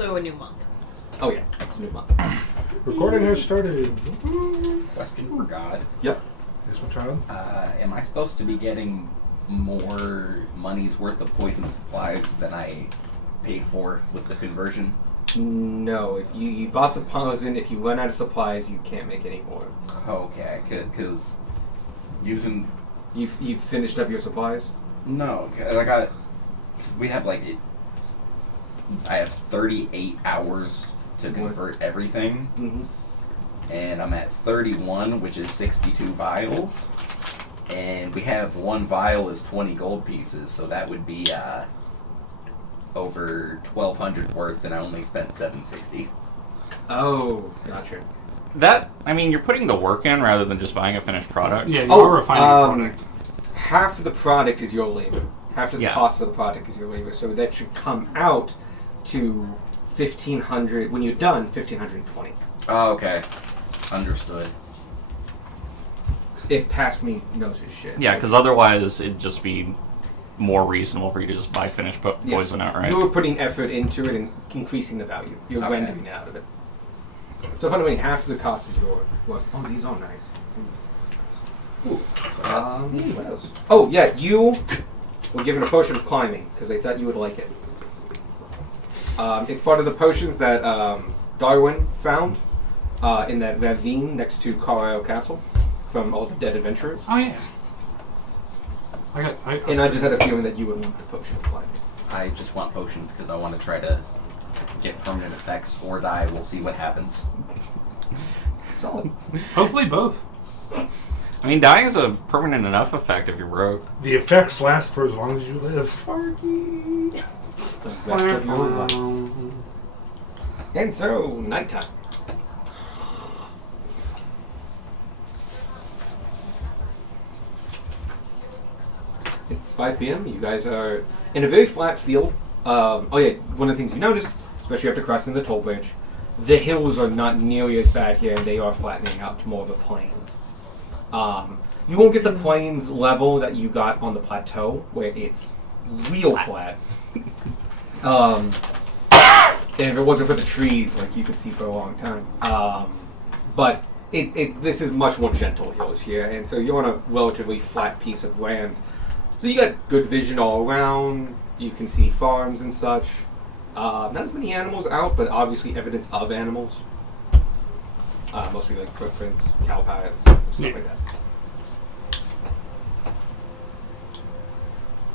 Also a new month. Oh yeah, it's a new month. Recording has started. Question for God. Yep. Yes, my child. Am I supposed to be getting more money's worth of poison supplies than I paid for with the conversion? No, if you bought the poison, if you run out of supplies, you can't make any more. Okay, because using... You've finished up your supplies? No, 'cause I got... We have I have 38 hours to convert everything. Mm-hmm. And I'm at 31, which is 62 vials. And we have one vial is 20 gold pieces, so that would be over 1,200 worth, and I only spent 760. Oh, gotcha. You're putting the work in rather than just buying a finished product. Yeah, you are refining a product. Half of the product is your labor. Half of the cost of the product is your labor. So that should come out to 1,500. When you're done, 1,520. Oh, okay. Understood. If past me knows his shit. Yeah, because otherwise it'd just be more reasonable for you to just buy finished poison outright. You were putting effort into it and increasing the value. You're rendering it out of it. So fundamentally, half of the cost is your... What? Oh, these are nice. Ooh. What else? Oh, yeah, you were given a potion of climbing, because they thought you would like it. It's part of the potions that Darwin found in that ravine next to Carlisle Castle from all the dead adventurers. Oh, yeah. And I just had a feeling that you would want the potion of climbing. I just want potions because I want to try to get permanent effects or die. We'll see what happens. Solid. Hopefully both. I mean, dying is a permanent enough effect if you're rogue. The effects last for as long as you live. The rest of your life. And so, nighttime. It's 5 p.m. You guys are in a very flat field. Oh yeah, one of the things you noticed, especially after crossing the toll bridge, the hills are not nearly as bad here, and they are flattening out to more of a plains. You won't get the plains level that you got on the plateau, where it's real flat. And if it wasn't for the trees, like you could see for a long time. But this is much more gentle hills here, and so you're on a relatively flat piece of land. So you got good vision all around. You can see farms and such. Not as many animals out, but obviously evidence of animals. Mostly like footprints, cow paths, stuff like that.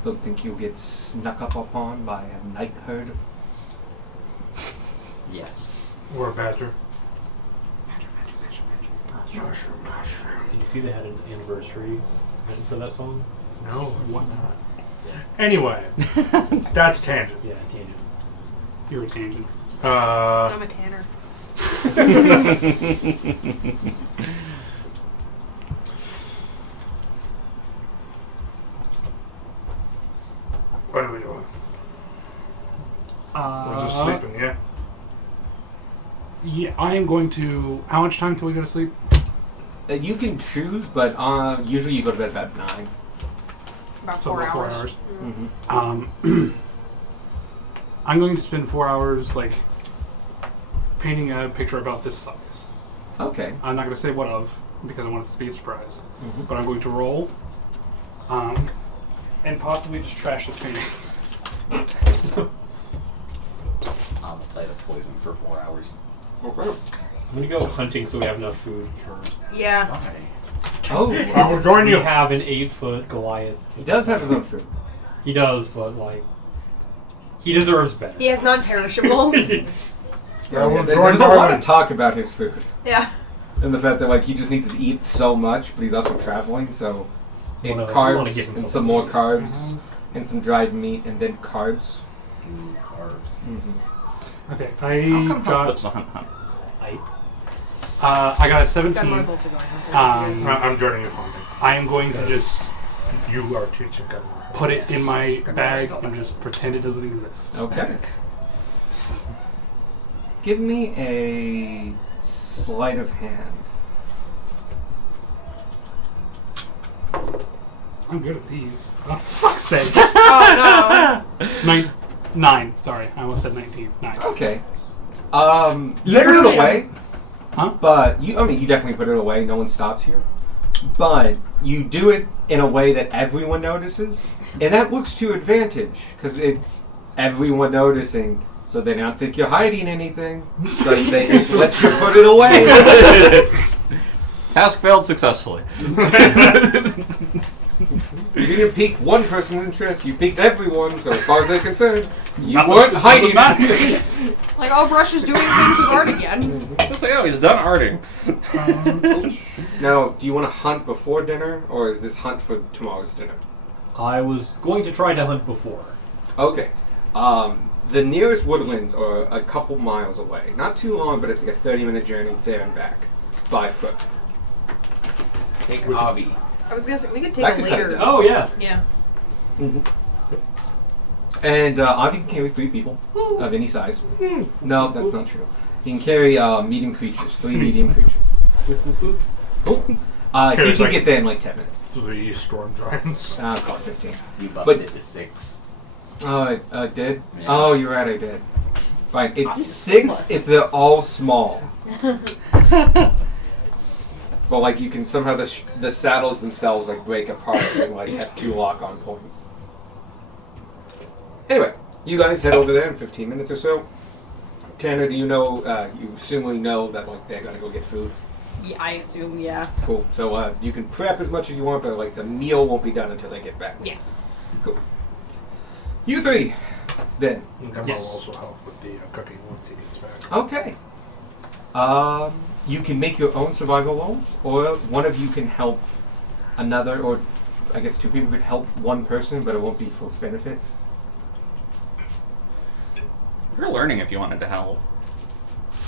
Don't think you'll get snuck up upon by a night herd. Yes. Or a badger. Mushroom. Did you see they had an anniversary event for that song? No, what not? Anyway, that's tangent. Yeah, tangent. You're a tangent. I'm a tanner. What are we doing? We're just sleeping, yeah? Yeah, I am going to... How much time till we go to sleep? You can choose, but usually you go to bed about 9. About So 4 about 4 hours. hours. Mm-hmm. I'm going to spend 4 hours, painting a picture about this size. Okay. I'm not going to say what of, because I want it to be a surprise. Mm-hmm. But I'm going to roll, and possibly just trash this painting. I'll play the poison for 4 hours. Okay. I'm gonna go hunting so we have enough food for. Yeah. Why? Oh, I will join We you. have an 8-foot Goliath. he does have his own food. He does, but he deserves better. He has non-perishables. There's a lot of talk about his food. Yeah. And the fact that he just needs to eat so much, but he's also traveling, so it's You wanna carbs give him and some some more of these. carbs and some dried meat and then carbs. Carbs. Mm-hmm. Okay, I'll I come help with the got... hunt. I got a 17. Gunmore's also going hunting. I'm joining you for hunting. I am going to just You are teaching Gunmore. put it in my bag and just pretend it doesn't exist. Okay. Give me a sleight of hand. I'm good at these. Oh, fuck's sake. Oh no. 9. Sorry, I almost said 19. 9. Okay. You put it away. Huh? But you definitely put it away. No one stops you. But you do it in a way that everyone notices, and that works to your advantage because it's everyone noticing. So they don't think you're hiding anything. So they just let you put it away. Task failed successfully. You didn't pique one person's interest. You piqued everyone. So as far as they're concerned, you Nothing- weren't nothing hiding. matters. Like, oh, Brush is doing things with art again. Just like, oh, he's done arting. Now, do you want to hunt before dinner, or is this hunt for tomorrow's dinner? I was going to try to hunt before. Okay. The nearest woodlands are a couple miles away. Not too long, but it's like a 30-minute journey there and back by foot. Take Avi. I was gonna say, we could That take a could cut it later. down. Oh, yeah. Yeah. And Avi can carry 3 people of any size. No, that's not true. You can carry medium creatures, 3 medium creatures. Cool. He Carries can like- get there in like 10 minutes. 3 storm giants. Call it 15. You bumped But- it to 6. Oh, I did? Yeah. Oh, you're right, I did. Fine. It's 6 if they're all small. But like you can somehow the saddles themselves like break apart and like have 2 lock-on points. Anyway, you guys head over there in 15 minutes or so. Tanner, do you know? You assumably know that like they're gonna go get food. Yeah, I assume, yeah. Cool. So you can prep as much as you want, but like the meal won't be done until they get back. Yeah. Cool. You 3, then. Gummo Yes. will also help with the cooking once he gets back. Okay. You can make your own survival rolls, or one of you can help another, or I guess 2 people could help one person, but it won't be for benefit. You're learning if you wanted to help.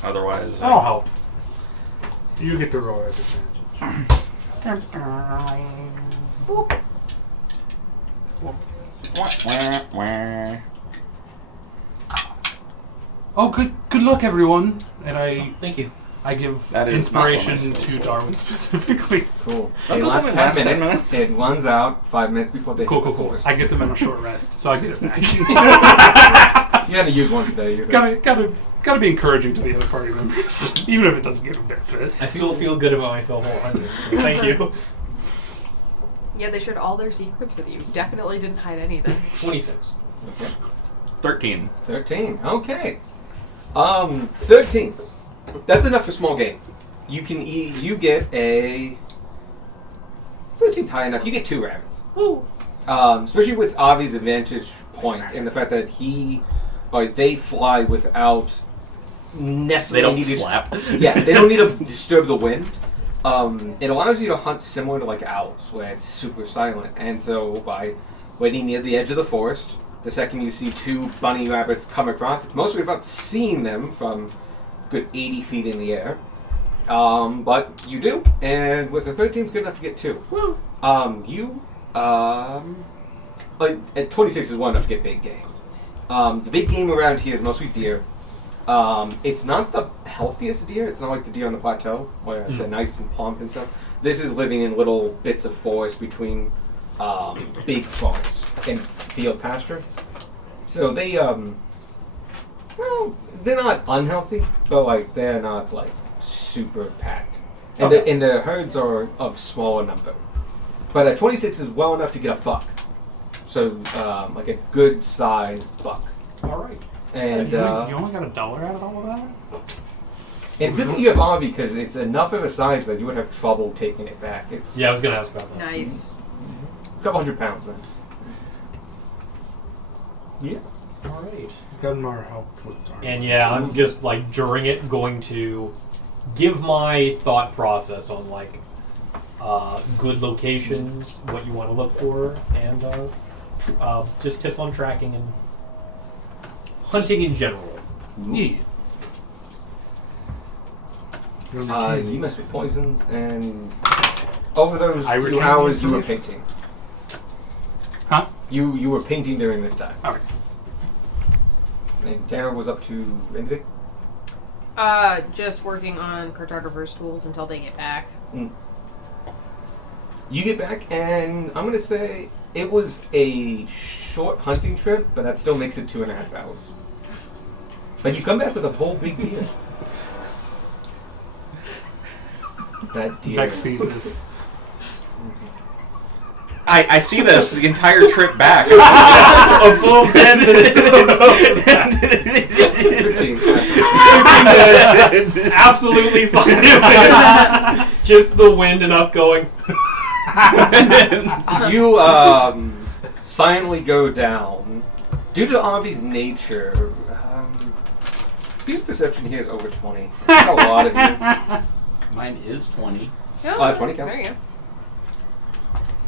Otherwise, I'll help. You get to roll at advantage. Oh, good luck, everyone. And Thank you. I give That is not what inspiration I'm supposed to to Darwin specifically. Cool. That It goes lasts only 10 lasts 10 minutes. minutes. It runs out 5 minutes before they Cool, hit cool, the cool. forest. I get them on a short rest, so I get it back. You had to use one today. You're good. gotta be encouraging to the other party members, even if it doesn't give them benefit. I still feel good about myself all 100. So thank you. Yeah, they shared all their secrets with you. Definitely didn't hide anything. 26. Okay. 13. 13. Okay. 13. That's enough for small game. You can eat. You get a. 13's high enough. You get 2 rabbits. Woo! Especially with Avi's advantage point and the fact that they fly without They necessarily don't needing. flap. Yeah, they don't need to disturb the wind. It allows you to hunt similar to like owls, where it's super silent. And so by waiting near the edge of the forest, the second you see 2 bunny rabbits come across, it's mostly about seeing them from good 80 feet in the air. But you do, and with a 13, it's good enough to get 2. Woo! Like at 26 is one enough to get big game. The big game around here is mostly deer. It's not the healthiest deer. It's not like the deer on the plateau where they're nice and plump and stuff. This is living in little bits of forest between big farms and field pasture. So they well, they're not unhealthy, but like they're not like super packed. And the herds are of smaller number. But at 26 is well enough to get a buck. So like a good sized buck. All right. And you only got $1 out of all of that? and good thing you have Avi because it's enough of a size that you would have trouble taking it back. It's Yeah, I was going to ask about that. Nice. a couple 100 pounds, man. Yeah. All right. Gunmar helped with time. And yeah, I'm just like during it going to give my thought process on like good locations, what you want to look for, and just tips on tracking and hunting in general. Neat. You mess with poisons, and over those I few retain hours you were information. painting. Huh? You were painting during this time. Okay. And Tanner was up to anything? Just working on cartographer's tools until they get back. You get back, and I'm going to say It was a short hunting trip, but that still makes it 2.5 hours. But you come back with a whole big deer. That deer. Beck sees this. I see this the entire trip back. A full 10 minutes. 15. Absolutely fine. Just the wind and us going. You silently go down. Due to Avi's nature, his perception here is over 20. That's a lot of you. Mine is 20. 20 counts. There you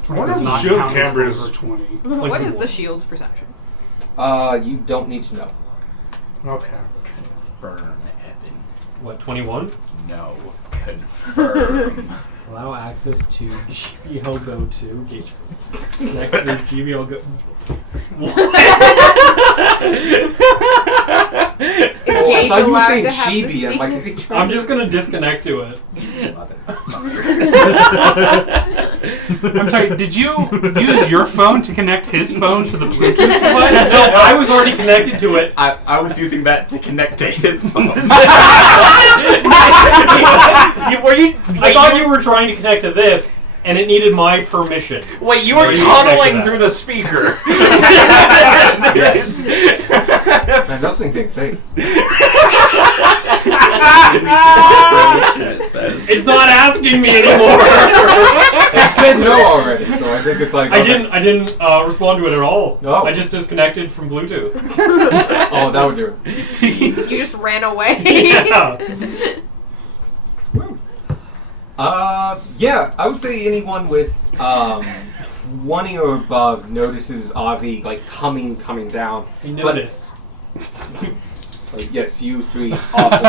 I wonder Does if the not shield count as camera is over 20. go. What is 21. the shield's perception? You don't need to know. okay. Confirm, Evan. What, 21? No. Confirm. Allow access to GBO Go 2. Gauge. Connect through GBO Go. Is I Gage thought you were allowed saying to have the chibi. I'm like, is he speakers? trying I'm just gonna disconnect to it. I'm sorry, did you use your phone to connect his phone to the Bluetooth device? No, I was already connected to it. I was using that to connect to his phone. I thought you were trying to connect to this, and it needed my permission. Wait, you were Wait, tunneling back to through the speaker. Yes. Man, those things ain't safe. It says. It's not asking me anymore. It said no already, so I think it's like. I didn't respond to it at all. Oh. I just disconnected from Bluetooth. Oh, that would do it. You just ran away. Yeah. Yeah, I would say anyone with 20 or above notices Avi like coming down. You But- notice. Yes, you three awesome.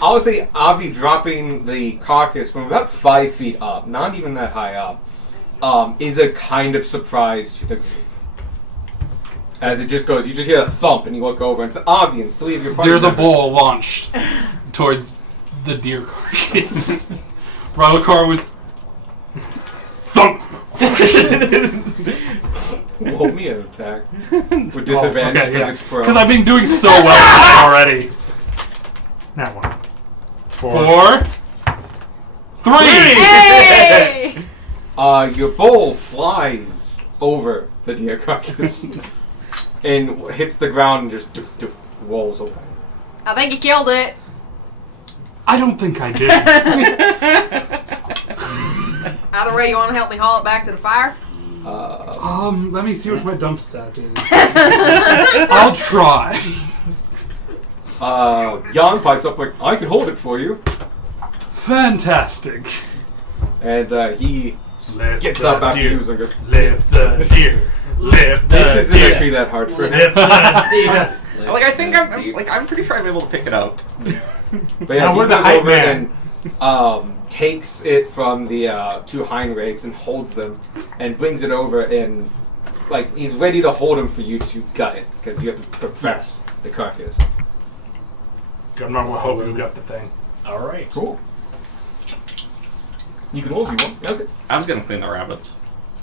I would say Avi dropping the carcass from about 5 feet up, not even that high up, is a kind of surprise to the group. As it just goes, you just hear a thump and you look over and it's Avi and 3 of your party There's a members. ball launched towards the deer carcass. Ralakar was thump. Roll me an attack with disadvantage because it's pro. Because I've been doing so well already. That one. 4, 3. Hey! Your bowl flies over the deer carcass and hits the ground and just rolls away. I think you killed it. I don't think I did. Either way, you want to help me haul it back to the fire? Let me see what my dump stat is. I'll try. Jan pipes up like, I can hold it for you. Fantastic. And he Lift gets the up after deer. using it. Lift the deer. Lift the This isn't deer. actually that hard for him. Lift the deer. Like I think I'm pretty sure I'm able to pick it up. But yeah, Now he we're the goes hype over man. and takes it from the 2 Heinrichs and holds them and brings it over and like he's ready to hold him for you to gut it because you have to press the carcass. Gunnar will hope you got the thing. Alright. Cool. You can hold if you want. Okay. I was gonna clean the rabbits.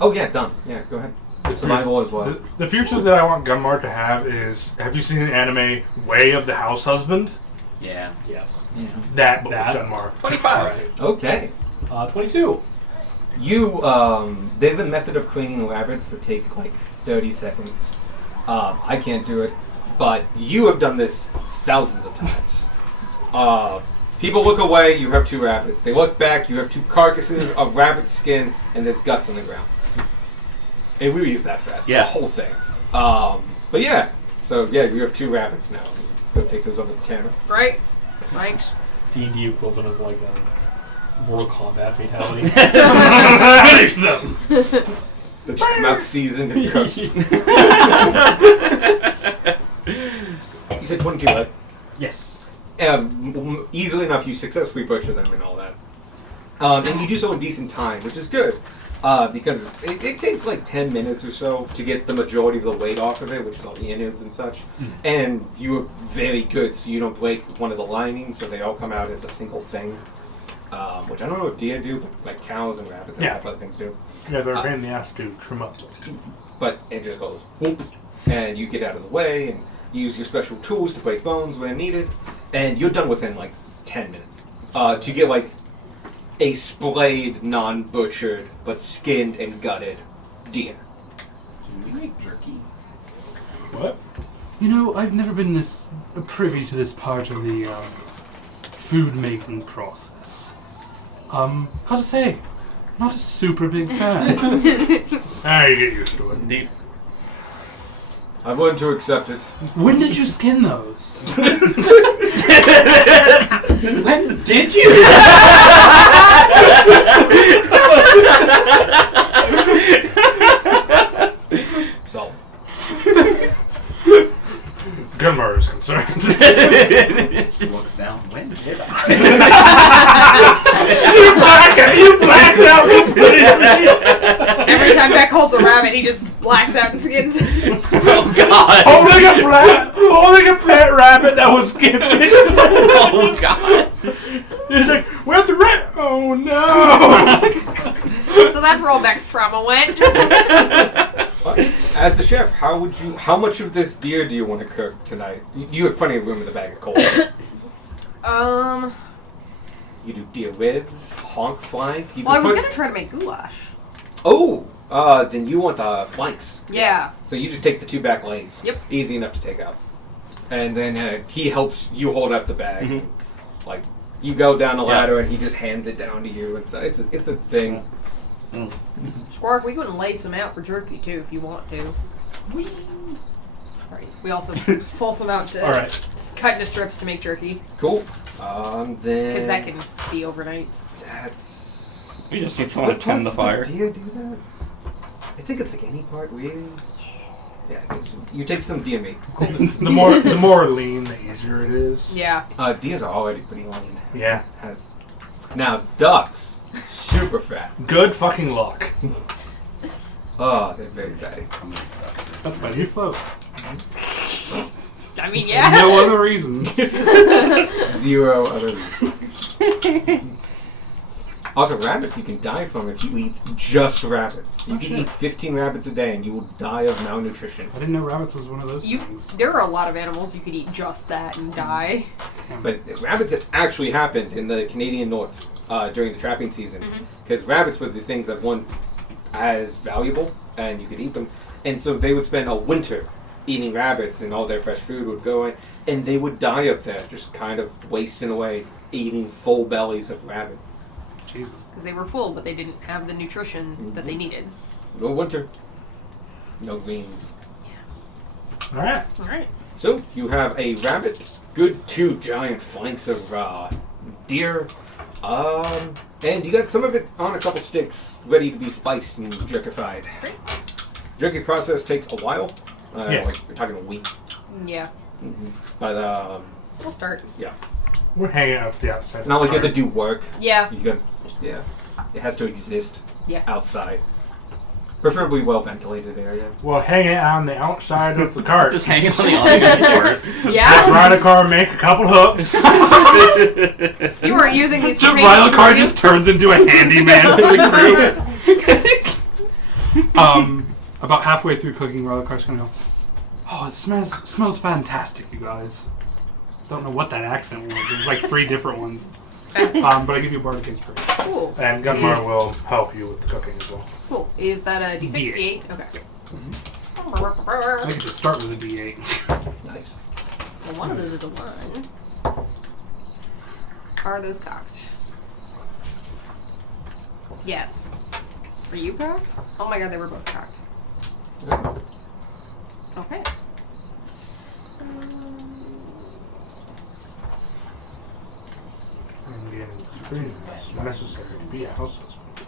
Oh yeah, done. Yeah, go ahead. Survival as well. The future that I want Gunmar to have is, have you seen the anime Way of the House Husband? Yeah. Yes. That, but That? with Gunmar. 25. Okay. 22. You, there's a method of cleaning rabbits that take like 30 seconds. I can't do it, but you have done this thousands of times. People look away, you have 2 rabbits. They look back, you have 2 carcasses of rabbit skin, and there's guts on the ground. It really is that fast. Yeah. The whole thing. But yeah, so yeah, you have 2 rabbits now. Go take those over to Tanner. Right? Thanks. D&D equivalent of like a Mortal Kombat fatality. Finish them. They just come out seasoned and cooked. You said 22, right? Yes. Easily enough, you successfully butcher them and all that. And you do so in decent time, which is good. Because it takes like 10 minutes or so to get the majority of the weight off of it, which is all the innards and such. And you are very good, so you don't break one of the linings, so they all come out as a single thing. which I don't know if deer do, but like cows and rabbits and Yeah. a couple other things do. Yeah, they're a pain in the ass to trim up. But it just goes whoop, and you get out of the way and use your special tools to break bones when needed, and you're done within like 10 minutes. To get like a splayed, non-butchered, but skinned and gutted deer. Do we make jerky? What? You know, I've never been this privy to this part of the food making process. Gotta say, not a super big fan. You get used to it. Indeed. I've learned to accept it. When did you skin those? When did you? So, Gunmar is concerned. Looks down. When did I? You blacked out completely. Every time Beck holds a rabbit, he just blacks out and skins. Oh God! Holding a plant rabbit that was gifted. Oh God! He's like, where'd the rat? Oh no! So that's where all Beck's trauma went. as the chef, how much of this deer do you want to cook tonight? You have plenty of room in the bag of coal. You do deer ribs, honk flank. You Well, I can was put- gonna try to make goulash. Oh, then you want the flanks. Yeah. So you just take the 2 back legs. Yep. Easy enough to take out. And then he helps you hold up the bag. Mhm. Like, you go down the Yeah. ladder and he just hands it down to you. And so it's a thing. Squark, we can lay some out for jerky too if you want to. Right. We also pull some out to All right. cut into strips to make jerky Cool. Then... because that can be overnight. That's... We just need someone to tend the fire. Does deer do that? I think it's like any part, really. Yeah, you take some deer meat. The more lean, the easier it is. Yeah. Deers are already pretty lean. Yeah. Now, ducks, super fat. Good fucking luck. Oh, they're very fatty. That's why you float. I mean, yeah. No other reasons. 0 other reasons. Also, rabbits you can die from if you eat just rabbits. You can eat 15 rabbits a day and you will die of malnutrition. I didn't know rabbits was one of those things. There are a lot of animals you could eat just that and die. But rabbits had actually happened in the Canadian North during the trapping seasons. Because rabbits were the things that weren't as valuable and you could eat them. And so they would spend a winter eating rabbits and all their fresh food would go in. And they would die up there, just kind of wasting away, eating full bellies of rabbit. Jesus. Because they were full, but they didn't have the nutrition that they needed. No winter. No greens. All right. Alright. So, you have a rabbit, good 2 giant flanks of deer, and you got some of it on a couple sticks, ready to be spiced and jerkified. Great. Jerky process takes a while. Yeah. Like, we're talking a week. Yeah. But, We'll start. yeah. We're hanging out the outside. Not like you have to do work. Yeah. You guys, yeah. It has to exist Yeah. outside. Preferably well-ventilated area. We'll hang it on the outside of the cart. Just hanging on the awning for Yeah? Ride a car, make a couple hooks. You weren't using these for Ryle painting, Car were you? just turns into a handyman for the group. About halfway through cooking, Ryle Car's gonna go, oh, it smells fantastic, you guys. Don't know what that accent was. It was like 3 different ones. But I give you bardic inspiration. Cool. And Gunmar will help you with the cooking as well. Cool. Is that a D6, D8. D8? Okay. I could just start with a D8. Nice. Well, one of those is a 1. Are those cocked? Yes. Are you cocked? Oh my god, they were both cocked. Okay. And again, it's necessary to be a house husband.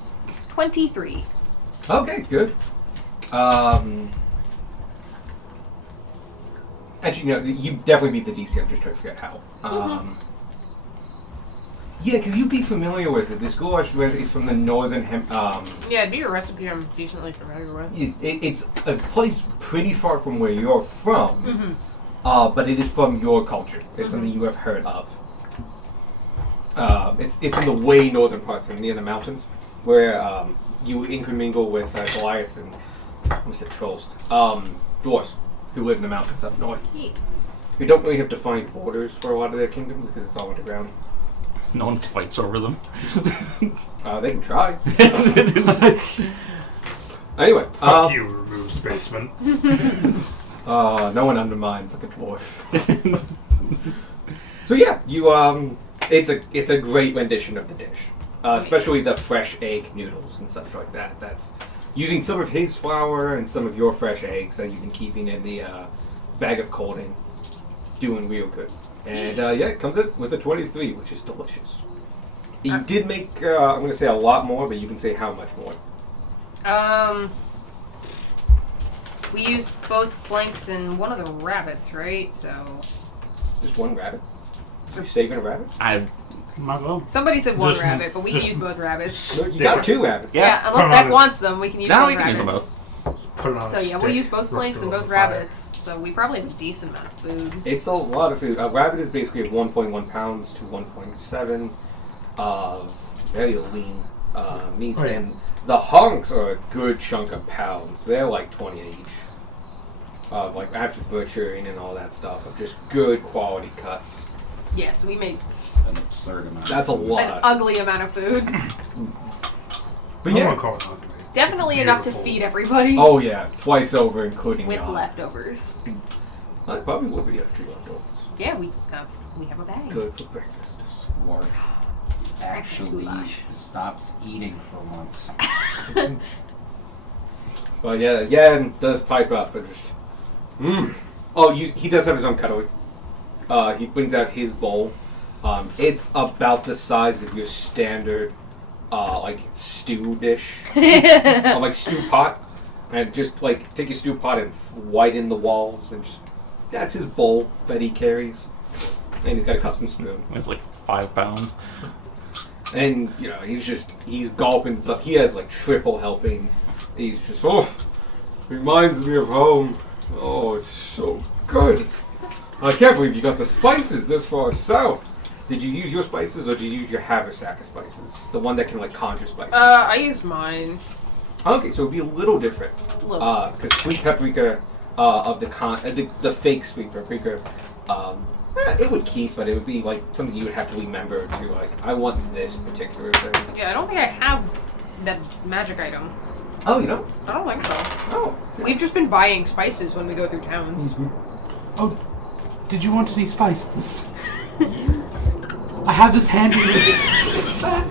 23. Okay, good. Actually, no, you definitely beat the DC. I'm just trying to figure out how. Yeah, because you'd be familiar with it. This goulash bread is from the northern Yeah, do your recipe I'm decently familiar with. it's a place pretty far from where you're from, but it is from your culture. It's something you have heard of. It's in the way northern parts, near the mountains, where you intermingle with Goliaths and I almost said trolls, dwarves who live in the mountains up north. Yeah. We don't really have defined borders for a lot of their kingdoms because it's all underground. No one fights over them. They can try. Anyway, Fuck you, remove spaceman. no one undermines like a dwarf. So yeah, you it's a great rendition of the dish, especially the fresh egg noodles and stuff like that. That's using some of his flour and some of your fresh eggs that you've been keeping in the bag of colding, doing real good. And yeah, it comes in with a 23, which is delicious. You did make I'm going to say a lot more, but you can say how much more. We used both flanks and one of the rabbits, right? So Just one rabbit. Are you saving a rabbit? Might as well. somebody said one Just- rabbit, but we can just- use both rabbits. No, you got two rabbits. Yeah, unless Put 'em Beck on wants them, we can use Now both we can use rabbits. them Put it on So a yeah, we'll stick, use both roast flanks it and on both fire. rabbits. So we probably have a decent amount of food. It's a lot of food. A rabbit is basically 1.1 pounds to 1.7 of very lean meat. Oh, yeah. And the honks are a good chunk of pounds. They're like 20 each. Like after butchering and all that stuff, of just good quality cuts. Yeah, so we make An absurd amount. That's a an lot. ugly amount of food. But I yeah. won't call it ugly. Definitely It's enough to beautiful. feed everybody. Oh yeah, twice over, including with Jan. leftovers. I probably would be after leftovers. Yeah, we have a bag. Good for breakfast. Squark actually goulash. stops eating for once. But yeah, Jan does pipe up and just. Oh, he does have his own cutlery. He brings out his bowl. It's about the size of your standard, like stew dish, or like stew pot, and just like take your stew pot and whiten the walls, and just that's his bowl that he carries, and he's got a custom spoon, It's like 5 pounds. and you know he's gulping stuff. He has like triple helpings. He's just reminds me of home. Oh, it's so good. I can't believe you got the spices this far south. Did you use your spices or did you use your haversack of spices? The one that can like conjure spices. I used mine. Okay, so it'd be a little different. Little. Because sweet paprika of the fake sweet paprika, it would keep, but it would be like something you would have to remember to like. I want this particular thing. Yeah, I don't think I have that magic item. Oh, you know? I don't think so. Oh. We've just been buying spices when we go through towns. Oh, did you want any spices? I have this handy sack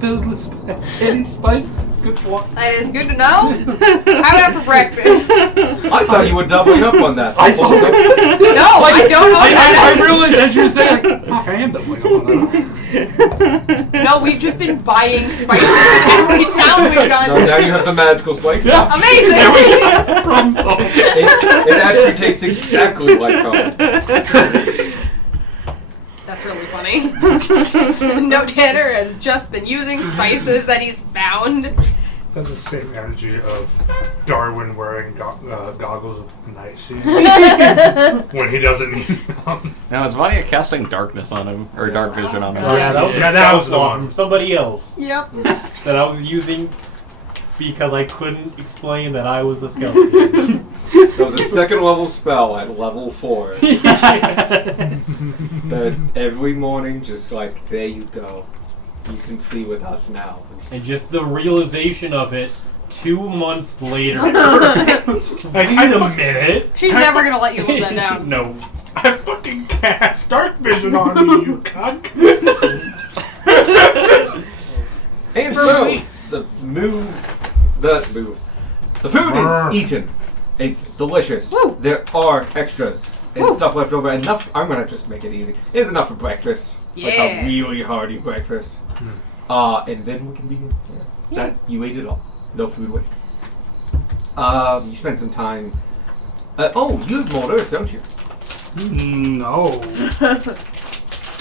filled with any spice. Good one. That is good to know. Have that for breakfast. I thought you were doubling up on that. I thought No, I don't know I that. realized as you were saying, fuck, I am doubling up on that. No, we've just been buying spices in every town we've gone No, now to. you have the magical spice. Yeah. Amazing. Problem solved. It actually tastes exactly like home. That's really funny. Note Tanner has just been using spices that he's found. That's the same energy of Darwin wearing goggles of night seeing when he doesn't need them. Now, is Vanya casting darkness on him? Or dark vision on him? Yeah, that was, Yeah, that was the one. from somebody else Yep. that I was using because I couldn't explain that I was a skeleton. That was a second level spell at level 4. That every morning, just like, there you go. You can see with us now. And just the realization of it 2 months later. Like, wait a minute. She's never gonna let you live that down. No. I fucking cast dark vision on you, you cuck. And so, the food is eaten. It's delicious. Woo. There are extras and Woo. stuff left over. Enough. I'm gonna just make it easy. It's enough for breakfast. Like Yeah. a really hearty breakfast. And then we can be. That you ate it all. No food waste. You spent some time. You have Mold Earth, don't you? No.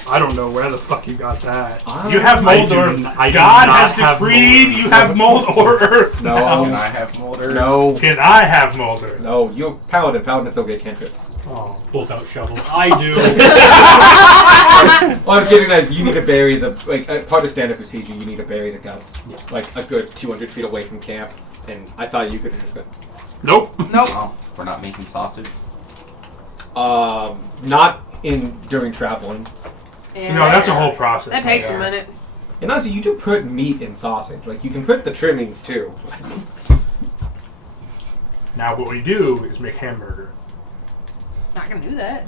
I don't know where the fuck you got that. I- You have I mold do or n- I do God not has have decreed mold. you have mold or earth. No. now. Can I have Molder? No. Can I have mold earth? No. You're Paladin. Paladins don't get cantrips. Oh. Pulls out shovel. I do. Well, I was getting that you need to bury the part of standard procedure. You need to bury the guts, Yeah. like a good 200 feet away from camp. And I thought you could have just Nope. Nope. Oh, we're not making sausage. not during traveling. Yeah, No, that's a whole process. That takes a Yeah. minute. And also, you do put meat in sausage. Like you can put the trimmings too. Now what we do is make hamburger. Not gonna do that.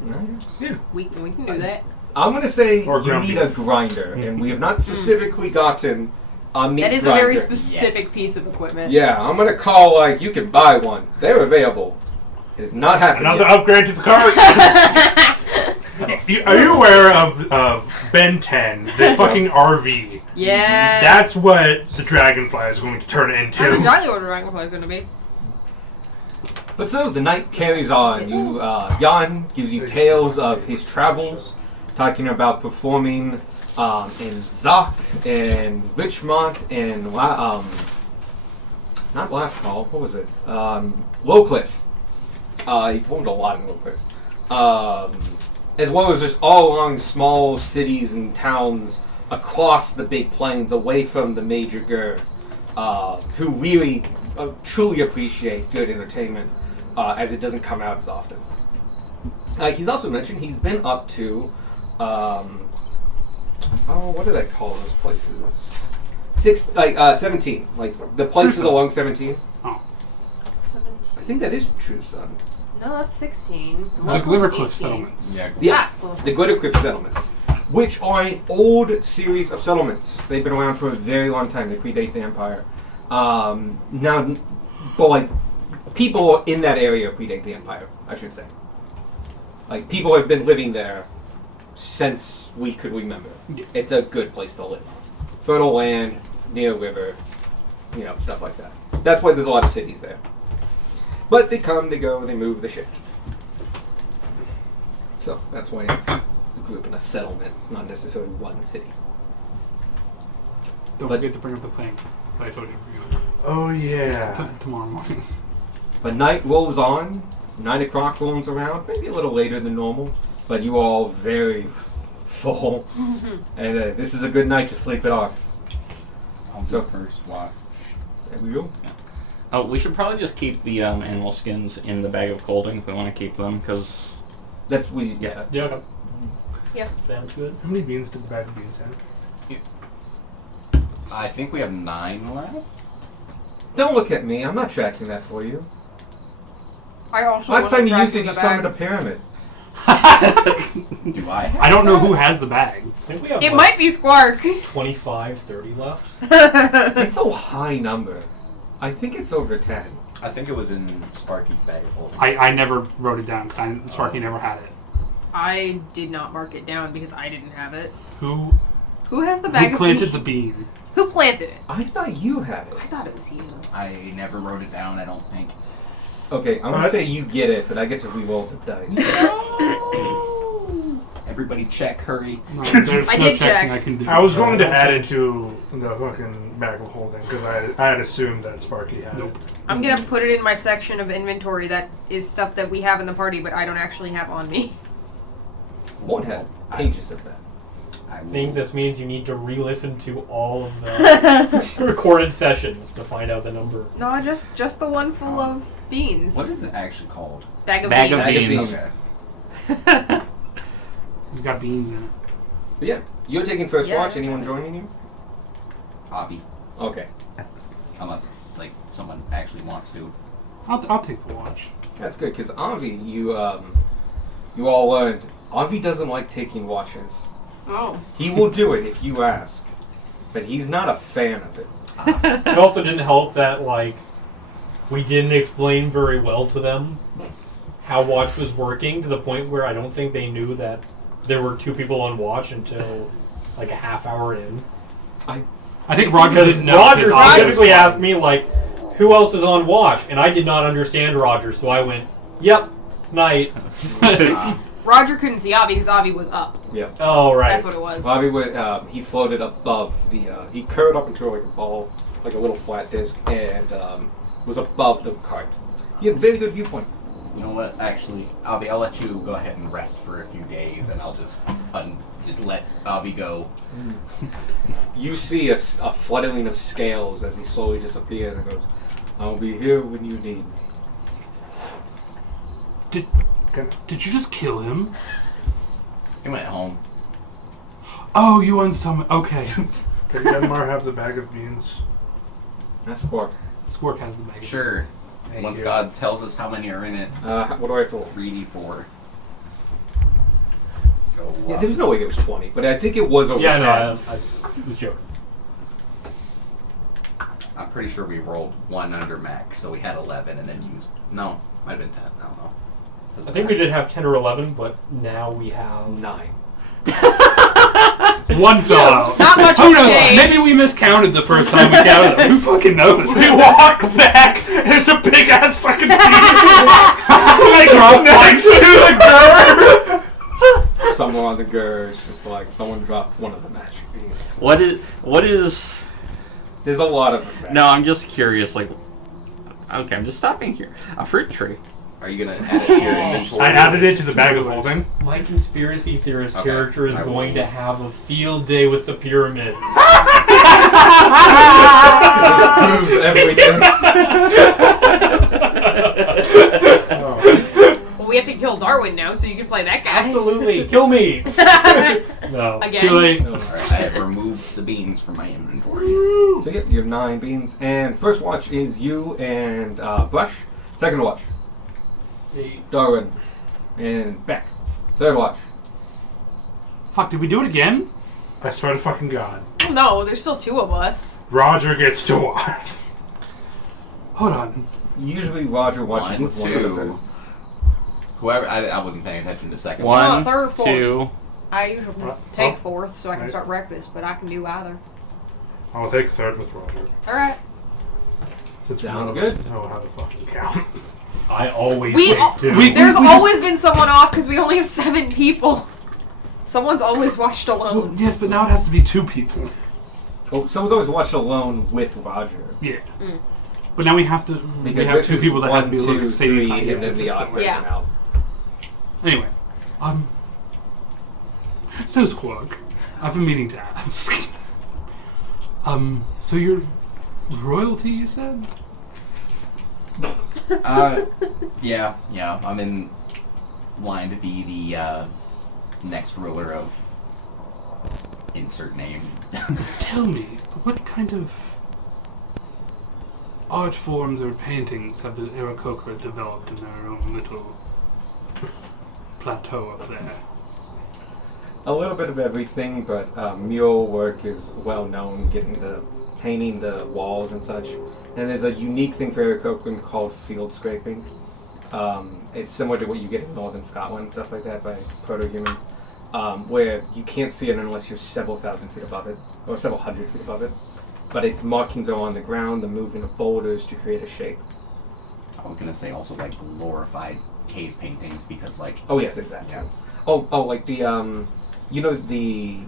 We can do that. I'm gonna say Or you ground need beef. a grinder, and we have not specifically gotten a meat That is grinder. a very specific piece of equipment. Yeah, I'm gonna call you can buy one. They're available. It is not happening. Another yet. upgrade to the cart. Are you aware of Ben 10, the fucking RV? Yes. That's what the Dragonfly is going to turn That's into. exactly what a Dragonfly is gonna be. But so the night carries on. Jan gives you tales of his travels, talking about performing in Zach and Richmont and not Last Call. What was it? Lowcliff. He performed a lot in Lowcliff, as well as just all along small cities and towns across the big plains, away from the major Gur, who really truly appreciate good entertainment. As it doesn't come out as often. He's also mentioned he's been up to, what do they call those places? 17. Like the places along 17. Oh. I think that is True Sun. No, that's 16. The Glittercliff settlements. Yeah. Yeah, Ah. the Glittercliff settlements, which are an old series of settlements. They've been around for a very long time. They predate the Empire. Now, but like. People in that area predate the Empire, I should say. Like, people have been living there since we could remember. It's a good place to live. Fertile land, near a river, stuff like that. That's why there's a lot of cities there. But they come, they go, they move, they shift. So, that's why it's a group and a settlement, it's not necessarily one city. Don't forget to bring up the thing that I told you to Oh yeah. tomorrow morning. But night rolls on, 9 o'clock rolls around, maybe a little later than normal, but you are all very full, and this is a good night to sleep it off. I'll So- go first watch. There we go. Oh, we should probably just keep the animal skins in the bag of holding if we want to keep them, because Yeah. Okay. Yeah. Sounds good. How many beans did the bag of beans have? I think we have 9 left. Don't look at me, I'm not tracking that for you. I also Last time you wasn't used it, you tracking summoned a pyramid. Do I have I don't know who has the bag. I think we have It might be Squark. 25, 30 left. It's a high number. I think it's over 10. I think it was in Sparky's bag of holding. I never wrote it down because Sparky never had it. I did not mark it down because I didn't have it. Who Who has the bag who of planted beans? the bean? Who planted it? I thought you had it. I thought it was you. I never wrote it down, I don't think. Okay, I'm gonna say you get it, but I get to re-roll the dice. Everybody check, hurry. No, there's I no did checking check. I can do. I was going to add it to the fucking bag of holding because I had assumed that Sparky had Nope. it. I'm gonna put it in my section of inventory that is stuff that we have in the party, but I don't actually have on me. Won't have pages of that. I I think will- this means you need to re-listen to all of the recorded sessions to find out the number. No, just the one full of beans. What is it actually called? Bag of Bag of beans. beans. Okay. It's got beans in it. But yeah, you're taking first Yeah. watch. Anyone joining you? Hobby. Okay, Unless, someone actually wants to. I'll take the watch. that's good because Avi, you all learned Avi doesn't like taking watches. Oh. He will do it if you ask, but he's not a fan of it. It also didn't help that, we didn't explain very well to them how watch was working to the point where I don't think they knew that there were 2 people on watch until, a half hour in. I think Roger Because didn't know. Roger his eye was specifically fine. asked me, who else is on watch? And I did not understand Roger, so I went, yep, night. Roger couldn't see Avi because Avi was up. Yeah. Oh, right. That's what it was. Avi would he floated above the he curved up into a ball, like a little flat disc, and was above the cart. He had a very good viewpoint. You know what? Actually, Avi, I'll let you go ahead and rest for a few days, and I'll just let Avi go. You see a fluttering of scales as he slowly disappears and goes, I'll be here when you need me. Did you just kill him? He went home. Oh, you unsummoned. Okay. Can Denmar have the bag of beans? That's Quark. Squirk has the bag. Sure. Thank Once you. God tells us how many are in it, What do I have to roll? 3d4. Go Yeah, up. there was no way it was 20, but I think it was over 10. I was joking. I'm pretty sure we rolled 1 under max, so we had 11 and then used... No, might have been 10. I don't know. I think we did have 10 or 11, but now we have 9. One fell out. Not much Who has knows? changed. Maybe we miscounted the first time we counted them. Who fucking knows? We walk back. There's a big ass fucking piece like Drop next to the girl. Somewhere on the GUR, it's just like someone dropped one of the magic beans. What is? There's a lot of effects. No, I'm just curious. Like, okay, I'm just stopping here. A fruit tree. Are you going to add it to your inventory? I added it to the bag of holding. my conspiracy theorist Okay, character is I will. going to have a field day with the pyramid. This proves everything. Well, we have to kill Darwin now, so you can play that guy. Absolutely, kill me. No. Again. Too late. Alright, I have removed the beans from my inventory. So yeah, you have 9 beans. And first watch is you and Brush. Second watch, Darwin and Beck. Third watch. Fuck, did we do it again? I swear to fucking God. No, there's still 2 of us. Roger gets to watch. Hold on. Usually Roger watches 1, with one of the 2. others. Whoever, I wasn't paying attention to second. One, third or fourth. 2. I usually take 4th so I can start breakfast, but I can do either. I'll take third with Roger. Alright. Since Sounds none of us good. know how to fucking count. I always We take al- 2. There's We always been someone off because we only have 7 people. Someone's always watched Well, alone. yes, but now it has to be 2 people. Oh, someone's always watched alone with Roger. Yeah. But now we have to. We Because have this 2 is people that 1, have to be able 2, to say these 3, and then the odd person Yeah. out. Anyway, so Squawk, I've been meaning to ask. So you're royalty, you said? Yeah. I'm in line to be the next ruler of insert name. Tell me, what kind of art forms or paintings have the Aarakocra developed in their own little plateau up there? A little bit of everything, but mural work is well known, painting the walls and such. And there's a unique thing for Eric Oakland called field scraping. It's similar to what you get in northern Scotland and stuff like that by proto-humans, where you can't see it unless you're several thousand feet above it, or several hundred feet above it. But its markings are on the ground, the movement of boulders to create a shape. I was gonna say also like glorified cave paintings because like Oh yeah, there's that too. Oh, like the you know the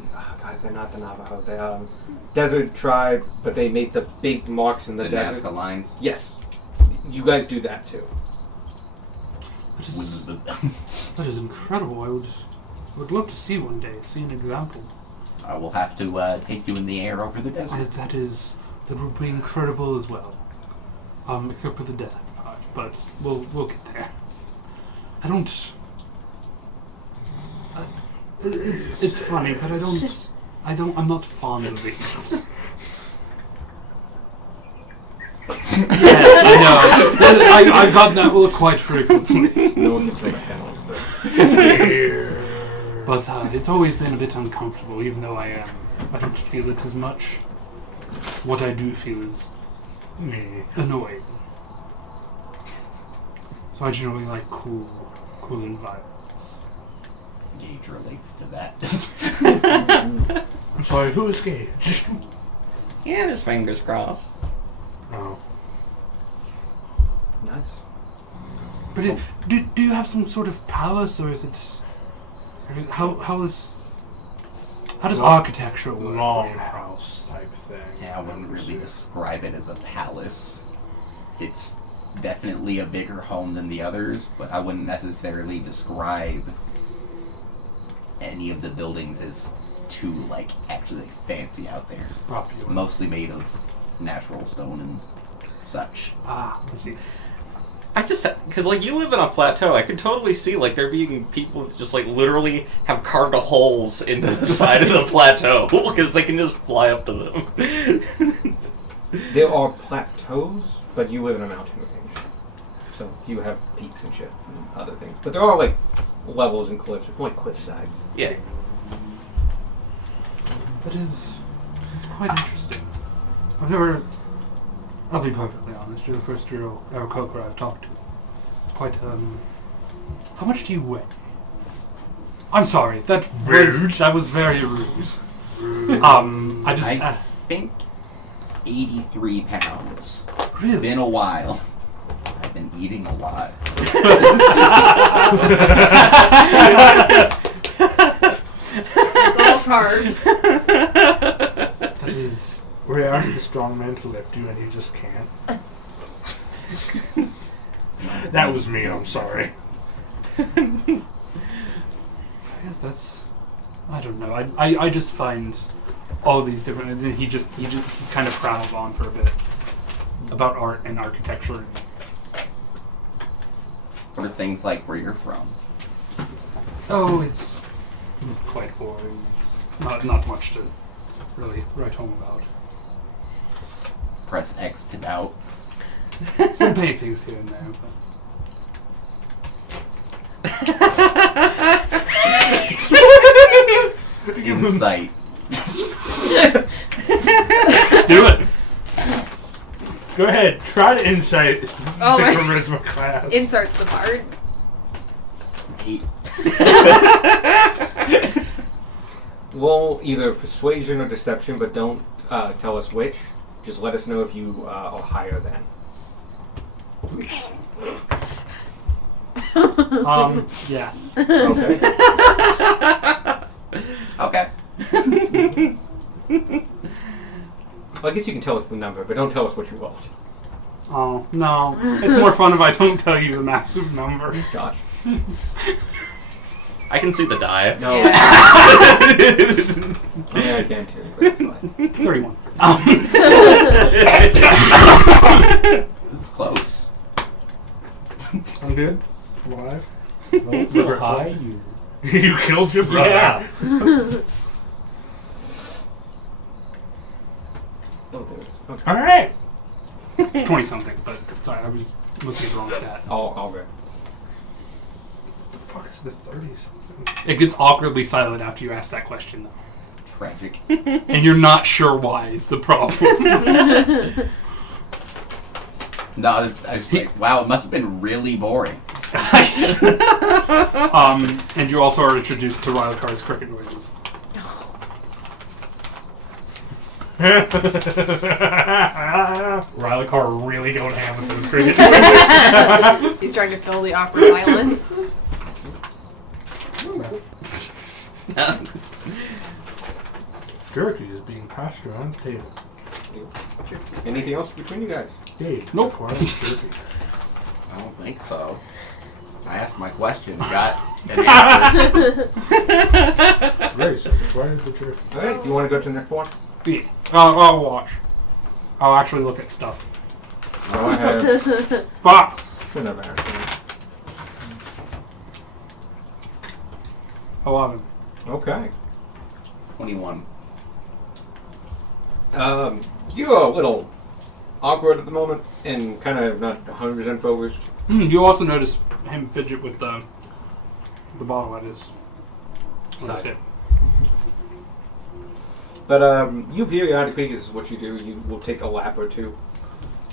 God, they're not the Navajo. The desert tribe, but they made the big marks in the the desert. Nazca lines. Yes, you guys do that too. That is incredible. I would love to see one day, see an example. I will have to take you in the air over the desert. That would be incredible as well. Except for the desert part, but we'll get there. It's funny, but I'm not fond of these. Yes, I know. I got that look quite frequently. No one can tell that down. But it's always been a bit uncomfortable, even though I don't feel it as much. What I do feel is annoying. So I generally like cool environments. Gage relates to that. I'm sorry, who is Gage? He had his fingers crossed. Oh. Nice. But do you have some sort of palace, or is it? How does architecture work? Longhouse type thing. Yeah, I wouldn't really describe it as a palace. It's definitely a bigger home than the others, but I wouldn't necessarily describe any of the buildings as too, like, actually fancy out there. Popular. Mostly made of natural stone and such. I see. I just, because like you live in a plateau, I could totally see like there being people that just like literally have carved holes into the side of the plateau because they can just fly up to them. There are plateaus, but you live in a mountain range, so you have peaks and shit and other things. But there are like levels and cliffs, like cliff sides. Yeah. That is... It's quite interesting. I'll be perfectly honest, you're the first real Aarakocra I've talked to. It's quite, How much do you weigh? I'm sorry, that was very rude. I think 83 pounds. It's Really? been a while. I've been eating a lot. It's all carbs. That is... We asked the strong man to lift you, and he just can't. That was me. I'm sorry. I guess that's... I don't know. I just find all these different... And then he just kind of prattled on for a bit about art and architecture. What are things like where you're from? Oh, it's quite boring. It's not much to really write home about. Press X to doubt. Some paintings here and there, but... Insight. Do it! Go ahead. Try to insight Oh the my- charisma class. Insert the part. 8. Roll either persuasion or deception, but don't tell us which. Just let us know if you are higher than. Yes. Okay. Okay. Well, I guess you can tell us the number, but don't tell us what you rolled. Oh, no. It's more fun if I don't tell you the massive number. Josh. I can see the die. No. Yeah. I mean, I can too, but it's fine. 31. This is close. I'm good. Alive. So high, you. You killed your brother. Yeah. Oh, there it is. Okay. All right. It's 20 something, but sorry, I was looking at the wrong stat. All good. The fuck is the 30 something? It gets awkwardly silent after you ask that question, though. Tragic. And you're not sure why is the problem. No, I was like, wow, it must have been really boring. And you also are introduced to Rylecar's cricket noises. Rylecar really going ham with those cricket. He's trying to fill the awkward silence. Jerky is being passed around the table. Anything else between you guys? Dave, Nope. acquired jerky. I don't think so. I asked my question, got an answer. Grace has acquired the jerky. All right. You want to go to the next one? Yeah. I'll watch. I'll actually look at stuff. Go ahead. Fuck! Should have actually. 11. Okay. 21. You're a little awkward at the moment and kind of not 100% focused. You also notice him fidget with the bottle at his Side. hip. But you periodically, this is what you do, you will take a lap or two,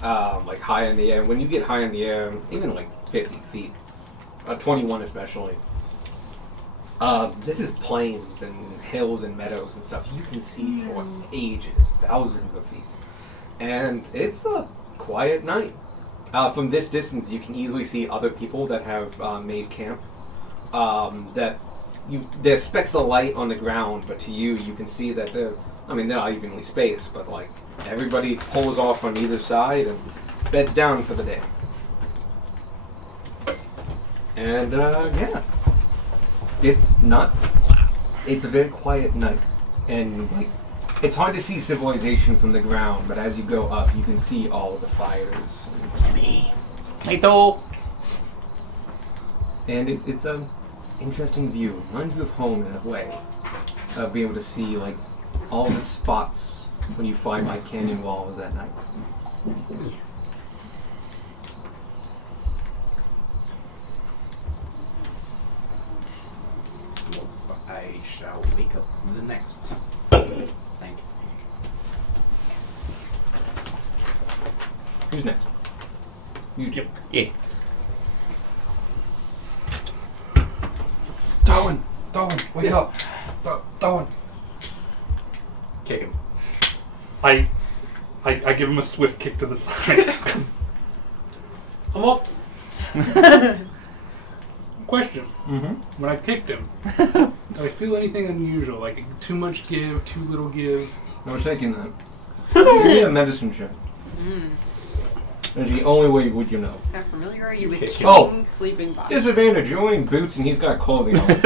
like high in the air. When you get high in the air, even like 50 feet, 21 especially, this is plains and hills and meadows and stuff. You can see for ages, thousands of feet. And it's a quiet night. From this distance, you can easily see other people that have made camp. There's specks of light on the ground, but to you, you can see that they're not evenly spaced, but like everybody pulls off on either side and beds down for the day. And yeah, it's a very quiet night, and like it's hard to see civilization from the ground, but as you go up, you can see all of the fires. And it's an interesting view. Reminds you of home in a way, of being able to see like all the spots when you fly by canyon walls at night. I shall wake up the next. Thank you. Who's next? You do. Yeah. Darwin, wake up. Darwin. Kick him. I give him a swift kick to the side. I'm up. Question. Mm-hmm. When I kicked him, do I feel anything unusual? Like too much give, too little give? No shaking that. Give me a medicine check. That's the only way would you know. How familiar are you with Kick killing him. sleeping bots? Disadvantage, you're wearing boots and he's got clothing on. You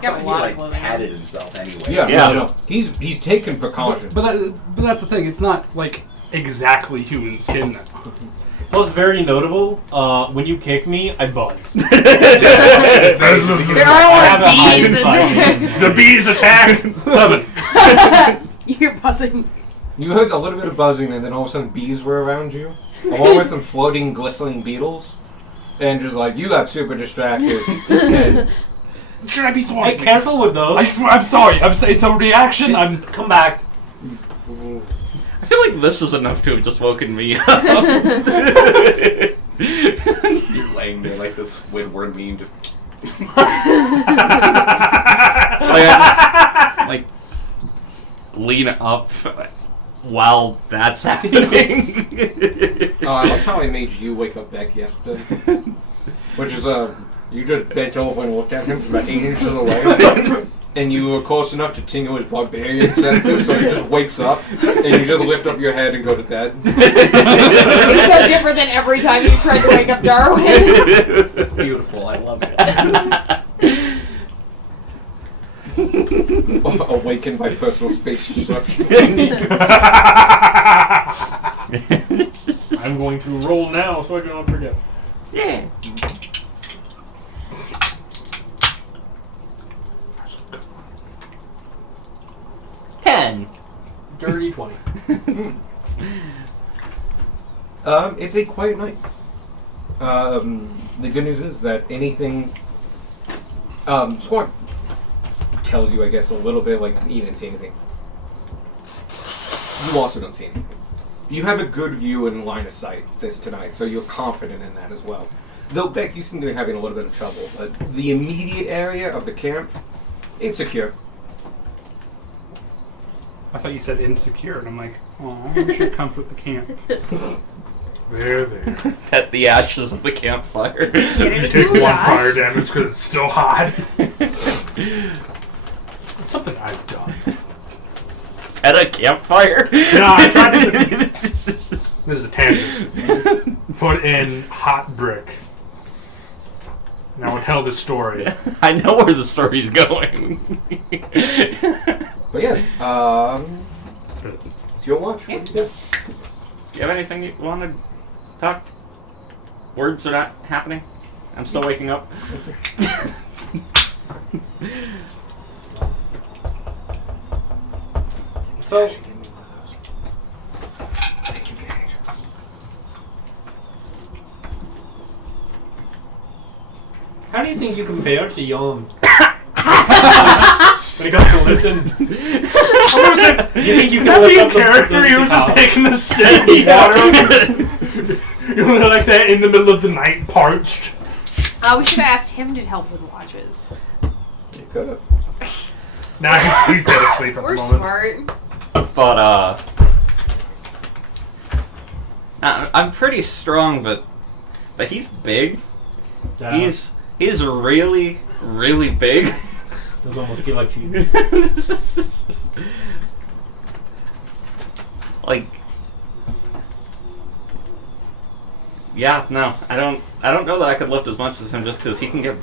I have thought a he lot like of clothing. patted himself anyway. Yeah. No. He's taken precautions. But that's the thing. It's not like exactly human skin now. Plus, very notable, when you kick me, I buzz. There are a I lot have of a hide bees in inside there. me. The bees attack! 7. You're buzzing. You heard a little bit of buzzing, and then all of a sudden bees were around you, along with some floating, glistening beetles, and just like you got super distracted. And Should I be sorry? Hey, careful with those. I'm sorry. It's a reaction. Come back. I feel like this is enough to have just woken me up. You're laying there like this Squidward meme, just. Like lean up while that's happening. oh, I like how I made you wake up back yesterday. Which is, you just bent over and looked at him from about 8 inches away. And you were close enough to tingle his barbarian senses, so he just wakes up, and you just lift up your head and go to bed. It's so different than every time you tried to wake up Darwin. It's beautiful. I love it. Awakened by personal space disruption. I'm going to roll now so I don't forget. Yeah. Dirty 20. It's a quiet night. The good news is that anything... Squad tells you, I guess, a little bit, like, you didn't see anything. You also don't see anything. You have a good view and line of sight this tonight, so you're confident in that as well. Though, Beck, you seem to be having a little bit of trouble, but the immediate area of the camp, it's secure. I thought you said insecure, and I'm like, oh, I wish it comes with the camp. There. Pet the ashes of the campfire. Get You any take 1 goulash? fire damage because it's still hot. It's something I've done. Pet a campfire? No, I tried to. This is a tangent. Put in hot brick. Now, tell the story. I know where the story's going. But yes, it's your watch. What do you do? Do you have anything you want to talk? Words are not happening. I'm still waking up. So, Thank you, Gage. how do you think you compare to Yom? When it comes to lifting, do you think you can That lift being up the- character, the you were just towel? taking a sip of water. You were like that in the middle of the night, parched. We should have asked him to help with watches. You could have. Now he's dead asleep at the We're moment. smart. But, I'm pretty strong, but he's big. He's really, really big. Does almost feel like cheating. Like, Yeah, no, I don't know that I could lift as much as him just because he can get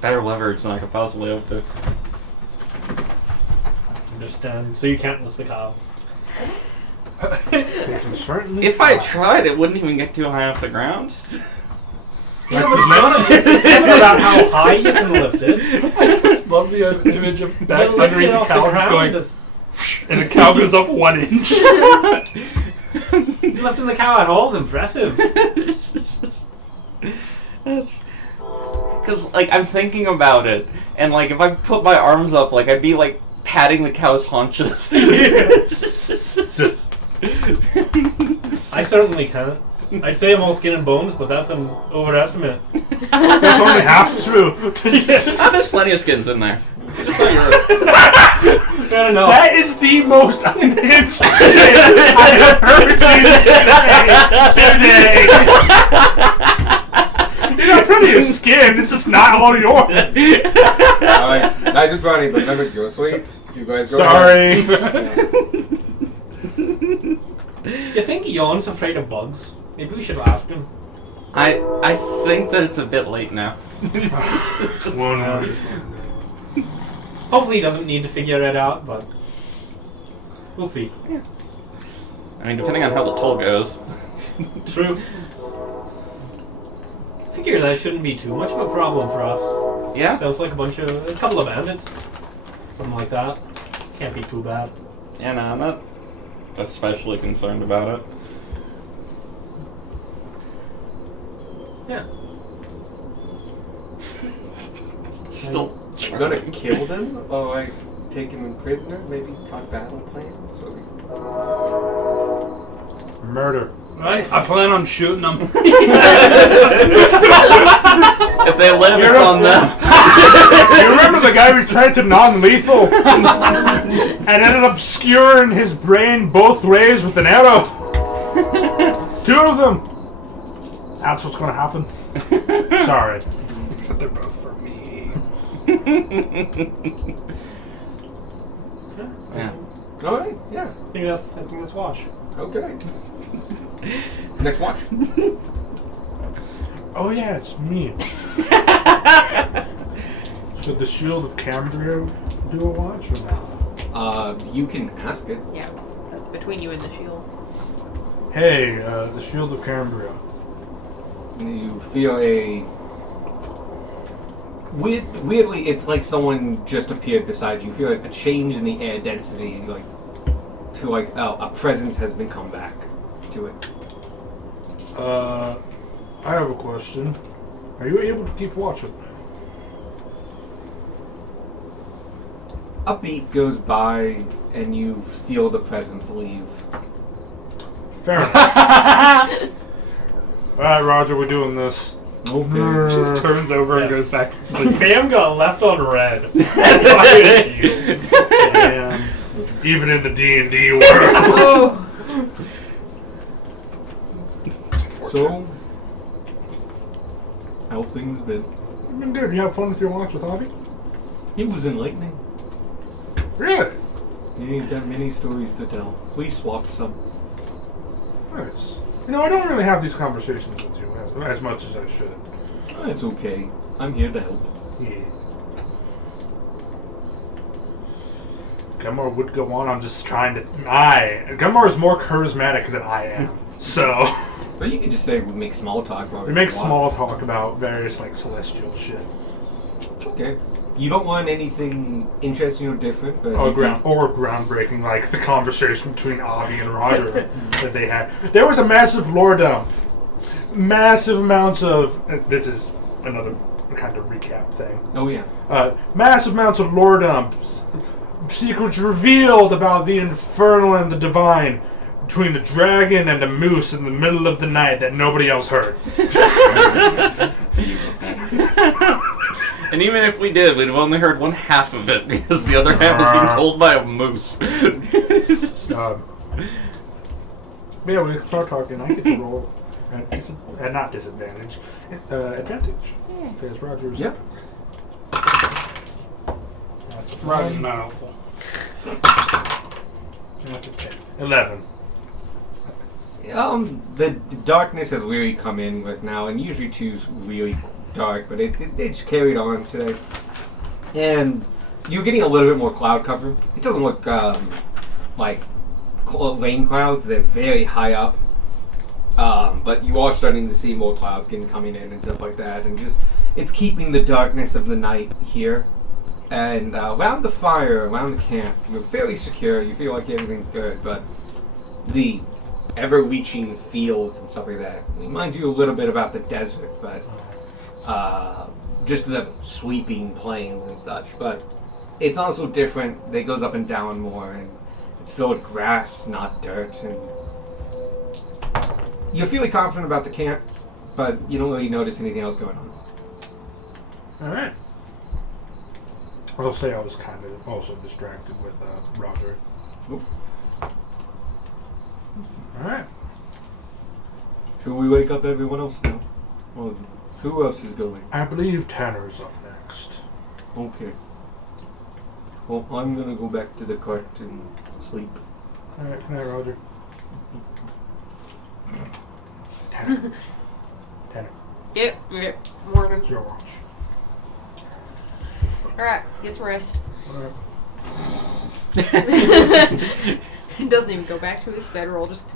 better leverage than I could possibly hope to. Understand. So you can't lift the cow. They can certainly If I try. tried, it wouldn't even get too high off the ground. Yeah, but it's not about how high you can lift it. I just love the image of that You lift underneath it the off cow just ground, going, just and the cow goes up 1 inch. lifting the cow at all is impressive. Because, like, I'm thinking about it, and, like, if I put my arms up, like, I'd be, like, patting the cow's haunches. I certainly can't. I'd say I'm all skin and bones, but that's an overestimate. That's only half true. There's plenty of skins in there. Just not yours. Fair enough. That is the most unhinged shit I have heard you say today. You got plenty of skin, it's just not all yours. Alright, nice and funny, but remember, go sleep. You guys go Sorry. You think Yon's afraid of bugs? Maybe we should ask him. I think that it's a bit late now. Hopefully he doesn't need to figure it out, but we'll see. I mean, depending on how the toll goes. True. Figure that shouldn't be too much of a problem for us. Yeah? Sounds like a couple of bandits. Something like that. Can't be too bad. Yeah, no, I'm not especially concerned about it. Yeah. Still You're gonna kill them? Or like take him in prisoner? Maybe talk battle plans? Or... Murder. Right? I plan on shooting them. If they live, it's on them. You remember the guy we tried to non-lethal and ended up skewering his brain both ways with an arrow? 2 of them. That's what's gonna happen. Sorry. Except they're both for me. Yeah. Alright, yeah. I think that's wash. Okay. Next watch. Oh yeah, it's me. Should the Shield of Cambria do a watch or not? You can ask it. Yeah, that's between you and the shield. Hey, the Shield of Cambria. You feel a... Weirdly, it's like someone just appeared beside you. You feel like a change in the air density, like a presence has been come back to it. I have a question. Are you able to keep watch with me? A beat goes by, and you feel the presence leave. Fair enough. Alright, Roger, we're doing this. Okay. Just turns over and goes back to sleep. Bam got left on red. And even in the D&D world. Oh! So, how things been? It's been good. You have fun with your watch with Avi? He was enlightening. Really? He's got many stories to tell. We swapped some. Nice. You know, I don't really have these conversations with you as much as I should. It's okay. I'm here to help. Yeah. Gumar would go on. I'm just trying to... Gumar is more charismatic than I am. So... But you can just say we make small talk. we make small talk about various, like, celestial shit. Okay. You don't want anything interesting or different, but... Or groundbreaking, like the conversation between Avi and Roger that they had. There was a massive lore dump. Massive amounts of... this is another kind of recap thing. Oh, yeah. Massive amounts of lore dumps. Secrets revealed about the infernal and the divine between the dragon and the moose in the middle of the night that nobody else heard. And even if we did, we'd have only heard one half of it because the other half is being told by a moose. Yeah, when we start talking, I get to roll at not disadvantage, advantage. Because Roger's. Yep. That's a Roger's 1. not helpful. That's a 10. 11. The darkness has really come in with now, and usually two's really dark, but it's carried on today. And you're getting a little bit more cloud cover. It doesn't look like rain clouds; they're very high up. But you are starting to see more clouds coming in and stuff like that, and just it's keeping the darkness of the night here. And around the fire, around the camp, you're fairly secure. You feel like everything's good, but the ever-reaching fields and stuff like that reminds you a little bit about the desert, but just the sweeping plains and such. But it's also different. It goes up and down more, and it's filled with grass, not dirt. And you're feeling confident about the camp, but you don't really notice anything else going on. Alright. I'll say I was kind of also distracted with Roger. Oop. Alright. Should we wake up everyone else now? Well, who else is going? I believe Tanner's up next. Okay. Well, I'm gonna go back to the cart and sleep. Alright, good night, Roger. Tanner. Tanner, Yep. Morning. it's your watch. Alright, get some rest. Alright. Doesn't even go back to his bedroll, just.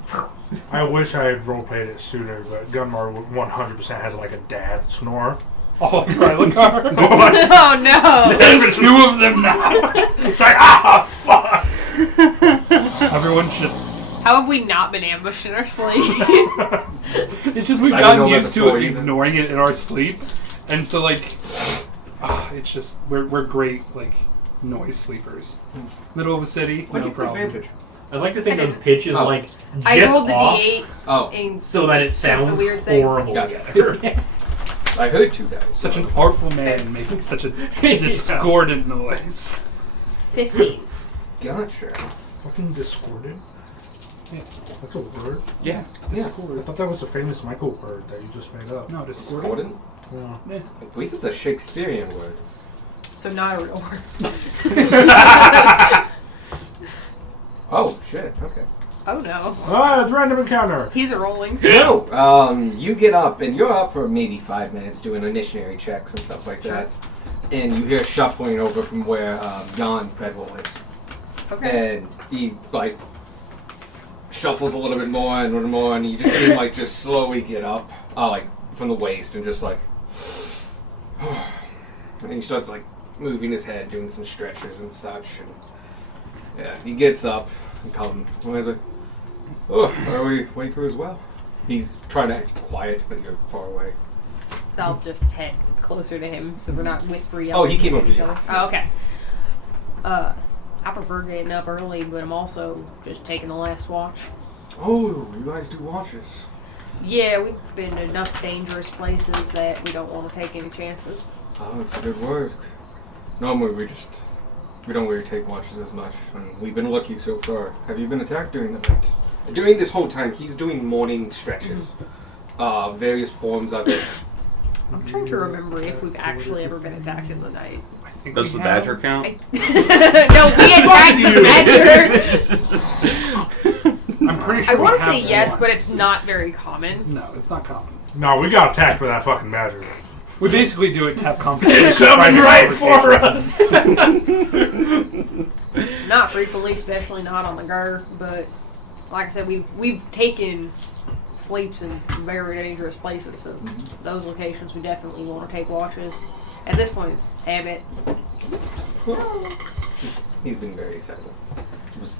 I wish I had roleplayed it sooner, but Gunmar 100% has like a dad snore. Oh, Rylangar. Oh no! There's two of them now! It's like, ah, fuck! Everyone's just. How have we not been ambushed in our sleep? It's just we've I didn't gotten know about used the to four it, either. ignoring it in our sleep, and so like, it's just we're great like noise sleepers. Middle of a city, What'd no you put problem. advantage? I'd like to think I the didn't. pitch is Oh. like just I rolled the off d8 Oh, and so that it the sounds weird thing. horrible. Gotcha. together. I heard two guys. Such an so- artful Fair. man making such a discordant noise. 15. Gotcha. Fucking discordant? Yeah. That's a word? Yeah. I thought that was a famous Michael word that you just made up. No, discordant. Discordant? Yeah. Yeah. I believe it's a Shakespearean word. So not a real word. Oh, shit. Okay. Oh no. Ah, it's random encounter! He's a rolling. So, you get up, and you're up for maybe 5 minutes doing initiatory checks and stuff like that. And you hear shuffling over from where Jan's bedroll is. Okay. And he, like, shuffles a little bit more and a little more, and you just see him, like, just slowly get up, like, from the waist, and just, like, and he starts, like, moving his head, doing some stretches and such, and, yeah, he gets up and comes, and he's like, oh, are we waker as well? He's trying to act quiet, but you're far away. I'll just head closer to him so we're not whispery Oh, he yelling came at up to each you. other. Oh, okay. I prefer getting up early, but I'm also just taking the last watch. Oh, you guys do watches. Yeah, we've been to enough dangerous places that we don't want to take any chances. Oh, that's a good word. Normally we don't really take watches as much, and we've been lucky so far. Have you been attacked during the night? During this whole time, he's doing morning stretches. Various forms of it. I'm trying to remember if we've actually ever been attacked in the night. I think Does we the have. badger count? No, we attacked the badger! I'm pretty sure. I want we to have say been yes, once. but it's not very common. No, it's not common. No, we got attacked by that fucking badger. We basically do it to have conversations. It's coming right for us! Not frequently, especially not on the GUR, but like I said, we've taken sleeps in very dangerous places, so those locations we definitely want to take watches. At this point, it's habit. He's been very excited. Just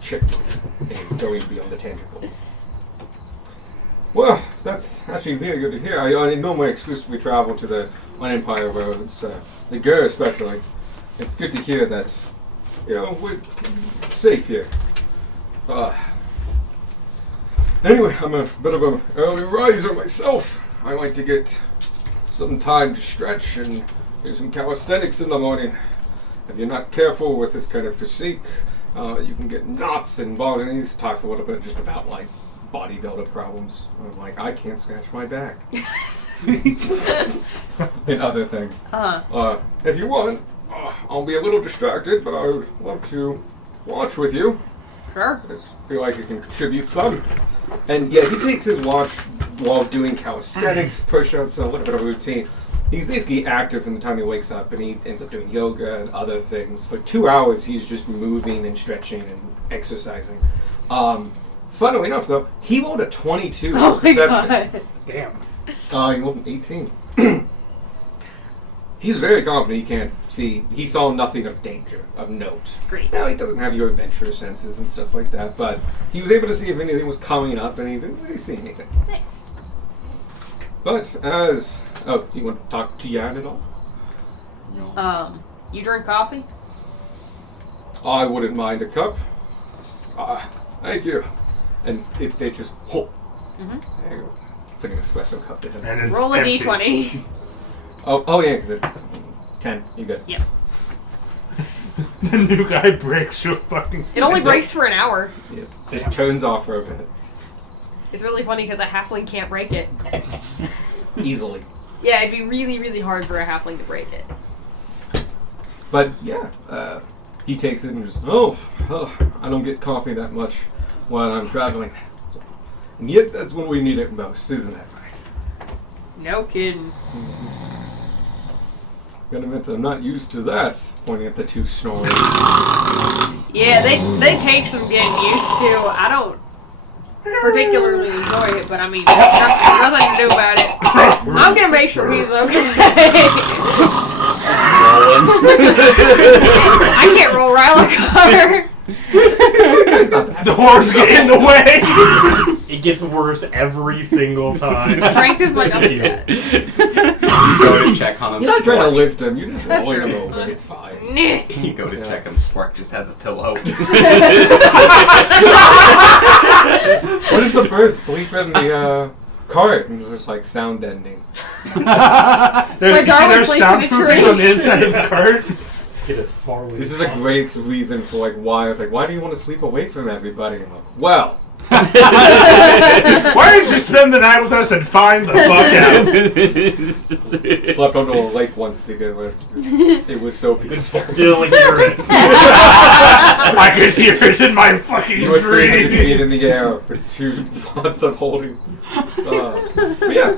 chipped, and he's going beyond the tangible. Well, that's actually very good to hear. I normally exclusively travel to the Empire roads, the GUR especially. It's good to hear that, we're safe here. Anyway, I'm a bit of an early riser myself. I like to get some time to stretch and do some calisthenics in the morning. If you're not careful with this kind of physique, you can get knots and balls. And he talks a little bit just about, like, bodybuilder problems. I'm like, I can't scratch my back. And other things. If you want, I'll be a little distracted, but I would love to watch with you. Sure. I just feel like it can contribute some. And yeah, he takes his watch while doing calisthenics, push-ups, and a little bit of routine. He's basically active from the time he wakes up, and he ends up doing yoga and other things. For 2 hours, he's just moving and stretching and exercising. Funnily enough, though, he rolled a 22 Oh my perception. god. Damn. He rolled an 18. He's very confident he can't see. He saw nothing of danger, of note. Great. Now, he doesn't have your adventurous senses and stuff like that, but he was able to see if anything was coming up, and he didn't really see anything. Nice. But as... Oh, you want to talk to Yan at all? You drink coffee? I wouldn't mind a cup. Thank you. And they just... Oh. Mm-hmm. There you go. It's like an espresso cup to him. And it's Roll a empty. d20. Oh yeah, because 10. You good. Yep. The new guy breaks your fucking... It only breaks for an hour. Yeah. Just turns off for a bit. It's really funny because a halfling can't break it. Easily. Yeah, it'd be really, really hard for a halfling to break it. But yeah, he takes it and just, I don't get coffee that much while I'm traveling. And yet that's when we need it most, isn't that right? No kidding. Gotta admit, I'm not used to that, pointing at the two snorers. Yeah, they take some getting used to. I don't particularly enjoy it, but I mean, nothing to do about it. I'm gonna make sure he's okay. I can't roll Ryla car. It's not that The horns get in the way! It gets worse every single time. Strength is my upset. You go to check on him. You're not trying to Spark. lift him, you're just That's rolling true. him over. It's fine. Nah. You go to Yeah. check him. Spark just has a pillow. What does the bird sleep in the cart? And it's just like sound ending. My darling There's sleeps in a soundproofing tree. on the inside of the cart. Get as far away This as is a possible. great reason for like why I was like, why do you want to sleep away from everybody? And I'm like, well, Why don't you spend the night with us and find the fuck out? slept under a lake once together. It was so peaceful. Still hear it. I could hear it in my fucking You were 300 feet dream. in the air for 2 months of holding. But yeah,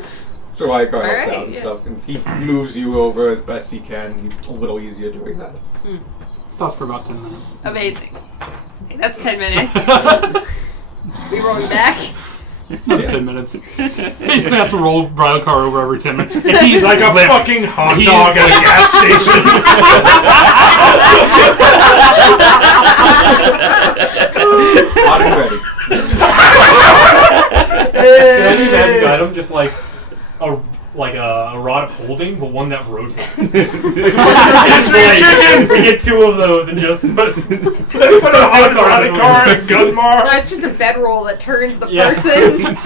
so Icar helps Alright, out and yeah. stuff, and he moves you over as best he can. He's a little easier doing that. Stops for about 10 minutes. Amazing. Okay, that's 10 minutes. We rolling back? Another 10 minutes. He's gonna have to roll Bridal Car over every 10 minutes. And He's like a fucking hot dog at a gas station. Hot and ready. Can I imagine item just like a rod of holding, but one that rotates? Just like, we get 2 of those and just put Put a hot dog on the car and Gunmar. No, it's just a bedroll that turns the Yeah. person.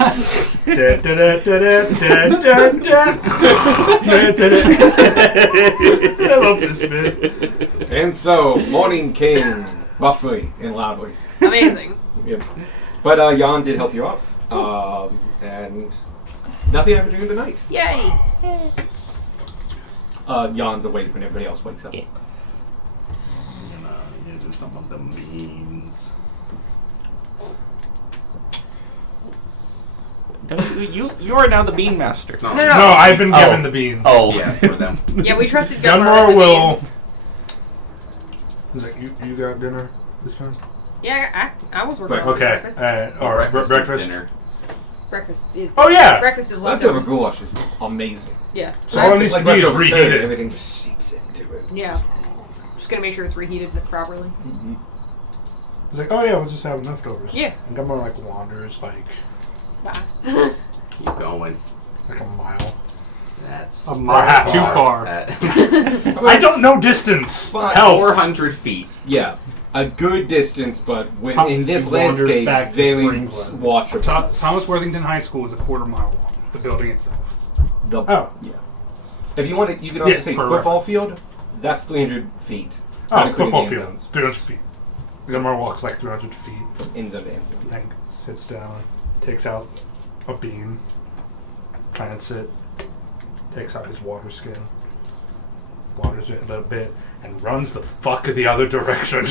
I love this bit. And so, morning came roughly and loudly. Amazing. Yep. But Jan did help you out. And nothing happened during the night. Yay. Jan's awake when everybody else wakes up. I'm gonna do some of the beans. You are now the bean master. No, No, I've been given the beans. Oh. Yes, for them. Yeah, we trusted Gunmar Gunmar with the will. beans. He's like, you got dinner this time? Yeah, I was working on Okay. breakfast. Or Breakfast is breakfast. dinner. Breakfast is. Oh, yeah. Breakfast is Leftover leftovers. goulash is amazing. Yeah. So all it It's needs like to be is leftover food, reheated. everything just seeps into it. Yeah. Just gonna make sure it's reheated properly. He's like, oh yeah, we'll just have leftovers. Yeah. And Gunmar like wanders like Bye. Keep going. a mile. That's A mile too far. That, I don't know distance. Help. 400 feet. Yeah, a good distance, but when, Tom- in this he wanders landscape, back to very Springfield. watchable. Thomas Worthington High School is a quarter mile long. The building itself. Oh. Yeah. If you want to, you can also Yeah, say for football reference. field. That's 300 feet. Oh, Not including football the end field. zones. 300 feet. Gunmar walks like 300 feet. From end zone to end zone. And sits down, takes out a bean, plants it, takes out his water skin, waters it a little bit, and runs the fuck the other direction.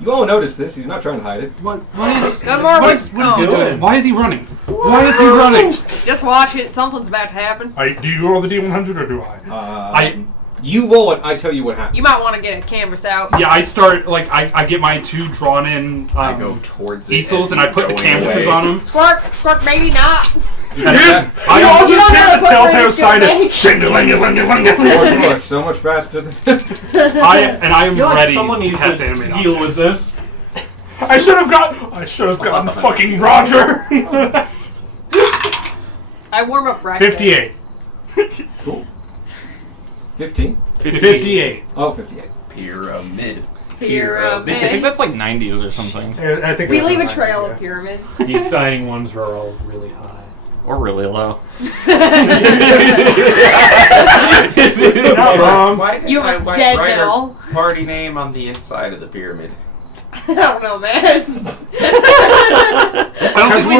You all notice this. He's not trying to hide it. What is Good morning. what is he Oh. doing? Why is he running? Why is he running? Just watch it. Something's about to happen. Do you roll the D100 or do I? You roll it. I tell you what happens. You might want to get a canvas out. Yeah, I start I get my 2 drawn in I go towards it easels as and I he's put the going canvases away. on them. Squirk, maybe not. I all You just don't know hear the what telltale race sign you're of making. shing-a-ling-a-ling-a-ling. You are so much faster than I am feel like ready someone to needs cast to animate deal objects. with this. I should have gotten fucking Roger. I warm up breakfast. 58. Cool. 15? 58. Oh, 58. Pyramid. I think Pyramid. that's like 90s or something. I think We that's leave a what trail mine of pyramids. The exciting ones are all really high. Or really low. is. Not wrong. Why You why- almost why dead write our now. Party name on the inside of the pyramid. I don't know, man. I don't Because think we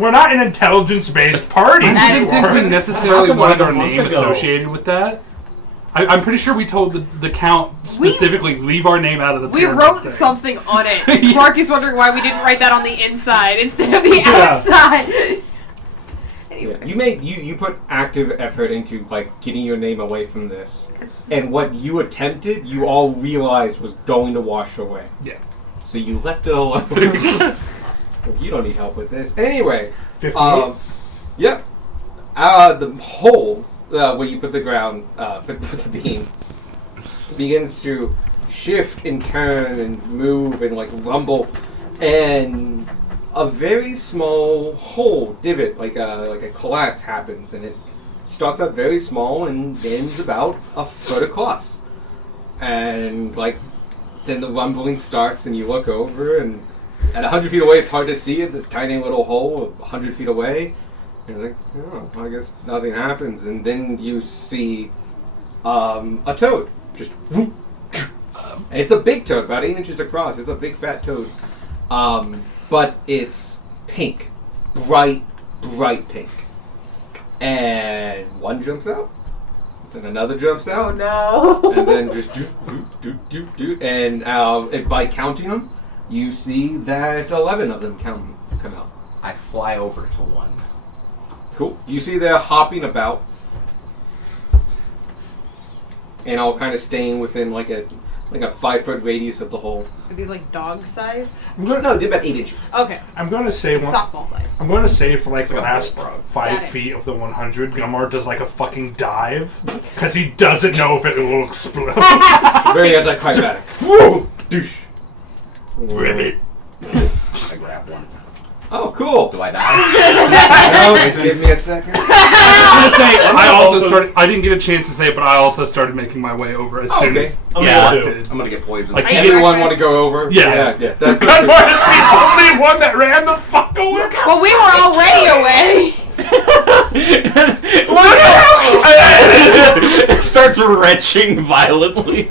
we're not an intelligence-based party. I don't think we Exactly. necessarily Happened wanted like a our month name ago. associated with that. I'm pretty sure we told the count specifically leave our name out of the We pyramid wrote thing. something on it. Spark is wondering why we didn't write that on the inside instead of the Yeah. outside. Yeah. You put active effort into like getting your name away from this, and what you attempted, you all realized was going to wash away. Yeah. So you left it alone. You don't need help with this. Anyway, 58. yep. The hole where you put the ground, put the beam, begins to shift and turn and move and like rumble, and a very small hole, divot, like a collapse happens, and it starts out very small and ends about a foot across, and like then the rumbling starts, and you look over, and at 100 feet away, it's hard to see it. This tiny little hole, 100 feet away. And you're like, oh, I guess nothing happens. And then you see a toad. Just whoop. And it's a big toad, about 8 inches across. It's a big fat toad. But it's pink. Bright pink. And one jumps out. Then another jumps Oh out. no. And then just do. And by counting them, you see that 11 of them come out. I fly over to one. Cool. You see they're hopping about, and all kind of staying within like a 5-foot radius of the hole. Are these like dog sized? No, they're about 8 inches. Okay. I'm going to say Like softball sized. I'm going to say for like the like a last bullfrog. 5 Got it. feet of the 100, Gumar does like a fucking dive because he doesn't know if it will explode. Very anticlimactic. Woo! Douche. Ribbit. I grab one. Oh, cool. Do I die? No, just give me a second. I didn't get a chance to say it, but I also started making my way over as soon Okay. as I'm Yeah. gonna do. did. I'm gonna get poisoned. Like, Are you Anyone want to breakfast? go over? Yeah. Yeah. That's Gumar is the only one that ran the fuck away. Well, we were already away. Starts retching violently.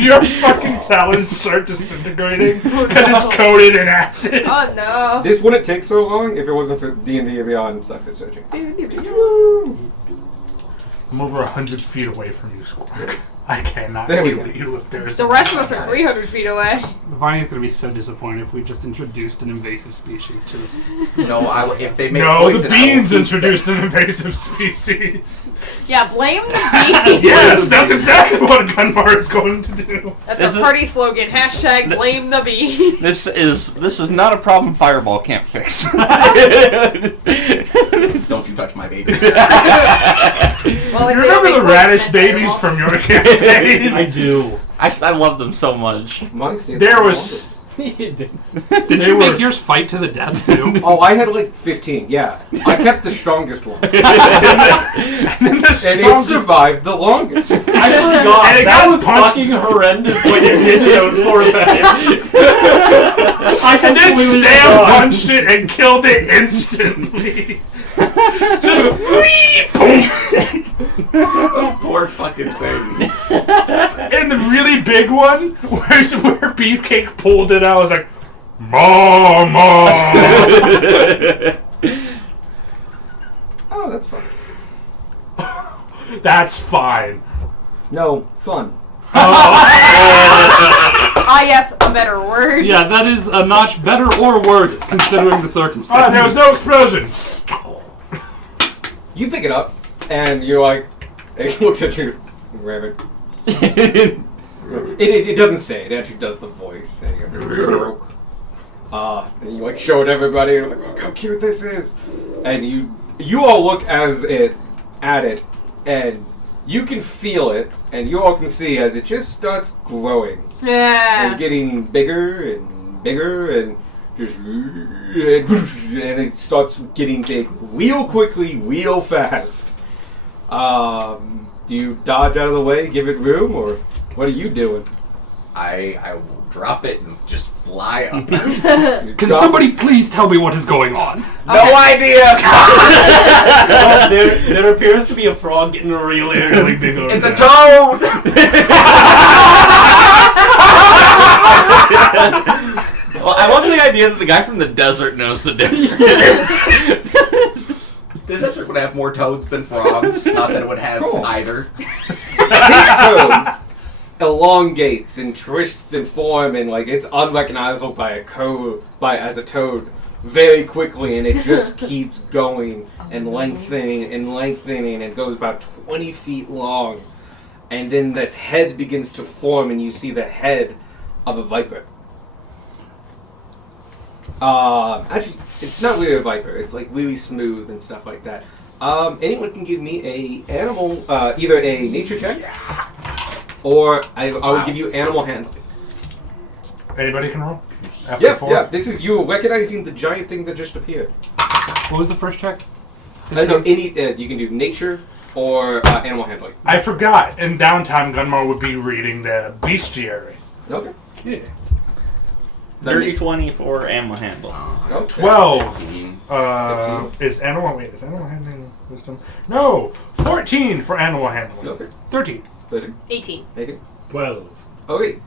Your fucking talons start disintegrating because it's coated in acid. Oh no. This wouldn't take so long if it wasn't for D&D Beyond Sucks at Searching. I'm over 100 feet away from you, Squark. I cannot There we heal go. you if there's The rest of us are 300 feet away. Viney's gonna be so disappointed if we just introduced an invasive species to this. No, if they make No, poison, the I will beans keep introduced an invasive species. Yeah, blame the bee. Yes, that's exactly what Gunbar is going to do. That's This a is- party slogan. Hashtag blame the bee. This is not a problem Fireball can't fix. Don't you touch my babies. Well, if You they don't remember make the poison, radish then babies they're from your campaign? I do. I love them so much. Mine stayed There the was... Did They you were- make yours fight to the death too? longest. Oh, I had like 15. Yeah, I kept the strongest one, And then the and it strong- survived the longest. I forgot. And it That got was punched- fucking horrendous when you did those poor things. I And then completely Sam forgot. punched it and killed it instantly. Just boom. Those poor fucking things. And the really big one, where Beefcake pulled it out, I was like, Mama! Oh, that's fun. That's fine. No, fun. Ah, yes, a better word. Yeah, that is a notch better or worse considering the circumstances. There was no explosion. You pick it up, and you're like, it looks at you, rabbit. It doesn't say it. It actually does the voice. And you go, and you like show it to everybody. You're like, look how cute this is. And you all look at it, and you can feel it, and you all can see as it just starts growing Yeah. and getting bigger and bigger, and just and it starts getting big real quickly, real fast. Do you dodge out of the way, give it room, or what are you doing? I will drop it and just fly up. Can somebody please tell me what is going on? No idea! There appears to be a frog getting really, really big over It's a there. toad! Well, I love the idea that the guy from the desert knows the difference. The desert would have more toads than frogs. Not that it would have Cool. either. Big toad elongates and twists in form, and like it's unrecognizable as a toad very quickly, and it just keeps going and lengthening and lengthening, and it goes about 20 feet long, and then its head begins to form, and you see the head of a viper. Actually, it's not really a viper. It's like really smooth and stuff like that. Anyone can give me a animal, either a nature check, or I will give you animal handling. Anybody can roll? After Yeah, 4? yeah. This is you recognizing the giant thing that just appeared. What was the first check? No, any you can do nature or animal handling. I forgot. In downtime, Gunmar would be reading the bestiary. Okay. Yeah. Dirty 20 for animal handle. Okay. 12. 15. Is animal handling wisdom? No! 14 for animal handling. Okay. 13. 18. Okay. 12. Okay.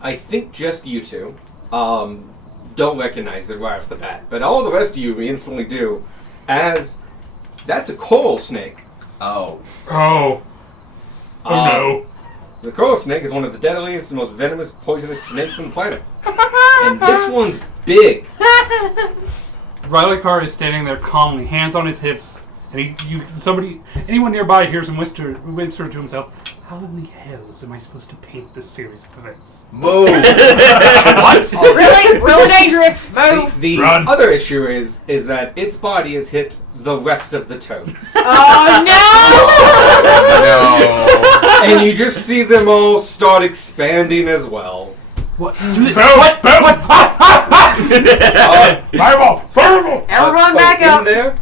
I think just you two don't recognize it right off the bat, but all the rest of you instantly do, as that's a coral snake. Oh. Oh. Oh no. The coral snake is one of the deadliest and most venomous, poisonous snakes on the planet. And this one's big. Riley Carr is standing there calmly, hands on his hips, and anyone nearby hears him whisper to himself, "How in the hells am I supposed to paint this series of events?" Move! Really? Really dangerous. Move. The Run. other issue is that its body has hit the rest of the toads. Oh, No! And you just see them all start expanding as well. What? What? Fireball! Fireball! no! Everyone back in up. there.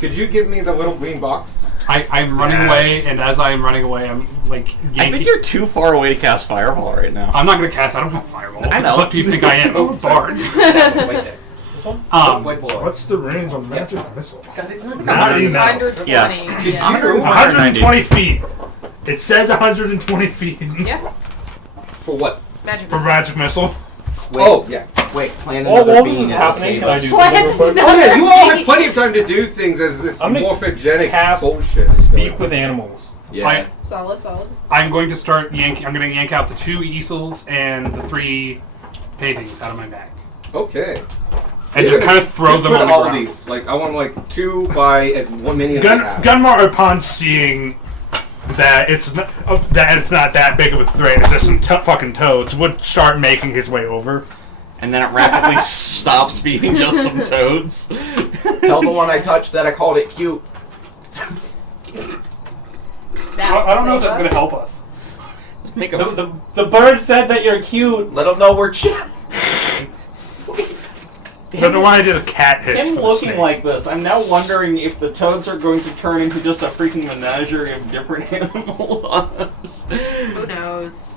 Could you give me the little green box? I'm running away, and as I am running away, I'm like yanking. I think you're too far away to cast Fireball right now. I'm not gonna cast. I don't have fireball. I know. What the fuck do you think I am? I'm a bard. Wait there. Um, Below. What's the range on magic missile? God, it's Not enough. 120. Yeah. Yeah. 120 feet. It says 120 feet Yeah. For what? Magic. for magic missile. Wait, Oh, yeah. wait, plan While another this being is and it'll happening, save can I us. do something real quick? Oh, yeah, you all have plenty of time to do things as this I'm gonna morphogenic cast bullshit. Speak with animals. Yeah. Solid. I'm going to start yanking. I'm going to yank out the 2 easels and the 3 paintings out of my bag, Okay. and You're just gonna kind of throw just them put on the all ground. of these. Like, I want like 2 by as many as I have. Gunmar, upon seeing that it's not that big of a threat, it's just some fucking toads, would start making his way over. And then it rapidly stops being just some toads. Tell the one I touched that I called it cute. That I don't know if save that's going us. to help us. Just make a The bird said that you're cute. Let them know we're cute. But the one I did a cat hiss Him for the looking snake. like this, I'm now wondering if the toads are going to turn into just a freaking menagerie of different animals on us. Who knows?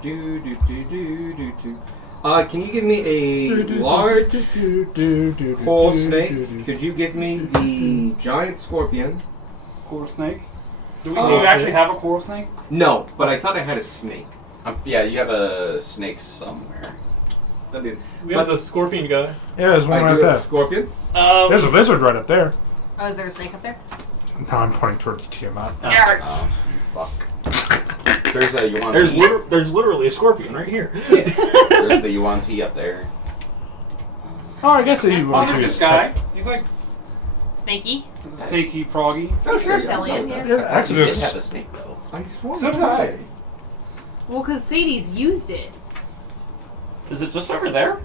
Can you give me a large coral snake? Could you give me the giant scorpion? Coral snake? Do Oh, you actually have a coral snake? No, but I thought I had a snake. Yeah, you have a snake somewhere. I did. We have the scorpion guy. Yeah, there's one I right do have a there. scorpion. There's a lizard right up there. Oh, is there a snake up there? Now I'm pointing towards Tiamat. Oh, Fuck. There's a Yuan there's Ti. there's literally a scorpion right here. There's the Yuan Ti up there. Oh, I guess you want to. This guy. He's like Snaky. snaky, froggy. Oh, Sure, reptilian, yeah. Yeah, You actually, did have a snake though. I swore So to did God. I. Well, because Sadie's used it. Is it just over there?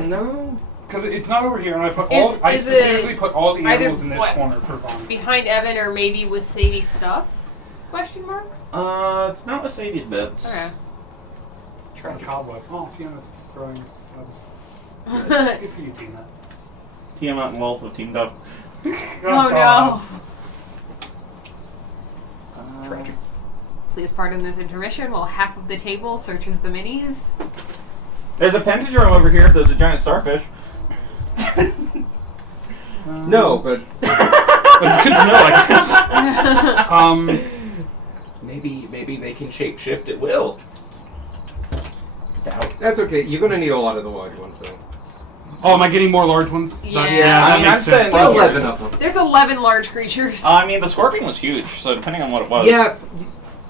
No. Because it's not over here, and I put Is- all. I is specifically it put all the either animals in this what? corner for Vaughn. Behind Evan or maybe with Sadie's stuff? Question mark? It's not Mercedes bits. Okay. A cobweb. Oh, Tiamat's growing. Oh Good for you, Tiamat. Tiamat and Wolf have teamed up. no. Tragic. Please pardon this intermission while half of the table searches the minis. There's a pentadrome over here if there's a giant starfish. No, but That's good to know, I guess. Maybe they can shapeshift at will. Doubt. that's okay. You're gonna need a lot of the large ones, though. Oh, am I getting more large ones? Yeah. that I mean, makes I'm saying sense. well, 11 of them. There's 11 large creatures. I mean, the scorpion was huge, so depending on what it was. Yeah,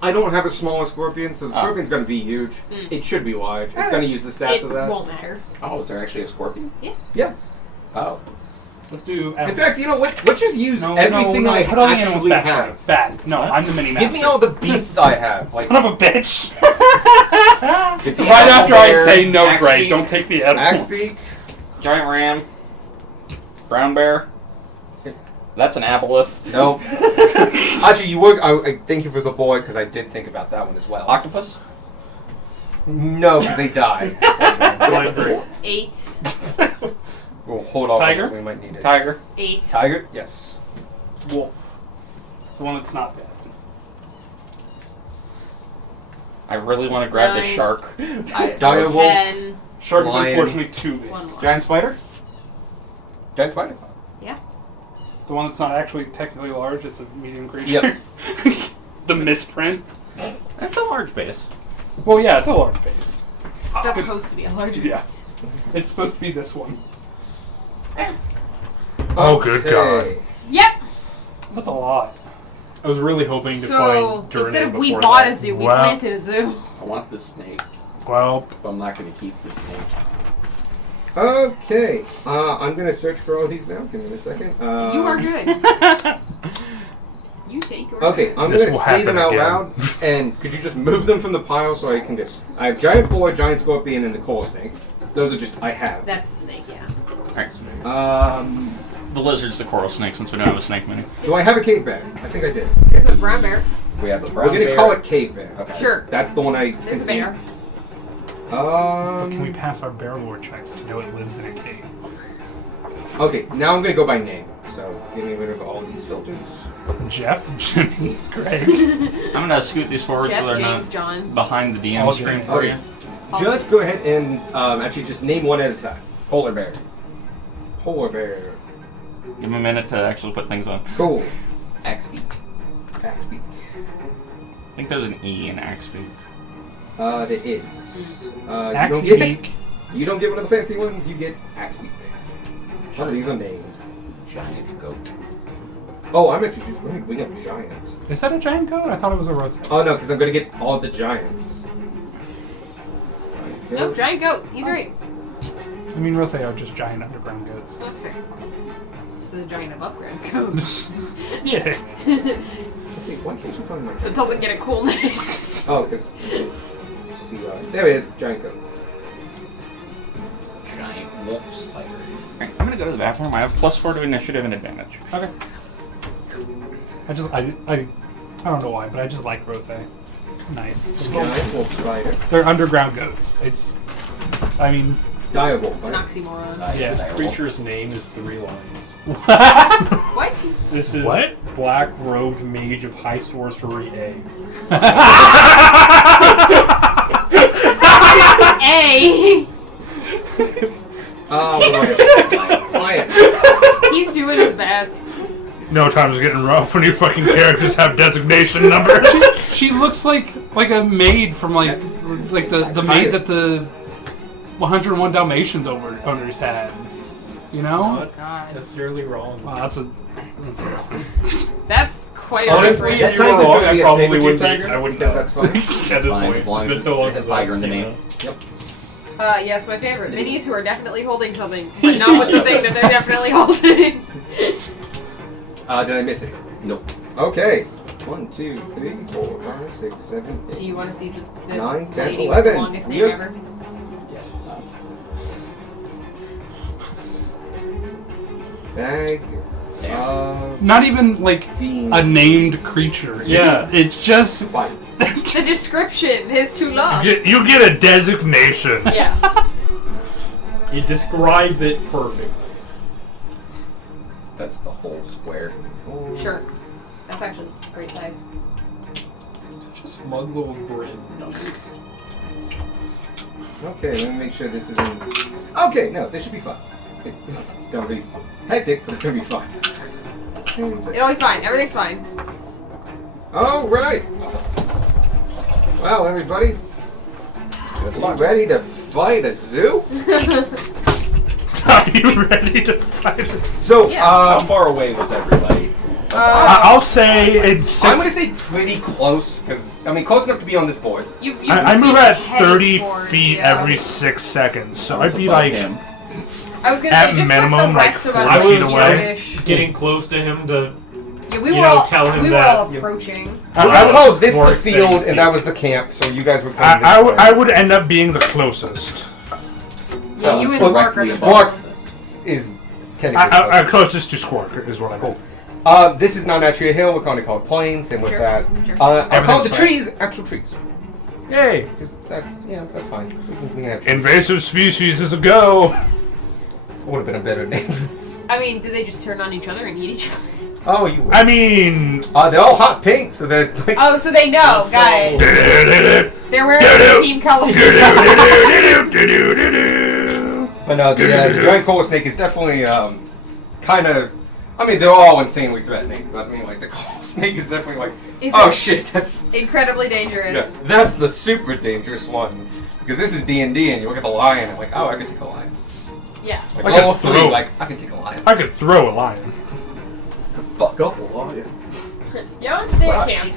I don't have a smaller scorpion, so the Oh. scorpion's gonna be huge. Mm. It should be large. It's gonna use the stats it of that. won't matter. Oh, is there actually a scorpion? Yeah. Oh. Let's do. In fact, you know what? Let's just use no, everything no, I put all the animals actually back. have. Bad. No, I'm the mini master. Give me all the beasts I have. Like Son of a bitch! Get the Right apple after I bear, say no, axe Gray, beak. don't take the edibles. Axbeak. Giant ram. Brown bear. That's an aboleth. No. Actually, you were. I thank you for the boy because I did think about that one as well. Octopus. No, because they die. unfortunately. 8. We'll hold off. Tiger? On this, we might need it. Tiger. 8. Tiger. Yes. Wolf. The one that's not dead. I really want to grab the 9. shark. Dire wolf. 10. Shark is Lion. unfortunately too big. 1 more. Giant spider. Giant spider. The one that's not actually technically large, it's a medium creature. Yep. The misprint. That's a large base. Well, yeah, it's a large base. That's supposed to be a large. Yeah. It's supposed to be this one. Oh, good God. Okay. Yep. That's a lot. I was really hoping to So find Durnan instead of we before bought that. a zoo, we Wow. planted a zoo. I want this snake, Well, but I'm not going to keep the snake. Okay. I'm gonna search for all these now. Give me a second. You are good. You take your Okay, I'm This gonna will say them out happen loud, and could you just move them from the pile so I can get? I have giant boar, giant scorpion, and the coral snake. Those are just I have. That's the snake, yeah. Alright. The lizard's the coral snake since we don't have a snake mini. Do I have a cave bear? I think I did. There's a brown bear. We have a We're brown gonna bear. call it cave bear. Okay. Sure. That's the one I. There's a can see. bear. but can we pass our bear lore checks to know it lives in a cave? Okay, now I'm gonna go by name. So get me rid of all these filters. Jeff, Jimmy, Greg. I'm gonna scoot these forward Jeff, so they're James, not John. behind the DM All screen James. for you. Okay. Just go ahead and actually just name one at a time. Polar bear. Polar bear. Give him a minute to actually put things on. Cool. Axe beak. Axbeak. I think there's an E in Axbeak. There is. Axbeak. You don't get one of the fancy ones. You get Axbeak. Some of these are named. Giant goat. Oh, I'm actually just wait. We got giants. Is that a giant goat? I thought it was a rose. Oh no, because I'm gonna get all the giants. Nope, giant goat. He's right. I mean, Rothe are just giant underground goats. That's fair. This is a giant of upgrade goats. Yeah. Wait, why can't you find my? So it doesn't get a cool name. Oh, because see, there it is, giant goat. Giant wolf spider. Alright, I'm gonna go to the bathroom. I have +4 to initiative and advantage. Okay. I don't know why, but I just like Rothe. Nice. Giant wolf spider. They're underground goats. It's, I mean, Dire wolf. It's an Right? oxymoron. yeah. This creature's name is 3 Lions. What? This is What? Black Robed Mage of High Sorcery A. A. Oh, Quiet. He's doing his best. No time's getting rough when your fucking characters have designation numbers. She looks like a maid from like the maid that the 101 Dalmatians owners had. You know? Not God. necessarily wrong. Wow, that's a reference. That's quite a Honestly, difference. if you were tiger's wrong, gonna I be a probably saber-tooth wouldn't be. tiger? I wouldn't Because know. that's fine. At this Fine, point, as long it's as been so long it has since I've tiger in the seen name. that. Yes, my favorite. Minis who are definitely holding something, but not with the thing that they're definitely holding. Did I miss it? Nope. Okay. 1, 2, 3, 4, 5, 6, 7, 8. Do you want to see the 9, 10, lady with 11. the longest name Yep. ever? Yes. Bag. Not even like Bean. a named creature. Yeah. It's just Fight. The description is too long. You get a designation. Yeah. It describes it perfectly. That's the whole square. Sure. That's actually a great size. Such a smug little grin. Okay, let me make sure this isn't. Okay, no, this should be fun. It's gonna be hectic, but it's gonna be fun. It'll be fine. Everything's fine. All right. Well, everybody, you ready to fight a zoo? Are you ready to fight? So, Yeah. How far away was everybody? I'll say in 6. I'm gonna say pretty close because I mean close enough to be on this board. I move at heading 30 towards, feet yeah. every 6 seconds, so I was I'd be above like. him. I was gonna at say just minimum, put the like, rest of us 4 like feet away. here-ish. Getting close to him to. Yeah, we You were know, all tell him we were that all you- approaching. I called this More the field exciting and that was the camp, so you guys were coming I this way. I would end up being the closest. Yeah, you and Well, Spark are the Spark- closest. Is technically I'm closest to Squark, is what I Cool. hope. This is not actually a hill. We're going to call it plains, and with Sure, that, sure. I'll call the Everything's fine. trees actual trees. Yay! Just, that's fine. We can have Invasive species is a go! would have been a better name. I mean, do they just turn on each other and eat each other? Oh, you. I mean. They're all hot pink, so they're like. Oh, so they know. Got it. They're wearing the team colors. But no, the giant coral snake is definitely kind of. I mean, they're all insanely threatening. But I mean, like the coral snake is definitely like. Is Oh it shit! That's incredibly dangerous. that's the super dangerous one because this is D&D, and you look at the lion and like, oh, I could take a lion. Yeah. Like I level could 3, throw- like I can take a lion. I could throw a lion. could fuck up a lion. Yo, stay at Brush. camp.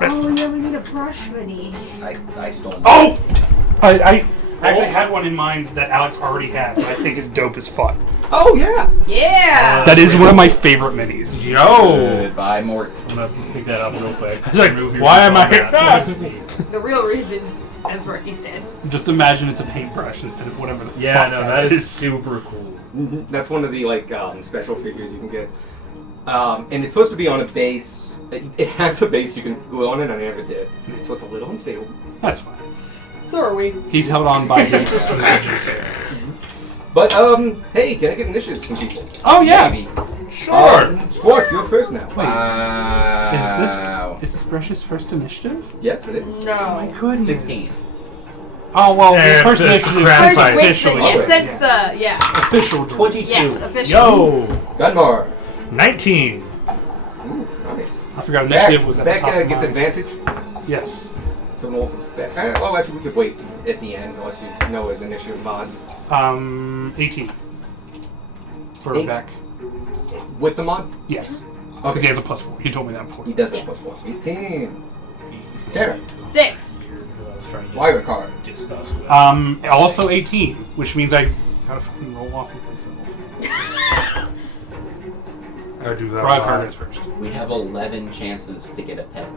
Oh yeah, we need a brush buddy. I stole mine. Oh! I actually had one in mind that Alex already had, but I think is dope as fuck. Oh yeah. Yeah. That is one of my favorite minis. Yo! Goodbye, Mort. I'm gonna pick that up real quick. It's like, Remove your why am I combat. The real reason, as Ricky said. Just imagine it's a paintbrush instead of whatever the Yeah, fuck no, that is super cool. That's one of the like special figures you can get, and it's supposed to be on a base. It has a base you can glue on it. I never did, so it's a little unstable. That's fine. So are we. He's held on by his magic. But hey, can I get initiatives from people? Oh yeah! Maybe. Sure! Squark, you're first now. Wow. Is this Bresh's first initiative? Yes, it is. No. Goodness. 16. Oh well, the first the initiative crap is fight. First with officially. the, it sets the, yeah. Official. 22. Yes, officially. Yo! Gunmar. 19. Ooh, nice. I forgot initiative was at the Beck top of gets mine. advantage. Yes. It's an roll for Beck. Well, actually, we could wait at the end unless you know his initiative mod. 18. For Eight. Beck. With the mod? Yes. Because he has a +4. He told me that before. He does have Yeah. +4. 18. Tara. 6. I was trying to Wire card. discuss with. Also 18, which means I gotta fucking roll off of myself. I do that. Rock hard is first. We have 11 chances to get a pet.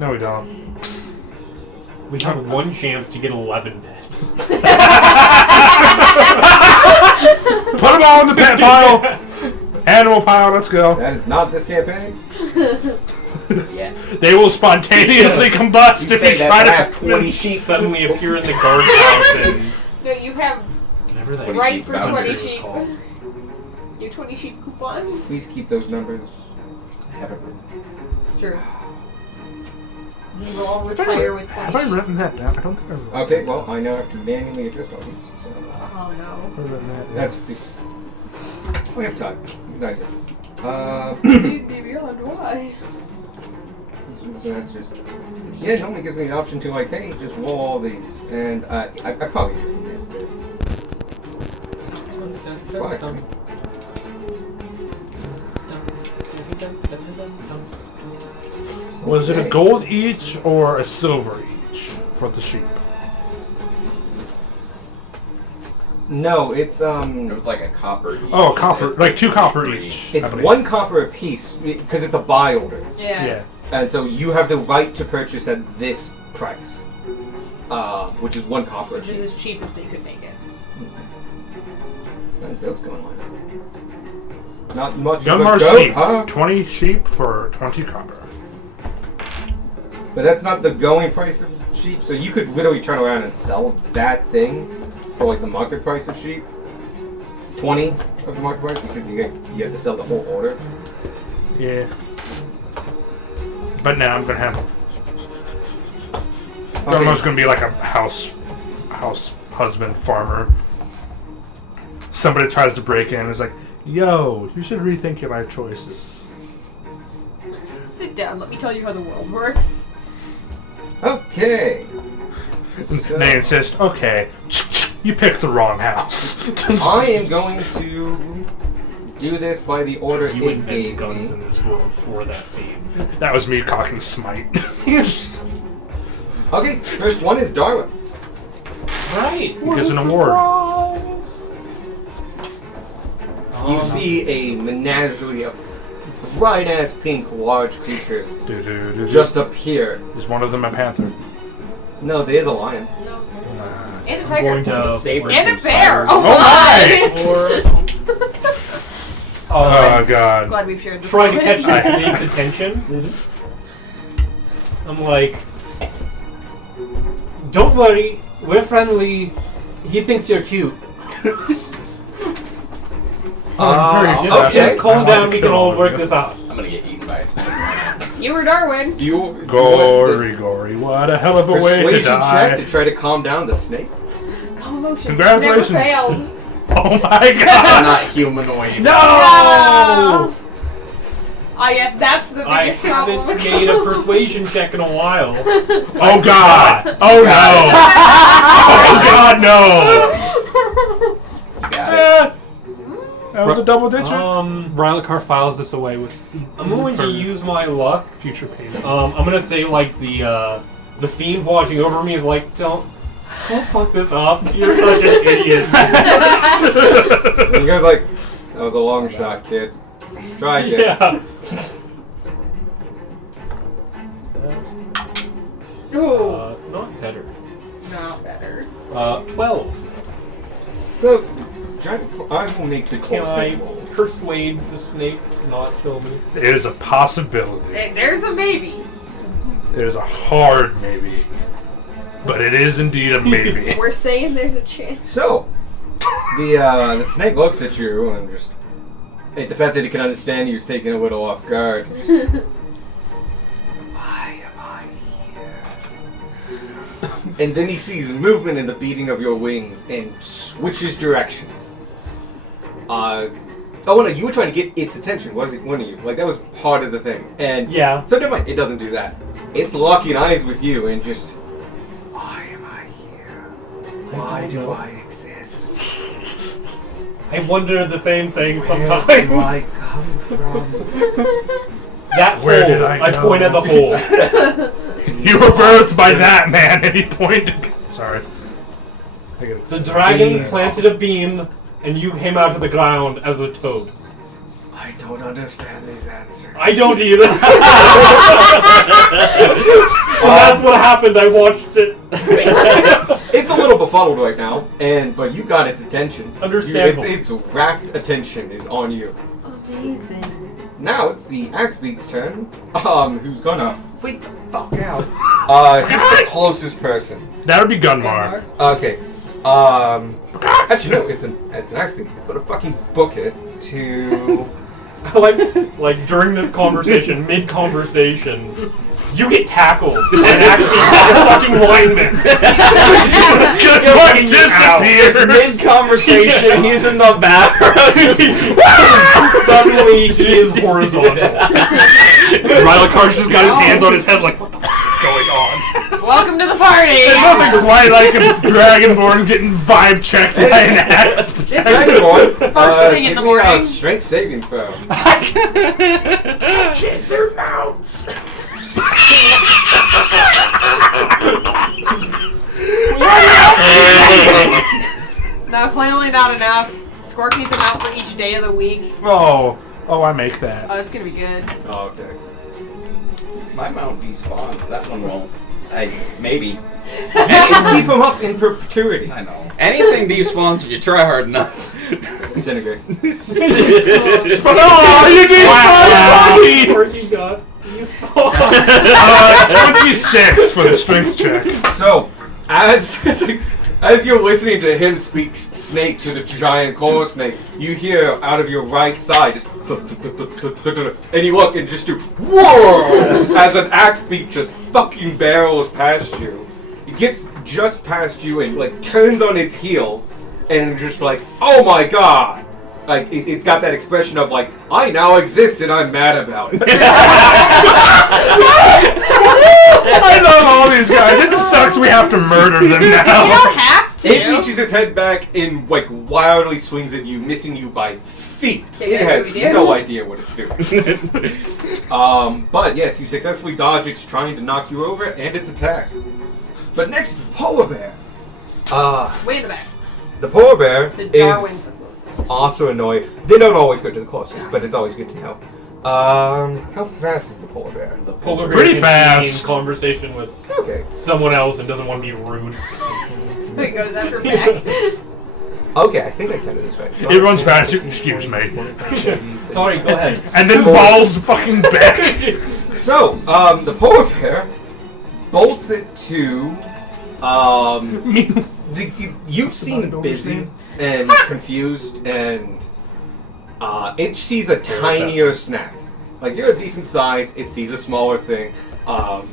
No, we don't. We have one chance to get 11 pets. Put them all in the pet pile! Animal pile, let's go. That is not this campaign. Yeah. They will spontaneously combust if you try to. have 20 sheep. Suddenly appear in the guardhouse and No, you have whatever that 20 right sheep for vouchers 20 was sheep. called. Your 20 sheep coupons. Please keep those numbers. I haven't written. It's true. We will all retire with 20 Have I sheep. written that down? I don't think I've written Okay, well, I now have to manually adjust all these. So Oh no. that. that's it's. We have time. He's not here. Dude, Beyond, why? So that's just yeah. It normally gives me the option to like, hey, just roll all these, and I probably just missed it. Fine. Was it a gold each or a silver each for the sheep? No, it's It was like a copper each. Oh, copper, It's like 2 copper free. each. I it's believe. 1 copper a piece because it's a buy order, Yeah. Yeah. and so you have the right to purchase at this price, which is 1 copper. Which is as cheap as they could make it. Goat's going on. Not much. Gunmar of a goat, sheep. huh? 20 sheep for 20 copper. But that's not the going price of sheep. So you could literally turn around and sell that thing for like the market price of sheep. 20 of the market price because you have to sell the whole order. Yeah. But now I'm gonna have. Gunmar's gonna be like a house husband farmer. Somebody tries to break in and is like, yo, you should rethink your life choices. Sit down. Let me tell you how the world works. Okay. And they insist, okay, you picked the wrong house. I am going to do this by the order You it invent gave guns me. in this world for that scene. That was me cocking smite. Okay, first one is Darwin. Right. He gets an award. You see a menagerie of bright-ass pink large creatures just appear. Is one of them a panther? No, there's a lion. And a I'm tiger. going to Saber And a from bear. Fire. Oh my! Oh god. Glad we've shared this. trying to moment. catch the snake's attention. I'm like, don't worry, we're friendly. He thinks you're cute. Okay. Just calm I'd like down. to We kill can all one of work you. this out. I'm gonna get eaten by a snake. You were Darwin. Do you Gory, gory. What a hell of a way to persuasion check to die. try to calm down the snake? Calm emotions. Congratulations. Never failed. Oh my I'm god. not humanoid. No! Ah, yes, that's the I biggest haven't problem. made a persuasion check in a while. Oh god. Oh no. Oh god, no. Got it. Eh, That was a double ditcher. Rylikar files this away with. I'm going for to use my luck. future payment. I'm gonna say like the fiend watching over me is like, don't fuck this up. You're such an idiot. And you guys like, that was a long shot, kid. Try again. Yeah. Ooh, Not better. not better. 12. So, I will make the Can I close roll. persuade the snake to not kill me? There's a possibility. There's a maybe. There's a hard maybe. But it is indeed a maybe. We're saying there's a chance. So, the snake looks at you and just, the fact that it can understand you is taken a little off guard. Just, why am I here? And then he sees movement in the beating of your wings and switches directions. Oh no, you were trying to get its attention, wasn't you? Like that was part of the thing. And Yeah. so never mind, it doesn't do that. It's locking eyes with you and just, why am I here? Why do I exist? I wonder the same thing Where do sometimes. I come from? That Where hole. did I go? point at the hole. You were birthed by that man, and he pointed. Sorry. I get The excited. dragon Please. planted a beam, and you came out of the ground as a toad. I don't understand these answers. I don't either. Well, that's what happened. I watched it. It's a little befuddled right now, but you got its attention. Understandable. Its rapt attention is on you. Amazing. Now it's the Axebeak's turn. Who's gonna freak the fuck out? Who's the closest person? That would be Gunmar. Okay. Actually, no. It's an Axebeak. It's gonna fucking book it to. like during this conversation, mid-conversation, you get tackled and actually a fucking lineman. Gunmar disappears. Mid-conversation, he's in the bathroom. Suddenly, he is horizontal. Rylakar's just got his hands on his head like, what the fuck is going on? Welcome to the party. There's nothing quite like a Dragonborn getting vibe checked by an act. This Second is one. first thing in give the me a morning. strength saving throw. Check their mouths. No, clearly not enough. Scork needs an out for each day of the week. Oh, I make that. Oh, it's gonna be good. Oh, okay. My mount despawns. That one won't. Maybe. And keep them up in perpetuity. I know. Anything despawns if you try hard enough. Disintegrate. Oh, you despawned Or you got you spawn. 26 for the strength check. So, as you're listening to him speak snake to the giant coral snake, you hear out of your right side just and you look and just do whoa as an axe beak just fucking barrels past you. It gets just past you and like turns on its heel and just like, oh my god. Like, it's got that expression of, like, I now exist and I'm mad about it. I love all these guys. It sucks we have to murder them You now. don't have to. It reaches its head back and, like, wildly swings at you, missing you by feet. Okay, It has we do. no idea what it's doing. But, yes, you successfully dodge its trying to knock you over and its attack. But next is the polar bear. Way in the back. The polar bear So Darwin's is the closest. also annoyed. They don't always go to the closest, but it's always good to know. How fast is the polar bear? The polar bear Pretty can be fast. in conversation with Okay. someone else and doesn't want to be rude. So it goes after back. Okay, I think I counted this right. It runs fast. Excuse me. Sorry, go ahead. And then balls fucking back. So, the polar bear bolts it to, you seem busy and confused, and it sees a tinier snack. Like, you're a decent size, it sees a smaller thing.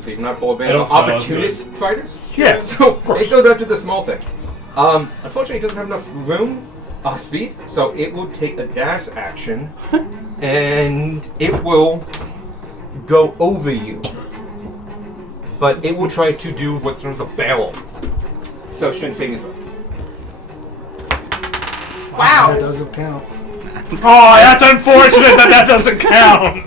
These are not polar bears, I don't smell as opportunist fighters. Yeah. So, it goes after the small thing. Unfortunately, it doesn't have enough room, speed, so it will take a dash action, and it will go over you. But it will try to do what's known as a barrel. So, strength saving throw. Wow. That doesn't count. Oh, that's unfortunate that doesn't count.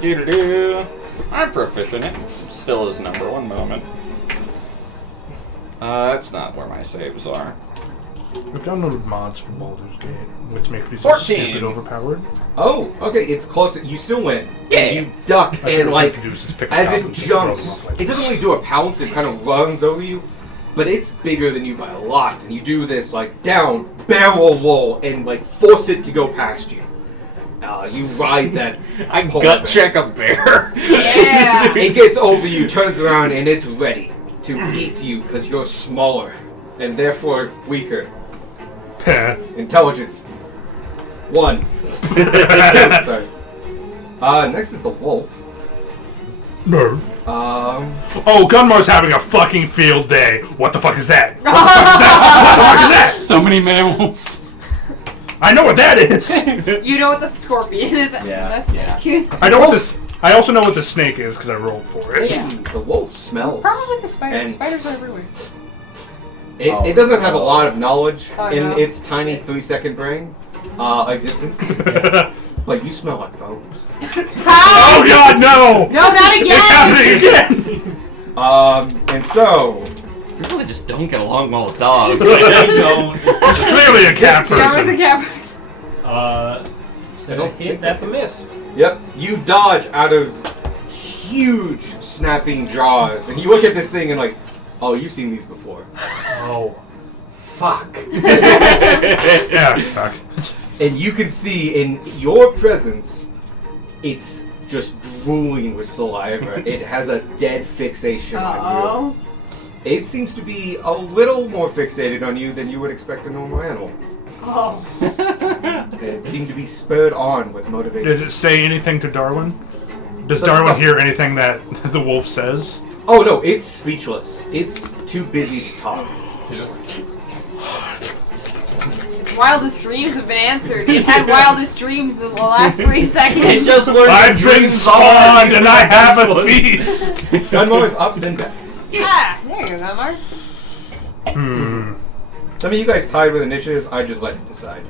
Doo-doo-doo. I'm proficient. It still is number one moment. That's not where my saves are. We've downloaded mods for Baldur's Gate, which make me so 14. stupid overpowered. Oh, okay, it's close. You still win. Yeah. You duck, My favorite and like, thing to do is just pick up as it goblins and throw jumps, them off like it doesn't really do a pounce, it kind of runs over you. But it's bigger than you by a lot, and you do this, like, down, barrel roll, and, like, force it to go past you. You ride that. I polar gut bear. check a bear. Yeah. It gets over you, turns around, and it's ready to eat you because you're smaller and therefore weaker. Peh. Intelligence. 1. 2. Sorry. Next is the wolf. No. Um, Gunmar's having a fucking field day. What the fuck is that? What the fuck is that? So many mammals. I know what that is. You know what the scorpion is? Yeah, That's snake. I know what this. I also know what the snake is because I rolled for it. Yeah. the wolf smells. Probably the spider. And- Spiders are everywhere. It doesn't have a lot of knowledge Oh, in no. its tiny 3-second brain existence, but you smell like bones. How? Oh god, no! No, not again! It's happening again! And so People that just don't get along well with dogs. I don't. It's clearly a cat That was a person. cat person. That's a hit, that's a miss. yep, you dodge out of huge snapping jaws, and you look at this thing and like, oh, you've seen these before. Oh. Fuck. Yeah, fuck. And you can see in your presence, it's just drooling with saliva. It has a dead fixation on Uh-oh. you. It seems to be a little more fixated on you than you would expect a normal animal. Oh. It seemed to be spurred on with motivation. Does it say anything to Darwin? Does Darwin hear anything that the wolf says? Oh no, it's speechless. It's too busy to talk. wildest dreams have been answered. You've had wildest dreams in the last 3 seconds. It just learned I've been spawned and I have a feast. Gunmore is up, then back. Ah, there you go, Gunmar. I mean, you guys tied with initiatives. I just let it decide.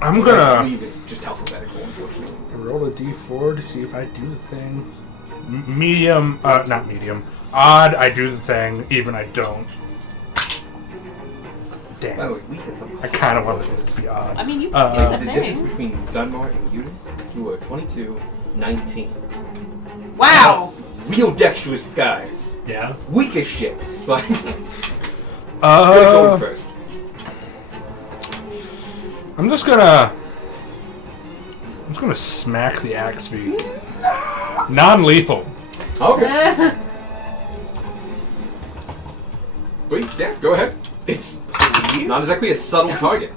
I'm I gonna believe it's just alphabetical, unfortunately. roll a d4 to see if I do the thing. Medium, not medium. Odd, I do the thing. Even, I don't. By the Damn. way, we had some. I kind of wanted it to be odd. I mean, you Uh, can The do the difference thing. between Gunmar and Yuden, you were 22, 19. Wow. Real dexterous guys. Yeah. Weak as shit. But good going first. I'm just gonna smack the Axby. Non-lethal. Okay. Wait, yeah, go ahead. It's not exactly a subtle target.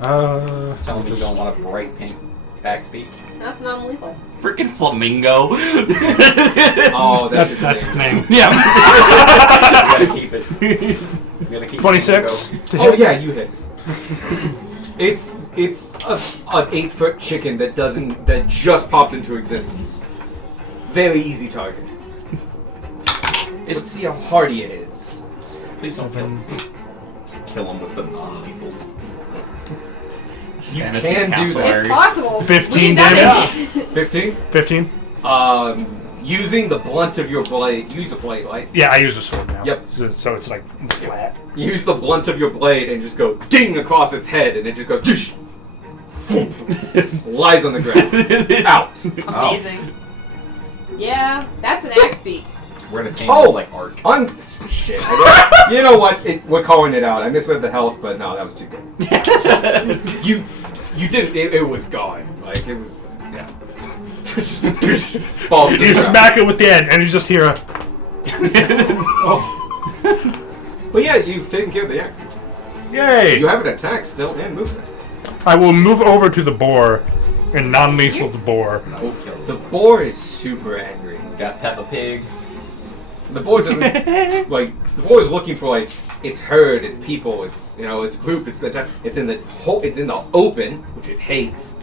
Tell me you don't want a bright pink axe beak. That's non-lethal. Freaking flamingo. Oh, that's its That's the name. name. Yeah. You gotta keep it. You gotta keep 26 Flamingo. to Oh hit. yeah, you hit. It's an 8-foot chicken that just popped into existence. Very easy target. Let's see how hardy it is. Please don't kill him with the non-lethal. You Fantasy can do Castle that. It's possible. 15 We've done damage. it. 15. 15. Using the blunt of your blade. Use a blade, right? Yeah, I use a sword now. Yep. So it's like flat. Use the blunt of your blade and just go ding across its head, and it just goes. Tsh, lies on the ground. Out. Amazing. Yeah, that's an axe beak. We're gonna change Oh! this like arc. Shit. You know what? We're calling it out. I misread the health, but no, that was too good. You didn't. It was gone. Like it was. Yeah. Falls to the You ground. smack it with the end, and you just hear a. But yeah, you've taken care of the axe. Yay! You have an attack still and movement. I will move over to the boar and non-lethal the boar. The boar is super angry. Got Peppa Pig. The boar doesn't like. The boar is looking for like its herd, its people, its its group. It's in the open, which it hates.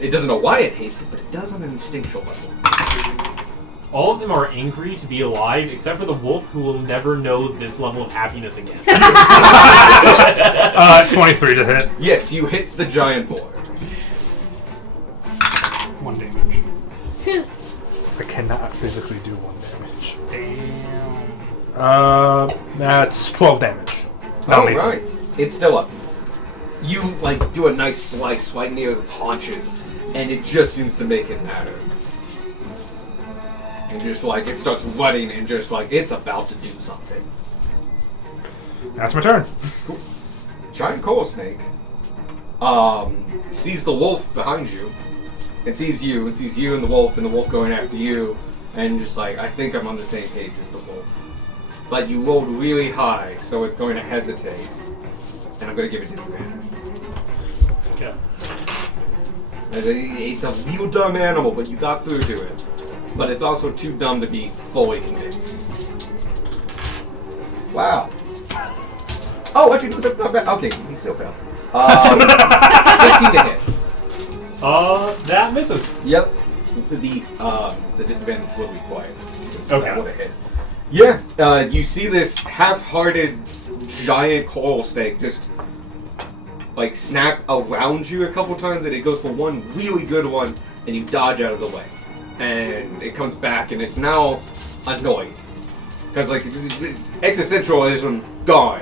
It doesn't know why it hates it, but it does on an instinctual level. All of them are angry to be alive, except for the wolf, who will never know this level of happiness again. 23 to hit. Yes, you hit the giant boar. 1 damage. I cannot physically do 1 damage. Damn. That's 12 damage. Oh, right. It's still up. You, like, do a nice slice right near its haunches, and it just seems to make it matter. And just, like, it starts running and just, like, it's about to do something. That's my turn. Giant coral snake sees the wolf behind you, and sees you and the wolf going after you, and just like, I think I'm on the same page as the wolf. But you rolled really high, so it's going to hesitate, and I'm going to give it disadvantage. Okay. It's a real dumb animal, but you got through to it. But it's also too dumb to be fully convinced. Wow. Oh, actually, that's not bad. Okay, he still failed. 15 to hit. That misses. Yep. The disadvantage will be quiet. Okay. That would have hit. Yeah, you see this half-hearted giant coral snake just like snap around you a couple times, and it goes for one really good one, and you dodge out of the way. And it comes back, and it's now annoyed. Because, like, existentialism gone.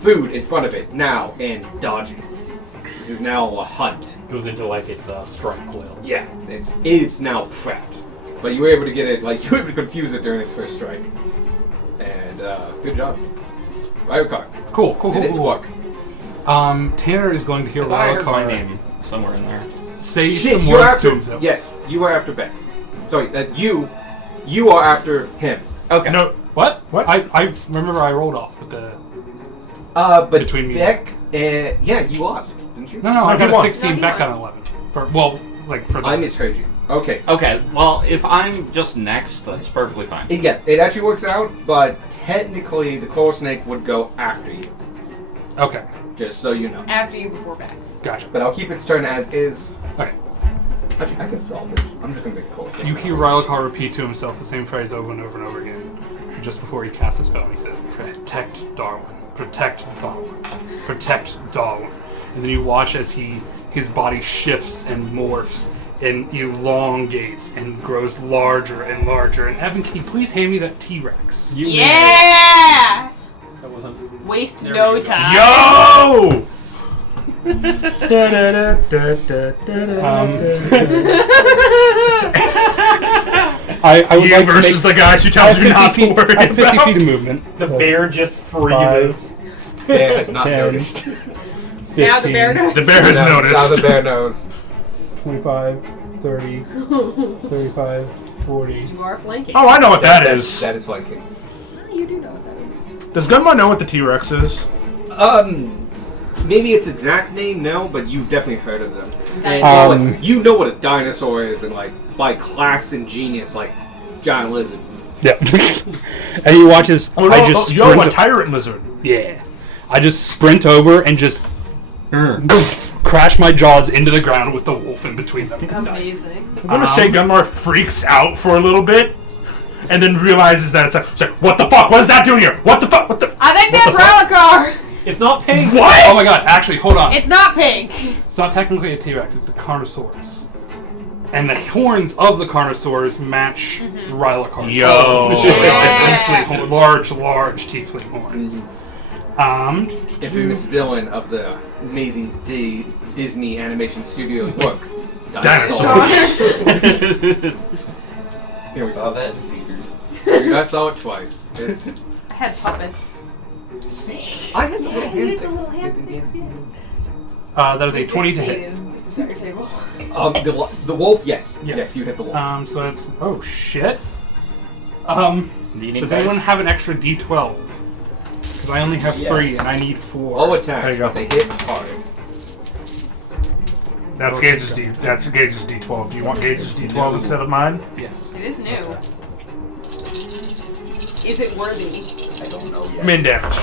Food in front of it now, and dodges. This is now a hunt. Goes into like its strike coil. Yeah, it's now prepped. But you were able to get it, like, you were able to confuse it during its first strike. And, good job. Right, Rykar. Cool. Did its work. Tanner is going to hear I thought I heard my Rykar name somewhere in there. say Shit, some you're words after, to himself. yes, you are after Beck. Sorry, you are after him. Okay. No, what? What? I remember I rolled off with the. But Between me Beck, yeah, you lost, didn't you? No, I he got a won. 16 No, he back won. on 11. For the. I misheard you. Okay. Okay, well, if I'm just next, that's perfectly fine. Yeah, it actually works out, but technically the coral snake would go after you. Okay. Just so you know. After you, before back. Gotcha. But I'll keep its turn as is. Okay. Actually, I can solve this. I'm just gonna make it close. You hear Rylakar repeat to himself the same phrase over and over and over again. Just before he casts the spell, he says, "Protect Darwin. Protect Darwin. Protect Darwin." And then you watch as his body shifts and morphs and elongates and grows larger and larger. And Evan, can you please hand me that T-Rex? You Yeah! That wasn't. Waste There no we go. time. Yo! I would You like to versus make the guy she tells you not to worry I have 50 about. feet of movement. The So bear just freezes. Yeah, it's not 10, noticed. Now the bear 15, knows. The bear has Now noticed. the bear knows. 25, 30, 35, 40. You are flanking. Oh, I know what that is. That is flanking. Oh, you do know what that is. Does Gunmar know what the T-Rex is? Maybe its exact name, no, but you've definitely heard of them. And Dinosaur. like, you know what a dinosaur is, and like by class and genius, like giant lizard. Yeah. And he watches. Oh, no, I just yo, sprint. a tyrant lizard. Yeah. I just sprint over and just crash my jaws into the ground with the wolf in between them. Amazing. I'm gonna say Gunmar freaks out for a little bit, and then realizes that it's like, what the fuck? What is that doing here? What the fuck? What the? I think What that's the Rylakar. It's not pink. What? Oh my god, actually, hold on. It's not pink. It's not technically a T-Rex, it's a Carnosaurus. And the horns of the Carnosaurus match the Rylakar. Yo. Yeah. Large tiefling horns. Infamous villain of the amazing Disney Animation Studios book. Dinosaurs. Here we Saw go. that in theaters. You guys saw it twice. It's, I had puppets. I had the little hand thing. That is a 20 to hit. This is your table. The wolf, yes. Yeah. Yes, you hit the wolf. So that's. Oh shit. Do you need Does dice? anyone have an extra D12? Because I only have Yes. 3 and I need 4. All attacks, There you go. but they hit hard. That's Gage's D. That's Gage's D12. Do you want Gage's D12 instead of mine? Yes. It is new. Is it worthy? I don't know yet. Min damage.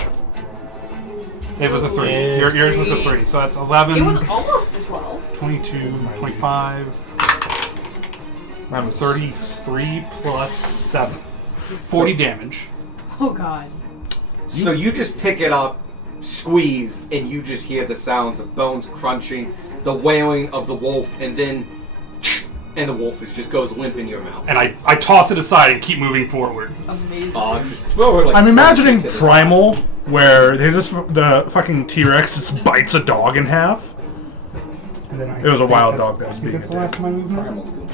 It was a 3. Yeah. Yours was a 3. So that's 11, It was almost a 12. 22, 25, 33 plus 7. 40 damage. Oh god. So you just pick it up, squeeze, and you just hear the sounds of bones crunching, the wailing of the wolf, and then and the wolf just goes limp in your mouth. And I toss it aside and keep moving forward. Amazing. Just throw her like. I'm 20 imagining feet to the Primal, where the fucking T-Rex just bites a dog in half. It was a wild dog that was being attacked. of my movement. Primal's good.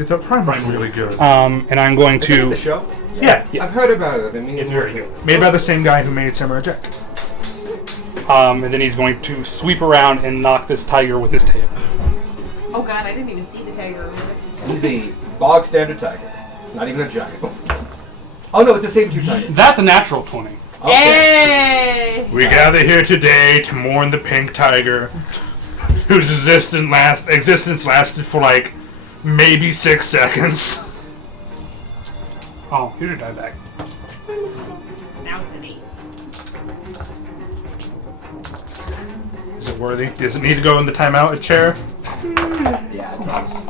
It's a Primal's really good. And I'm going side. Is it to. the show? Yeah, I've heard about it. I mean, it's very good. Made by the same guy who made Samurai Jack. And then he's going to sweep around and knock this tiger with his tail. Oh god, I didn't even see the tiger over there. He's a bog standard tiger, not even a giant. Oh no, it's a saber-tooth tiger. That's a natural 20. Okay. Yay! We gather here today to mourn the pink tiger, whose existence lasted for like maybe 6 seconds. Oh, here's your die bag. Now it's an 8. Is it worthy? Does it need to go in the timeout chair? Yeah, it does.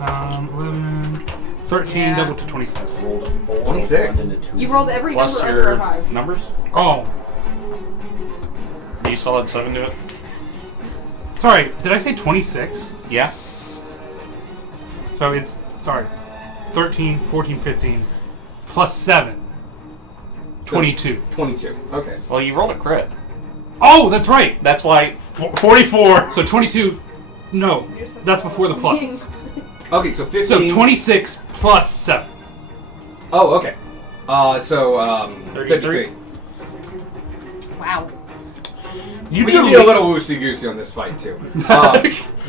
11, 13, Yeah. double to 26. Rolled a 4, 26. and a 2. You rolled every Plus number under your a 5. numbers? Oh, Do you still add 7 to it? sorry. Did I say 26? Yeah. So it's, sorry, 13, 14, 15, plus 7. 22. 22. Okay. Well, you rolled a crit. Oh, that's right. That's why. 44. So 22. No, that's before the pluses. Okay, so 15. So 26 plus 7. Oh, okay. So 33. Wow. You We can be a little loosey goosey on this fight too.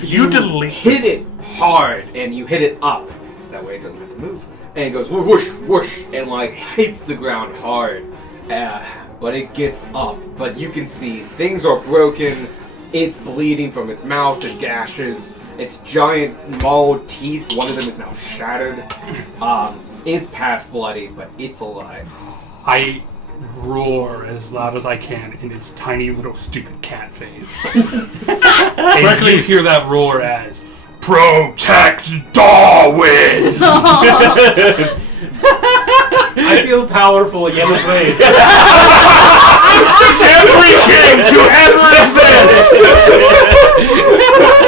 You delete. Hit it hard, and you hit it up. That way it doesn't have to move. And it goes whoosh, whoosh, and like hits the ground hard. But it gets up. But you can see things are broken. It's bleeding from its mouth and gashes. Its giant mauled teeth. One of them is now shattered. It's past bloody, but it's alive. I roar as loud as I can in its tiny little stupid cat face. And you hear that roar as Protect Darwin! I feel powerful again with me. Every king to ever exist!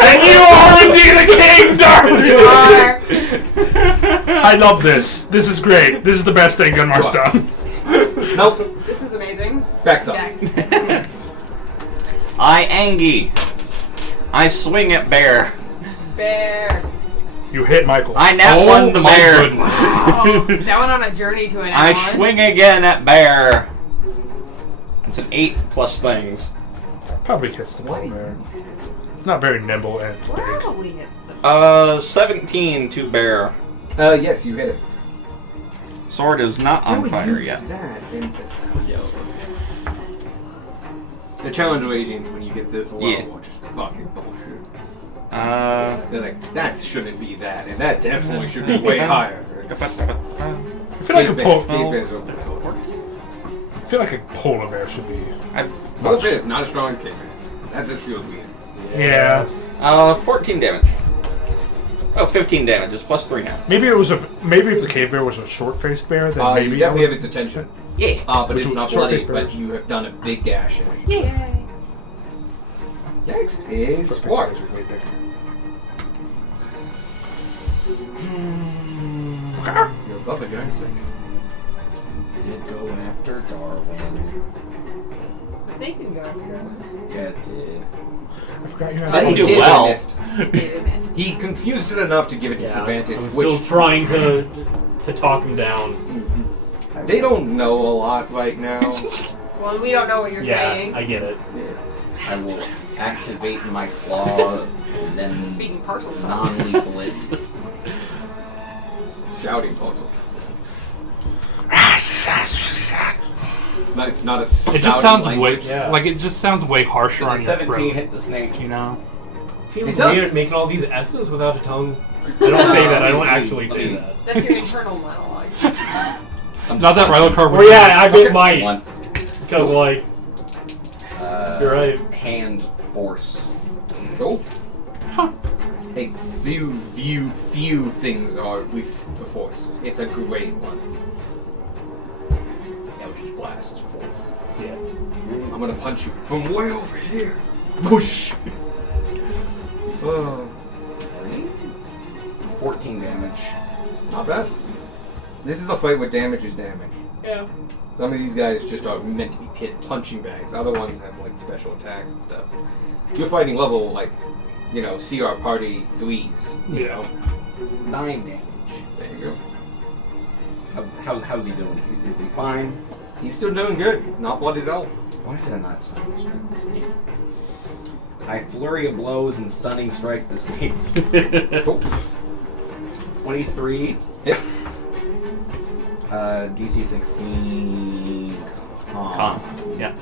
And you are indeed a king, Darwin! You are. I love this. This is great. This is the best thing Gunmar's done. Nope. This is amazing. Backs up. Back. I Angie. I swing at bear. Bear. You hit Michael. I nat one the my bear. goodness. Oh, that went on a journey to an hour. I swing again at bear. It's an 8 plus things. Probably hits the ball there. It's not very nimble and big. Probably hits the 17 to bear. Yes, you hit it. Sword is not How on would fire you yet. do that? The challenge agents, when you get this low, Yeah. are just fucking bullshit. Uh, They're like, that shouldn't be that, and that definitely should be way higher. I feel like a Cave polar. bears are way over. I feel like a polar bear should be. Polar bear is not as strong as cave bear. That just feels weird. Yeah. 14 damage. Oh, 15 damage. It's plus 3 now. Maybe it was a. Maybe if the cave bear was a short-faced bear, then maybe You it definitely would- have its attention. Yeah. But Which it's was not short-faced bloody, but bears. you have done a big gash in it. Yay. Next is Short-faced Squark. bears are way bigger. You're above a giant snake. Did go after Darwin. The snake can go after him. Yeah, it did. I forgot you had. Didn't He do did, well. but missed. David missed. He confused it enough to give it Yeah, disadvantage, I'm which still trying to talk him down. they don't know a lot right now. Well, we don't know what you're Yeah, saying. I get it. I will activate my claw and then Speaking partial tongue. non-lethal it. Shouting puzzle. It's not a It just shouting sounds language. way Yeah. like it just sounds way harsher on Does your a 17 throat. hit the snake? You know. Feels It does. weird making all these S's without a tongue. I don't say that. I don't actually say that. That's your internal monologue. Not that Rylocar would. Or yeah, I bit One. might. Because like, you're right. Hand force. Oh. Hey, few things are with a force. It's a great one. Eldritch Blast is force. Yeah. I'm gonna punch you from way over here. Whoosh. Oh, 14 damage. not bad. This is a fight where damage is damage. Yeah. Some of these guys just are meant to be hit punching bags. Other ones have like special attacks and stuff. You're fighting level like, CR party 3s. You know. 9 damage. There you go. How's he doing? Is he fine? He's still doing good. Not bloody at all. Why did I not stun strike the snake? I flurry of blows and stunning strike the snake. Cool. 23. Hits. DC 16. Con. Yeah.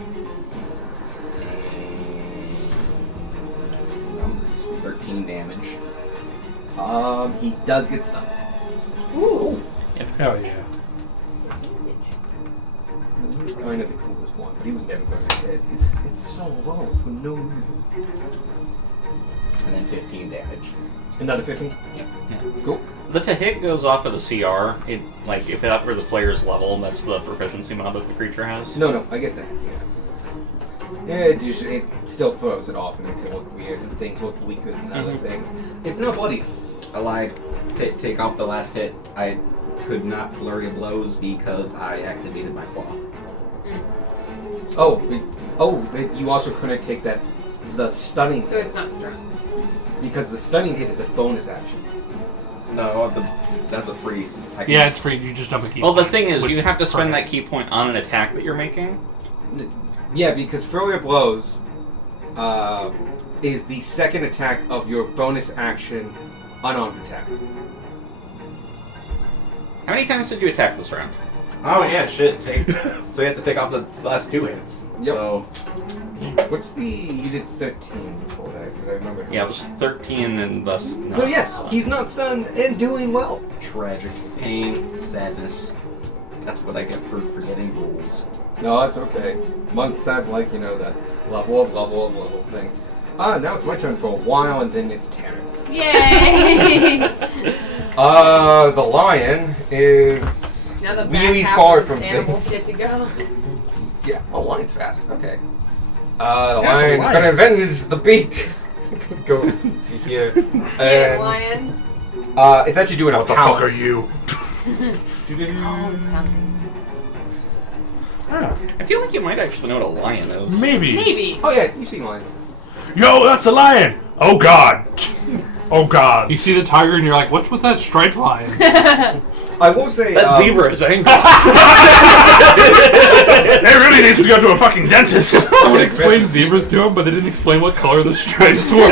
And 13 damage. He does get stunned. Ooh. Hell yeah. He was kind of the coolest one, but he was never going to hit. It's so low for no reason. And then 15 damage. Another 15. Yep. Cool. The to hit goes off of the CR. It if that were the player's level, that's the proficiency mod that the creature has. No, I get that. Yeah, it still throws it off and makes it look weird, and things look weaker than other things. It's not bloody. I lied. Take off the last hit. I could not flurry of blows because I activated my claw. You also couldn't take the stunning So it's not strong. because the stunning hit is a bonus action. No, that's a free. I can- Yeah, it's free. You just dump a key. Well, the thing is, With you have to spend permanent. that key point on an attack that you're making. Yeah, because Flurry of Blows is the second attack of your bonus action unarmed attack. How many times did you attack this round? Oh yeah, shit. So you have to take off the last 2 hits. Yep. So You did 13 before that, because I remember. Yeah, it was 13 and thus. No. So yes, he's not stunned and doing well. tragic pain, sadness. That's what I get for forgetting rules. No, that's okay. Months have that level thing. Now it's my turn for a while, and then it's Tarek. Yay! The lion is Now the really back far half from of the animals things. get to go. Yeah, lion's fast. Okay. The That's a lion's lion. gonna avenge the beak. Go here. Yeah, And, lion. it's actually doing What a the pounce. fuck are you? Oh, it's bouncing. Ah, I feel like you might actually know what a lion is. maybe. Maybe. Oh yeah, you see lions. Yo, that's a lion! Oh god! Oh god. You see the tiger and you're like, what's with that striped lion? I will say That zebra is angry. They really needs to go to a fucking dentist! Someone explained zebras to him, but they didn't explain what color the stripes were.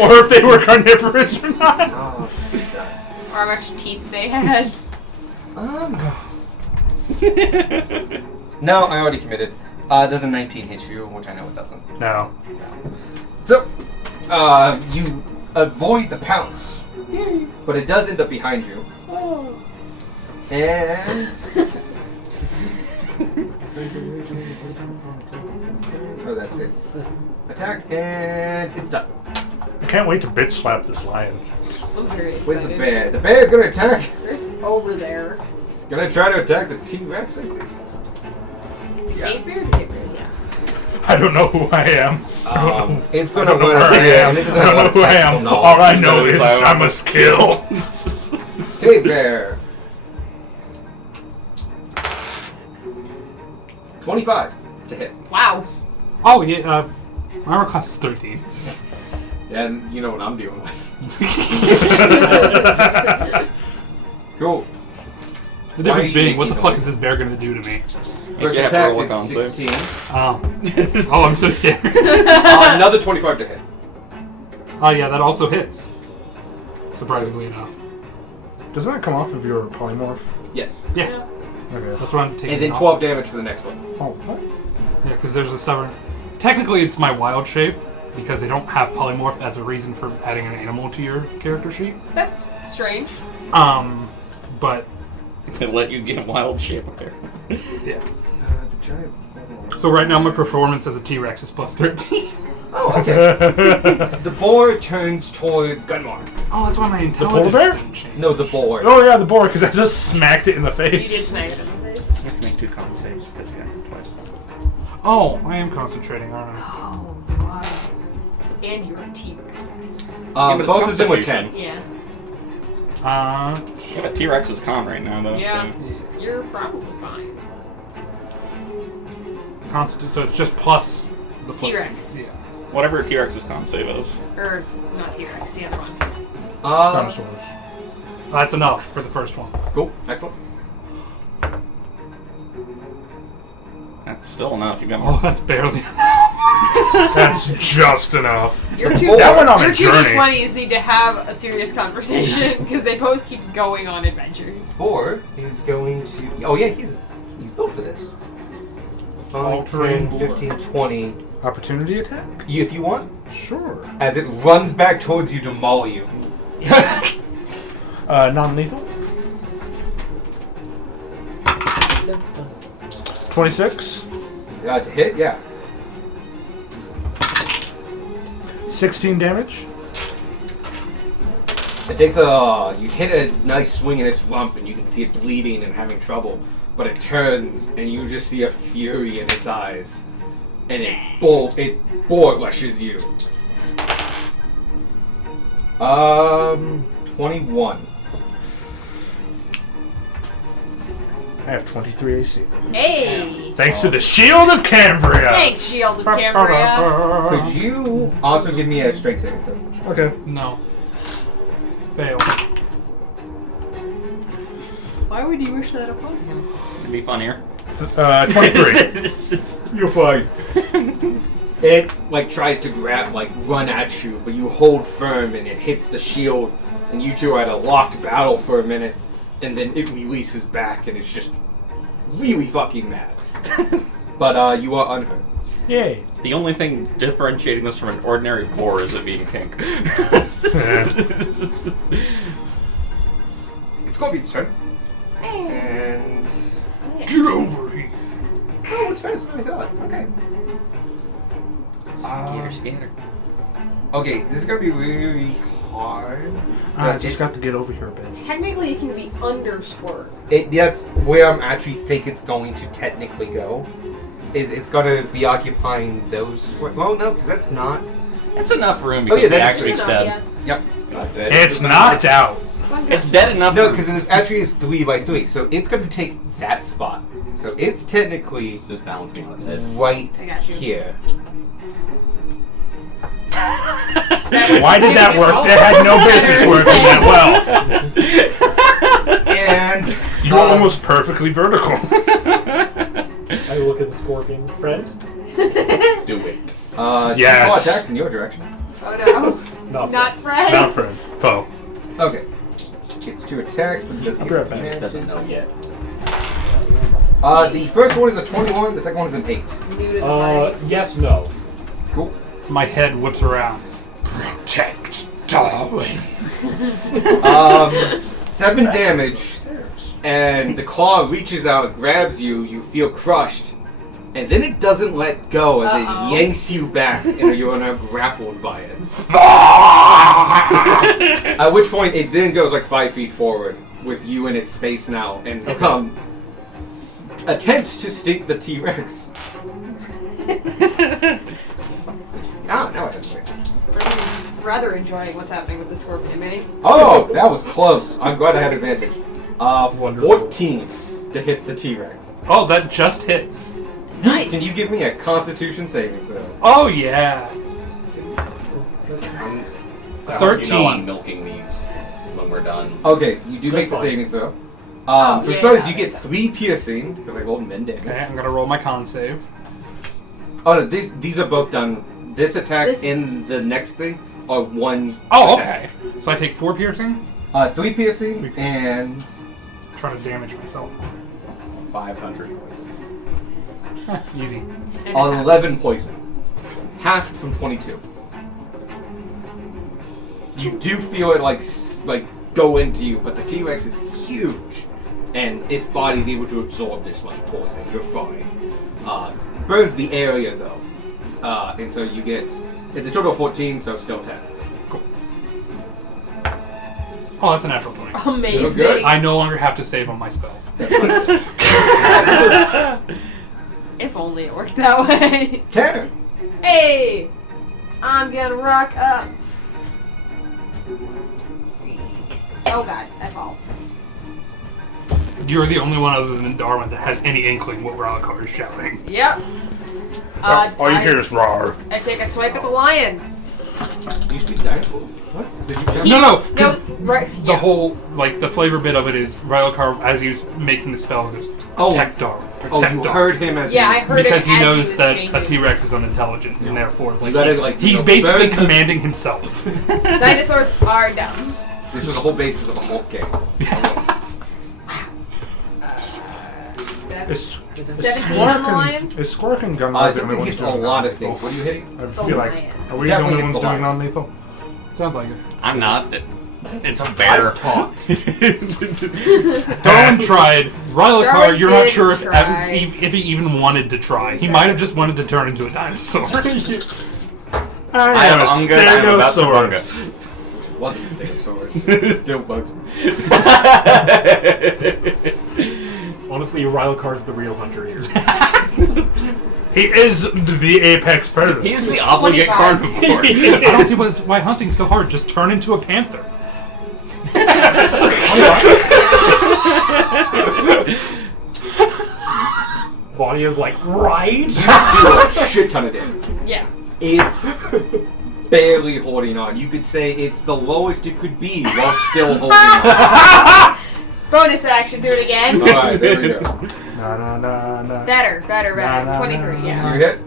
Or if they were carnivorous or not. Oh, Jesus. Or how much teeth they had. No, I already committed. Does a 19 hit you? Which I know it doesn't. No. So, you avoid the pounce, but it does end up behind you. And oh, that's its attack, and it's done. I can't wait to bitch slap this lion. I'm very excited. Where's the bear? The bear's gonna attack. There's over there. It's gonna try to attack the T-Rex. Big bear, big bear, yeah. I don't know who I am. It's I gonna don't know run where up I there, am. and it I doesn't have don't know a who I technical am. knowledge. All I know is I must kill. Hey, bear. 25 to hit. Wow. Oh, yeah, my armor class is 13. Yeah, and you know what I'm dealing with. Cool. The difference Why are you being, what the making fuck noise? is this bear gonna do to me? First You have to attack, roll a it's con save. 16. Oh, oh, I'm so scared. Another 25 to hit. Oh, yeah, that also hits. Surprisingly enough. Doesn't that come off of your polymorph? Yes. Yeah, Okay. that's what I'm taking. And then off. 12 damage for the next one. Oh, what? Yeah, because there's a severin. Technically, it's my wild shape because they don't have polymorph as a reason for adding an animal to your character sheet. That's strange. But They let you get wild shape up there. yeah. The giant. So right now my performance as a T-Rex is plus 13. Oh, okay. The boar turns towards Gunmar. Oh, that's why my polar intelligence bear? didn't change. No, the boar. Oh yeah, the boar, because I just smacked it in the You face. did smack it in the face. You have to make 2 con saves because you got hit twice. Oh, I am concentrating, aren't I? Oh, wow. And you're a T-Rex. but it's Both of them were Constitution. 10. Yeah. Yeah, but T-Rex is calm right now, though. Yeah. So. You're probably fine. So it's just plus the plus. T-Rex. Yeah. Whatever T-Rex's con save is. Or, not T-Rex, the other one. Dinosaurs. That's enough for the first one. Cool. Next one. That's still enough. You got more. Oh, that's barely. That's just enough. Your two, That went on your a two journey. D20s need to have a serious conversation because they both keep going on adventures. Boar is going to. Oh, yeah, he's built for this. 5, All-terrain 10, boar. 15, 20. Opportunity attack? If you want. Sure. As it runs back towards you to maul you. Non-lethal. 26. To hit, yeah. 16 damage. It takes a. You hit a nice swing in its rump, and you can see it bleeding and having trouble. But it turns, and you just see a fury in its eyes, and it boar rushes you. 21. I have 23 AC. Hey! Thanks to the Shield of Cambria. Thanks, Shield of Cambria. Could you also give me a strength saving throw? Okay. No. Fail. Why would you wish that upon him? It'd be funnier. 23. You're fine. It tries to run at you, but you hold firm and it hits the shield, and you two are at a locked battle for a minute, and then it releases back and it's just really fucking mad. But you are unhurt. Yay. The only thing differentiating this from an ordinary boar is it being pink. It's Scorpion's turn. And Get over here. Oh, it's faster than I thought. Okay. Scatter. Okay, this is gonna be really hard. I But just got to get over here a bit. Technically, it can be under squirt. that's where I'm actually think it's going to technically go. Is it's gonna be occupying those? Well, no, because that's not. It's enough room Oh, because yeah, the that's Axric's Enough, dead. yeah. Yep. It's not dead. It's knocked out. It's dead enough. No, room. because it actually is 3x3, so it's going to take that spot. So it's technically Just balancing on its head. right I got you. here. Why did that work? It had no business working that well. And You were almost perfectly vertical. I look at the scorpion friend. Do it. Yes. Two attacks in your direction. Oh no. Not, Not Fred. Not friend. Foe. Okay. It's 2 attacks, but he doesn't I'll get be right back. Just advantage. doesn't know yet. The first one is a 21, the second one is an 8. New to the party. yes, no. Cool. My head whips around. Protect Darwin. 7 damage, and the claw reaches out, grabs you, you feel crushed, and then it doesn't let go as Uh-oh. it yanks you back, and you're now grappled by it. At which point, it then goes like 5 feet forward, with you in its space now, and attempts to stink the T-Rex. Now it has to. I'm rather enjoying what's happening with the scorpion, mate. Oh, that was close. I'm glad I had advantage. Wonderful. 14 to hit the T-Rex. Oh, that just hits. Nice. Can you give me a Constitution saving throw? Oh, yeah. I hope 13. You know I'm milking these when we're done. Okay, you do That's make the fine. saving throw. Oh, for yeah, starters, yeah, you get that's 3 piercing because I rolled min damage. Okay, I'm gonna roll my con save. Oh no, these are both done. This attack This- in the next thing are 1. Oh, attack. okay. So I take 4 piercing? 3 piercing, 3 piercing. and Trying to damage myself. 500 poison. Easy. And 11 poison. Halved from 22. You do feel it like go into you, but the T-Rex is huge, and its body's able to absorb this much poison. You're fine. Burns the area though, and so you get. It's a total of 14, so still 10. Oh, that's a natural 20. Amazing. I no longer have to save on my spells. If only it worked that way. Tanner. Hey! I'm gonna rock up. Oh god, I fall. You're the only one other than Darwin that has any inkling what Ralikar is shouting. Yep. All you hear is roar. I take a swipe at the lion. You speak dinosaur? What? Did you? No, 'cause right. the whole, like, the flavor bit of it is Ralikar, as he was making the spell, goes, protect Darwin, Oh, protect you Darwin. heard him as Yeah, he I was- heard Because it he as knows was that changing. a T-Rex is unintelligent, and therefore, like, gotta, like, he's you know, basically burn the- commanding himself. Dinosaurs are dumb. This was the whole basis of a Hulk game. Is 17 on the lion? Is Squirk and Gunnar I the only think ones it's a doing lot of non-lethal? things. What are you hitting? I The feel like, lion. are we Definitely the only it's ones the doing lion. non-lethal? Sounds like it. I'm not. It's a bear. Darwin tried. Rylikar, Darwin you're not did sure if try. if he even wanted to try. He might have just wanted to turn into a dinosaur. I am Unga, I am about to bunga. Wasn't a Stegosaurus. It still bugs me. Honestly, Rylikar's the real hunter here. He is the apex predator. He's the obligate 25. carnivore. I don't see why hunting's so hard. Just turn into a panther. Claudia's like, right? Do a shit ton of damage. Yeah. It's barely holding on. You could say it's the lowest it could be while still holding on. Bonus action, do it again. Alright, there we go. Na. Better. Nah, nah, 23, nah, yeah. You hit?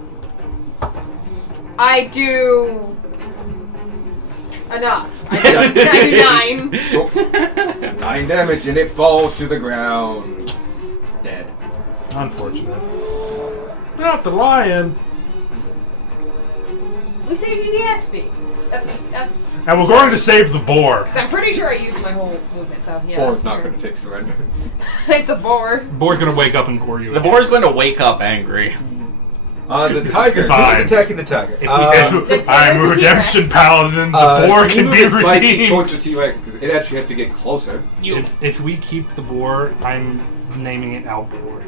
I do enough. I do 9. Cool. 9 damage and it falls to the ground. Dead. Unfortunate. Not the lion. We saved you the XP. That's. And we're going to save the boar. Cause I'm pretty sure I used my whole movement, so yeah. Boar's that's not true. going to take surrender. It's a boar. Boar's going to wake up and gore you. The boar's going to wake up angry. The tiger. Fine. Who's attacking the tiger? If I'm a there's a redemption T-Rex. paladin, the boar can can you be move 5 feet towards redeemed. the T-Rex because it actually has to get closer. If we keep the boar, I'm naming it Albor.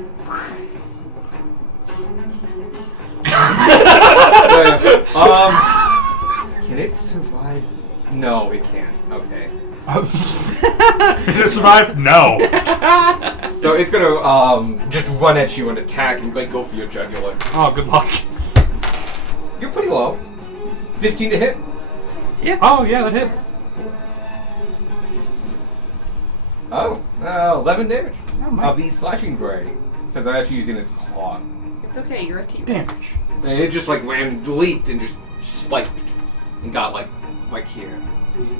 Can it survive? No, it can't. Okay. Did it survive? No. So it's gonna just run at you and attack and like go for your jugular. Oh, good luck. You're pretty low. 15 to hit. Oh, yeah, that hits. Oh, 11 damage Oh, my. of the slashing variety because I'm actually using its claw. It's okay, you're a T-Rex. Damage. And it just like leaped and just spiked and got like here,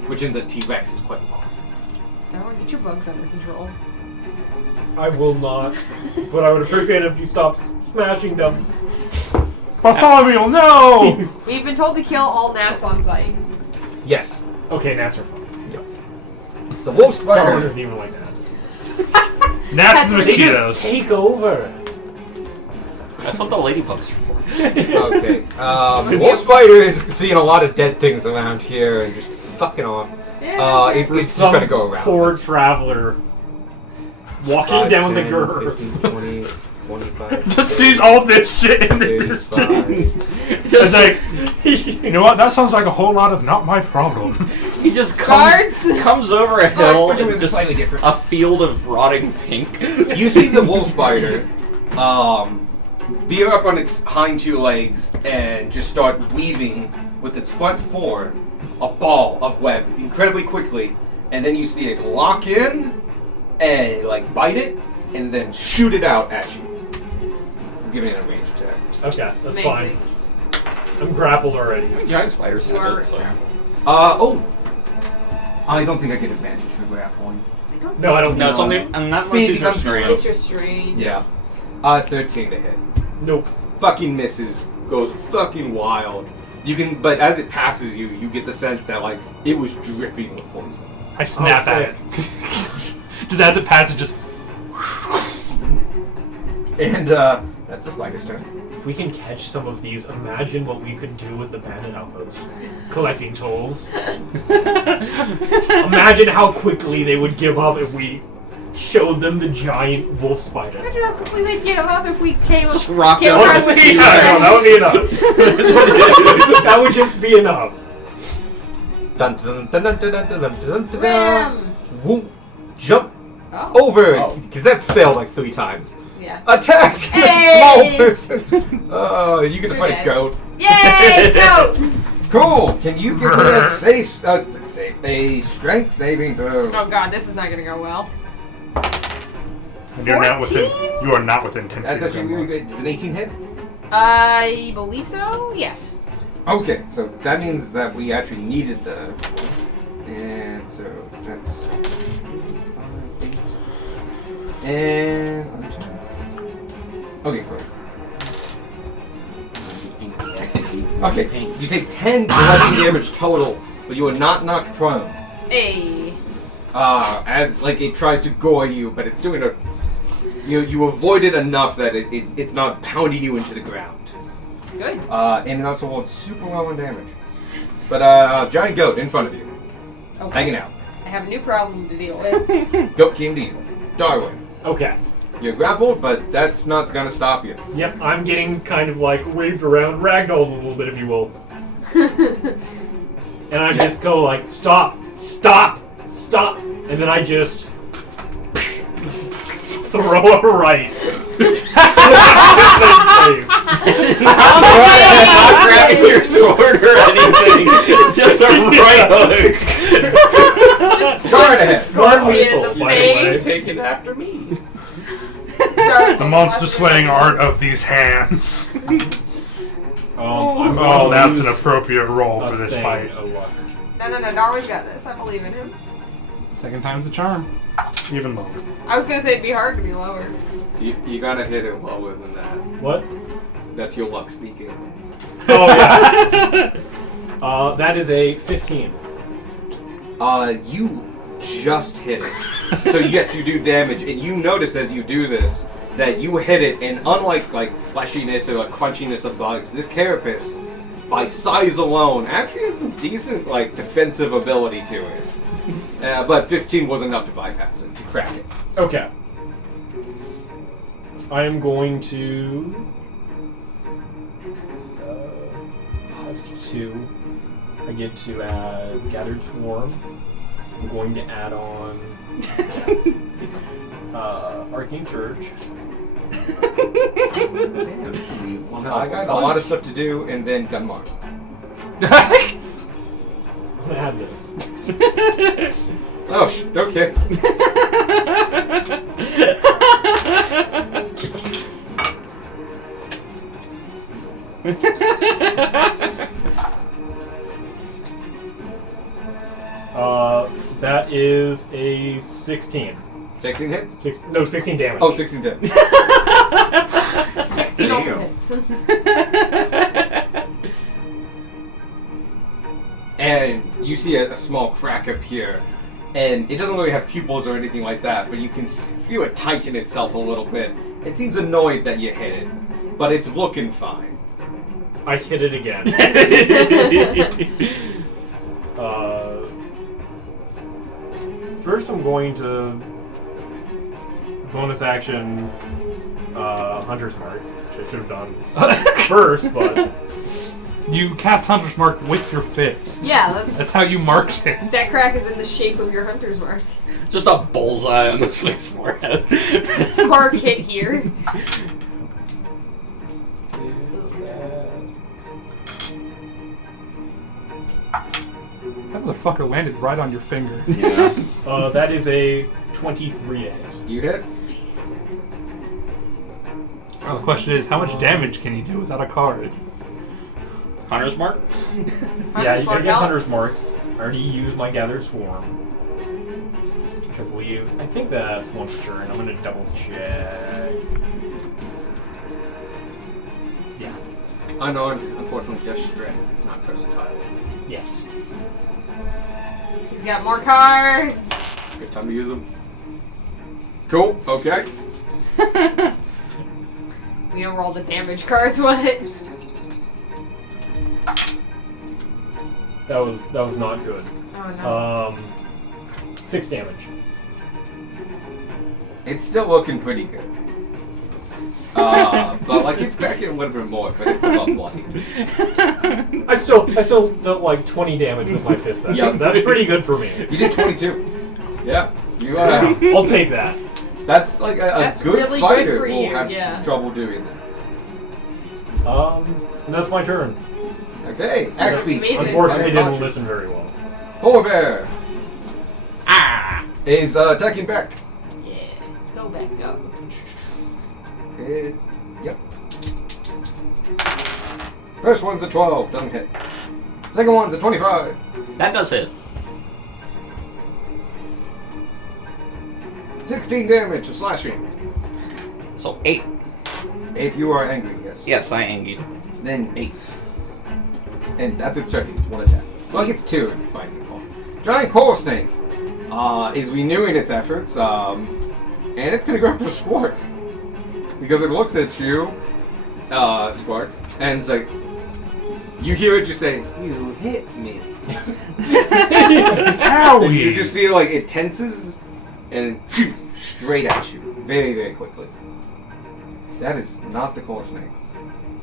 which in the T-Rex is quite long. Darwin, get your bugs under control. I will not, but I would appreciate it if you stopped smashing them. Bartholomew, no! We've been told to kill all gnats on site. Yes, Okay, gnats are fun. the wolf Darwin spider. doesn't even like gnats. Gnats and They just mosquitoes. Take over. That's what the ladybugs are for. Okay. The wolf spider is seeing a lot of dead things around here and just fucking off. It's just Some gonna go around. poor traveler walking 5, down the 10, Gur. 15, 20, 25. Just sees all this shit in the 35. distance. It's like, you know what? That sounds like a whole lot of not my problem. He just Guards! comes over a hill we're doing and this just slightly different. a field of rotting pink. You see the wolf spider bear up on its hind two legs and just start weaving with its front form a ball of web incredibly quickly, and then you see it lock in and like bite it and then shoot it out at you. I'm giving it a range attack. Okay, that's Amazing. fine. I'm grappled already. Giant spiders You have are- it, so. I don't think I get advantage for grappling. No, I don't No, think so. something. And not Speed unless he's becomes restrained. It's your strain. Yeah. 13 to hit. Nope. Fucking misses. Goes fucking wild. You can, but as it passes you, you get the sense that like it was dripping with poison. I snap Oh, at it. Just as it passes, just. And that's the spider's turn. If we can catch some of these, imagine what we could do with the bandit outpost. Collecting tolls. Imagine how quickly they would give up if we showed them the giant wolf spider. Imagine how quickly they'd get him up if we came Just up. rock came down across the the T-Rex. Yeah, that would T-Rex. be enough. That would just be enough. Dun dun dun dun dun dun dun dun dun dun. Ram. Whoop. Jump Oh. over Oh. because that's failed like 3 times. Yeah. Attack the Hey! small person. Oh, you get to You're fight a dead. goat. Yay! Go! Cool. Can you give me a a strength saving throw? Oh god, this is not gonna go well. And you're not within. 14? You are not within 10 feet. That's of actually them. really good. Does an 18 hit? I believe so. Yes. Okay, so that means that we actually needed the. And so that's 5, 8. And. Okay, cool. Okay, you take 10 bludgeoning damage total, but you are not knocked prone. Hey. As like it tries to gore you, but it's doing a. You avoid it enough that it's not pounding you into the ground. Good. And it also holds super low on damage. But giant goat in front of you, Okay. hanging out. I have a new problem to deal with. Goat came to you. Darwin, Okay. you're grappled, but that's not gonna stop you. Yep, I'm getting kind of like waved around, ragdolled a little bit, if you will. And I just go like, stop, stop, stop, and then I just throw a right. Not grabbing your sword or anything. Just a right hook. Guard ahead. Scorpion in the By the way. face. Take it after me. The monster slaying art of these hands. Oh, that's an appropriate role for this fight. No, Darwin's got this. I believe in him. Second time's the charm. Even lower. I was gonna say it'd be hard to be lower. You gotta hit it lower than that. What? That's your luck speaking. Oh yeah. That is a 15. You just hit it. So yes, you do damage, and you notice as you do this that you hit it, and unlike like fleshiness or like crunchiness of bugs, this carapace, by size alone, actually has some decent like defensive ability to it. But 15 was enough to bypass it, to crack it. Okay. I am going to. That's 2. I get to add Gathered Swarm. I'm going to add on Arcane Church. I got a lot of stuff to do, and then Gunmark. I'm gonna add this. Oh, okay. That is a 16. 16 hits? 16 damage. Oh, 16 damage. 16 also hits. And you see a small crack appear, and it doesn't really have pupils or anything like that, but you can feel it tighten itself a little bit. It seems annoyed that you hit it, but it's looking fine. I hit it again. First, I'm going to bonus action Hunter's Mark, which I should have done first, but You cast Hunter's Mark with your fist. Yeah, That's how you marked it. that crack is in the shape of your hunter's mark. Just a bullseye on this thing's forehead. Spark hit here. That motherfucker landed right on your finger. Yeah. That is a 23 damage. You hit? Well, the question is, how much damage can you do without a card? Hunter's Mark? Yeah, you Mark can get helps. Hunter's Mark. I already used my Gather Swarm. I believe. I think that's once a turn. I'm gonna double check. Yeah. Unarmed is unfortunately just strength. It's not versatile. Yes. He's got more cards. Good time to use them. Cool, okay. We don't roll the damage cards, what? That was not good. Oh no. 6 damage. It's still looking pretty good. But like it's cracking a little bit more, but it's above bloody. I still don't like 20 damage with my fist. Yep. That's pretty good for me. You did 22. Yeah. You I'll take that. that's like a That's good really good fighter for will you, have yeah. trouble doing that. And that's my turn. Okay, axe beat. amazing. Unfortunately, Fire didn't Archer. listen very well. Polar bear is attacking back. Yeah. Go back up. Yep. First one's a 12, doesn't hit. Second one's a 25. That does hit. 16 damage of slashing. So 8. If you are angry, yes. Yes, I angered. Then 8. And that's its turn. It's one attack. Well, it gets 2. It's biting ball. Giant coral snake is renewing its efforts, and it's going to go after Squark. Because it looks at you, Squark, and it's like, you hear it just say, "You hit me." Owie! You just see like it tenses and straight at you, very, very quickly. That is not the coral snake.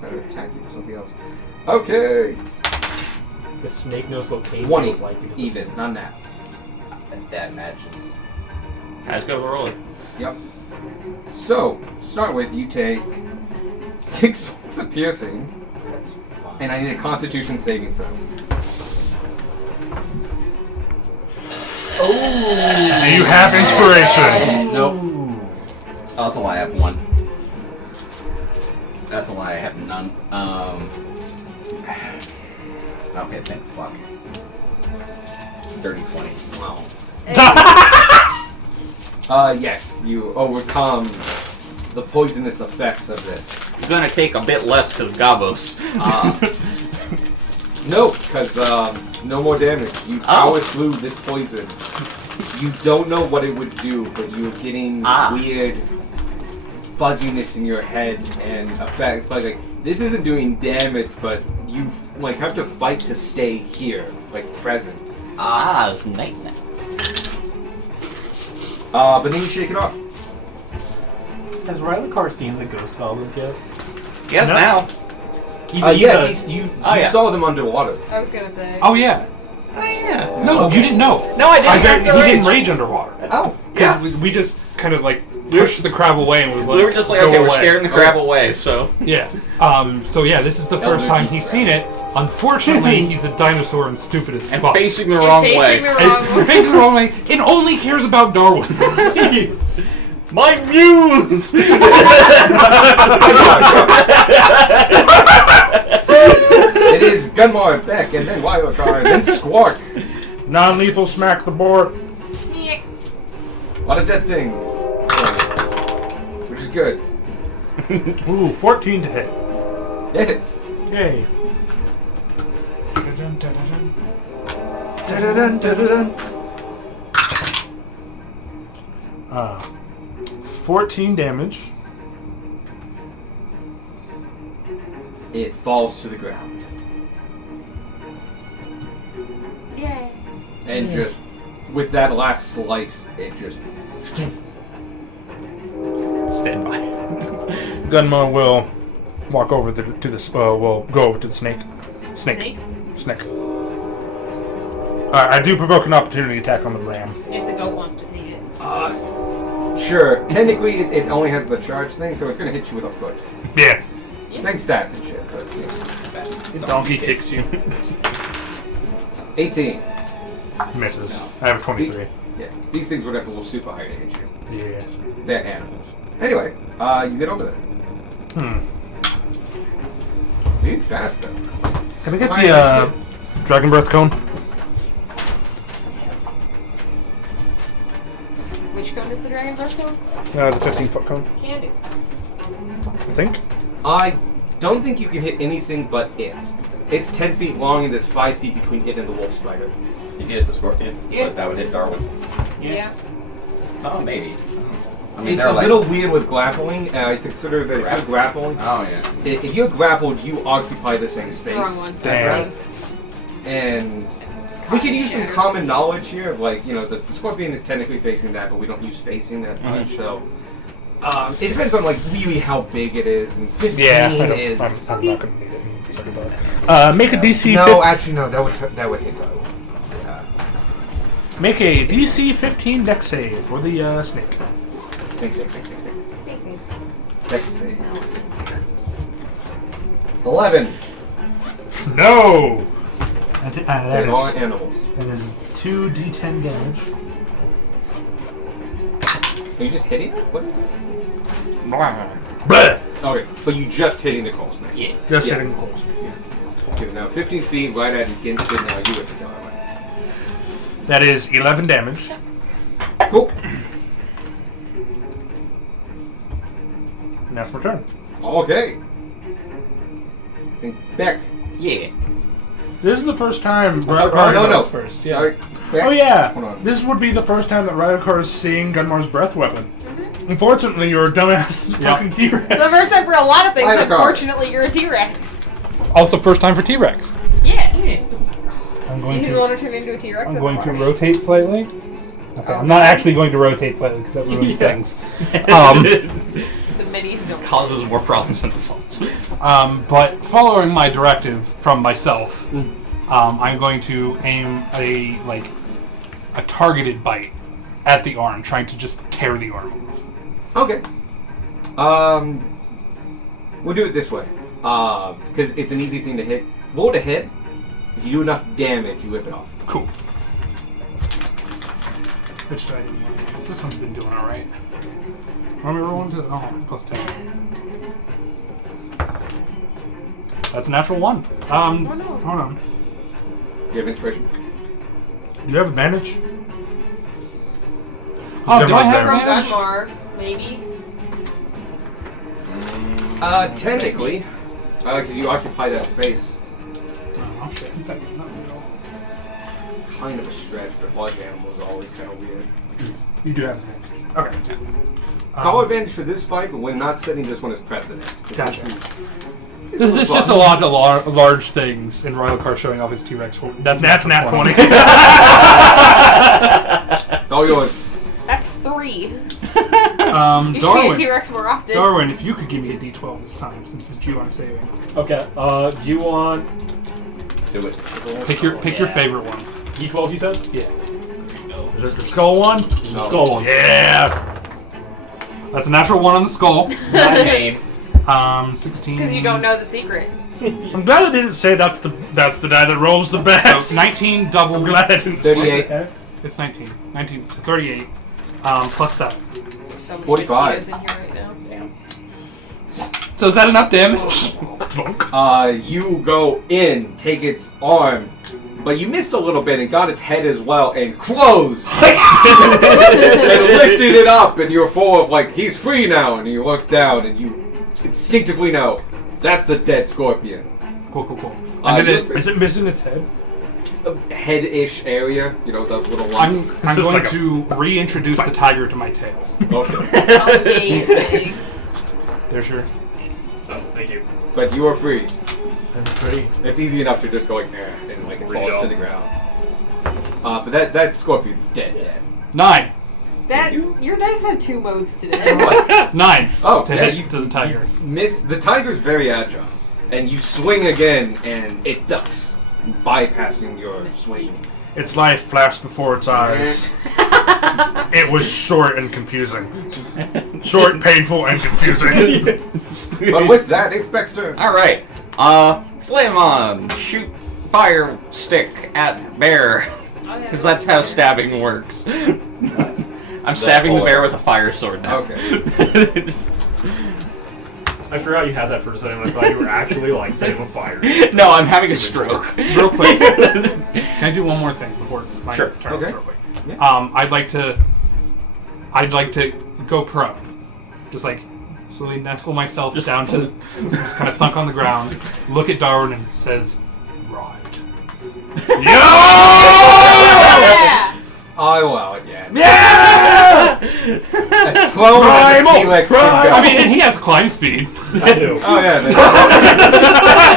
Better attack you with something else. Okay. The snake knows what pain 20 feels like. because- even, not that. That matches. Guys, go roll it. Yep. So, to start with, you take 6 points of piercing, That's fine. and I need a Constitution saving throw. Do you have inspiration? Nope. Oh, that's a lie. I have 1. That's a lie. I have none. Okay, thank fuck. 30, 20. Wow. Yes, you overcome the poisonous effects of this. It's gonna take a bit less because Gabos. No, because no more damage. You power through this poison. You don't know what it would do, but you're getting weird fuzziness in your head and effects. Like this isn't doing damage, but you like have to fight to stay here, like present. It's nightmare. But then you shake it off. Has Rylikar seen the ghost goblins yet? Yes, now. Yes, you saw them underwater. I was gonna say. Oh yeah. Oh, yeah. No, you didn't know. No, I didn't. He didn't rage underwater. Oh, Yeah. We just kind of like pushed the crab away and was like, We were just like, go okay, we're away. scaring the crab away, so. Yeah. So yeah, this is the first time he's seen it. Unfortunately, he's a dinosaur and stupid as And fuck. facing the wrong way. Facing the wrong And way. facing the wrong way. It only cares about Darwin. My muse! It is Gunmar, Beck, and then Rylikar, and then Squark. Non-lethal smack the board. Sneak. A lot of dead things. Which is good. Ooh, 14 to hit. It hits. Yay. Dun-dun, dun-dun. Dun-dun, dun-dun. 14 damage. It falls to the ground. Yay. And just, with that last slice, it just... Stand by. Gunma will walk over will go over to the snake. Snake. I do provoke an opportunity attack on the ram. If the goat wants to take it. Sure. Technically, it only has the charge thing, so it's going to hit you with a foot. Yeah. Same stats and shit, but... Yeah. Donkey kicks you. 18. Misses. I have a 23. Yeah. These things would have to go super high to hit you. Yeah. They're animals. Anyway, you get over there. You're fast, though. Can I get High the initiative. Dragon Breath cone? Yes. Which cone is the dragon breath cone? The 15-foot cone, Can do. I think. I don't think you can hit anything but it. It's 10 feet long and there's 5 feet between it and the wolf spider. You can hit the scorpion, but that would hit Darwin. Yeah. Oh, maybe. I mean, It's they're a like, little weird with grappling. I consider that if you're grappling, Oh yeah. if you're grappled, you occupy the same space. The wrong one. Damn. And we can use some common knowledge here of like, the scorpion is technically facing that, but we don't use facing that much. So it depends on like really how big it is, and 15 is. I'm not going to need it. Make a DC. No, actually no. That would hit though. Make a DC 15 Dex save for the snake. Snake. Dex save. 11. No. They are animals. That is 2d10 damage. Are you just hitting it? What? Blah. Okay, but you just hitting the coal snake. Yeah. Just Yeah. hitting close. Because now 15 feet right at against it, now you hit the guy. That is 11 damage. Cool. And that's my turn. Okay. I think Beck. Yeah. This is the first time No, Ryokar no. goes first. Yeah. Sorry. Beck. Oh yeah. Hold on. This would be the first time that Ryokar is seeing Gunmar's breath weapon. Unfortunately, you're a dumbass fucking T-Rex. It's the first time for a lot of things. Ryokar. Unfortunately, you're a T-Rex. Also, first time for T-Rex. Yeah. I'm going You to. want to turn into a T-Rex? I'm so going to far. rotate slightly. Okay, I'm Okay. not actually going to rotate slightly because that ruins Yeah. things. The minis don't. Causes more problems than it solves. But following my directive from myself, I'm going to aim a targeted bite at the arm, trying to just tear the arm off. Okay. We'll do it this way. Because it's an easy thing to hit. Roll to hit. If you do enough damage, you whip it off. Cool. Which die do you want to use? This one's been doing alright. Want me to roll one to... Oh, plus 10. That's a natural 1. Hold on. You have inspiration? Do you have advantage? Oh, do I Gunmar's have there. From advantage? Gunmar, maybe. Technically. Because you occupy that space. Oh shit, that is not real. Kind of a stretch, but large animals are always kind of weird. You do have advantage. Okay. Call advantage for this fight, but we're not setting this one as precedent. 'Cause Gotcha. This This is fun. just a lot of large things in Royal Car showing off his T-Rex form. That's nat 20. It's all yours. That's 3. You should see a Darwin. T-Rex more often. Darwin, if you could give me a D12 this time, since it's you I'm saving. Okay. Do you want Do it. Pick your favorite one. D12? You said. Yeah. Is it the skull one? Skull one. Yeah. That's a natural 1 on the skull. I made. 16. Because you don't know the secret. I'm glad I didn't say that's the die that rolls the best. So 19 double. I'm glad I didn't say 38. that. It's 19. 19 to 38. Plus 7. There's so many 45. mosquitoes in here right now. Damn. So is that enough damage? You go in, take its arm, but you missed a little bit and got its head as well and closed. And lifted it up, and you're full of like, he's free now. And you look down and you instinctively know that's a dead scorpion. Cool. Uh, And then you're Is it missing its head? Head-ish area, you know, those little lines. I'm just going like to reintroduce the tiger to my tail. Okay. Amazing. There's your. Thank you. But you are free. I'm pretty. It's easy enough to just go like, eh, and like it Read falls it to all. the ground. But that scorpion's dead. 9. That your dice have 2 modes today. 9. Oh, To yeah, hit you to the tiger. miss. The tiger's very agile, and you swing again, and it ducks, bypassing your swing. Its life flashed before its eyes. It was short and confusing. Short, painful, and confusing. But with that, it's Beck's turn. Alright. Flame on. Shoot fire stick at bear. Because that's how stabbing works. I'm stabbing the bear with a fire sword now. Okay. I forgot you had that for a second. I thought you were actually like setting on fire. No, I'm having a stroke. Real quick. Can I do one more thing before my Sure. turn? Okay. Real quick. Yeah. I'd like to go prone. Just like slowly nestle myself down to just kind of thunk on the ground, look at Darwin and says, "Right." Yeah! I'll allow it, yeah. Yeah! As prone as a Primal! T-Rex can Primal! go. I mean, and he has climb speed. I do. Oh yeah.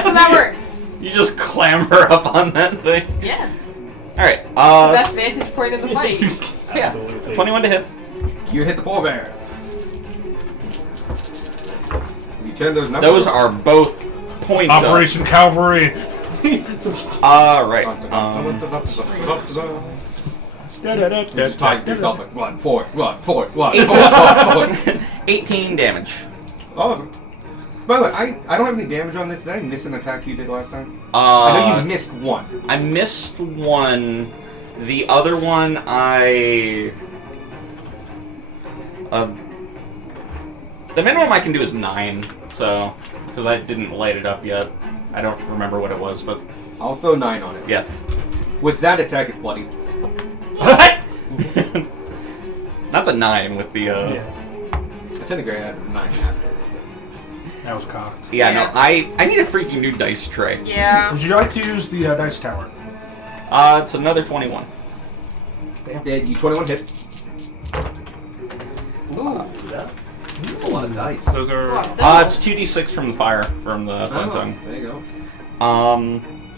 So that works. You just clamber up on that thing. Yeah. Alright, Best vantage point of the fight. Yeah. Absolutely. 21 to hit. You hit the poor bear. You turn those numbers. Those are both points. Operation Cavalry. Alright, Just talking to yourself like, run forward, run forward, run forward. 18 damage. Awesome. By the way, I don't have any damage on this. Did I miss an attack you did last time? I know you missed one. I missed one. The other one, the minimum I can do is 9, so, because I didn't light it up yet. I don't remember what it was, but I'll throw 9 on it. yeah. With that attack, it's bloody. Not the 9 with the, Yeah. I tend to go add 9 after. That was cocked. yeah, no, I need a freaking new dice tray. Yeah. Would you like to use the dice tower? It's another 21. Yeah, you 21 hits. Ooh. That's That's a lot of dice. Those That's a lot are. of symbols. It's 2d6 from the fire, from the flint tongue. There you go.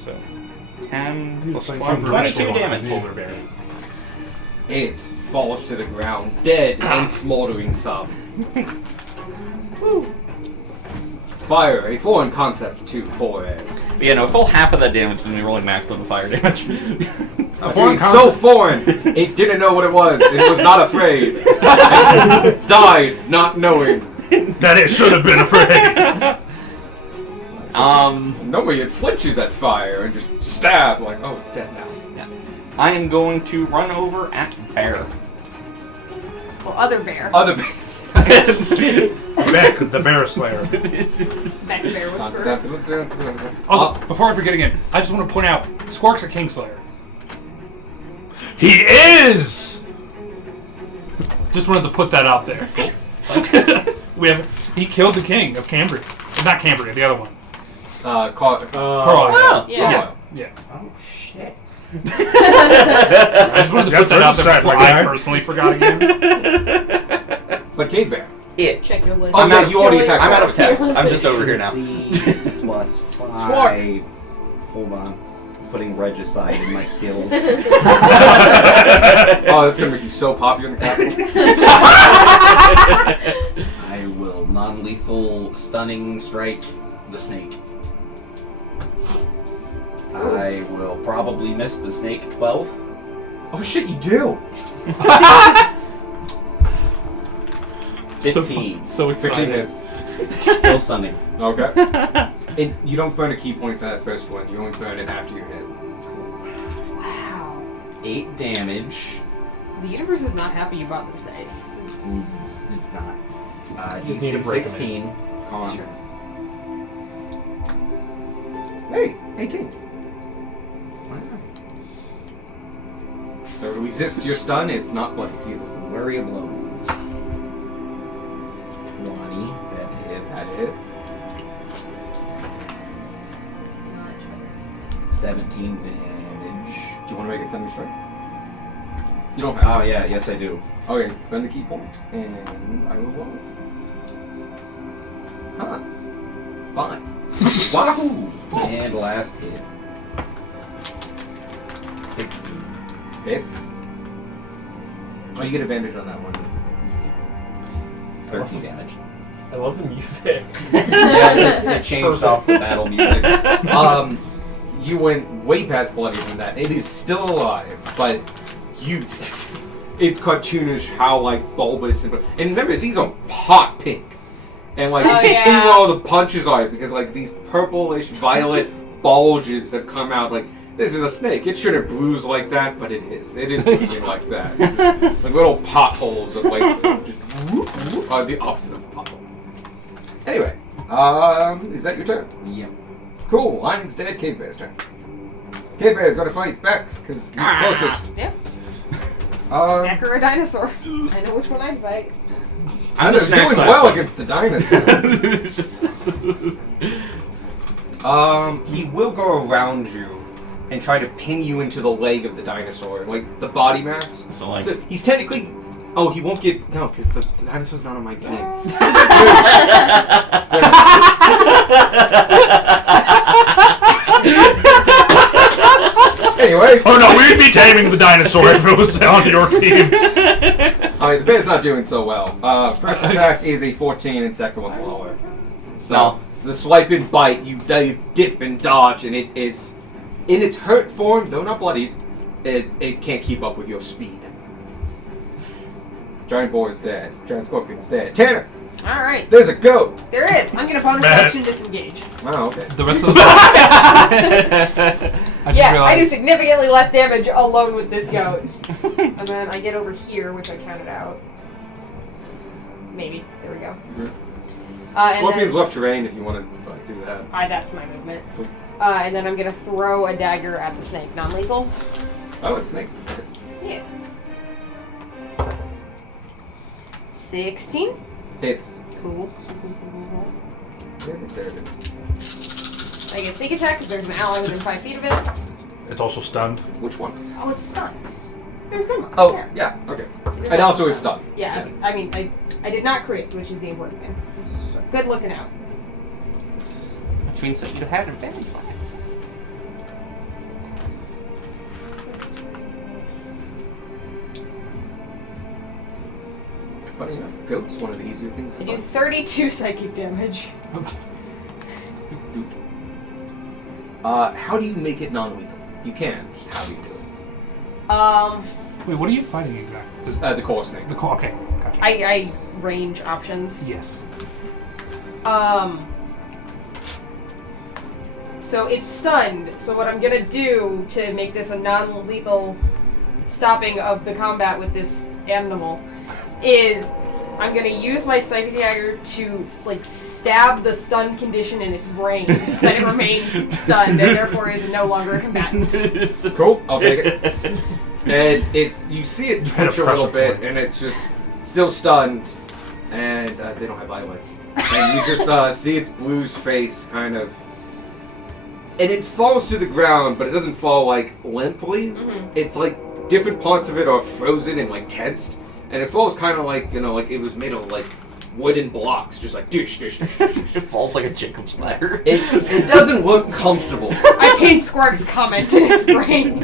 So 10 plus like 1, super 22 visual. damage. polar bear. It falls to the ground, dead and smoldering some. Fire, a foreign concept to Boaz. Yeah, no, full half of that damage is me rolling max on the fire damage. It's so foreign, it didn't know what it was. It was not afraid. And died not knowing. That it should have been afraid. Normally it flinches at fire and just stab, like, oh, it's dead now. I am going to run over at bear. Well, other bear. Other Beck, the bear slayer. That bear whisperer. Also, before I forget again, I just want to point out Squark's a Kingslayer. He is! Just wanted to put that out there. He killed the king of Cambria. Not Cambria, the other one. Carl. Carlisle. Oh, Yeah. Yeah. Oh shit. I just wanted to put that out there That's before right. I personally forgot again. But Cave Bear. It. Check your list. Oh, yeah, you already attacked I'm out of us. attacks. I'm just over here now. Efficiency plus 5. Squawk. Hold on. Putting Regicide in my skills. Oh, that's gonna make you so popular in the capital. I will non-lethal stunning strike the snake. I will probably miss the snake. 12. Oh shit, you do. 15. So 15 excited. hits. Still stunning. Okay. And you don't burn a key point for that first one. You only burn it after you hit. Wow. 8 damage. The universe is not happy about this dice. It's not. You just need to DC break 'em 16. Come It's on. true. Hey, 18. So to resist your stun, it's not bloody either. Flurry of blows. 20. That hits. That hits. 17 damage. Do you want to make it semi strike? You don't have. Oh yeah, yes I do. Okay, burn the key point, and I will roll. Huh. Fine. Wahoo! And last hit. 16. Hits. Oh, you get advantage on that one. 13 damage. I love the music. Yeah, it changed off the battle music. You went way past bloody than that. It is still alive, but you. It's cartoonish how like bulbous and remember these are hot pink, and like Oh, you can see yeah. where all the punches are because like these purplish violet bulges have come out. Like this is a snake. It shouldn't bruise like that, but it is. It is bruising like that. Like little potholes of like just are the opposite of a pothole. Anyway, is that your turn? Yep. Cool. Lion's dead. Cave Bear's turn. Cave Bear's got to fight back because he's closest. Yeah. Heck or a dinosaur. I know which one I'd fight. I'm the They're snack doing size well one. against the dinosaur. He will go around you and try to pin you into the leg of the dinosaur, like the body mass. So like, So he's technically. Oh, he won't get no, because the dinosaur's not on my team. Anyway, Oh no, we'd be taming the dinosaur if it was on your team. the bear's not doing so well. First attack is a 14, and second one's lower. So No. the swipe and bite, you dip and dodge, and it's in its hurt form, though not bloodied. It can't keep up with your speed. Giant boar is dead. Giant scorpion is dead. Tanner, Alright. there's a goat. There is. I'm gonna bonus Bad. action disengage. Oh, okay. The rest of the I just Yeah, I do realized significantly less damage alone with this goat. And then I get over here, which I counted out. Maybe. There we go. And Scorpion's then, left terrain if you want to do that. that's my movement. And then I'm gonna throw a dagger at the snake. Non-lethal. Oh, it's snake. Okay. Yeah. 16. Hits. Cool. Yeah, I think there it is. I get sneak attack because there's an ally within 5 feet of it. It's also stunned. Which one? Oh, it's stunned. There's good one. Oh, There. yeah. Okay. There's And also is stunned. Yeah, I mean, I did not crit, which is the important thing. But good looking out. which means that you had advantage on it. Funny enough, goat's one of the easier things I to do fight. 32 psychic damage. How do you make it non-lethal? You can. Just how do you do it? Wait, what are you fighting exactly? The core snake. The call. Okay, gotcha. I range options. Yes. So it's stunned. So what I'm gonna do to make this a non-lethal stopping of the combat with this animal is I'm gonna use my psychic dagger to like stab the stunned condition in its brain so that it remains stunned and therefore is no longer a combatant. Cool. I'll take it. And you see it Try to twitch a little pressure bit, point. and it's just still stunned, and they don't have violets. And you just see its bruised face kind of and it falls to the ground, but it doesn't fall like limply. It's like different parts of it are frozen and like tensed, and it falls kind of like like it was made of like wooden blocks, just like dish, dish, dish, dish, dish. It falls like a Jacob's ladder. It doesn't look comfortable. I paid Squark's comment in its brain.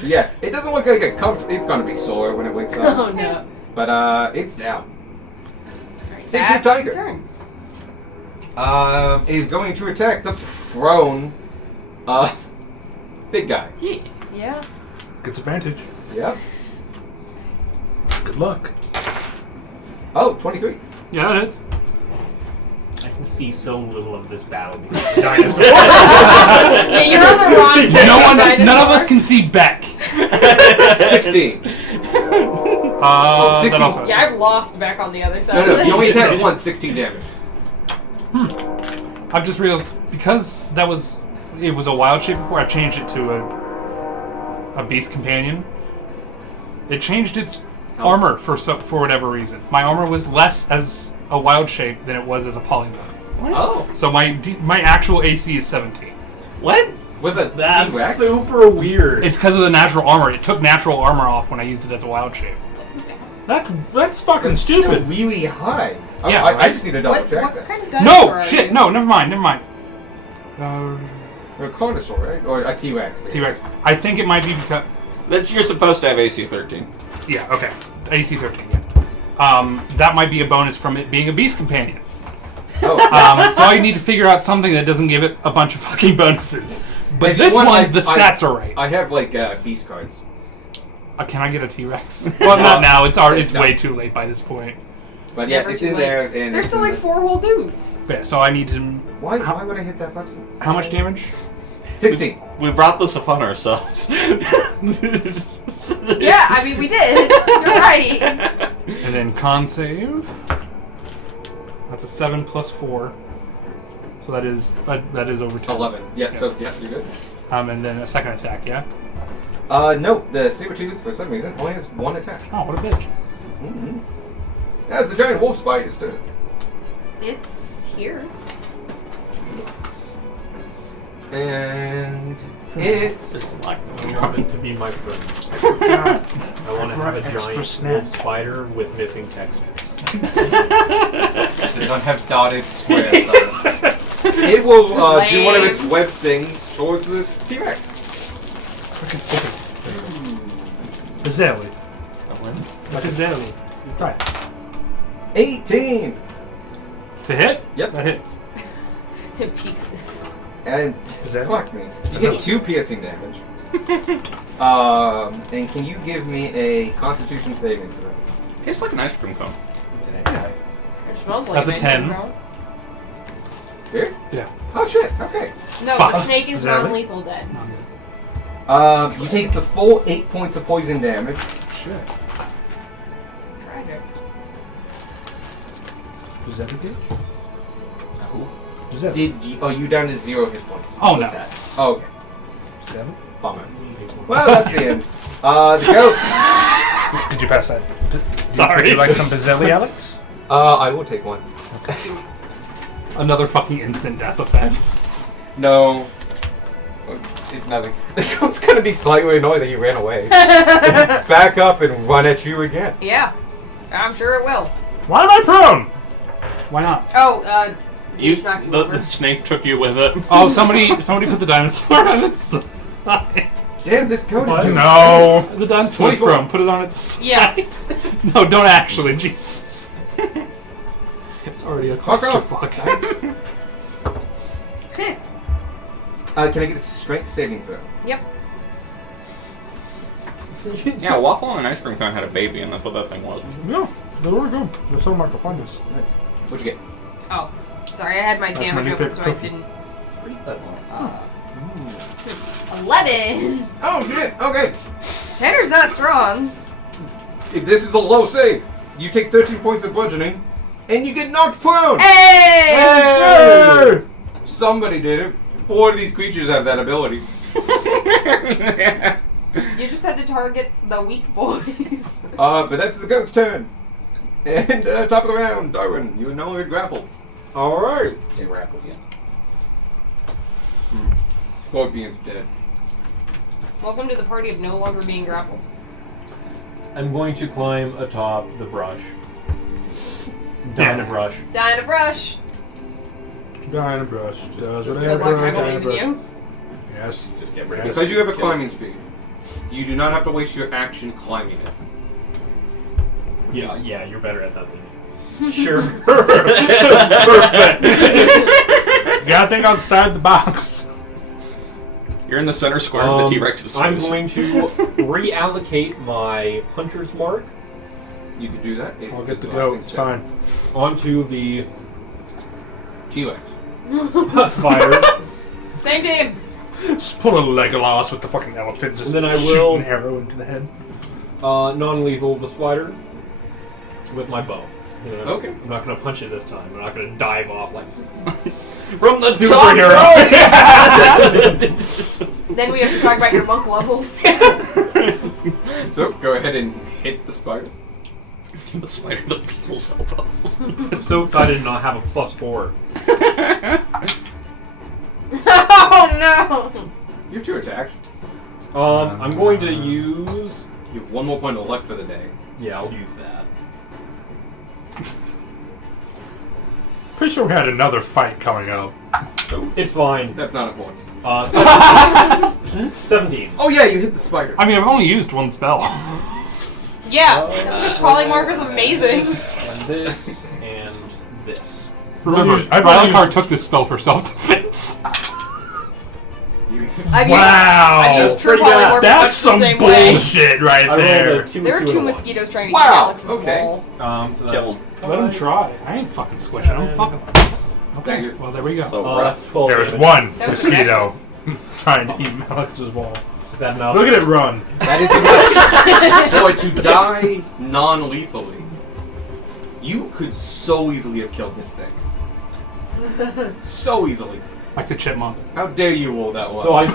So yeah, it doesn't look like a comfortable. It's gonna be sore when it wakes up, Oh no. but it's down. Alright, Take that's your tiger. your turn. Is going to attack the prone, big guy. Yeah. Gets advantage. Yep. Good luck. Oh, 23. Yeah, it's. I can see so little of this battle because of the dinosaur. Yeah, you're on the wrong side. No one, dinosaur. none of us can see Beck. 16. 16. that also- Yeah, I've lost back on the other side. No, of he only this. attacks once, 16 damage. I've just realized because it was a wild shape before. I've changed it to a beast companion. It changed its armor for whatever reason. My armor was less as a wild shape than it was as a polymorph. Oh. So my actual AC is 17. What? With a That's T-Rex? super weird. It's because of the natural armor. It took natural armor off when I used it as a wild shape. That's fucking It's still stupid. really high. Yeah, I right? just need to double What check that. kind of dinosaur No are shit. you? No, never mind. You're a Carnosaur, right? Or a T-Rex. maybe. T-Rex. I think it might be because. That you're supposed to have AC 13. Yeah. Okay. AC 13. Yeah. That might be a bonus from it being a beast companion. Oh. So I need to figure out something that doesn't give it a bunch of fucking bonuses. But If you this want, one, the stats are right. I have like beast cards. Can I get a T-Rex? Well, not now. It's No. way too late by this point. But yeah, Never it's too in late. there. And There's it's still in like the- 4 whole dudes. Yeah, so I need to. Why would I hit that button? How much damage? 16. We brought this upon ourselves. Yeah, I mean we did. You're right. And then con save. That's a 7 plus 4. So that is over 10. 11. Yeah, Yeah. so yeah, you're good. And then a second attack. Yeah. No, the Sabertooth for some reason only has one attack. Oh, what a bitch. Mm-hmm. That's the giant wolf spider's turn. It's here. And it's This is like I want it to be my friend. I want to have a Extra giant snap. wolf spider with missing textures. they don't have dotted squares. It will do one of its web things towards this T-Rex. Bizarrely. Bizarrely. Right. 18. To hit? Yep. That hits. In pieces. And that- fuck me. You take 2 piercing damage. And can you give me a Constitution saving throw? tastes like an ice cream cone. It smells like That's a an 10. bro. Here? Yeah. Oh shit. Okay. No, Fuck. the snake is Is that it? non-lethal dead. You take the full 8 points of poison damage. Shit. Tragic. Is that a bitch? Who? Is that Did you? Oh, you down to 0 hit points. Oh, With no. that. Oh, okay. 7? Bummer. Well, that's the end. The goat. Did you pass that? Sorry. Would you like some Bizzelli, Alex? I will take one. Another fucking instant death effect. No. It's nothing. The goat's gonna be slightly annoyed that you ran away. Back up and run at you again. Yeah, I'm sure it will. Why am I prone? Why not? Oh, You, Gage knocked you the over. snake took you with it. Oh, somebody put the dinosaur on its side. Damn, this goat is doing No. The dinosaur 24. from. Put it on its side. Yeah. No, don't actually. Jesus. It's already a Fuck off. clusterfuck. Nice. Can I get a strength saving throw? Yep. Yeah, Waffle and an ice cream cone had a baby, and that's what that thing was. Yeah, they're really good. They're so hard to find this. Nice. What'd you get? Oh, sorry, I had my That's my damage new open, favorite so I cookie. didn't. It's pretty good. 11. Oh shit. Okay. Tanner's not strong. This is a low save. You take 13 points of bludgeoning, and you get knocked prone. Hey! Hey! Somebody did it. 4 of these creatures have that ability. You just had to target the weak boys. But that's the goat's turn. And top of the round, Darwin, you are no longer grappled. Alright. They grapple again. Scorpion's dead. Welcome to the party of no longer being grappled. I'm going to climb atop the brush. Down the brush. Die in a brush. Diana Brush does Good whatever luck, I Diana believe in Brush. you. Yes. Just get rid of Yes. Because you have a Kill it. climbing speed, you do not have to waste your action climbing it. Yeah, you're better at that than me. Sure. Perfect. You gotta think outside the box. You're in the center square of the T-Rex's I'm face. going to reallocate my hunter's mark You can do that. I'll get the goat. It's fine. onto the T-Rex. spider. Same team. Just pull a Legolas with the fucking elephant. Just And then I shoot will- an arrow into the head. Non-lethal the spider with my bow. You know, Okay. I'm not going to punch it this time. I'm not going to dive off like From the Superhero. Then we have to talk about your monk levels. So go ahead and hit the spider. the spider, the people's elbow. I'm so excited to not have a +4. Oh no! You have 2 attacks. I'm going to use... You have 1 more point of luck for the day. Yeah, I'll use that. Pretty sure we had another fight coming up. It's fine. That's not important. 17. Oh yeah, you hit the spider. I mean, I've only used one spell. Yeah, this polymorph is amazing. And this, and this. Remember, Valakar took this spell for self-defense. I've Wow. used true Pretty bad. polymorph That's much the some same way. bullshit right I there. rolled a 2 There are and 2 2 and a 1. mosquitoes trying to eat Wow, Alex's okay. wall. So that's Killed. Let him try. I ain't fucking squishing. I'm fucking. Thank you. Well, there we go. So that's rough. full There's damage. one That was mosquito trying to eat Alex's wall. Is that enough? Look at it run. That is enough. So to die non-lethally, you could so easily have killed this thing. So easily. Like the chipmunk. How dare you roll that one? So I...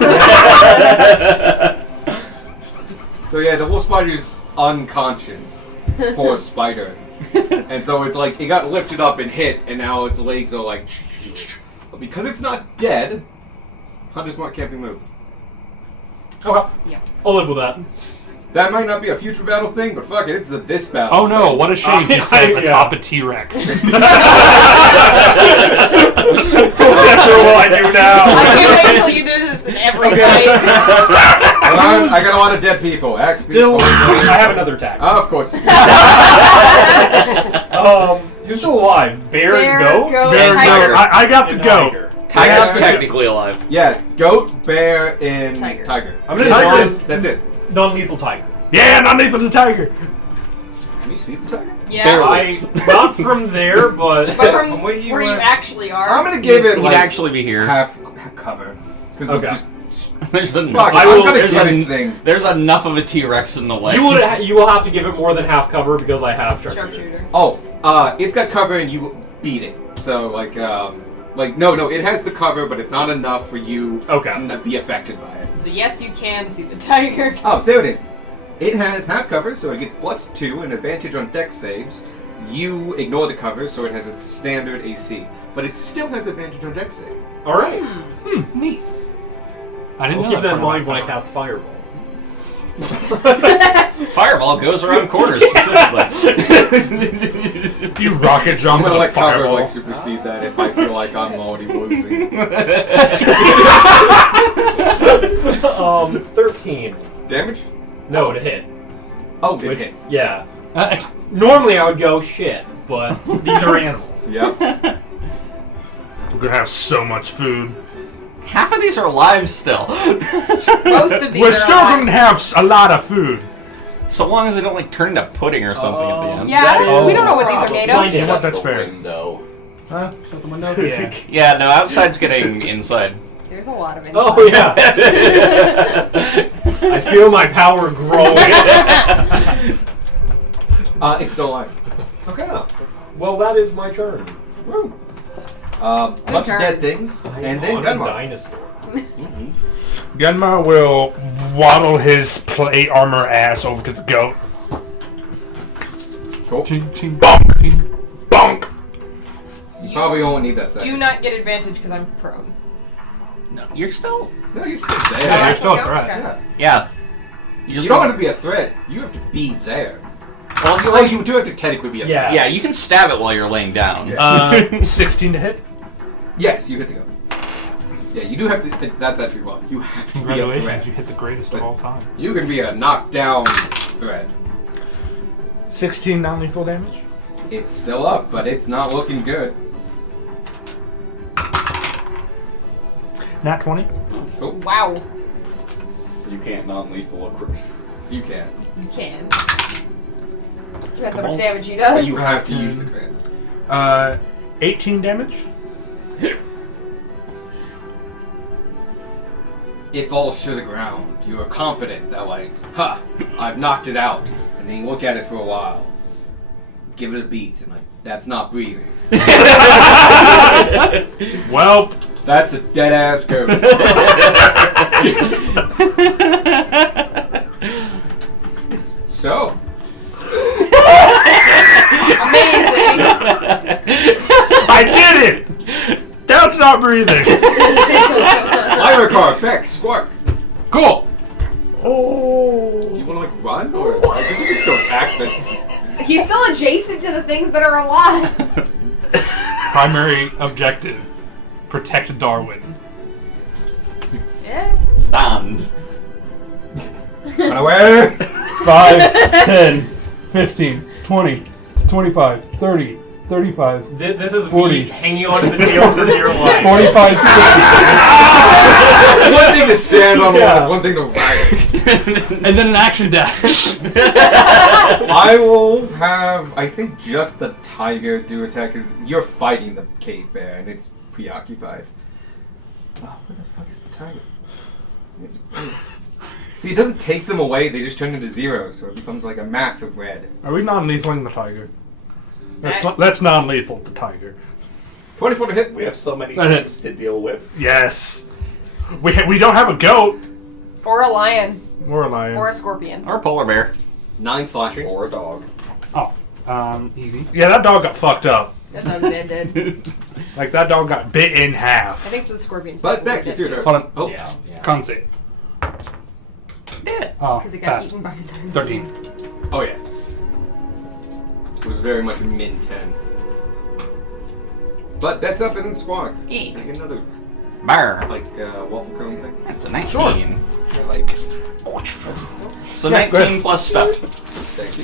So yeah, the wolf spider is unconscious for a spider. And so it's like, it got lifted up and hit, and now its legs are like... But because it's not dead, Hunter's Mark can't be moved. Okay. Yeah. I'll live with that. That might not be a future battle thing, but fuck it, it's this battle. Oh no, what a shame he says yeah. atop a T-Rex. After what I do now. I can't wait until you do this in every fight. I got a lot of dead people. Axe Still, people. I have another attack. Of course you do. You're still alive. Bear and Bear, goat? goat, There we tiger. go. I got the And goat. tiger. Tiger's Yeah. technically alive. Yeah, goat, bear, and Tiger. tiger. I'm gonna That's it. non-lethal tiger. Yeah, not for the tiger. Can you see the tiger? Yeah. I not from there, but But from From where you where you were- actually are. I'm gonna give it He'd like actually be here. half cover. Because Okay. just There's fuck. enough. I I'm will- gonna there's give a- it things. There's enough of a T-Rex in the way. you will have to give it more than half cover because I have sharpshooter. Sharpshooter. Oh, it's got cover and you beat it. So no, it has the cover, but it's not enough for you Okay. to not be affected by it. So yes, you can see the tiger. Oh, there it is. It has half cover, so it gets +2 and advantage on dex saves. You ignore the cover, so it has its standard AC, but it still has advantage on dex save. All right. Neat. I didn't I'll know keep that in part mind about when I cast Fireball. Fireball goes around corners specifically. You rocket I'm jump with gonna a let cover fireball. supersede that if I feel like I'm already losing. 13. Damage? No, to hit. Oh, it Which, hits. Yeah. Normally I would go shit, but these are animals. Yep. We're gonna have so much food. Half of these are alive still. Most of these We're are still alive. gonna have a lot of food. So long as they don't like turn into pudding or something at the end. Yeah, we don't know what these are made Blind of. You know what? damage. That's fair. Window. Huh? Shut the window? Yeah. Yeah, no, outside's getting inside. There's a lot of inside. Oh yeah. I feel my power growing. It's still alive. Okay. Well, that is my turn. Bunch of turn. dead things, and then I'm a Gunmar. dinosaur. Gunmar will waddle his plate armor ass over to the goat. Cool. Ching, ching, bonk, ching, bonk. You probably won't need that second. Do not get advantage because I'm prone. No, you're still. No, you're still there. Yeah, you're still a Okay, threat. okay. Yeah. You don't have to be a threat. You have to be there. Well, you do have to technically be a Yeah. threat. Yeah, you can stab it while you're laying down. 16 to hit. Yes, you hit the gun. Yeah, you do have to. That's actually wrong. You have to be a Congratulations, threat. you hit the greatest of all time. You can be a knockdown threat. 16 non-lethal damage. It's still up, but it's not looking good. Nat 20. Wow. You can't non-lethal. You can. You can. Depends how Come on. much damage he But does. you have to use the crit. 18 damage. It falls to the ground. You are confident that, like, ha, I've knocked it out. And then you look at it for a while. Give it a beat, and like, that's not breathing. Well, That's a dead ass goat. So, Amazing. I did it! That's not breathing. Lyricar, Beck, Squark. Cool. Do you want to like run, or I guess you can still attack things? He's still adjacent to the things that are alive. Primary objective: protect Darwin. Yeah. Stand. Run away! 5, 10, 15, 20, 25, 30, 35, This is 40. me hanging onto the tail for dear life. 45, 50. It's one thing to stand on one, Yeah. it's one thing to ride. And then an action dash. I will have, I think, just the tiger do attack, because you're fighting the cave bear, and it's preoccupied. Oh, where the fuck is the tiger? See, it doesn't take them away, they just turn into zero, so it becomes like a mass of red. Are we non-lethaling the tiger? Let's non-lethal the tiger. 24 to hit. We have so many That things to deal with. Yes. We don't have a goat. Or a lion. Or a lion. Or a scorpion. Or a polar bear. 9 slashing. Or a dog. Oh, easy. Yeah, that dog got fucked up. That dog's dead. Like, that dog got bit in half. I think the scorpions. But Beck, it's your turn. Hold on. Oh, Yeah. Con save. Yeah. Oh, Because it got fast. eaten by a 13. oh yeah. It was very much a min 10. But that's up and then Squawk. E. Make another, Bar. like, waffle cone thing. That's a 19. Sure. You're like, So Yeah, 19 plus stuff. Thank you.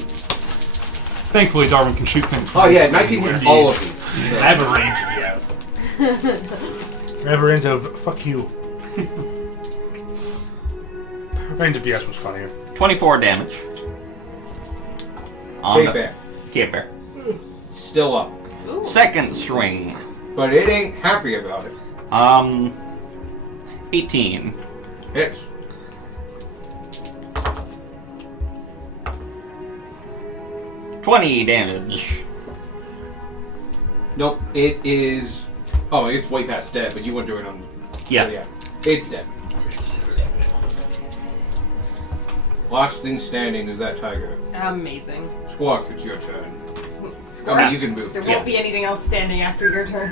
Thankfully, Darwin can shoot things. Oh yeah, 19 hits Indeed. all of these. I have a range of yes. never into fuck you. Range of yes was funnier. 24 damage. On Cave the bear. cave bear. Still up. Ooh. Second swing. But it ain't happy about it. 18. Hits. $20 damage. Nope, it is... Oh, it's way past dead, but you weren't doing it on... Yeah. So yeah, it's dead. Last thing standing is that tiger. Amazing. Squawk, it's your turn. Squawk. I mean, you can move. There too. won't be anything else standing after your turn.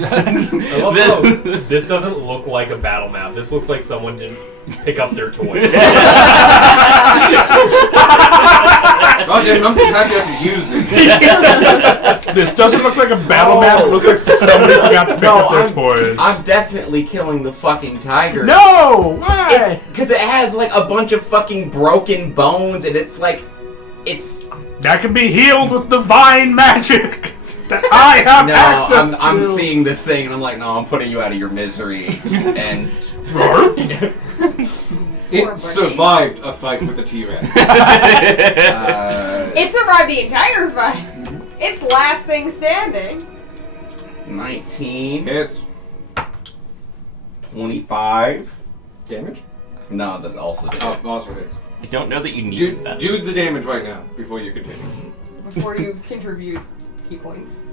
I love how this doesn't look like a battle map. This looks like someone didn't pick up their toys. Oh, damn, I'm just happy I can use this. This doesn't look like a battle map. It looks like somebody forgot to pick up their toys. I'm definitely killing the fucking tiger. No! Why? Because it has like a bunch of fucking broken bones, and it's like, it's That can be healed with divine magic that I have no. access I'm to. seeing this thing, and I'm like, no, I'm putting you out of your misery. And It survived a fight with the T-Rex. It survived the entire fight. It's last thing standing. 19, Hits. 25. Damage? No, that also did. Oh, also hits. I don't know that you need that. Do the damage right now, before you continue. Before you contribute key points.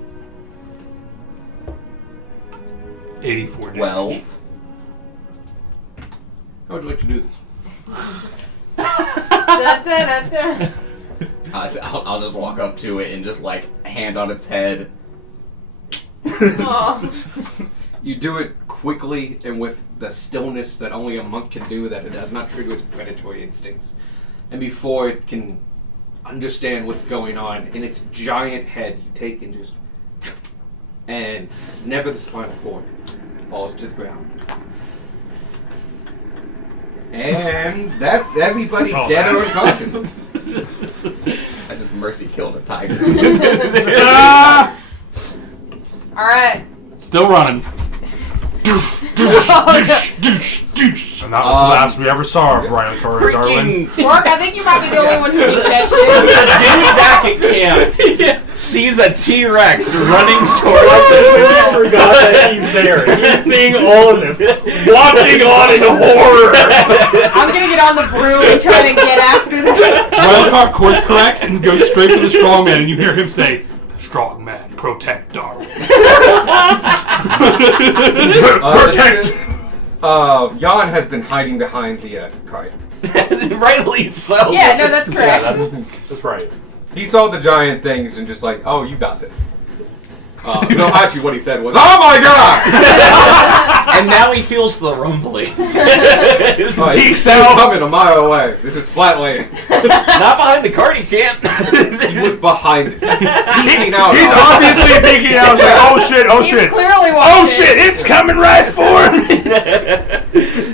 84 damage. 12. How would you like to do this? Dun, dun, dun, dun. I'll just walk up to it and just like hand on its head. Aw. You do it quickly and with the stillness that only a monk can do, that it does not trigger its predatory instincts. And before it can understand what's going on, in its giant head, you take and just... and never the spinal cord falls to the ground. And that's everybody dead or unconscious. I just mercy killed a tiger. Ah! Alright. Still running. And that was the last we ever saw of Riley Corey, darling. Freaking Mark, I think you might be the only one who can catch dude it. back at camp sees a T-Rex running towards I him. completely forgot that he's there. He's seeing all of this, watching on in horror. I'm gonna get on the broom and try to get after them. Wildcard course corrects and goes straight for the strong man, and you hear him say, "Strong man, protect Darwin." Protect! Jan has been hiding behind the cart. Rightly so. Yeah, no, that's correct. That's right. He saw the giant things and just like, oh, you got this. No, actually, what he said was, "Oh my god!" And now he feels the rumbling. He's coming a mile away. This is flatland. Not behind the cart, he can't. He was behind it. Peeking out. He's obviously peeking out. Like, oh shit, oh He's shit. clearly Oh watching. shit, it's coming right for me!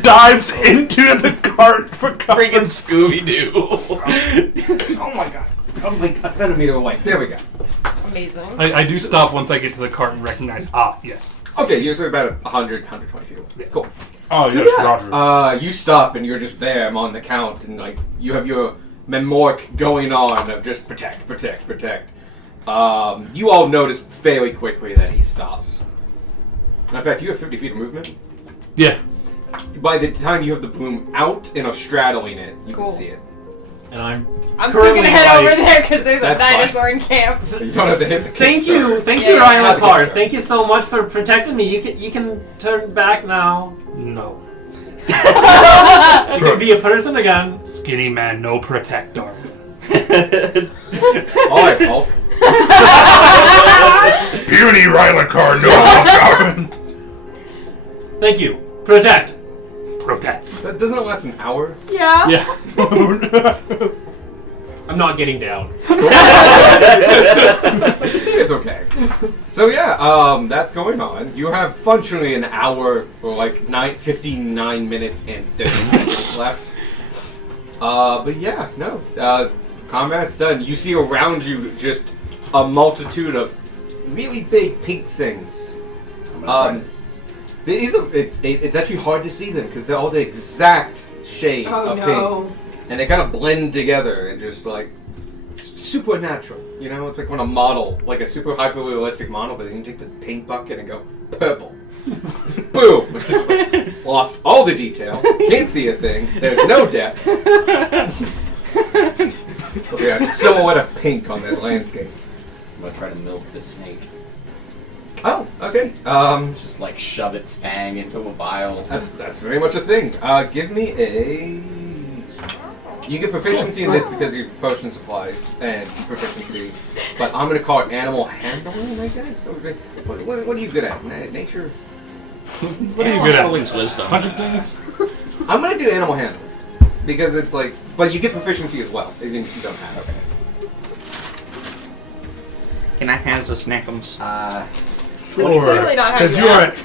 Dives into the cart for cover. Freaking Scooby-Doo. Oh my god. I'm like a centimeter away. There we go. Amazing. I do stop once I get to the cart and recognize, yes. Okay, you're sort of about 100, 120 feet away. Cool. Oh So yes, yeah, Roger. you stop and you're just there. I'm on the count, and like you have your memoric going on of just protect, protect, protect. You all notice fairly quickly that he stops. In fact, you have 50 feet of movement. Yeah. By the time you have the broom out and are straddling it, you Cool. can see it. And I'm still gonna head currently, over there because there's a That's fine. dinosaur in camp. You don't have to hit the Thank you, Kickstarter. thank Yeah, you, yeah, Ryan yeah. Lecard. Thank you so much for protecting me. You can turn back now. No. You can be a person again. Skinny man, no protect Darwin. All right, Hulk. Puny Rylacar, no Darwin. Thank you. Protect. Protect. That doesn't it last an hour? Yeah. Yeah. I'm not getting down. It's okay. So yeah, that's going on. You have functionally an hour or like 59 minutes and 30 seconds left. But yeah, no. Combat's done. You see around you just a multitude of really big pink things. It's actually hard to see them because they're all the exact shade Oh of no. pink. And they kind of blend together and just like it's supernatural. You know, it's like when a model, like a super hyper realistic model, but then you take the paint bucket and go purple. Boom! It's just like, lost all the detail. Can't see a thing. There's no depth. Okay, a silhouette of pink on this landscape. I'm gonna try to milk the snake. Oh, okay. Just like shove its fang into a vial. That's very much a thing. Give me a. You get proficiency in this because you have potion supplies and proficiency, but I'm gonna call it animal handling, I guess. So, what are you good at? Nature. What are you good at? Handling's wisdom. Punching things? I'm gonna do animal handling because it's like, but you get proficiency as well. Even if you don't have it. Can I have the snackums? That's clearly not how Because you you are ask.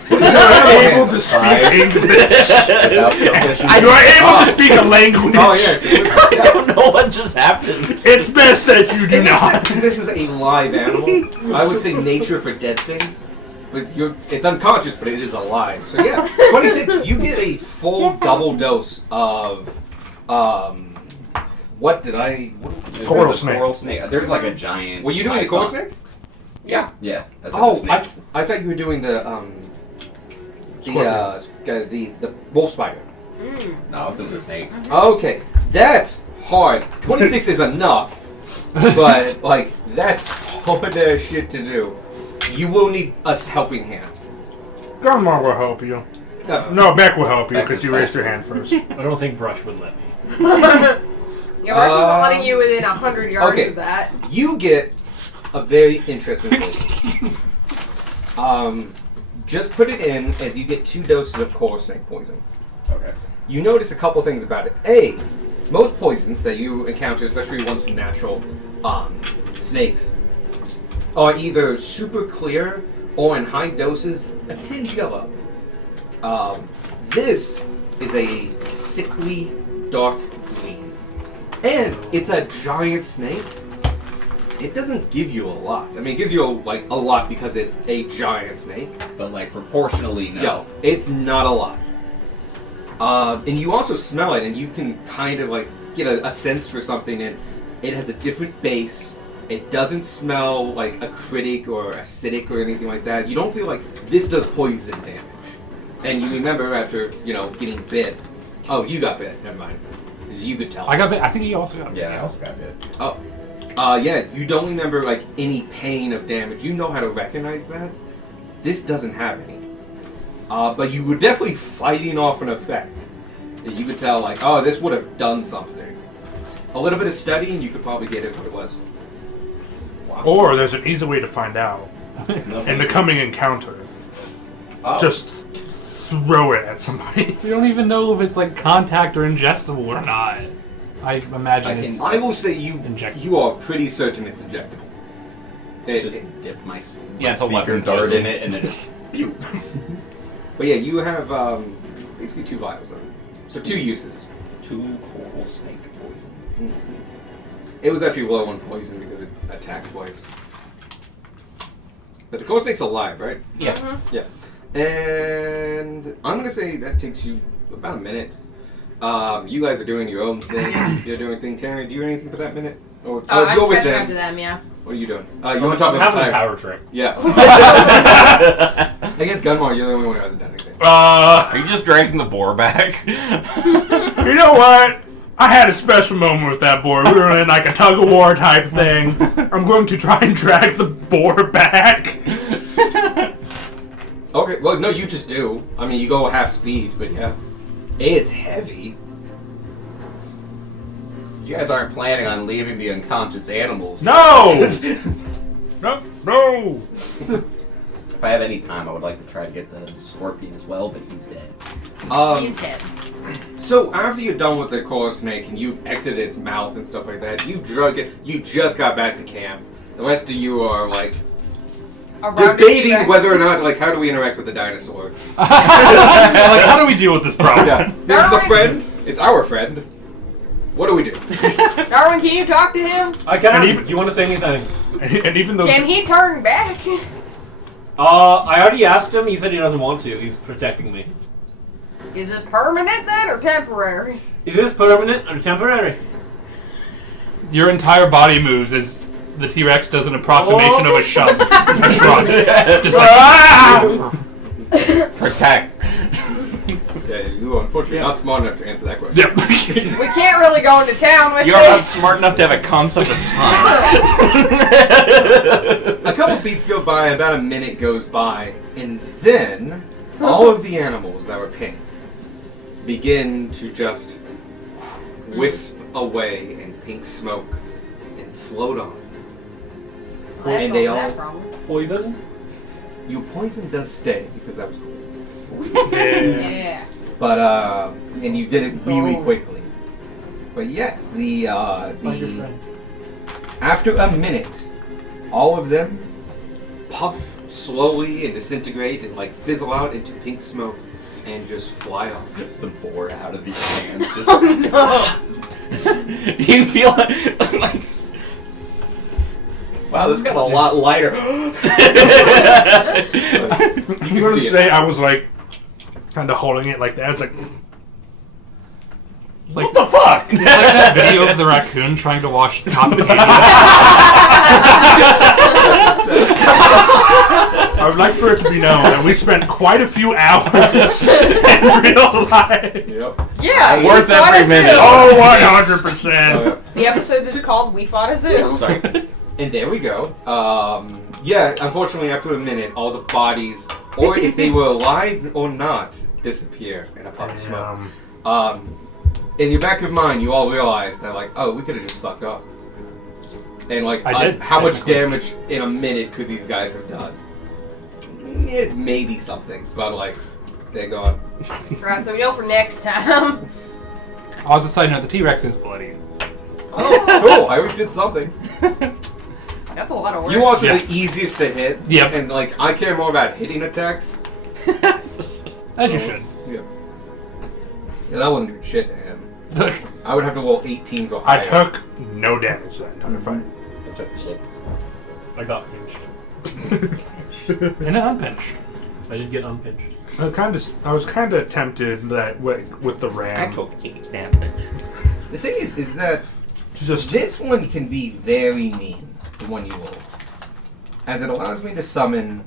able to speak English. Without proficiency. You are able to speak a language. Oh yeah. I don't know what just happened. It's best that you do In a not. sense, 'cause this is a live animal, I would say nature for dead things. But it's unconscious, but it is alive. So yeah, 26. You get a full double dose of, what did I? There's Coral a snake. Coral snake. There's like a giant. Were you doing the coral python. snake? Yeah. Yeah. That's like Oh, a snake. I thought you were doing the wolf spider. No, I was doing the snake. Okay, that's hard. 26 is enough, but like that's hard as shit to do. You will need a helping hand. Grandma will help you. No, Beck will help you because you raised your hand first. I don't think Brush would let me. Yeah, Rush isn't letting you within 100 yards okay. of that. You get a very interesting thing. just put it in as you get 2 doses of coral snake poison. Okay. You notice a couple things about it. A, most poisons that you encounter, especially ones from natural snakes, are either super clear or in high doses a tinge yellow. This is a sickly dark green, and it's a giant snake. It doesn't give you a lot. I mean, it gives you a lot because it's a giant snake. But like proportionally, no. Yo, it's not a lot. And you also smell it, and you can kind of like get a sense for something. And it has a different base. It doesn't smell like acidic or acidic or anything like that. You don't feel like this does poison damage. And you remember after getting bit. Oh, you got bit. Never mind. You could tell. I got bit. I think he also got bit. Yeah, I also got bit. Oh. Yeah, you don't remember like any pain of damage. You know how to recognize that. This doesn't have any. But you were definitely fighting off an effect. You could tell like, oh, this would have done something. A little bit of studying, you could probably get it what it was. Wow. Or there's an easy way to find out. In the coming encounter. Oh. Just throw it at somebody. We don't even know if it's like contact or ingestible or not. I imagine it's. I will say Injectable. you are pretty certain it's injectable. Just dip my it's a seeker weapon, dart isn't in it? it and then just pew. But yeah, you have basically 2 vials of it. So 2 uses. 2 coral snake poison. It was actually low on poison because it attacked twice. But the coral snake's alive, right? Yeah. Yeah. And I'm gonna say that takes you about a minute. You guys are doing your own thing. You're doing a thing. Tanner, do you do anything for that minute? Or I'm you're with catching them. up to them, yeah. What are you doing? You want to talk I'm about the having a time? power trip. Yeah. I guess Gunmar, you're the only one who hasn't done anything. Are you just dragging the boar back? You know what? I had a special moment with that boar. We were in like a tug of war type thing. I'm going to try and drag the boar back. Okay, well, no, you just do. I mean, you go half speed, but yeah. It's heavy. You guys aren't planning on leaving the unconscious animals. No! No! If I have any time, I would like to try to get the scorpion as well, but he's dead. He's dead. So after you're done with the coral snake and you've exited its mouth and stuff like that, you drug it. You just got back to camp. The rest of you are like Around debating T-Rex. whether or not, like, how do we interact with the dinosaur? Like, how do we deal with this problem? Yeah, this is a friend. It's our friend. What do we do? Darwin, can you talk to him? I can. And Do even- you want to say anything? And even though Can he turn back? I already asked him. He said he doesn't want to. He's protecting me. Is this permanent then or temporary? Is this permanent or temporary? your entire body moves as the T-Rex does an approximation of a shrug. A shrug. Just like, Protect. Yeah, you are unfortunately not smart enough to answer that question. yep. We can't really go into town with You're not this. smart enough to have a concept of time. A couple beats go by, about a minute goes by, and then all of the animals that were pink begin to just wisp away in pink smoke and float off. Well, that And they solves all- that problem. Poison? Your poison does stay because that was cool. Yeah. But and you did it really quickly. But yes, Find your the friend. after a minute, all of them puff slowly and disintegrate and like fizzle out into pink smoke and just fly off. The boar out of these hands. Just You feel like wow, this got a lot lighter. You I'm can gonna see say it. I was like kind of holding it like that. It's like, like what the fuck? It's like that video of the raccoon trying to wash top of the I would like for it to be known that we spent quite a few hours in real life. Yep. Yeah. Worth we fought every a minute. zoo. Oh, Oh, 100%. yeah. The episode is called "We Fought a Zoo." Sorry. And there we go. Yeah, unfortunately, after a minute, all the bodies, or if they were alive or not, disappear in a puff of smoke. In your back of mind, you all realize that, like, oh, we could have just fucked off. And, like, I did, how much technically. damage in a minute could these guys have done? it may be something, but like, they're gone. Right, so we know for next time. Also, side note, the T-Rex is bloody. Oh, cool. I always did something. That's a lot of work. You also Yeah. the easiest to hit. Yep. And like, I care more about hitting attacks. As you should. Yeah. Yeah, that wasn't doing shit to him. I would have to roll 18s or I higher. took no damage that entire fight. I took 6. I got pinched. And unpinched. I did get unpinched. I was kind of tempted that with the I ram. took 8 damage. The thing is that Just this one can be very mean, the one you roll. As it allows me to summon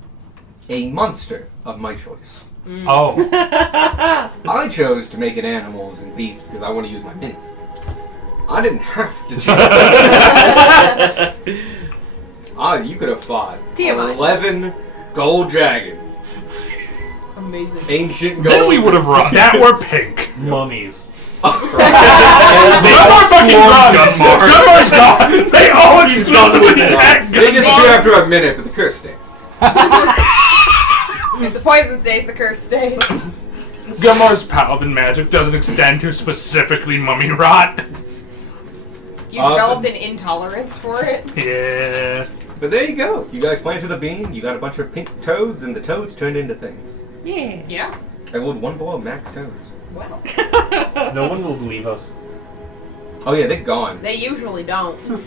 a monster of my choice. Oh. I chose to make it animals and beasts because I want to use my minis. I didn't have to choose. You could have fought TMI. 11 gold dragons. Amazing. Ancient gold. Then we would have run. that were pink. Mummies. They all fucking run. Gunmar's gone. They all exclusively attack They disappear after a minute, but the curse stays. If the poison stays, the curse stays. Gunmar's paladin magic doesn't extend to specifically mummy rot. You developed an intolerance for it. Yeah. But there you go. You guys planted the bean, you got a bunch of pink toads, and the toads turned into things. Yeah. I rolled one below max toads. Wow. No one will believe us. Oh yeah, they're gone. They usually don't. And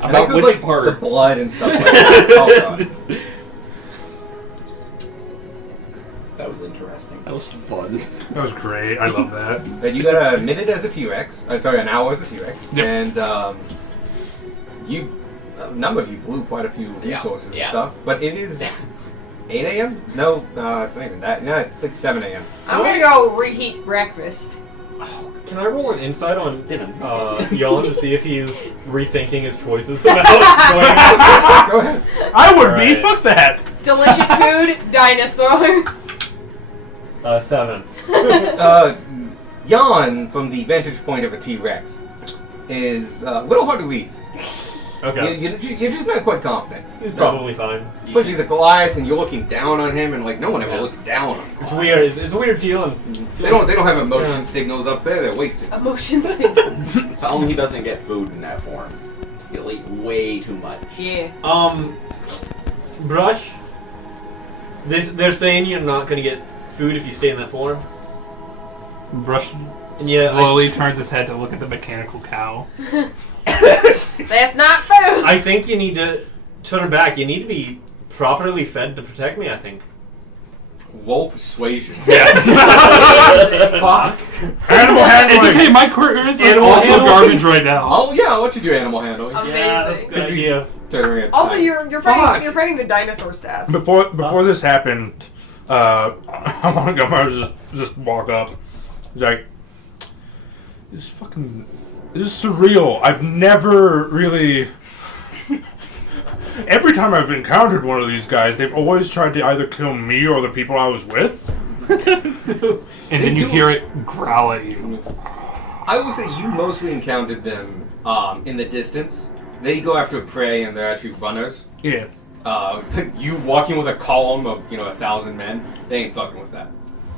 About that goes, which like, part? the blood and stuff like that. Oh, God. That was interesting. That was fun. That was great. I love that. But you got a minute as a T-Rex. Sorry, an hour as a T-Rex. Yep. And a number of you blew quite a few resources Yeah. and stuff. But it is 8 a.m.? No, it's not even that. No, it's like 7 a.m. I'm gonna go reheat breakfast. Can I roll an insight on Yon to see if he's rethinking his choices about going Go ahead. I would be. Alright. Fuck that. Delicious food, dinosaurs. 7. Jan, from the vantage point of a T-Rex, is a little hard to read. Okay. You're just not quite confident. He's probably fine. But he's a Goliath, and you're looking down on him, and like no one ever Yeah. looks down on him. It's weird. It's a weird feeling. They don't have emotion signals up there. They're wasted. Emotion signal. Tell him he doesn't get food in that form. He'll eat way too much. Yeah. Brush. They're saying you're not gonna get food if you stay in that form. Brush Yeah, slowly turns his head to look at the mechanical cow. That's not food. I think you need to turn back. You need to be properly fed to protect me, I think. Roll persuasion. Fuck. Animal It's handling. okay, my charisma is Animal also handling. garbage right now. Oh yeah, I'll let you do animal handling. Amazing. Yeah, that's a good idea. Turn around. Also, you're fighting the dinosaur stats. Before this happened, I want to just walk up. He's like, this is surreal. I've never really. Every time I've encountered one of these guys, they've always tried to either kill me or the people I was with. And then you hear it growl at you. I will say you mostly encountered them in the distance. They go after prey, and they're actually runners. Yeah. You walking with a column of 1,000 men, they ain't fucking with that.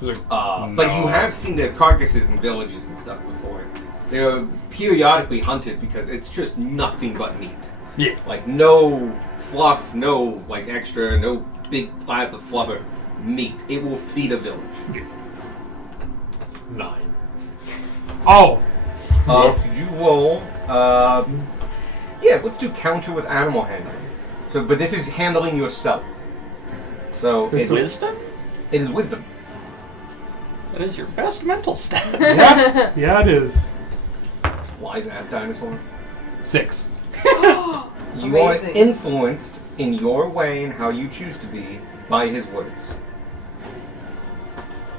He's like, But you have seen their carcasses in villages and stuff before. They're periodically hunted because it's just nothing but meat. yeah. Like no fluff, no like extra, no big plats of flubber. Meat. It will feed a village. 9. Oh, Could you roll? Yeah, let's do counter with animal handling. So, but this is handling yourself. So It's wisdom? It is wisdom. That is your best mental stat. yeah, it is. Wise ass dinosaur. 6. You are Amazing. influenced in your way and how you choose to be by his words.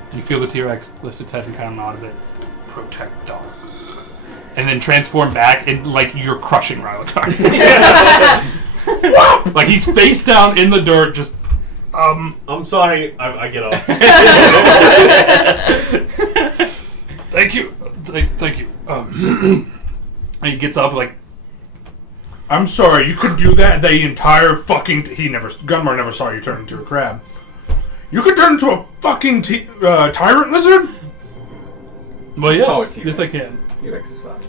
Do you feel the T-Rex lift its head and kind of nod a bit? Protect dog. And then transform back and like you're crushing Rylocar. Like he's face down in the dirt, just I'm sorry. I get off. thank you, thank you. And he gets up like I'm sorry, you could do that the entire fucking... Gunmar never saw you turn into a crab. You could turn into a fucking tyrant lizard? Well, yes. Oh, T-Rex. Yes, I can. T-Rex is fine.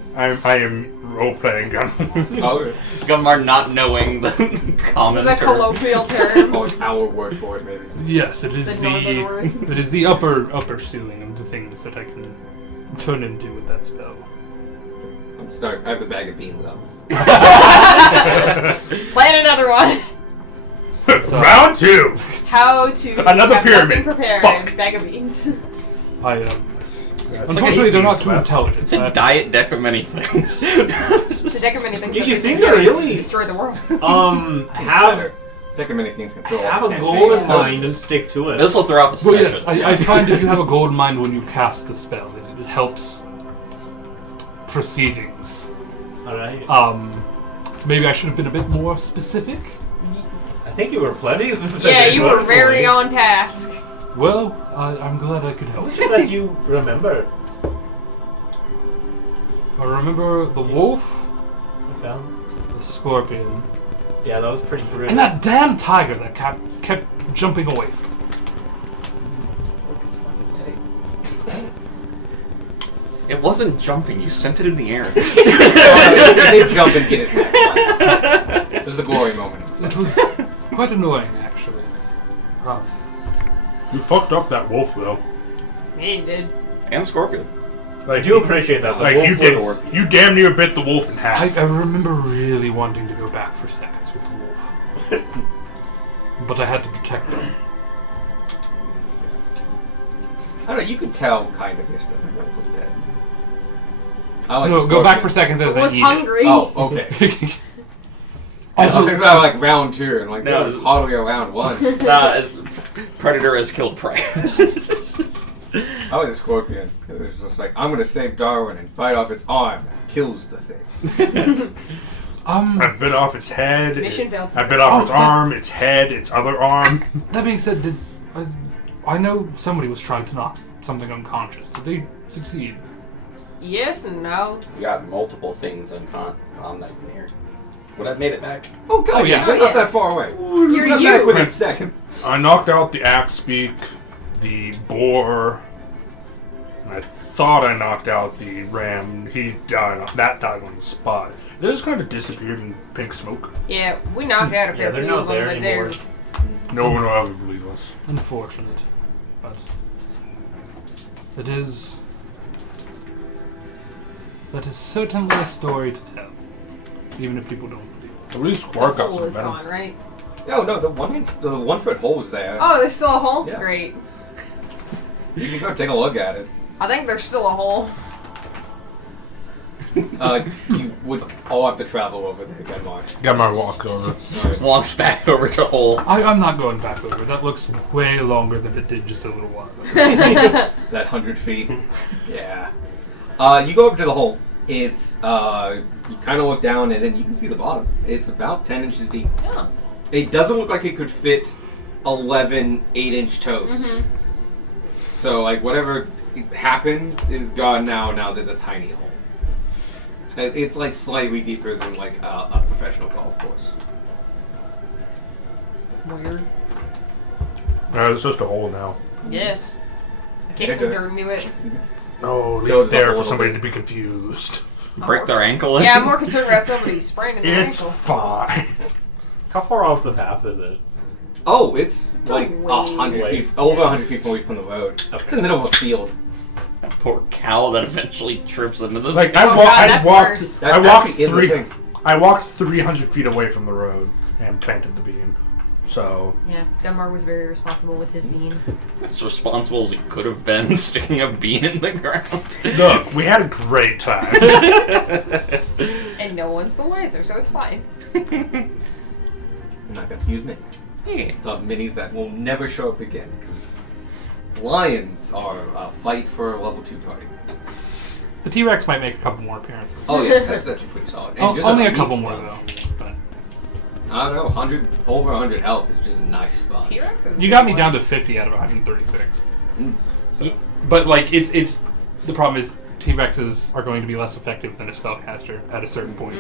I am role-playing Gunmar. Oh, Gunmar not knowing the common The term. colloquial term. oh, it's our word for it, maybe. Yes, it is The northern word. it is the upper ceiling of the things that I can turn into with that spell. I'm starting. I have the bag of beans up. Plan another one. Round 2. How to Another have pyramid. nothing prepared. Fuck. Bag of beans. I That's unfortunately, they're not too left. intelligent. It's a diet deck of many things. It's a deck of many things. You that seem can to really- destroy the world. Have Think of many things can throw have off a campaign. goal in Yeah. mind and stick to it. This will throw off a Well, session. yes, I find if you have a gold mind when you cast the spell, it helps proceedings. All right. So maybe I should have been a bit more specific. I think you were plenty specific. Yeah, you were hopefully. very on task. Well, I'm glad I could help. Which that you remember? I remember the wolf, Okay. the scorpion, Yeah, that was pretty brutal. and that damn tiger that kept jumping away from me. It wasn't jumping, you sent it in the air. He did jump and get his neck twice. This is the glory moment. It was quite annoying, actually. You fucked up that wolf, though. Yeah, you did. And Scorpion. Like, I do appreciate that. Like, you did. You damn near bit the wolf in half. I remember really wanting to go back for seconds with the wolf. But I had to protect them. I don't know, you could tell kind of ish that the wolf was dead. I like No, the go back for scorpion. seconds as I I was eat hungry. Oh, okay. Also- Also, things about like round 2 and like No, no, it's this- all the way around 1. Predator has killed prey. I like the scorpion. It was just like, I'm gonna save Darwin and bite off its arm. Kills the thing. I bit off its head. Mission failed. I bit off Oh, its that- arm, its head, its other arm. That being said, I know somebody was trying to knock something unconscious. Did they succeed? Yes and no. We got multiple things on Nightmare. Would have made it back. Oh god, Oh, yeah. you're Oh, not yeah. that far away. You're Got you. back within seconds. I knocked out the axe beak, the boar. And I thought I knocked out the ram. That died on the spot. They just kind of disappeared in pink smoke. Yeah, we knocked out a fair Yeah, they're few not of them, there but anymore. No one will ever believe us. Unfortunate, but it is. That is certainly a story to tell, even if people don't believe it. At least the Quark got hole some is venom. gone, right? No, the 1 foot hole's there. Oh, there's still a hole? Yeah. Great. You can go take a look at it. I think there's still a hole. You would all have to travel over there, Denmark. Got my walk over. Walks back over to Hole. I'm not going back over. That looks way longer than it did just a little while ago. That 100 feet. Yeah. You go over to the hole. It's you kind of look down and then you can see the bottom. It's about 10 inches deep. Yeah. It doesn't look like it could fit 11 8-inch toes. Mm-hmm. So like whatever happened is gone now. Now there's a tiny hole. It's like slightly deeper than like a professional golf course. Weird. No, it's just a hole now. Yes. Kick some dirt into it. No, leave Goes it there up a for little somebody bit. to be confused. Break their ankle in. Yeah, I'm more concerned about somebody spraining their It's ankle. fine. How far off the path is it? Oh, it's like a 100 ways. feet, over 100 feet away from the road. It's in the middle of a field. Poor cow that eventually trips into the. Like Oh, God, that's worse. That I walked actually is the thing. I walked 300 feet away from the road and planted the bean. So Yeah, Gunmar was very responsible with his bean. as responsible as it could have been, sticking a bean in the ground. look, we had a great time. And no one's the wiser, so it's fine. I'm not going to use minis. Yeah. The minis that will never show up again because lions are a fight for a level 2 party. The T-Rex might make a couple more appearances. Oh yeah, that's actually pretty solid. And just Only as a couple meat more sponge. though. But I don't know, over 100 health is just a nice spot. T-Rex is you got me one. down to 50 out of 136. Mm. So, but like the problem is T-Rexes are going to be less effective than a spellcaster at a certain point.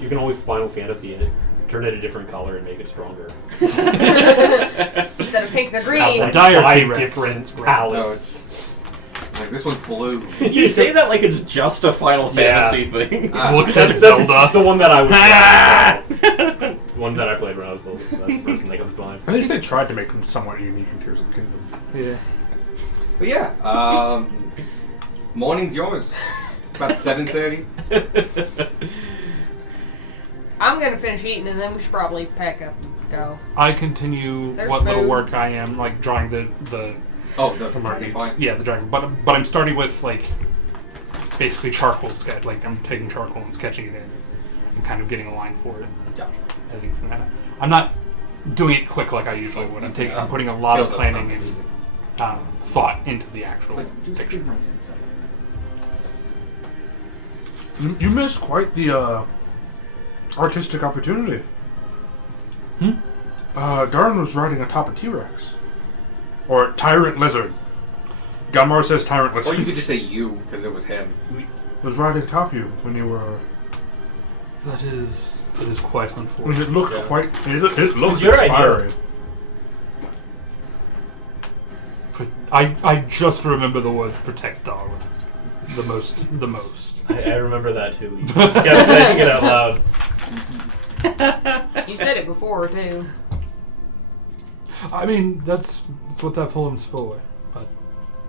You can always Final Fantasy it, turn it a different color, and make it stronger. Instead of pink, they're Have, green. like, Dire 5 T-Rex. different No, palettes. like this one's blue. You say that like it's just a Final Yeah. Fantasy thing. Looks That's at Zelda. the one that I was playing. The one that I played when I was little. So that's the first one that comes to mind. At least they tried to make them somewhat unique in Tears of the Kingdom. Yeah. But yeah, morning's yours. About 7:30. I'm gonna finish eating and then we should probably pack up and go. I continue There's what little food. work I am, like drawing the Oh, the mermaids. dragonfly. Yeah, the dragon. But I'm starting with like basically charcoal sketch. Like I'm taking charcoal and sketching it in, and kind of getting a line for it. Editing from that. I'm not doing it quick like I usually would. I'm putting a lot of Build up planning process. and thought into the actual Like, do picture. something nice inside. You missed quite the artistic opportunity. Darren was riding atop a T-Rex. Or Tyrant Lizard. Gunmar says Tyrant Or Lizard. you could just say you, because it was him. Was riding atop you when you were... That is quite When unfortunate. it looked Yeah. quite... It looked your idea. inspiring. I just remember the words "protect Darwin." The most. I remember that too. You kept saying it out loud. You said it before too. I mean, that's what that poem's for. But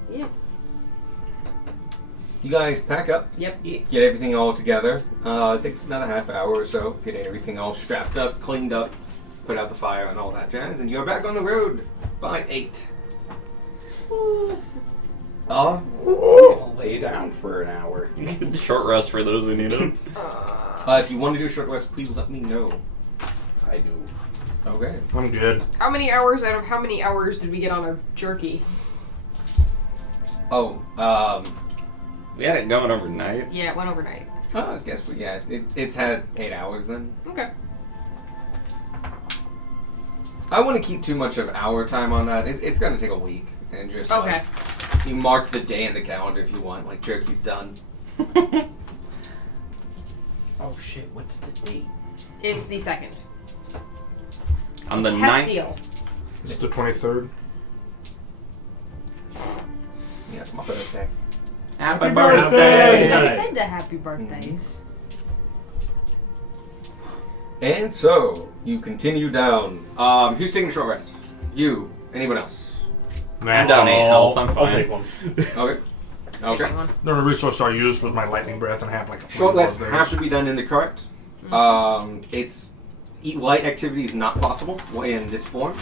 Yeah. You guys pack up, Yep. get everything all together. It takes another half hour or so, getting everything all strapped up, cleaned up, put out the fire and all that jazz, and you're back on the road by 8. I'll lay down for an hour. Short rest for those who need it. If you want to do a short rest, please let me know. I do. Okay. I'm good. How many hours out of how many hours did we get on our jerky? Oh, We had it going overnight. Yeah, it went overnight. I guess it's had 8 hours then. Okay. I wouldn't keep too much of our time on that. It's gonna take a week, and just Okay. like, you mark the day in the calendar if you want. Like jerky's done. Oh shit, what's the date? It's the 2nd. On the 9th. Castile. It's the 23rd. Yeah, it's my birthday. Happy birthday! I said the happy birthdays. And so you continue down. Who's taking a short rest? You? Anyone else? I'm down 8 health. I'm I'll fine. take one. Okay. Okay. Hang on. The only resource I used was my lightning breath, and I had like a Short 40 rests of have to those. be done in the cart. Light activity is not possible in this form.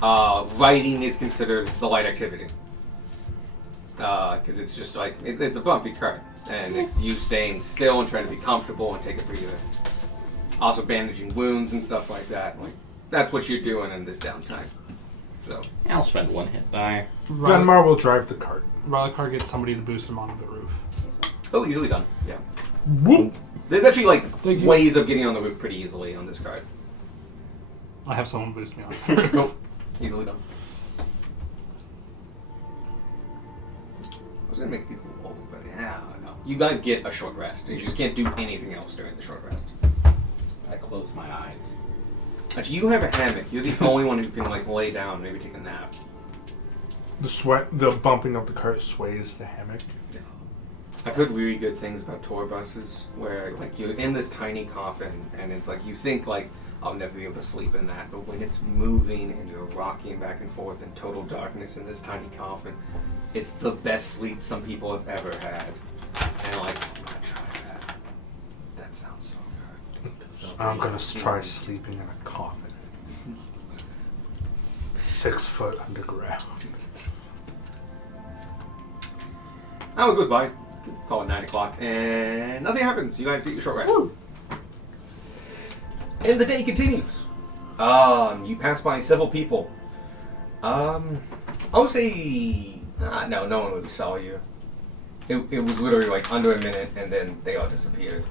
Riding is considered the light activity because it's just like it's a bumpy cart, and it's you staying still and trying to be comfortable and take a breather. Also bandaging wounds and stuff like that. Like that's what you're doing in this downtime. So I'll spend 1 hit die. Gunmar will drive the cart. Ralikar gets somebody to boost him onto the roof. easily done. Yeah. Whoop. There's actually like Thank you. ways of getting on the roof pretty easily on this cart. I have someone boost me on. Cool. Easily done. I was gonna make people old, but yeah, no. You guys get a short rest. You just can't do anything else during the short rest. I close my eyes. Actually, you have a hammock. You're the only one who can like lay down, maybe take a nap. The bumping of the cart sways the hammock. I've heard really good things about tour buses where like you're in this tiny coffin and it's like you think like I'll never be able to sleep in that, but when it's moving and you're rocking back and forth in total darkness in this tiny coffin, it's the best sleep some people have ever had. And like, I'm gonna try that. That sounds so good. I'm gonna try sleeping in a coffin. 6 foot underground. Hour goes by. Call it 9 o'clock, and nothing happens. You guys get your short rest. Woo. And the day continues. You pass by several people. I would say no one really saw you. It was literally like under a minute, and then they all disappeared.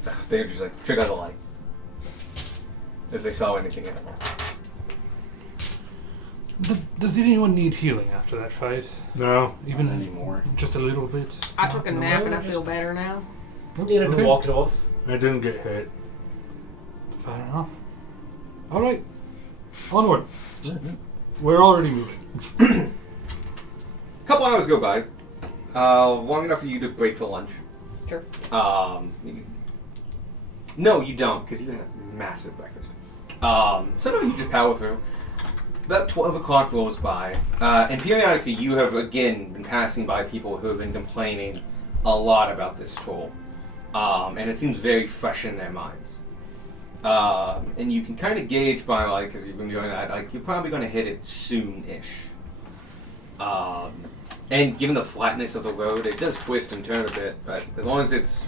So they were just like trick out the light if they saw anything at all. Does anyone need healing after that fight? No. Even Not anymore. just a little bit? I took a No, nap and I just- feel better now. You need to walk it off. I didn't get hit. Fair enough. Alright. Onward. We're already moving. A couple hours go by. Long enough for you to break for lunch. Sure. No, you don't, because you had a massive breakfast. So no, you just power through. About 12 o'clock rolls by, and periodically you have again been passing by people who have been complaining a lot about this toll. And it seems very fresh in their minds. And you can kind of gauge by, like, because you've been doing that, like, you're probably going to hit it soon-ish. And given the flatness of the road, it does twist and turn a bit, but as long as it's,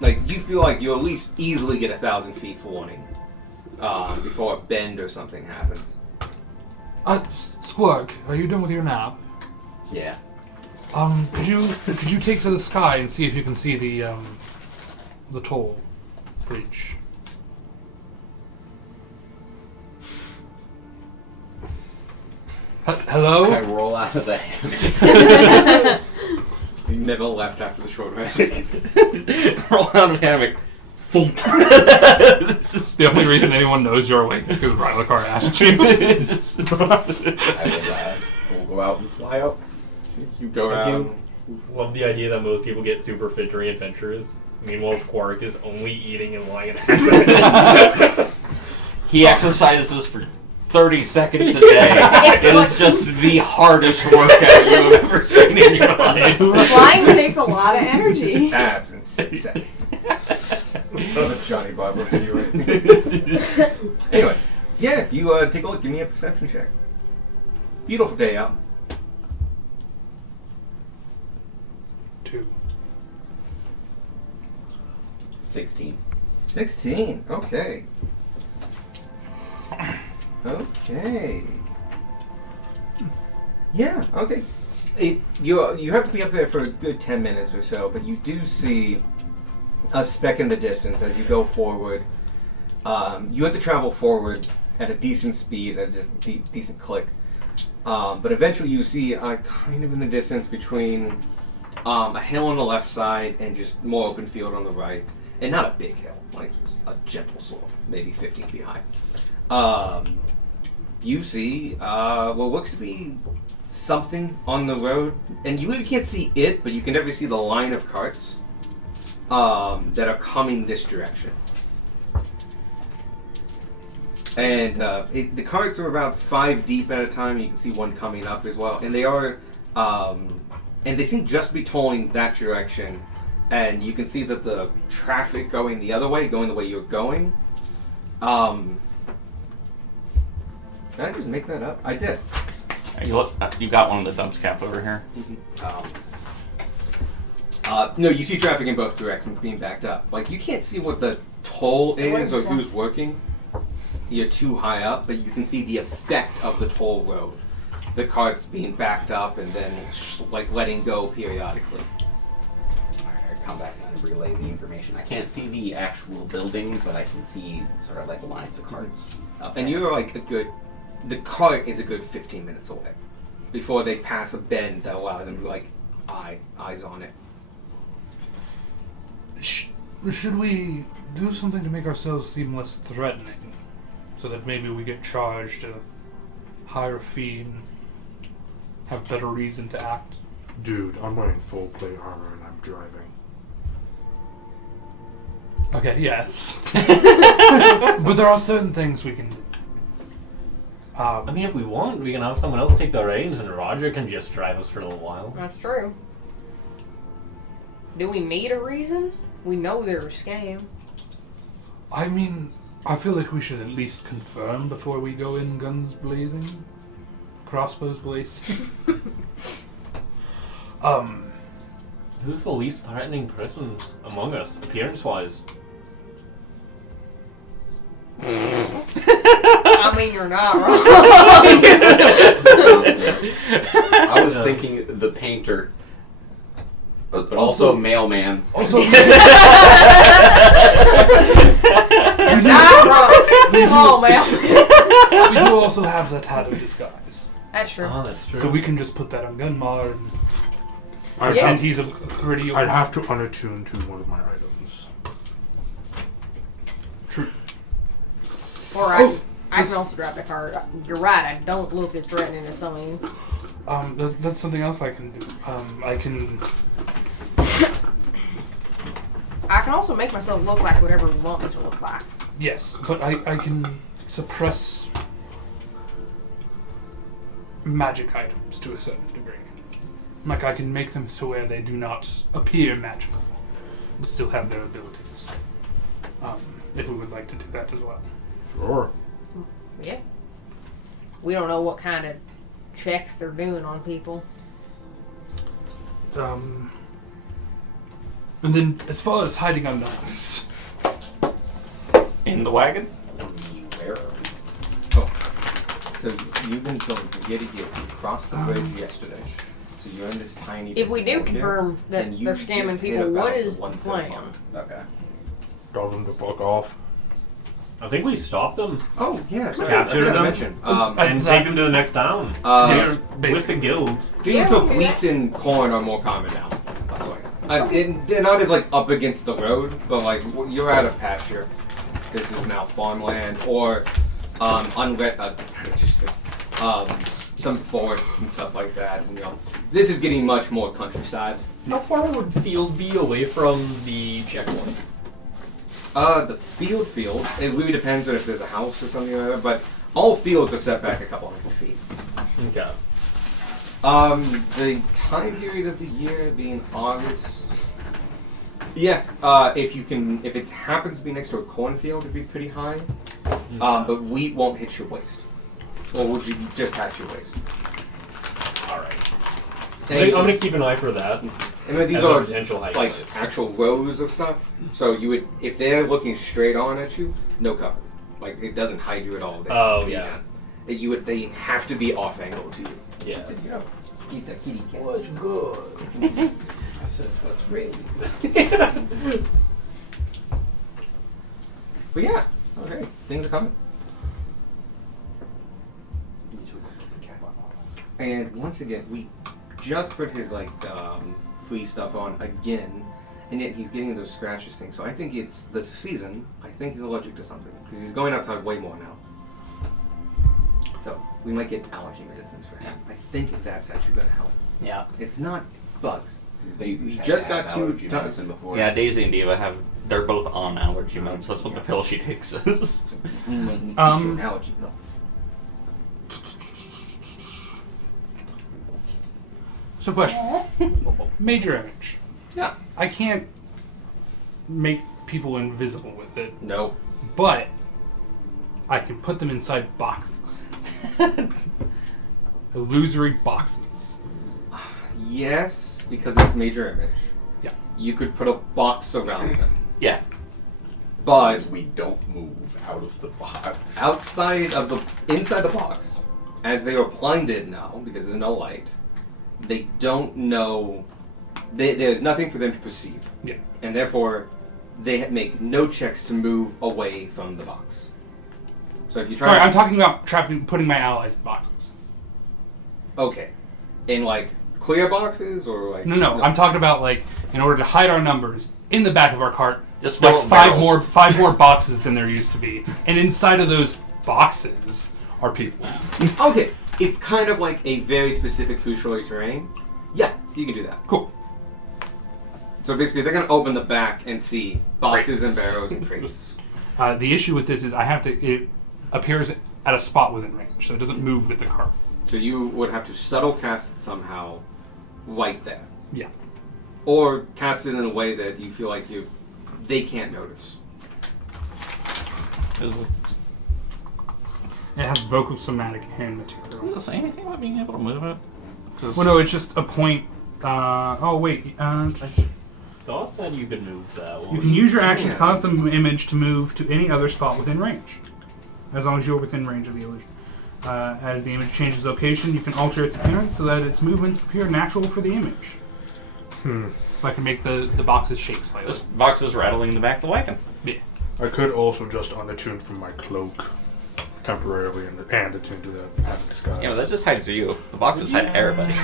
like, you feel like you'll at least easily get 1,000 feet for warning before a bend or something happens. Squirk, are you done with your nap? Yeah. Could you take to the sky and see if you can see the toll breach? Hello? I roll out of the hammock. You never left after the short rest. Roll out of hammock. Thump. The only reason anyone knows you're awake is because Rylacar asked you. We'll go out and fly up. You go I out. do love the idea that most people get super fit during adventures. Meanwhile, Squark is only eating and lying in He exercises for 30 seconds a day. It is just the hardest workout you have ever seen in your life. Flying takes a lot of energy. Abs in 6 seconds. That was a Johnny Bob look at you right. Anyway, yeah, you take a look. Give me a perception check. Beautiful day out. 2. 16. 16. Okay. Okay. Yeah. Okay. You have to be up there for a good 10 minutes or so, but you do see a speck in the distance as you go forward. You have to travel forward at a decent speed, at a decent click. But eventually you see kind of in the distance between a hill on the left side and just more open field on the right. And not a big hill, like just a gentle slope, maybe 15 feet high. You see what looks to be something on the road. And you really can't see it, but you can definitely see the line of carts that are coming this direction. And the carts are about 5 deep at a time. You can see one coming up as well. And they are, and they seem just to be tolling that direction. And you can see that the traffic going the other way, going the way you're going. Did I just make that up? I did. You got one of the dunce cap over here. No, you see traffic in both directions being backed up. Like, you can't see what the toll is or who's working. You're too high up, but you can see the effect of the toll road. The carts being backed up and then, like, letting go periodically. Alright, I come back and relay the information. I can't see the actual building, but I can see sort of like lines of carts up And there. you're like the cart is a good 15 minutes away before they pass a bend that allows them to be like eyes on it. Should we do something to make ourselves seem less threatening, so that maybe we get charged a higher fee and have better reason to act? Dude, I'm wearing full plate armor and I'm driving. Okay, yes. But there are certain things we can do. I mean, if we want, we can have someone else take the reins and Roger can just drive us for a little while. That's true. Do we need a reason? We know they're a scam. I mean, I feel like we should at least confirm before we go in guns blazing. Crossbows blazing. Who's the least threatening person among us, appearance-wise? I mean, you're not wrong. I was thinking the painter, but also mailman. Also, Not wrong. Small man. we do also have that hat of disguise. That's true. Oh, that's true. So we can just put that on Gunmar and I'd, Yeah. pretend he's a pretty... I'd have to unattune to one of my items. Or I can also drive the car. You're right. I don't look as threatening as some of you. That's something else I can do. I can also make myself look like whatever you want me to look like. Yes, but I can suppress magic items to a certain degree. Like, I can make them to where they do not appear magical, but still have their abilities. If we would like to do that as well. Sure. Yeah. We don't know what kind of checks they're doing on people. And then, as far as hiding our knives, In the wagon? Where are we? Oh. So you've been told to get it here. You crossed the bridge yesterday. So you're in this tiny... If we do bit here, confirm that and you they're just scamming hit people, about what the is the 1:30 plan? mark. Okay. Tell them to fuck off. I think we stopped them Oh, yeah. Sorry, Capture I forgot to them? mention. and take them to the next town. Yes, With the basically. guild. Fields Yeah, of we can do wheat and corn are more common now, by the way. They're not as, like, up against the road, but, like, you're out of pasture. This is now farmland, or, some forest and stuff like that. And, this is getting much more countryside. How far would field be away from the checkpoint? The field, it really depends on if there's a house or something like that, but all fields are set back a couple hundred feet. Okay. The time period of the year being August. Yeah, if it happens to be next to a cornfield, it'd be pretty high. But wheat won't hit your waist. Or would you just patch your waist? Alright. And, I'm gonna keep an eye for that. and these as a are potential hiding like place. actual rows of stuff. So you would, if they're looking straight on at you, no cover. Like it doesn't hide you at all. They Oh, can see yeah. that. They have to be off angle to you. Yeah. It's a kitty cat. What's good? I said, what's really But yeah, okay, things are coming. And once again, we just put his free stuff on again, and yet he's getting those scratches things. So I think it's the season. I think he's allergic to something because he's going outside way more now. So we might get allergy resistance for him. I think that's actually going to help. Yeah. It's not bugs. Daisy We had just to have got two allergy times. medicine before. Yeah, Daisy and Diva they're both on allergy meds. That's what the pill she takes is. We might need to get you an allergy pill. So question. Major image. Yeah. I can't make people invisible with it, No. but I can put them inside boxes. Illusory boxes. Yes, because it's major image. Yeah. You could put a box around them. Yeah. But As we don't move out of the box. inside the box, as they are blinded now because there's no light, they don't know. There's nothing for them to perceive, Yeah. and therefore they make no checks to move away from the box. So if you try, Sorry, I'm talking about putting my allies in boxes. okay, in like clear boxes or like No, I'm talking about like in order to hide our numbers in the back of our cart, Just fill like up five barrels. more boxes than there used to be, and inside of those boxes are people. Okay, it's kind of like a very specific crucial terrain. Yeah, you can do that. Cool. So basically, they're gonna open the back and see boxes and Crates. barrels and crates. The issue with this is it appears at a spot within range, so it doesn't move with the cart. So you would have to subtle cast it somehow, right there, Yeah. or cast it in a way that you feel like they can't notice. It has vocal somatic hand material. Does it say anything about being able to move it? Well, no, it's just a point. Oh wait. Thought that you could move that one. You can use your action to Yeah. cause the image to move to any other spot within range, as long as you're within range of the illusion. As the image changes location, you can alter its appearance so that its movements appear natural for the image. If I can make the boxes shake slightly. This box is rattling in the back of the wagon. I could also just unattune from my cloak temporarily and attune to the habit disguise. Yeah, but that just hides you. The boxes hide everybody.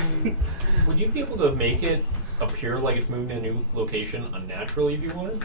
Would you be able to make it appear like it's moving to a new location unnaturally if you wanted?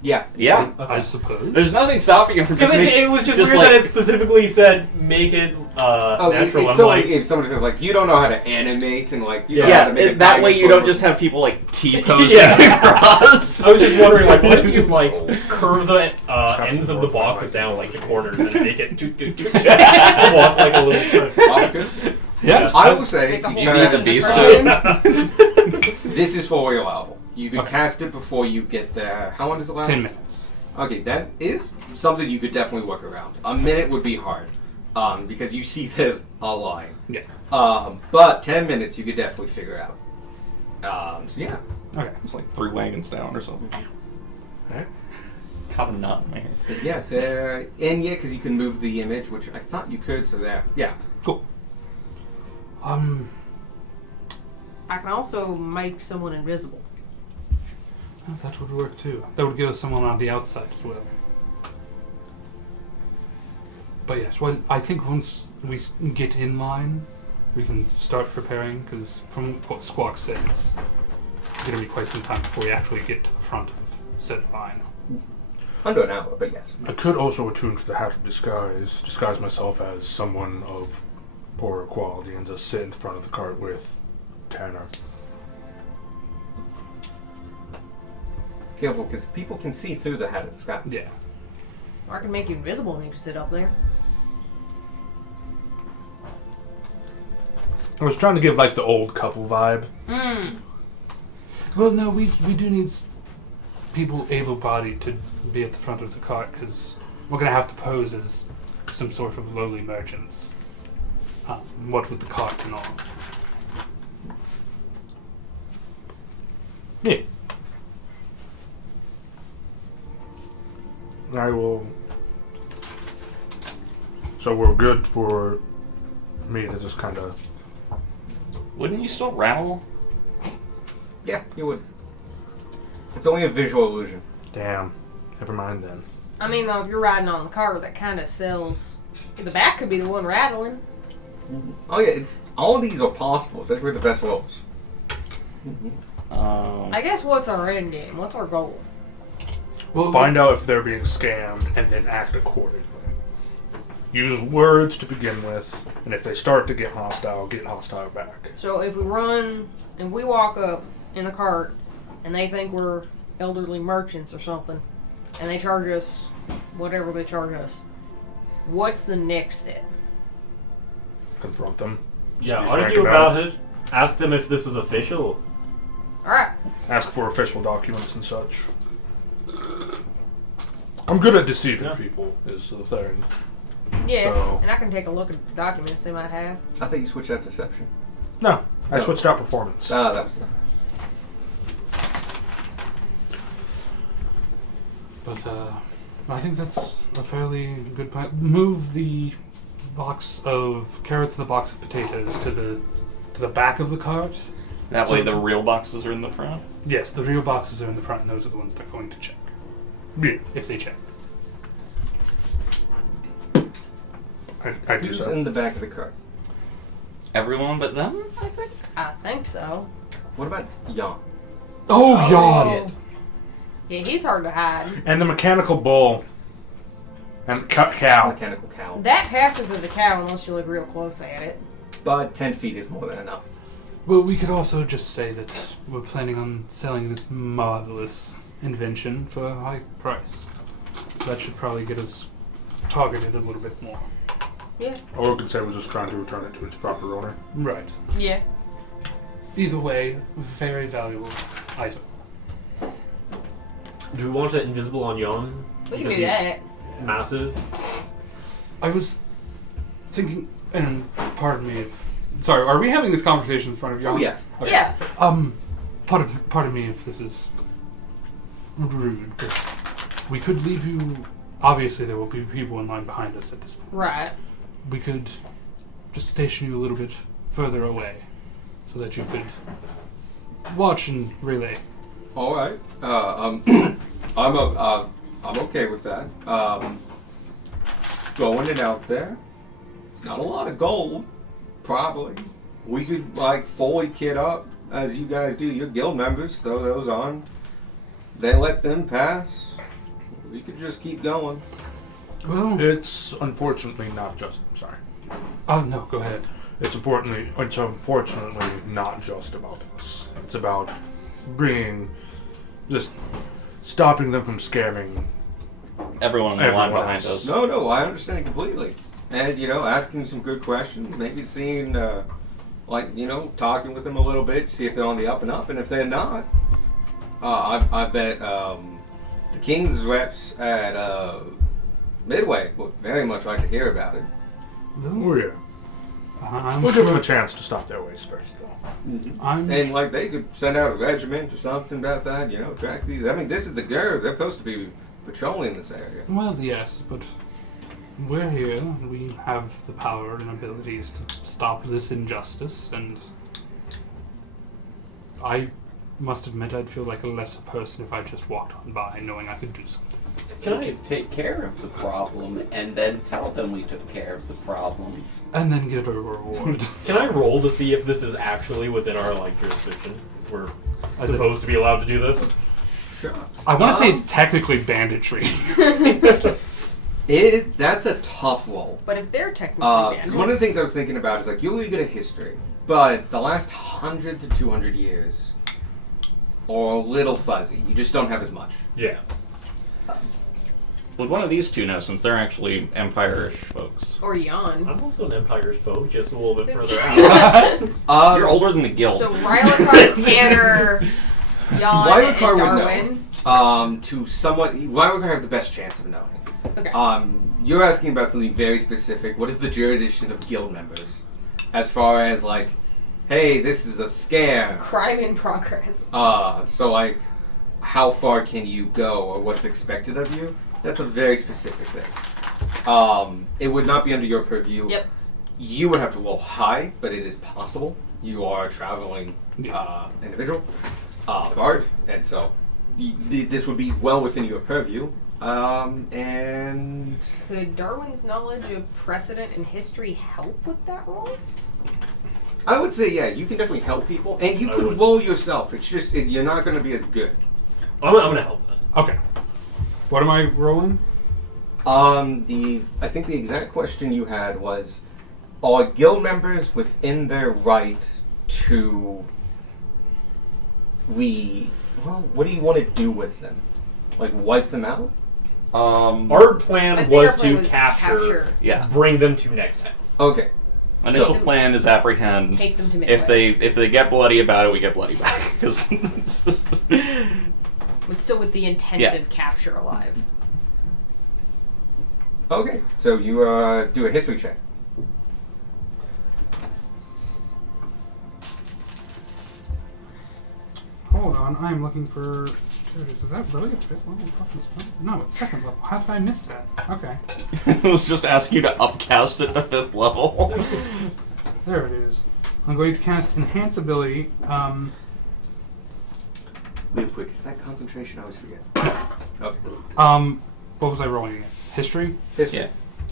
Yeah. Yeah. I suppose. There's nothing stopping him from Because just it was just just weird like- that it specifically said make it Oh, natural. it's I'm so like, if somebody says like you don't know how to animate and like you don't know how to make Yeah, a that way you dinosaur don't just have people like T-posing Yeah. across. I was just wondering, like, what if you like curve the ends of the boxes down, like the corners, and make it toot toot toot, and walk like a little trip. Look. Yes. I will say Make a whole You see the section beast for him. this is fully allowable. You could Okay. cast it before you get there. How long does it last? 10 minutes. Okay, that is something you could definitely work around. A minute would be hard, because you see there's a line. Yeah. But 10 minutes you could definitely figure out. So yeah. Okay. It's like 3 wagons down or something. Alright. Got a knot in my hair. But yeah, there, and yeah, because you can move the image, which I thought you could. So there, yeah. Cool. I can also make someone invisible. That would work too. That would give us someone on the outside as well. But yes, I think once we get in line, we can start preparing, because from what Squawk said, it's going to be quite some time before we actually get to the front of said line. Under an hour, but yes. I could also attune to the Hat of disguise myself as someone of poorer quality, and just sit in front of the cart with Tanner. Careful, because people can see through the hat of disguise. Yeah. Or I can make you invisible and you can sit up there. I was trying to give like the old couple vibe. Well, no, we do need people able-bodied to be at the front of the cart, because we're going to have to pose as some sort of lowly merchants. What with the cart and all. Yeah. I will. So we're good for me to just kind of. Wouldn't you still rattle? Yeah, you would. It's only a visual illusion. Damn. Never mind then. I mean, though, if you're riding on the car, that kind of sells. The back could be the one rattling. Oh yeah, it's all these are possible, especially with the best rolls. I guess what's our end game? What's our goal? Well, Find out if they're being scammed and then act accordingly. Use words to begin with, and if they start to get hostile back. So if we walk up in the cart and they think we're elderly merchants or something, and they charge us whatever they charge us, what's the next step? Confront them. Just Yeah, be argue frank about it. Ask them if this is official. Alright. Ask for official documents and such. I'm good at deceiving Yeah. people, is the thing. Yeah, So- and I can take a look at the documents they might have. I think you switched out deception. No, I No. switched out performance. Ah, that was not. But I think that's a fairly good plan. Move the box of carrots and the box of potatoes to the back of the cart. That So- way the real boxes are in the front. Yes, the real boxes are in the front, and those are the ones they're going to check. Yeah, If they check. I do Who's so. in the back of the cart? Everyone but them, I think. I think so. What about Jan? Oh, Oh. yawn! Yeah, he's hard to hide. And the mechanical bull. And the cow. Mechanical cow. That passes as a cow unless you look real close at it. But 10 feet is more than enough. Well, we could also just say that we're planning on selling this marvelous invention for a high price. That should probably get us targeted a little bit more. Yeah. Or we could say we're just trying to return it to its proper owner. Right. Yeah. Either way, very valuable item. Do we want it invisible on Yon? We can Because do he's that. Massive. I was thinking, and pardon me if... Sorry, are we having this conversation in front of you? Oh yeah. Okay. Yeah. Pardon me if this is rude, but we could leave you... Obviously, there will be people in line behind us at this point. Right. We could just station you a little bit further away so that you could watch and relay. All right. I'm okay with that. Going it out there. It's not a lot of gold, probably. We could like fully kit up as you guys do. Your guild members throw those on. They let them pass. We could just keep going. Well, It's unfortunately not just. Sorry. oh no, go ahead. It's unfortunately not just about us. It's about just stopping them from scamming. Everyone in the line Everyone behind else. us. No, I understand completely. And, asking some good questions, maybe seeing, talking with them a little bit, see if they're on the up and up. And if they're not, I bet the King's reps at Midway would very much like to hear about it. Oh yeah. I'm We'll give them sure. a chance to stop their ways first, though. I'm And, they could send out a regiment or something about that, track these. I mean, this is the GER. They're supposed to be patrolling this area. Well, yes, but we're here. We have the power and abilities to stop this injustice, and I must admit I'd feel like a lesser person if I just walked on by knowing I could do something. Can I? could take care of the problem and then tell them we took care of the problem. And then get a reward. Can I roll to see if this is actually within our jurisdiction? If we're As it- supposed to be allowed to do this. Shucks. I want to say it's technically banditry. That's a tough roll. But if they're technically Because one of the things I was thinking about is you're really good at history, but the last 100 to 200 years are a little fuzzy. You just don't have as much. Yeah. Would one of these two know, since they're actually Empire-ish folks? or yawn. I'm also an Empire's folk, just a little bit further out. You're older than the guild. So Rylakar, Tanner, Yawn, and Rylakar would Darwin. know. To somewhat, Rylakar have the best chance of knowing. Okay. You're asking about something very specific. What is the jurisdiction of guild members? As far as hey, this is a scam. Crime in progress. So how far can you go, or what's expected of you? That's a very specific thing. It would not be under your purview. Yep. You would have to roll high, but it is possible. You are a traveling individual, bard, and so this would be well within your purview. And Could Darwin's knowledge of precedent and history help with that role? I would say, you can definitely help people, and you I could would. roll yourself. It's just you're not going to be as good. I'm gonna help then. Okay. What am I rolling? I think the exact question you had was, are guild members within their right to what do you want to do with them? Wipe them out? Our plan I think was our plan to was capture, Yeah. bring them to next time. Okay. Initial So- plan is apprehend. Take them to Midway. If they get bloody about it, we get bloody back. Because But still with the intent Yeah. of capture alive. Okay. So you do a history check. Hold on, I am looking for. There it is. Is that really a fifth level fucking spell? No, it's second level. How did I miss that? Okay. it was just asking you to upcast it to 5th level. There it is. I'm going to cast Enhance Ability. Real quick, is that concentration? I always forget. Okay. What was I rolling again? History? History. Yeah.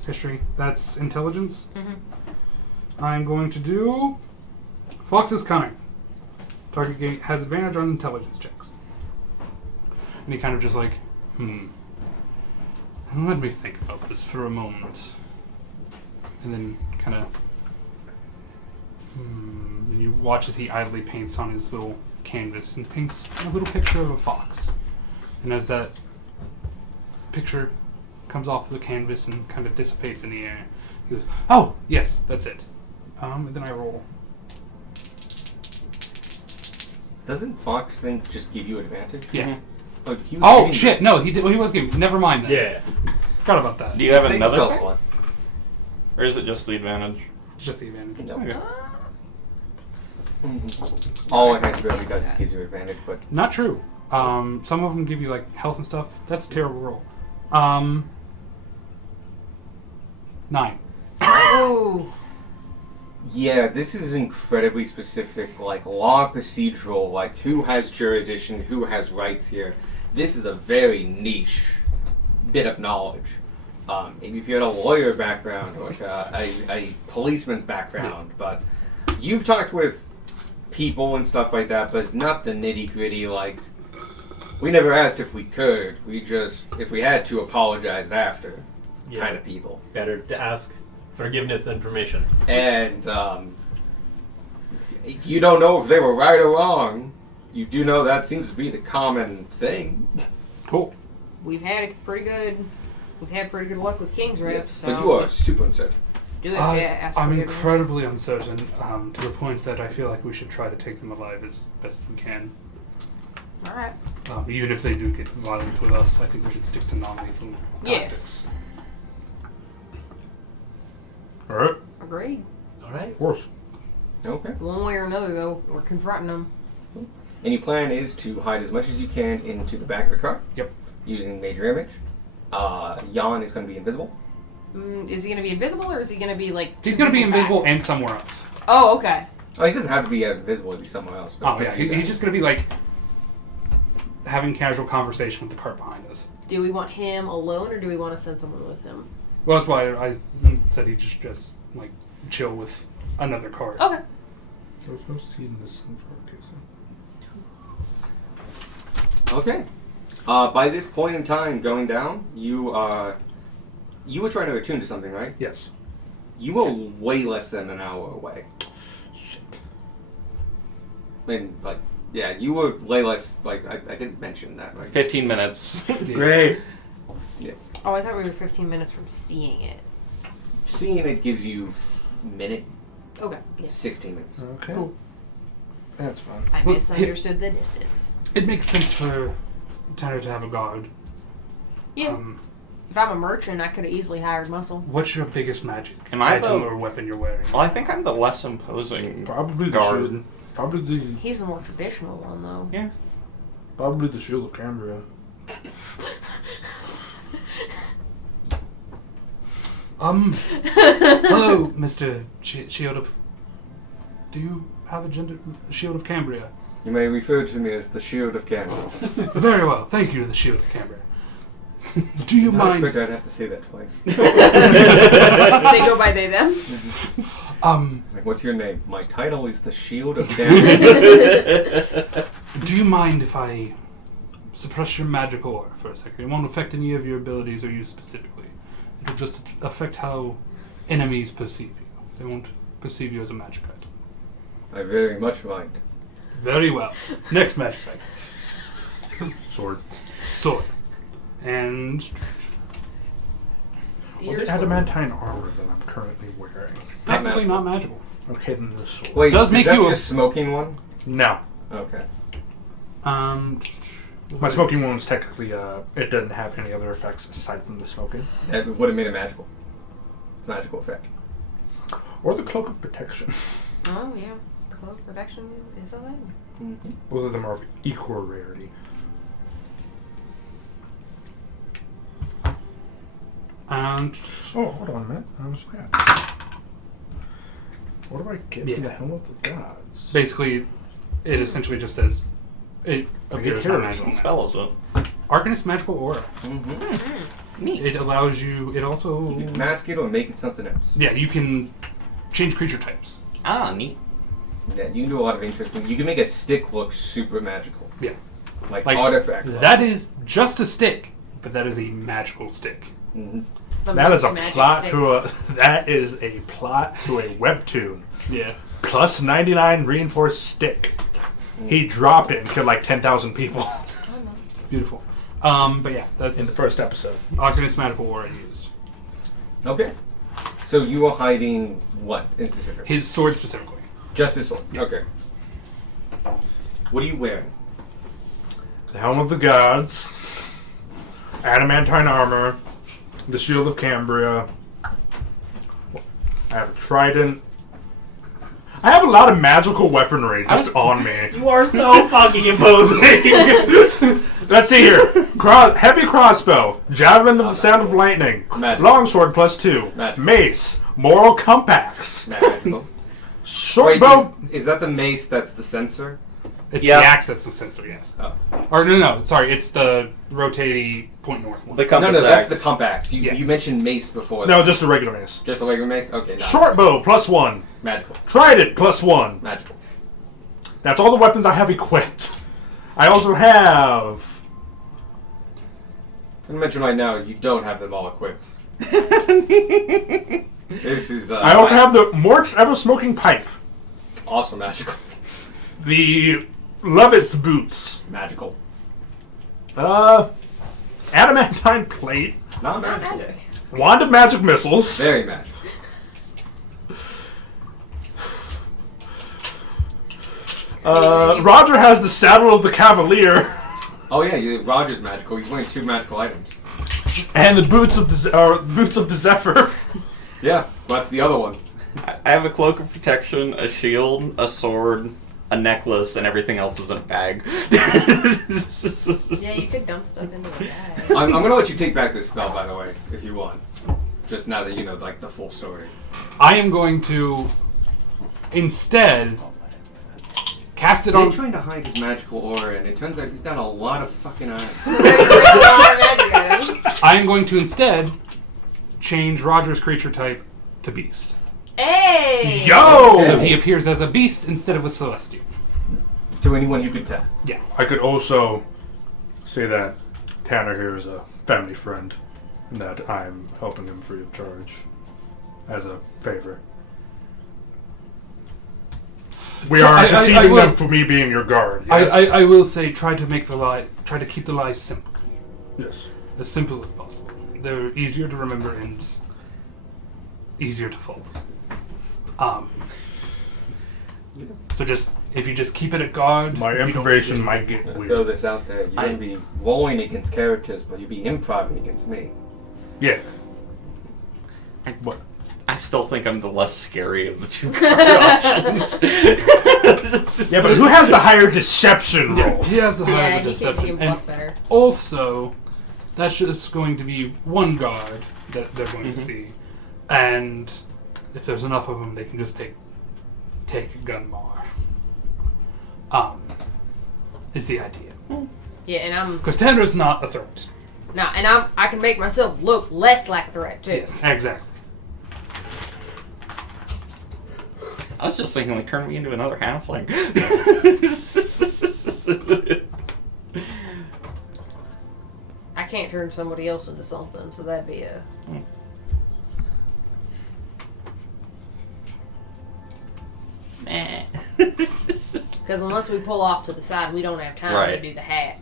History. That's intelligence. Mm-hmm. I'm going to do Fox is Cunning. Target has advantage on intelligence checks. And he kind of just let me think about this for a moment. And then kind of and you watch as he idly paints on his little canvas and paints a little picture of a fox. And as that picture comes off of the canvas and kind of dissipates in the air, he goes, "Oh, yes, that's it." And then I roll. Doesn't Fox thing just give you advantage? Yeah. Oh, he was Oh giving shit! you- No, he did. Well, he was giving. Never mind that. Yeah. Forgot about that. Do you have Same another spell thing? slot. Or is it just the advantage? It's just the advantage. No. Okay. All enhanced ability does is give you advantage, but Not true. Some of them give you health and stuff. That's a terrible roll. 9. Oh. yeah, this is incredibly specific, law procedural, who has jurisdiction, who has rights here. This is a very niche bit of knowledge. Maybe if you had a lawyer background or a policeman's background, but you've talked with people and stuff like that, but not the nitty gritty, We never asked if we could. We just, if we had to, apologize after. Yeah. Kind of people. Better to ask forgiveness than permission. And you don't know if they were right or wrong. You do know that seems to be the common thing. Cool. We've had pretty good luck with King's reps. So But you are super uncertain. do it. Ask I'm forgiveness. incredibly uncertain, to the point that I feel like we should try to take them alive as best we can. All right. Even if they do get violent with us, I think we should stick to non-lethal Yeah. tactics. Alright, Agreed. All right. of course. Okay. One way or another, though, we're confronting them. And your plan is to hide as much as you can into the back of the car. Yep. Using major image. Jan is going to be invisible. Is he going to be invisible, or is he going to be like? He's going to be back? invisible and somewhere else. Oh, okay. Oh, he doesn't have to be invisible to be somewhere else. But Oh it's up yeah, to you he's guys. just going to be like having casual conversation with the cart behind us. Do we want him alone, or do we want to send someone with him? Well, that's why I said he just like chill with another cart. Okay. There's no seed in this sunflower case. Okay. By this point in time, going down, you were trying to attune to something, right? Yes. You were way less than an hour away. Shit. And like, yeah, you were way less. Like, I didn't mention that, right? 15 minutes. Great. Oh, I thought we were 15 minutes from seeing it. Seeing it gives you minute, Okay. Yes. 16 minutes. Okay. Cool. That's fun. I Well, misunderstood the distance. It makes sense for Tanner to have a guard. Yeah. If I'm a merchant, I could have easily hired muscle. What's your biggest magic Am I item the- or weapon you're wearing? Well, I think I'm the less imposing Probably the guard. shield. Probably He's the more traditional one, though. Yeah. the shield of Cambria. Hello, Mr. Shield of... Do you have a gender... Shield of Cambria? You may refer to me as the Shield of Cambria. Very well, thank you, the Shield of Cambria. Do you I mind... expect I'd have to say that twice. They go by they them. Like, what's your name? My title is the Shield of Cambria. Do you mind if I suppress your magical aura for a second? It won't affect any of your abilities or you specifically. It'll just affect how enemies perceive you. They won't perceive you as a magic item. I very much mind. Very well. Next magic item. Sword. Sword. And... Dear Well, the soul. adamantine armor that I'm currently wearing. technically magical. not magical. Okay, then the sword. Wait, Does is make that you your a- smoking one? No. Okay. My smoking one is technically, it doesn't have any other effects aside from the smoking. That would have made it magical. It's a magical effect. Or the cloak of protection. Oh, yeah. Cloak protection is a thing. Both of them are of equal rarity. And... Oh, hold on a minute. I was that. What do I get Yeah. from the Helm of the Gods? basically, it essentially just says... It I appears get not terrorism magical. Spell is it? Arcanist Magical Aura. Neat. It allows you... It also... You can mask it or make it something else. Yeah, you can change creature types. Ah, neat. Yeah, you can do a lot of interesting. You can make a stick look super magical. Yeah. Like Like, artifact. That is just a stick, but that is a magical stick. Mm-hmm. It's the That is most a magic plot stick. to a. That is a plot to a webtoon. Yeah. Plus 99 reinforced stick. He dropped it and killed like 10,000 people Beautiful. But yeah, that's in the first episode. Arcanist Magical Aura used. Okay. So you are hiding what in specific? His sword specifically. Just his sword. Yeah. Okay. What are you wearing? The Helm of the Gods, adamantine armor, the Shield of Cambria. I have a trident. I have a lot of magical weaponry just on me. You are so fucking imposing. Let's see here. Heavy crossbow, javelin of the sound of lightning, Magic. longsword +2, Magic. mace, moral compass, Magical. short Wait, bow. is that the mace that's the sensor? It's Yeah. the axe that's the sensor, yes. Oh. Or no, sorry, it's the rotating point north one. The No, compass no, that's axe. the compax. You, Yeah. you mentioned mace before. No, just a regular mace. Just a regular mace? Okay, no. Short bow +1, Magical. trident +1. Magical. That's all the weapons I have equipped. I also have I'm gonna mention right now, you don't have them all equipped. This is. I also have the Morch ever-smoking pipe. Also magical. The Levitz boots. Magical. Adamantine plate. Not Not magical. magic. Wand of magic missiles. Very magical. Roger has the saddle of the Cavalier. Oh yeah, Roger's magical. He's wearing 2 magical items. And the boots of the Zephyr. Yeah, that's the other one. I have a cloak of protection, a shield, a sword, a necklace, and everything else is in a bag. Yeah, you could dump stuff into a bag. I'm gonna let you take back this spell, by the way, if you want. Just now that you know, like, the full story. I am going to instead cast it He's on. trying to hide his magical aura, and it turns out he's got a lot of fucking eyes. There's really a lot of magic items. I am going to instead change Roger's creature type to beast. Hey! Yo! So he appears as a beast instead of a celestial. To anyone you could tell. Yeah. I could also say that Tanner here is a family friend, and that I'm helping him free of charge as a favor. We are I deceiving will- them for me being your guard. Yes. I will say try to keep the lies simple. Yes. As simple as possible. They're easier to remember and easier to follow. So if you just keep it at guard, My you don't information get- might get Throw weird. this out there. You're gonna be rolling against characters, but you'll be improv against me. Yeah. What? I still think I'm the less scary of the two options. Yeah, but who has the higher deception Yeah, roll? he has the Yeah, higher he can deception. bluff And better. also, that's just going to be one guard that they're going to see. And if there's enough of them, they can just take Gunmar. Is the idea. Yeah, and I'm Because Tanner's not a threat. I can make myself look less like a threat too. Yes, exactly. I was just thinking, like, turn me into another halfling. I can't turn somebody else into something, so that'd be a. Because unless we pull off to the side, we don't have time to Right. do the hat.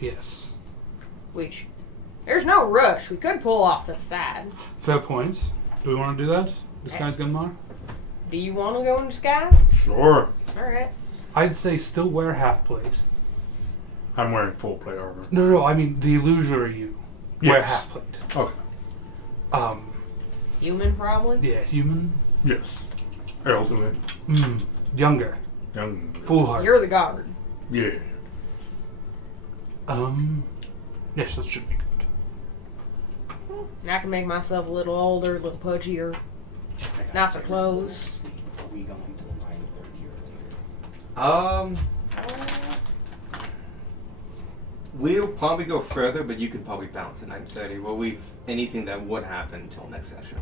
Yes. Which, there's no rush. We could pull off to the side. Fair point. Do we want to do that? Disguise Gunmar? Do you want to go in disguise? Sure. Alright. I'd say still wear half plate. I'm wearing full plate armor. No, I mean the illusory you. Wear Yes. half plate. Okay. Human, probably? Yeah, human. Yes. Elderly. Younger. Young. Foolhardy. You're the guard. Yeah. Yes, that should be good. And I can make myself a little older, a little pudgier. Nicer clothes. Are we going to the 9:30 or later? We'll probably go further, but you can probably bounce at 9:30. We'll leave anything that would happen until next session.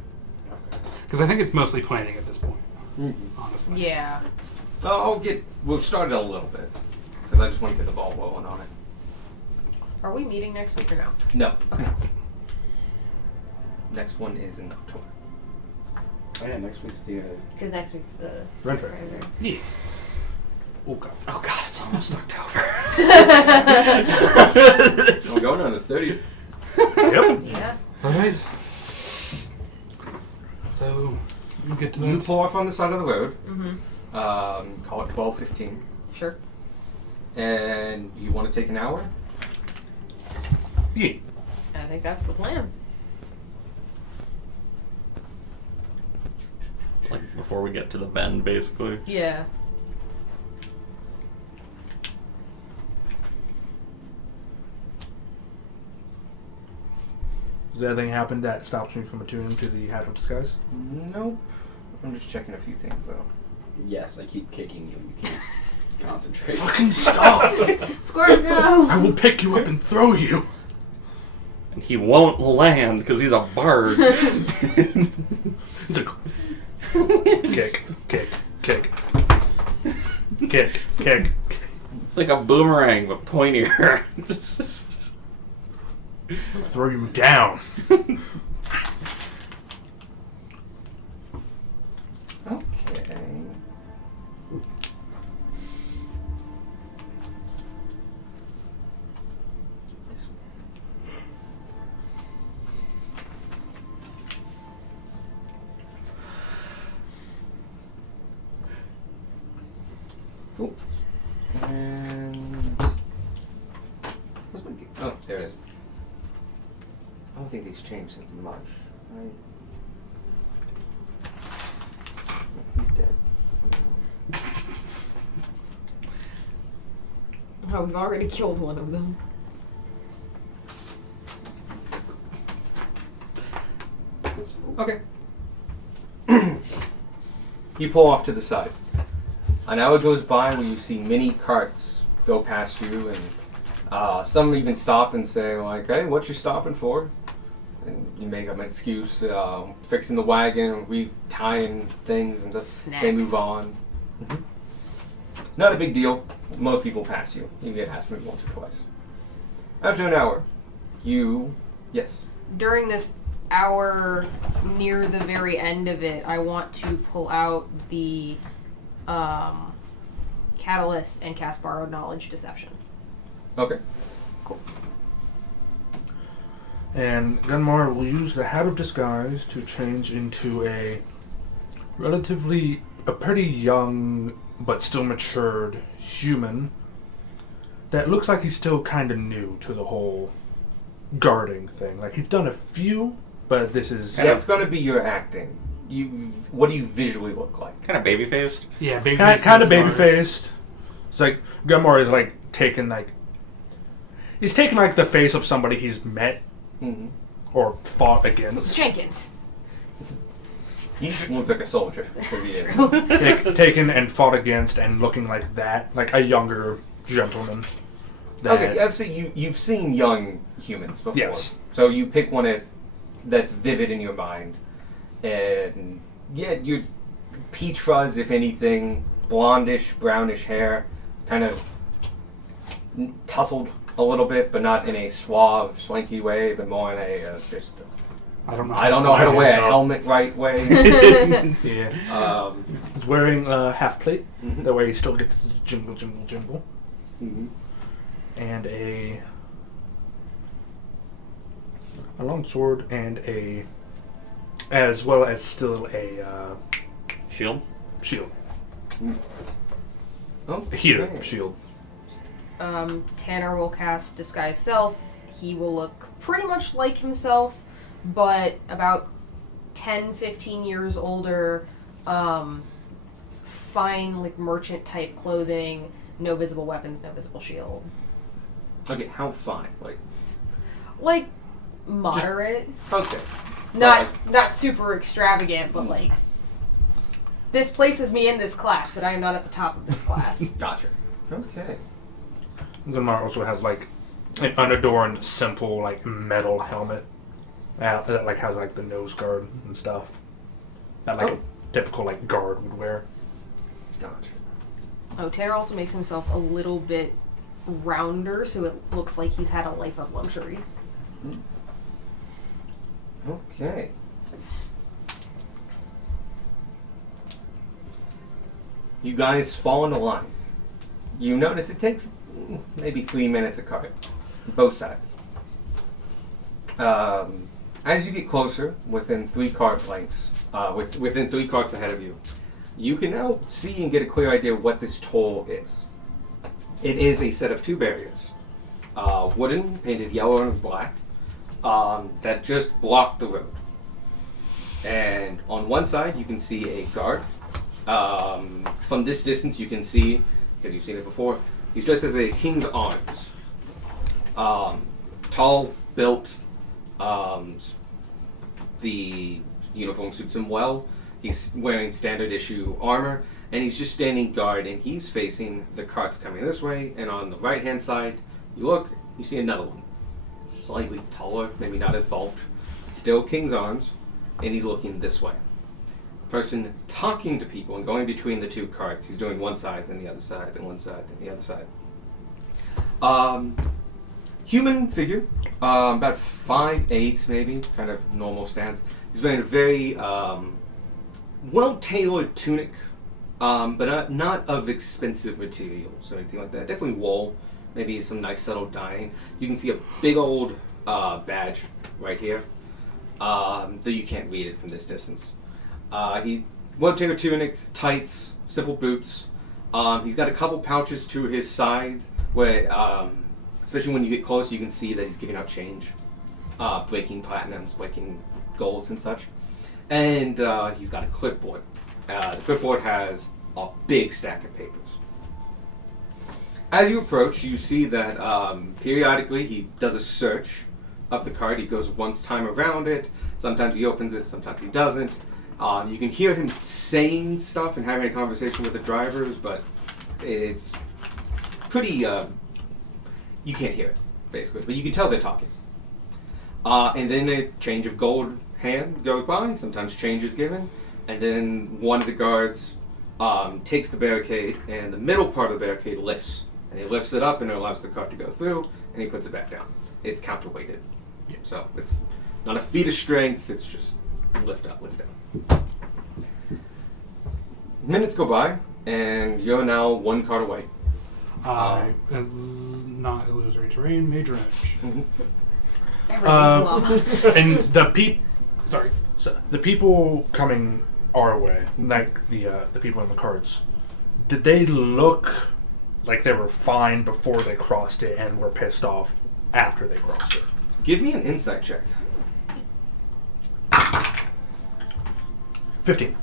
Because I think it's mostly planning at this point. Honestly. Yeah. We'll start it a little bit. Because I just want to get the ball rolling on it. Are we meeting next week or no? No. Next one is in October. Oh yeah, next week's the. Because next week's the. Renfair. Yeah. Okay. Oh god, it's almost October. We're going on the 30th. Yep. Yeah. Alright. So, you get to You that. pull off on the side of the road. Mm-hmm. Call it 12:15. Sure. And you want to take an hour? Yeah. I think that's the plan. Like, before we get to the bend, basically. Yeah. Does anything happen that stops me from attuning to the Hat of Disguise? Nope. I'm just checking a few things though. Yes, I keep kicking you. You can't concentrate. Fucking stop! Squirt, go! I will pick you up and throw you! And he won't land because he's a bard. He's like, kick, kick, kick. Kick, kick. It's like a boomerang, but pointier. I'll throw you down. Okay. This one. Cool. And where's my oh, there it is. I don't think these changed much, right? He's dead. Oh, we've already killed one of them. Okay. You pull off to the side. An hour goes by where you see many carts go past you, and some even stop and say, like, "Hey, what you stopping for?" And you make up an excuse, fixing the wagon, retying things, and just they Snacks. move on. Not a big deal. Most people pass you. You get asked maybe once or twice. After an hour, yes. During this hour, near the very end of it, I want to pull out the Catalyst and cast Borrowed Knowledge Deception. Okay. And Gunmar will use the Hat of Disguise to change into a pretty young but still matured human that looks like he's still kind of new to the whole guarding thing. Like, he's done a few, but this is... And it's going to be your acting. What do you visually look like? Kind of baby faced. Yeah, baby kind of baby-faced. It's like, Gunmar is like taking like... He's taking like the face of somebody he's met or fought against. Jenkins. He looks like a soldier, because he is. Like, taken and fought against and looking like that, like a younger gentleman. Okay, obviously you've seen young humans before. Yes. So you pick one that's vivid in your mind. And yeah, you're peach fuzz, if anything, blondish, brownish hair, kind of tousled a little bit, but not in a suave, swanky way, but more in a just... I don't know how to wear a helmet right way. Yeah. He's wearing a half plate. That way he still gets his jingle, jingle, jingle. And a long sword and as well as still a Shield? shield. Oh, Here, okay. shield. Tanner will cast Disguise Self. He will look pretty much like himself, but about 10, 15 years older, fine, like, merchant-type clothing, no visible weapons, no visible shield. Okay, how fine? Like, moderate. Okay. Not super extravagant, but, like, this places me in this class, but I am not at the top of this class. Gotcha. Okay. Gunmar also has like an unadorned, simple like metal helmet that like has like the nose guard and stuff that like a typical like guard would wear. Gotcha. Oh, Tanner also makes himself a little bit rounder, so it looks like he's had a life of luxury. Okay. You guys fall into line. You notice it takes maybe 3 minutes a cart, both sides. As you get closer, within 3 cart lengths, within 3 carts ahead of you, you can now see and get a clear idea of what this toll is. It is a set of 2 barriers, wooden, painted yellow and black, that just block the road. And on one side, you can see a guard. From this distance, you can see, because you've seen it before, he's dressed as a king's arms. Tall, built, the uniform suits him well. He's wearing standard issue armor, and he's just standing guard, and he's facing the carts coming this way, and on the right-hand side, you look, you see another one. Slightly taller, maybe not as bulked. Still king's arms, and he's looking this way. Person talking to people and going between the 2 carts. He's doing one side, then the other side, then one side, then the other side. human figure, about 5'8", maybe, kind of normal stance. He's wearing a very well-tailored tunic, but not of expensive materials or anything like that. Definitely wool, maybe some nice subtle dyeing. You can see a big old badge right here, though you can't read it from this distance. He well-tailored tunic, tights, simple boots. He's got a couple pouches to his side where, especially when you get close, you can see that he's giving out change, breaking platinums, breaking golds and such. And he's got a clipboard. The clipboard has a big stack of papers. As you approach, you see that periodically he does a search of the card. He goes once time around it. Sometimes he opens it, sometimes he doesn't. You can hear him saying stuff and having a conversation with the drivers, but it's pretty, you can't hear it, basically. But you can tell they're talking. And then a change of gold hand goes by, sometimes change is given, and then one of the guards takes the barricade, and the middle part of the barricade lifts. And he lifts it up and it allows the cart to go through, and he puts it back down. It's counterweighted. So it's not a feat of strength, it's just lift up, lift down. Minutes go by, and you're now one cart away. Not illusory terrain, major edge. Everything's lava. And the people coming our way, like the people in the carts, did they look like they were fine before they crossed it and were pissed off after they crossed it? Give me an insight check. 15.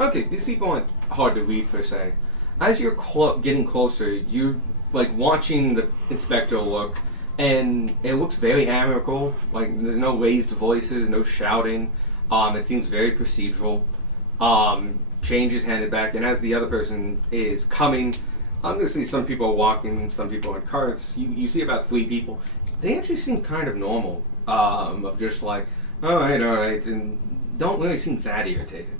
Okay, these people aren't hard to read per se. As you're getting closer, you're like watching the inspector look, and it looks very amicable. Like there's no raised voices, no shouting. It seems very procedural. Change is handed back, and as the other person is coming, I'm gonna see some people are walking, some people in carts. You see about 3 people. They actually seem kind of normal. Of just like, all right, and don't really seem that irritated.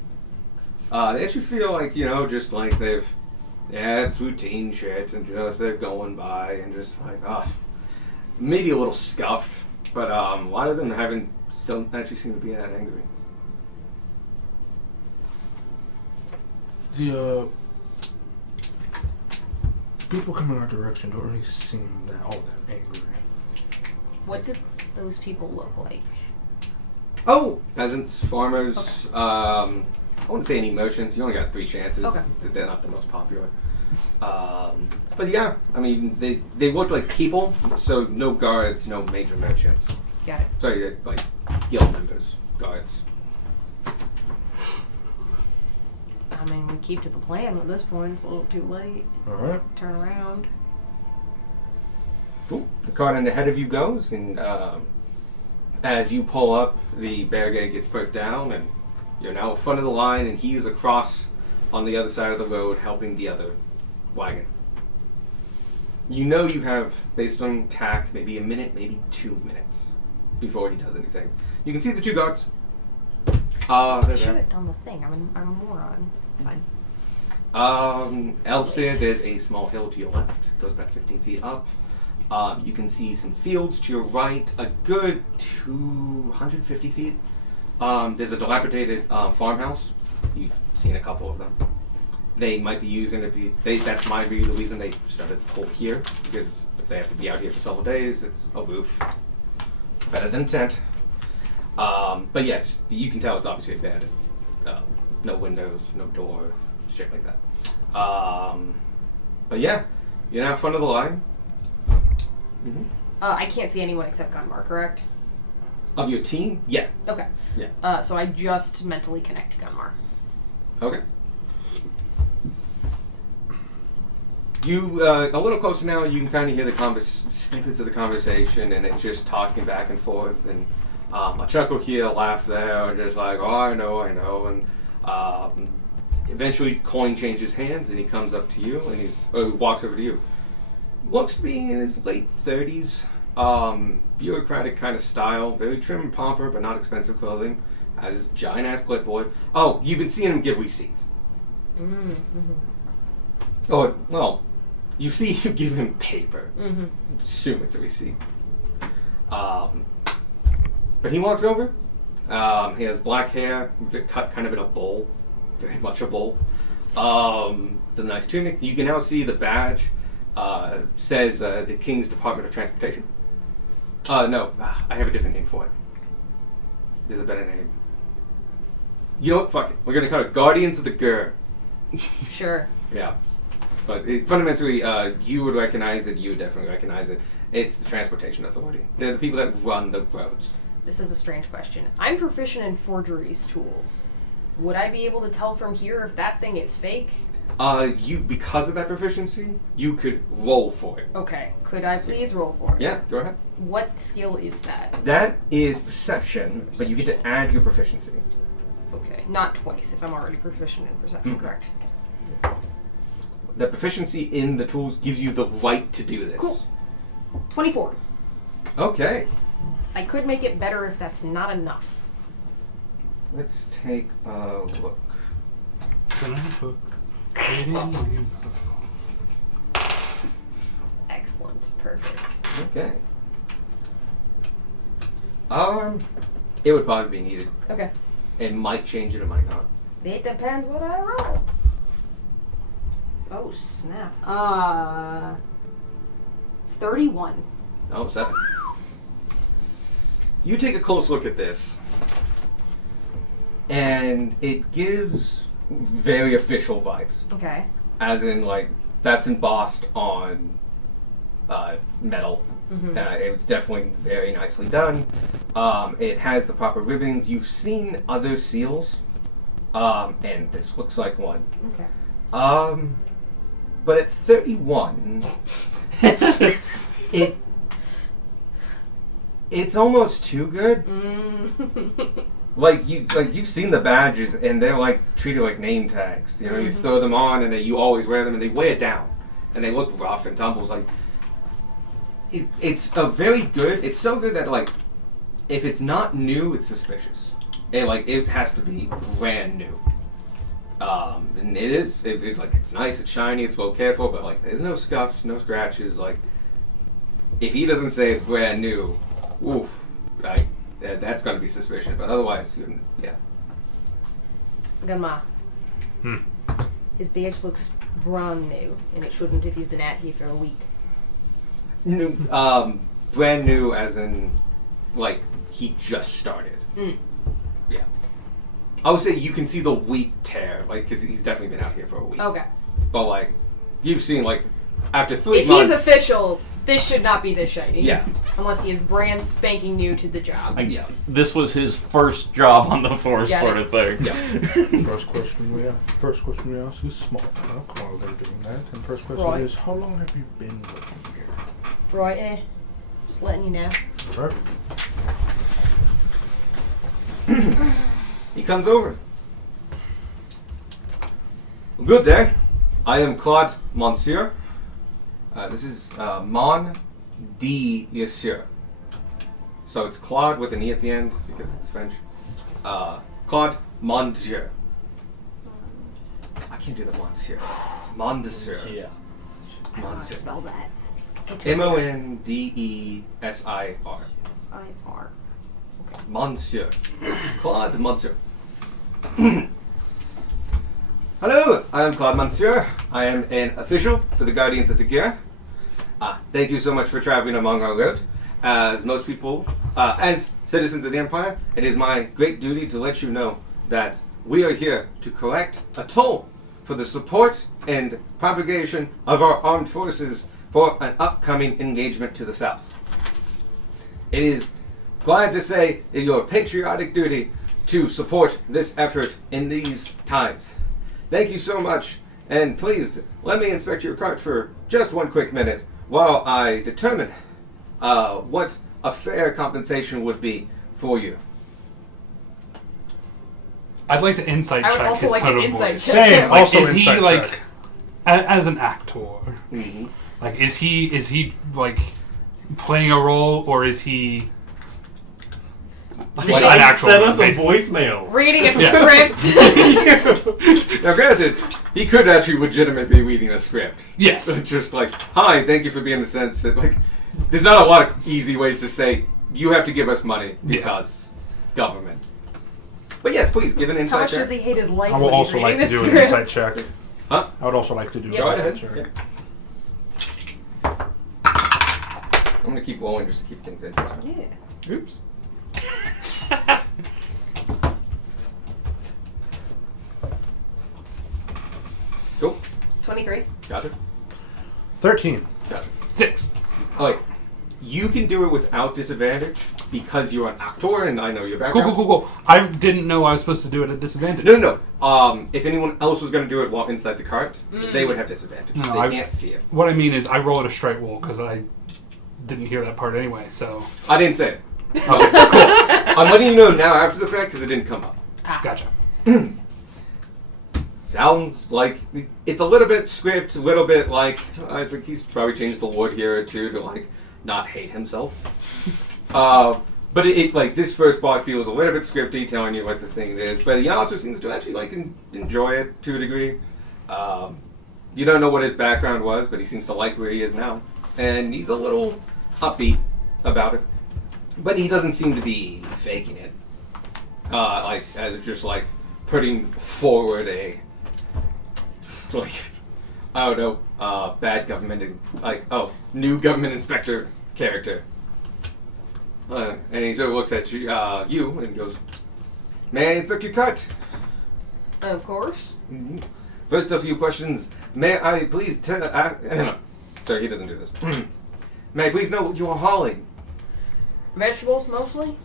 They actually feel like, just like it's routine shit, and just they're going by, and just like, maybe a little scuffed, but a lot of them don't actually seem to be that angry. The people coming our direction don't really seem all that angry. What did those people look like? Oh, peasants, farmers. Okay. I wouldn't say any emotions. You only got 3 chances. Okay. They're not the most popular. But yeah, I mean, they looked like people, so no guards, no major merchants. Got it. Sorry, like guild members, guards. I mean, we keep to the plan at this point. It's a little too late. All right. Turn around. Cool. The cart in ahead of you goes, and as you pull up, the barricade gets put down, and you're now in front of the line, and he's across on the other side of the road helping the other wagon. You know you have, based on tack, maybe a minute, maybe 2 minutes before he does anything. You can see the 2 guards. They're I should there. have done the thing. I'm a moron. It's fine. Elsewhere, there's a small hill to your left. It goes about 15 feet up. You can see some fields to your right, a good 250 feet. There's a dilapidated farmhouse. You've seen a couple of them. They might be using it. That's my view. The reason they started to pull here, because if they have to be out here for several days, it's a roof. Better than tent. But yes, you can tell it's obviously abandoned. No windows, no door, shit like that. But yeah, you're now in front of the line. Mm-hmm. I can't see anyone except Gunmar, correct? Of your team? Yeah. Okay. Yeah. So I just mentally connect to Gunmar. Okay. You, a little closer now, you can kind of hear the snippets of the conversation, and it's just talking back and forth, and a chuckle here, a laugh there, or just like, oh, I know, and eventually coin changes hands, and he comes up to you, and he walks over to you. Looks to be in his late 30s, bureaucratic kind of style, very trim and proper, but not expensive clothing, has his giant-ass clipboard. Oh, you've been seeing him give receipts. Mm-hmm. Oh, well, You see you give him paper. Mm-hmm. Assume it's a receipt. But he walks over. He has black hair, cut kind of in a bowl. Very much a bowl. The nice tunic. You can now see the badge. Says the King's Department of Transportation. No, I have a different name for it. There's a better name. You know what? Fuck it. We're gonna call it Guardians of the Gur. Sure. Yeah. But fundamentally, you would recognize it. You would definitely recognize it. It's the Transportation Authority. They're the people that run the roads. This is a strange question. I'm proficient in forgeries tools. Would I be able to tell from here if that thing is fake? Because of that proficiency, you could roll for it. Okay. Could I please roll for it? Yeah, go ahead. What skill is that? That is perception, but you get to add your proficiency. Okay. Not twice if I'm already proficient in perception, correct? The proficiency in the tools gives you the right to do this. Cool. 24. Okay. I could make it better if that's not enough. Let's take a look. It's in a book. Reading a book. Excellent. Perfect. Okay. It would probably be needed. Okay. It might change it, it might not. It depends what I roll. Oh, snap. 31. Oh, 7. You take a close look at this, and it gives very official vibes. Okay. As in, like, that's embossed on metal. Mm-hmm. It's definitely very nicely done. It has the proper ribbons. You've seen other seals, and this looks like one. Okay. But at 31, it's almost too good. You've seen the badges, and they're like treated like name tags. You know, you throw them on, and then you always wear them, and they weigh it down, and they look rough and tumbles. Like it's a very good. It's so good that like if it's not new, it's suspicious. It has to be brand new. And it is. It's like it's nice, it's shiny, it's well cared for, but like there's no scuffs, no scratches. Like if he doesn't say it's brand new, oof, right? That's gonna be suspicious. But otherwise, yeah. Grandma. His badge looks brand new, and it shouldn't if he's been out here for a week. New, brand new, as in like he just started. Yeah. I would say you can see the weak tear, like, because he's definitely been out here for a week. Okay. But, like, you've seen, like, after 3 If months... he's official, this should not be this shiny. Yeah. Unless he is brand spanking new to the job. Yeah. This was his first job on the force, Got sort it. of thing. Yeah. First question we ask is small talk while they're doing that. And first question Right. is, how long have you been working here? Right, just letting you know. Right. He comes over. Good day. I am Claude Monsieur. This is Mon D. Monsieur. So it's Claude with an E at the end because it's French. Claude Monsieur. I can't do the Monsieur. It's Monsieur. Yeah. Monsieur. Spell that. Mondesir. S-I-R. Monsieur. Claude Monsieur. Hello, I am Claude Monsieur. I am an official for the Guardians of the Gear. Thank you so much for traveling along our road. As most people, as citizens of the Empire, it is my great duty to let you know that we are here to collect a toll for the support and propagation of our armed forces for an upcoming engagement to the south. It is glad to say your patriotic duty to support this effort in these times. Thank you so much, and please let me inspect your cart for just one quick minute while I determine what a fair compensation would be for you. I'd like to insight I would check also his like tone to of insight voice. check Same. him. Like, Also is he insight like check. as an actor? Mm-hmm. Like, is he like playing a role, or is he Like an actual Send us a basic- voicemail. Reading a Yeah. script. Now, granted, he could actually legitimately be reading a script. Yes. Just like, hi, thank you for being a sense that, like, there's not a lot of easy ways to say, you have to give us money because government. But yes, please, give an How insight much check. does he hate his life? I would when he's also like reading to the do an script? insight check. Huh? I would also like to do Yep. Go an ahead. insight check. Yeah. I'm going to keep rolling just to keep things interesting. Yeah. Oops. Cool. 23. Gotcha. 13. Gotcha. 6. Like, you can do it without disadvantage because you're an actor and I know your background. Cool. I didn't know I was supposed to do it at disadvantage. No. If anyone else was going to do it while inside the cart, they would have disadvantage. No, they I- can't see it. What I mean is, I roll at a straight roll because I didn't hear that part anyway. So, I didn't say it. oh, cool. I'm letting you know now after the fact because it didn't come up. Gotcha. Sounds like it's a little bit script, a little bit like I was like he's probably changed the word here or two to like not hate himself. But it like this first part feels a little bit scripty, telling you what the thing is. But he also seems to actually like enjoy it to a degree. You don't know what his background was, but he seems to like where he is now, and he's a little upbeat about it. But he doesn't seem to be faking it. Like as just like putting forward a like I don't know bad government new government inspector character. And he sort of looks at you and goes, "May I inspect your cart?" Of course. Mm-hmm. First, a few questions. May I please tell? Sorry, he doesn't do this. May I please know what you are hauling? Vegetables mostly.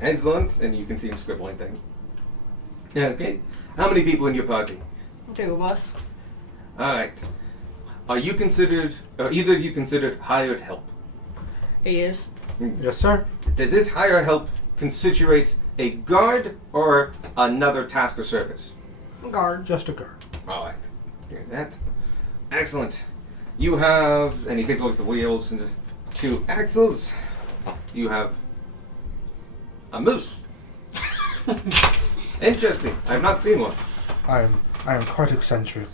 Excellent. And you can see him scribbling things. Yeah, okay. How many people in your party? 2 of us. All right. Are either of you considered hired help? He is. Yes, sir. Does this hired help constitute a guard or another task or service? Guard. Just a guard. All right. Here's that. Excellent. You have, and he takes a look at the wheels and the 2 axles. You have a moose. Interesting. I have not seen one. I am quite eccentric.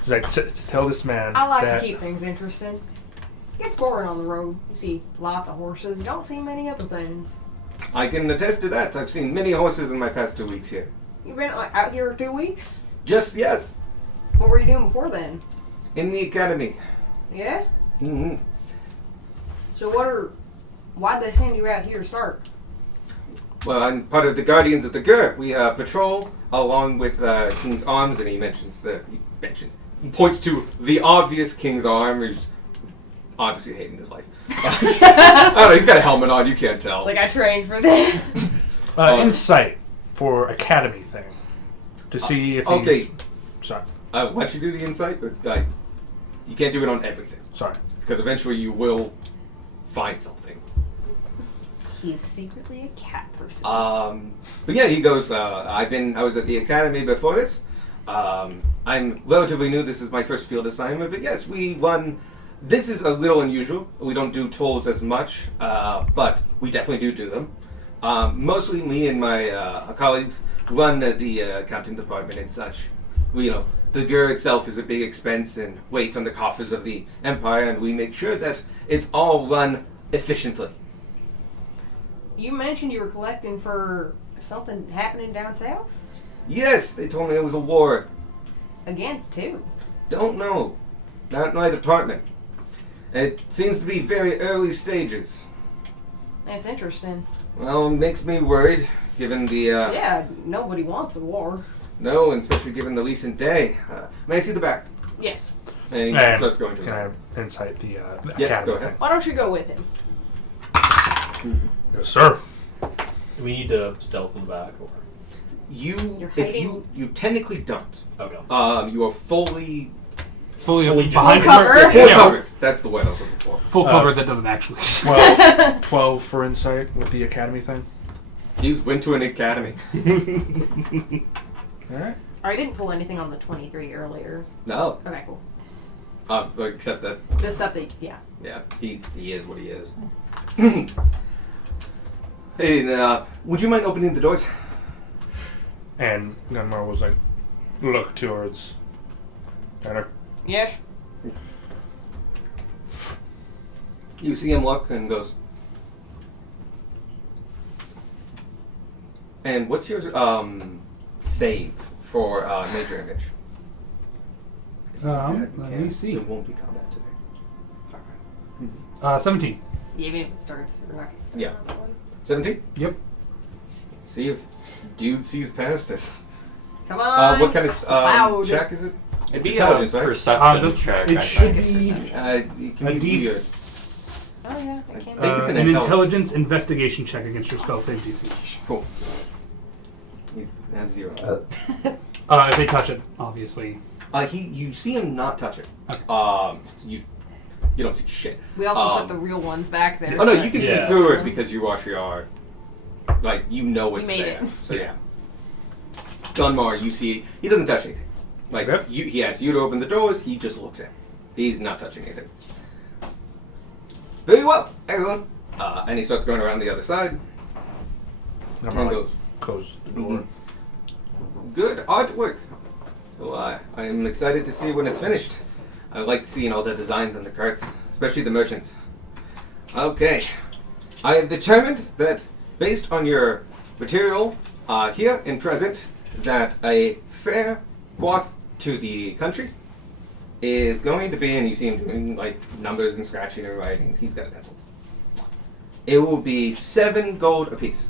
It's like, tell this man I like that to keep things interesting. It gets boring on the road. You see lots of horses. You don't see many other things. I can attest to that. I've seen many horses in my past 2 weeks here. You've been out here 2 weeks? Just yes, What were you doing before then? in the academy. Yeah? Hmm. So why'd they send you out here to start? Well, I'm part of the Guardians of the Gur. We patrol along with King's Arms, and he points to the obvious King's Arm, who's obviously hating his life. I don't know, he's got a helmet on, you can't tell. It's like I trained for this. insight for academy thing to see if okay. he's sorry. Why don't you do the insight? But you can't do it on everything, Sorry. because eventually you will find something. He's secretly a cat person. But yeah, he goes, I was at the academy before this. I'm relatively new, this is my first field assignment, but yes, we run, this is a little unusual. We don't do tolls as much, but we definitely do them. Mostly me and my colleagues run the accounting department and such. The Gur itself is a big expense and weights on the coffers of the Empire, and we make sure that it's all run efficiently. You mentioned you were collecting for something happening down south? Yes, they told me it was a war. Against who? Don't know. Not my department. It seems to be very early stages. That's interesting. Well, it makes me worried, given the, Yeah, nobody wants a war. No, and especially given the recent day. May I see the back? Yes. And he And starts going to can the I back. insight the Yeah, academy go ahead. thing? Why don't you go with him? Yes, sir. Do we need to stealth them back? Or? You're hiding- You technically don't. Okay. You are fully Fully Full behind cover. it. full Yeah, covered. That's the word I was looking for. full cover that doesn't actually. 12 for insight with the academy thing. You went to an academy. Alright. I didn't pull anything on the 23 earlier. No. Okay, cool. Except that, The stuff that, yeah. yeah, he is what he is. Hey, would you mind opening the doors? And Gunmar was like, look towards Tanner. Yes. You see him look and goes. And what's your save for major image? Let me see. There won't be combat today. 17. Yeah, even if it starts, we're not gonna start Yeah. on that one. 17? Yep. See if dude sees past it. Come on. What kind of loud. check is it? It'd be Intelligence, a right? perception check. It I should think. be It can a be D. weird. Oh yeah, I can't. think it's an an intelli- intelligence investigation check against your spell save DC. Cool. He has 0. If they touch it, obviously. You see him not touch it. Okay. You don't see shit. We also Um, put the real ones back there. Oh no, so- you can see Yeah. through it because you actually are, like, you know it's made there. it. So yeah. Dunmar, you see, he doesn't touch anything. Like, Yep. he asks you to open the doors, he just looks in. He's not touching anything. Very well, excellent. And he starts going around the other side and Gunmar goes, close the door. good artwork. So I am excited to see when it's finished. I like seeing all the designs on the carts, especially the merchants. Okay. I have determined that based on your material here and present, that a fair quoth to the country is going to be, and you see him doing like numbers and scratching and writing, he's got a pencil. It will be 7 gold apiece.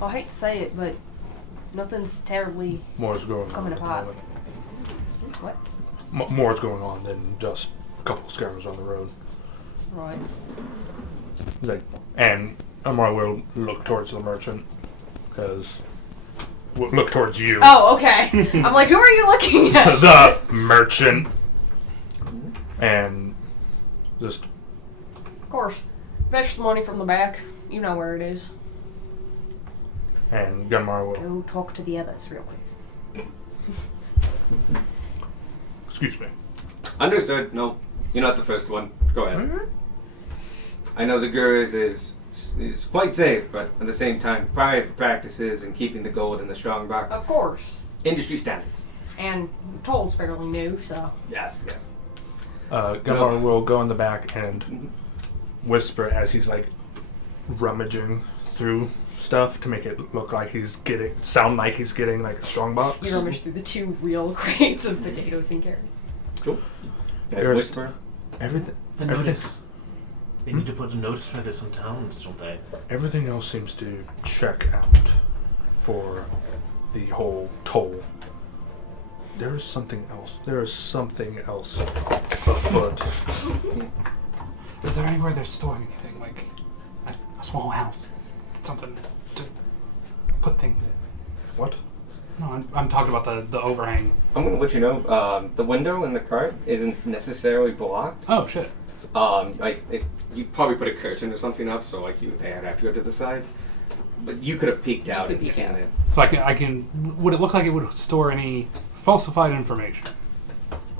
I hate to say it, but nothing's terribly. More's going on. Coming at the apart. moment. What? More's going on than just a couple of scammers on the road. Right. He's like, and Gunmar will look towards the merchant, because look towards you. Oh, okay. I'm like, who are you looking at? The merchant. And just Of course. Fetch the money from the back. You know where it is. and Gunmar will. Go talk to the others real quick. Excuse me. Understood. No, you're not the first one. Go ahead. I know the Gurus is quite safe, but at the same time, private practices and keeping the gold in the strong box. Of course. Industry standards. And the toll's fairly new, so. Yes, yes. Gunmar will go in the back and whisper as he's like rummaging through stuff to make it look like sound like he's getting like a strong box. You rummage through the 2 real crates of potatoes and carrots. Cool. Guys There's- whisper. Everything. The Everything. notice. They need to put a notice for this in towns, don't they? Everything else seems to check out for the whole toll. There is something else. There is something else afoot. Is there anywhere they're storing anything? Like a small house? Something to put things in? What? No, I'm talking about the overhang. I'm going to let you know, the window in the cart isn't necessarily blocked. Oh, shit. You probably put a curtain or something up, so like they'd have to go to the side. But you could have peeked out could and peek seen out. it. So I can. Would it look like it would store any falsified information,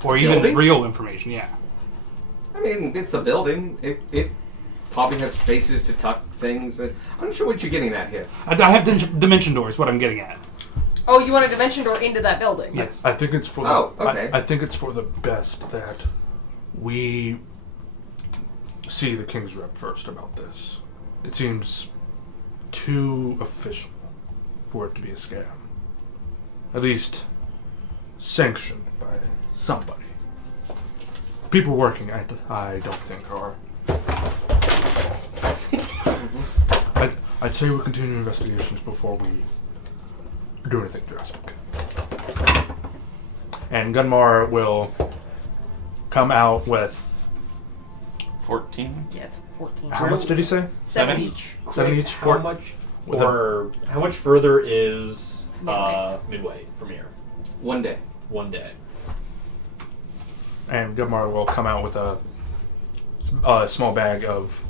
or even Building? real information? Yeah. I mean, it's a building. It probably has spaces to tuck things. I'm not sure what you're getting at here. I have dimension doors. What I'm getting at. Oh, you want a dimension door into that building? Yes. I think it's for Oh, the. okay. I think it's for the best that we see the King's Rep first about this. It seems too official for it to be a scam. At least sanctioned by somebody. People working, I don't think are. I'd say we continue investigations before we do anything drastic. And Gunmar will come out with 14. Yeah, it's 14. how much did he say? 7 each. 7 each How for much? with Or how much further is Midway. Midway from here? One day. 1 day. and Gunmar will come out with a small bag of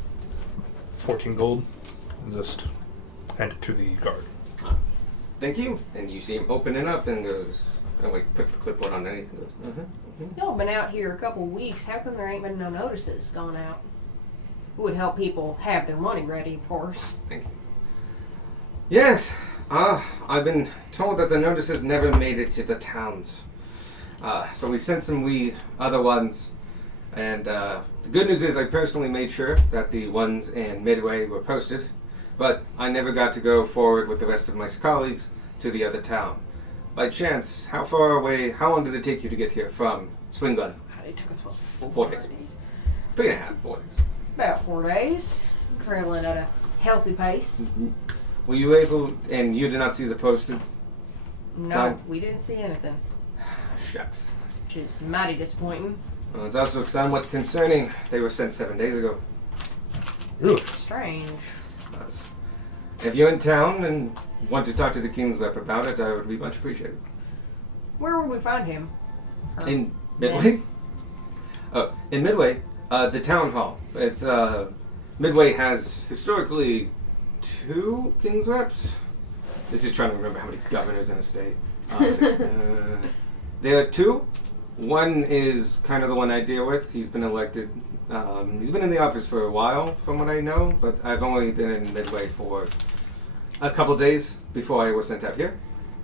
14 gold and just hand it to the guard. Thank you. And you see him open it up and goes, and like puts the clipboard on underneath and goes, Y'all been out here a couple weeks. How come there ain't been no notices gone out? would help people have their money ready, of course. Thank you. Yes. I've been told that the notices never made it to the towns. So we sent some other ones. And the good news is I personally made sure that the ones in Midway were posted. But I never got to go forward with the rest of my colleagues to the other town. By chance, how long did it take you to get here from Swinggun? It took us, what, 4 days. 3.5, 4 days. About 4 days. Traveling at a healthy pace. Were you able, and you did not see the posted? No, Fine. we didn't see anything. Shucks. Which is mighty disappointing. Well, it's also somewhat concerning. They were sent 7 days ago. Strange. If you're in town and want to talk to the King's Rep about it, I would be much appreciated. Where would we find him? Or- In Midway? Oh, in Midway, the town hall. It's Midway has historically 2 King's Reps. This is trying to remember how many governors in a state. There are 2. One is kind of the one I deal with. He's been elected. He's been in the office for a while, from what I know, but I've only been in Midway for a couple days before I was sent out here.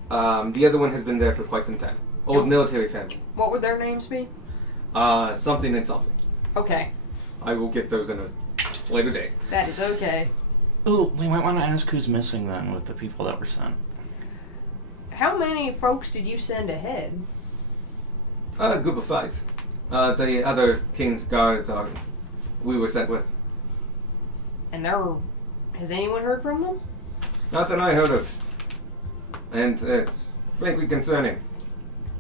The other one has been there for quite some time. Old military family. What would their names be? Something and something. Okay. I will get those in a later date. That is okay. Ooh, we might want to ask who's missing then with the people that were sent. How many folks did you send ahead? A group of 5. The other King's Guards we were sent with. And has anyone heard from them? Not that I heard of. And it's frankly concerning.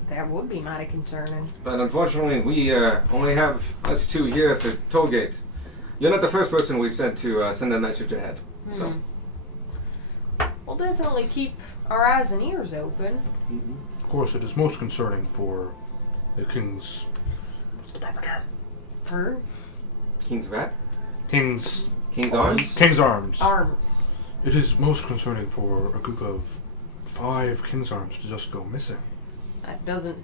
That would be mighty concerning. But unfortunately, we only have us 2 here at the toll gate. You're not the first person we've sent to send a message ahead. So. We'll definitely keep our eyes and ears open. Of course, it is most concerning for the King's... What's the proper term? For King's Rat? King's Arms? King's Arms. arms. It is most concerning for a group of 5 King's Arms to just go missing. That doesn't...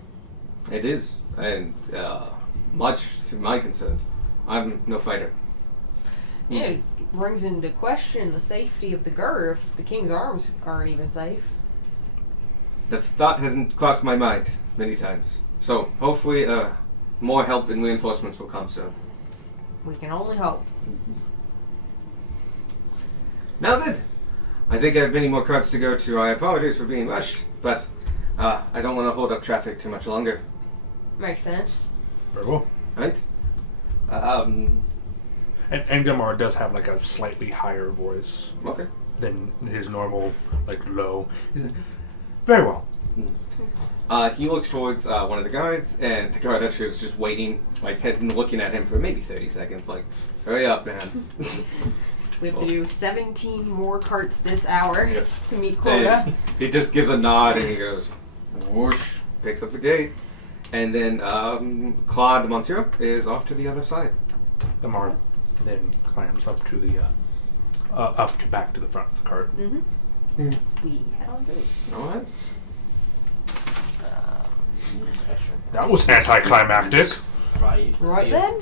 It is. And much to my concern. I'm no fighter. Yeah, it brings into question the safety of the GUR if the King's Arms aren't even safe. The thought hasn't crossed my mind many times. So hopefully more help and reinforcements will come soon. We can only hope. Now then, I think I have many more carts to go to. I apologize for being rushed, but I don't want to hold up traffic too much longer. Makes sense. Very well. Right? And Gamar does have like a slightly higher voice Okay. than his normal, like, low. He's like, very well. He looks towards one of the guards, and the guard actually is just waiting, like, looking at him for maybe 30 seconds, like, hurry up, man. We have to do 17 more carts this hour Yep. to meet quota. And he just gives a nod, and he goes, whoosh, picks up the gate, and then Claude Monsieur is off to the other side. Gamar then climbs up to the, back to the front of the cart. We head on to it. All right. That was anticlimactic. Right then?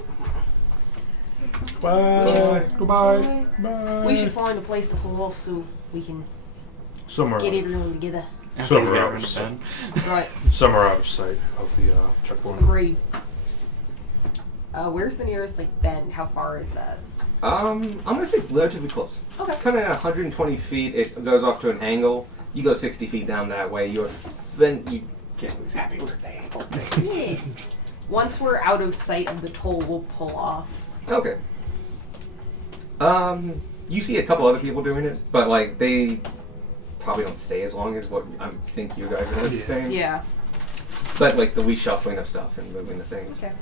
Bye. Goodbye. Bye. We should find a place to pull off so we can Somewhere, get everyone together. somewhere, Yeah, out we're of in sight, bed. Right. somewhere out of sight of the checkpoint. Agreed. Where's the nearest like bend? How far is that? I'm gonna say relatively close. Okay. Kind of 120 feet. It goes off to an angle. You go 60 feet down that way. You can't lose. Happy birthday. Yeah. Once we're out of sight of the toll, we'll pull off. Okay. You see a couple other people doing it, but like they probably don't stay as long as what I think you guys are gonna be staying. Yeah. But like the reshuffling of stuff and moving the things. Okay.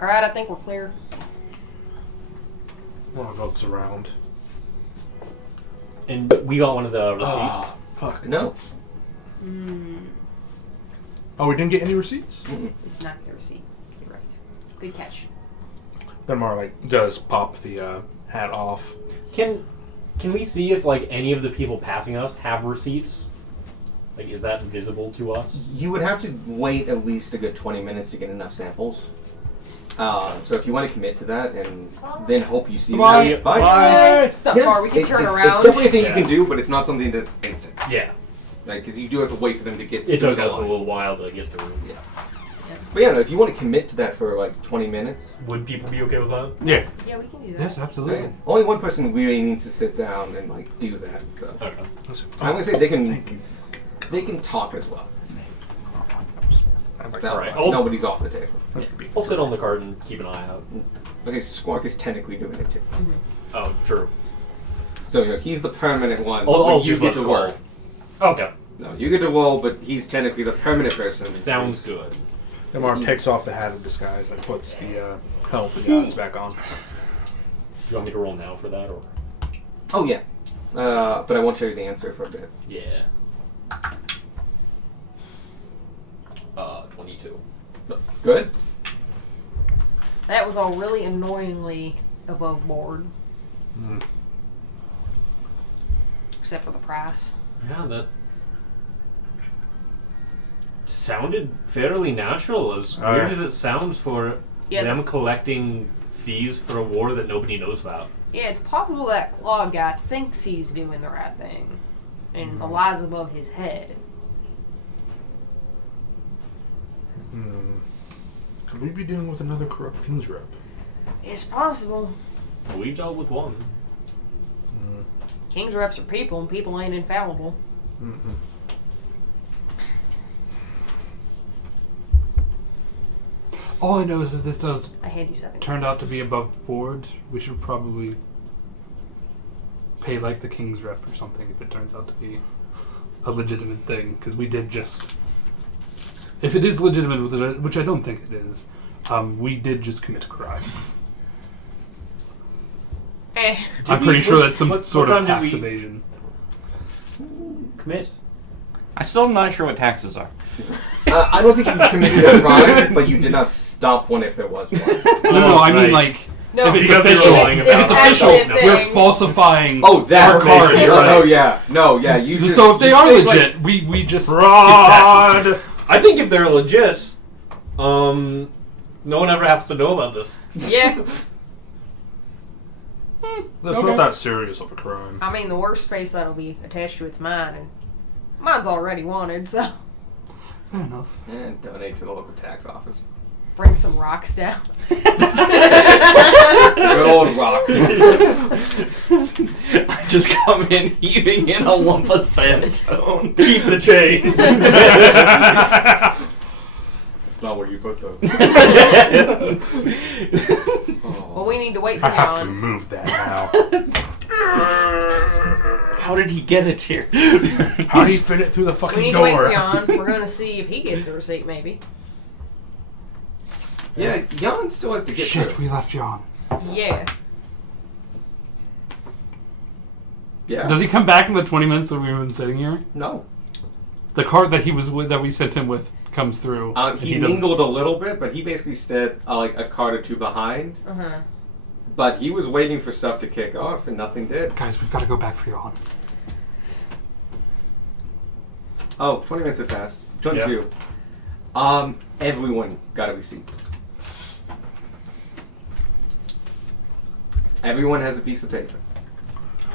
All right, I think we're clear. One of those around. And we got one of the receipts. Oh, fuck. No. Oh, we didn't get any receipts? Mm-mm. Not the receipt. You're right. Good catch. Then Mar like does pop the hat off. Can we see if like any of the people passing us have receipts? Like, is that visible to us? You would have to wait at least a good 20 minutes to get enough samples. So if you want to commit to that and then hope you see Bye. bye. It's not Yeah, far. We can turn around. It's definitely a thing you can do, but it's not something that's instant. Yeah. Right? Because you do have to wait for them to get It through took the us a line. little while to get through. Yeah. But yeah, no, if you want to commit to that for like 20 minutes, Would people be okay with that? Yeah. Yeah, we can do that. Yes, absolutely. only one person really needs to sit down and like do that. So. Okay. I'm gonna say they can. Thank you. They can talk as well. So, Alright, I'll- nobody's off the table. I'll sit on the card and keep an eye out. Okay, so Squawk is technically doing it too. Oh, true. So you know, he's the permanent one. I'll but you use get less to call. roll. Okay. No, you get to roll, but he's technically the permanent person. Sounds good. Demar takes off the hat of disguise and puts the helm of the gods back on. Do you want me to roll now for that, or? Oh yeah, but I won't tell you the answer for a bit. Yeah. 22. Good. That was all really annoyingly above board. Except for the price. Yeah, that sounded fairly natural. As Oh, weird yeah. as it sounds for Yeah. them collecting fees for a war that nobody knows about. Yeah, it's possible that Claude guy thinks he's doing the right thing. And the lie's above his head. Could we be dealing with another corrupt king's rep? It's possible. We've dealt with one. King's reps are people, and people ain't infallible. All I know is if this does I hand you 7. turned out to be above board, we should probably pay like the king's rep or something if it turns out to be a legitimate thing. Because we did just... If it is legitimate, which I don't think it is, we did just commit a crime. I'm pretty sure that's some sort of tax evasion. Commit. I'm still not sure what taxes are. I don't think you committed a crime, but you did not stop one if there was one. No, I mean Right. like... No, if it's because they were official, lying if about it's it. official, Actually a we're thing. falsifying Oh, that our card. information. Right. Oh yeah, no, yeah. You just, So if they you are say, legit, like, we just skip Fraud! taxes. I think if they're legit, no one ever has to know about this. yeah. That's Okay. not that serious of a crime. I mean, the worst face that'll be attached to it's mine, and mine's already wanted, so Fair enough. and donate to the local tax office. bring some rocks down. Good old rock. I just come in heaving in a lump of sandstone. Keep the change. That's not where you put those. Well, we need to wait for I have to Jan. move that now. How did he get it here? How do you fit it through the We fucking need to wait for door? Jan. We're gonna see if he gets a receipt, maybe. Yeah, Jan still has to get Shit, through. we left John. Yeah. Yeah. Does he come back in the 20 minutes that we've been sitting here? No. The card that he was with, that we sent him with, comes through. and He doesn't- mingled a little bit, but he basically stood like a card or two behind. Uh huh. But he was waiting for stuff to kick off, and nothing did. Guys, we've got to go back for John. Oh, 20 minutes have passed. 22. Everyone got a receipt. Everyone has a piece of paper.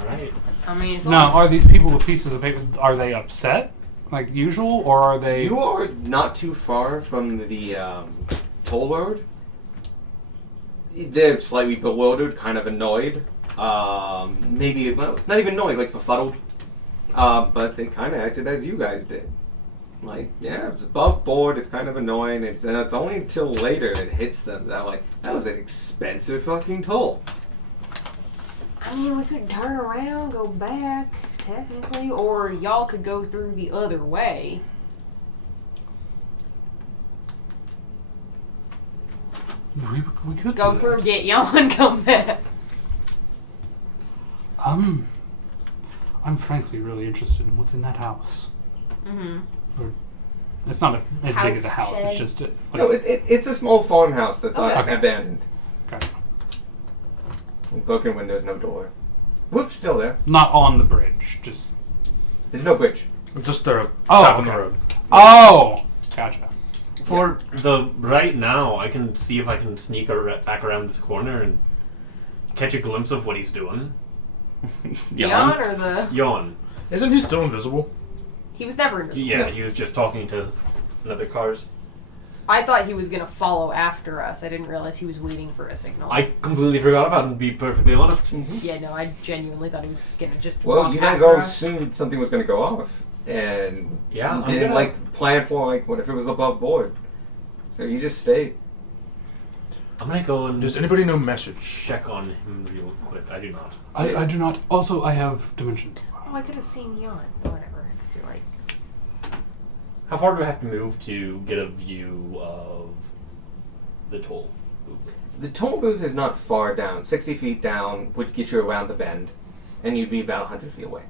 Alright. I mean, it's Now, only- are these people with pieces of paper, are they upset like usual, or are they... You are not too far from the toll road. They're slightly bewildered, kind of annoyed. Maybe, well, not even annoyed, like befuddled. But they kind of acted as you guys did. Like, yeah, it's above board, it's kind of annoying, and it's only until later it hits them that, like, that was an expensive fucking toll. I mean, we could turn around, go back, technically, or y'all could go through the other way. We could Go do through, that. get Jan, come back. I'm frankly really interested in what's in that house. Mm-hmm. It's not as big as a House, house. shed. It's just No, it's a small farmhouse that's Okay. abandoned. okay. Broken windows, no door. Roof's still there. Not on the bridge. Just There's no bridge. Just a Oh, stop on the okay. road. oh, gotcha. For the right now, I can see if I can sneak back around this corner and catch a glimpse of what he's doing. Jan or the... Yon. Isn't he still invisible? He was never invisible. Yeah, he was just talking to another cars. I thought he was going to follow after us. I didn't realize he was waiting for a signal. I completely forgot about him, to be perfectly honest. Yeah, no, I genuinely thought he was going to just Well, walk you guys after all us. assumed something was going to go off, and Yeah, I'm didn't gonna- plan for what if it was above board. So you just stayed. I'm gonna go and Does anybody know message? check on him real quick. I do not. I do not. Also, I have dimension. Oh, I could have seen Jan. Whatever, it's too late. How far do I have to move to get a view of the toll booth? The toll booth is not far down. 60 feet down would get you around the bend, and you'd be about 100 feet away.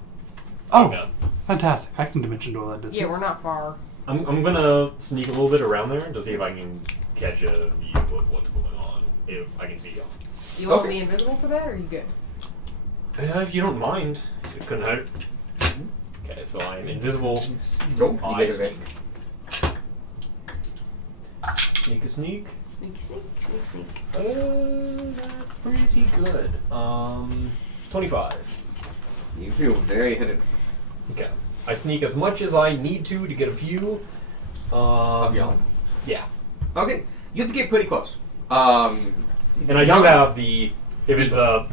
Oh, Okay. fantastic! I can dimension to all that distance. Yeah, we're not far. I'm gonna sneak a little bit around there to see if I can catch a view of what's going on. If I can see you. You want Okay. me invisible for that, or are you good? If you don't mind, it couldn't hurt. Okay, so I'm invisible. Nope, you I get it. sneak. Sneak a sneak. Sneak, sneak, sneak, sneak. That's pretty good. 25. You feel very hidden. Okay. I sneak as much as I need to get a view. Of Jan? Yeah. Okay, you have to get pretty close. And I do have the, if it's a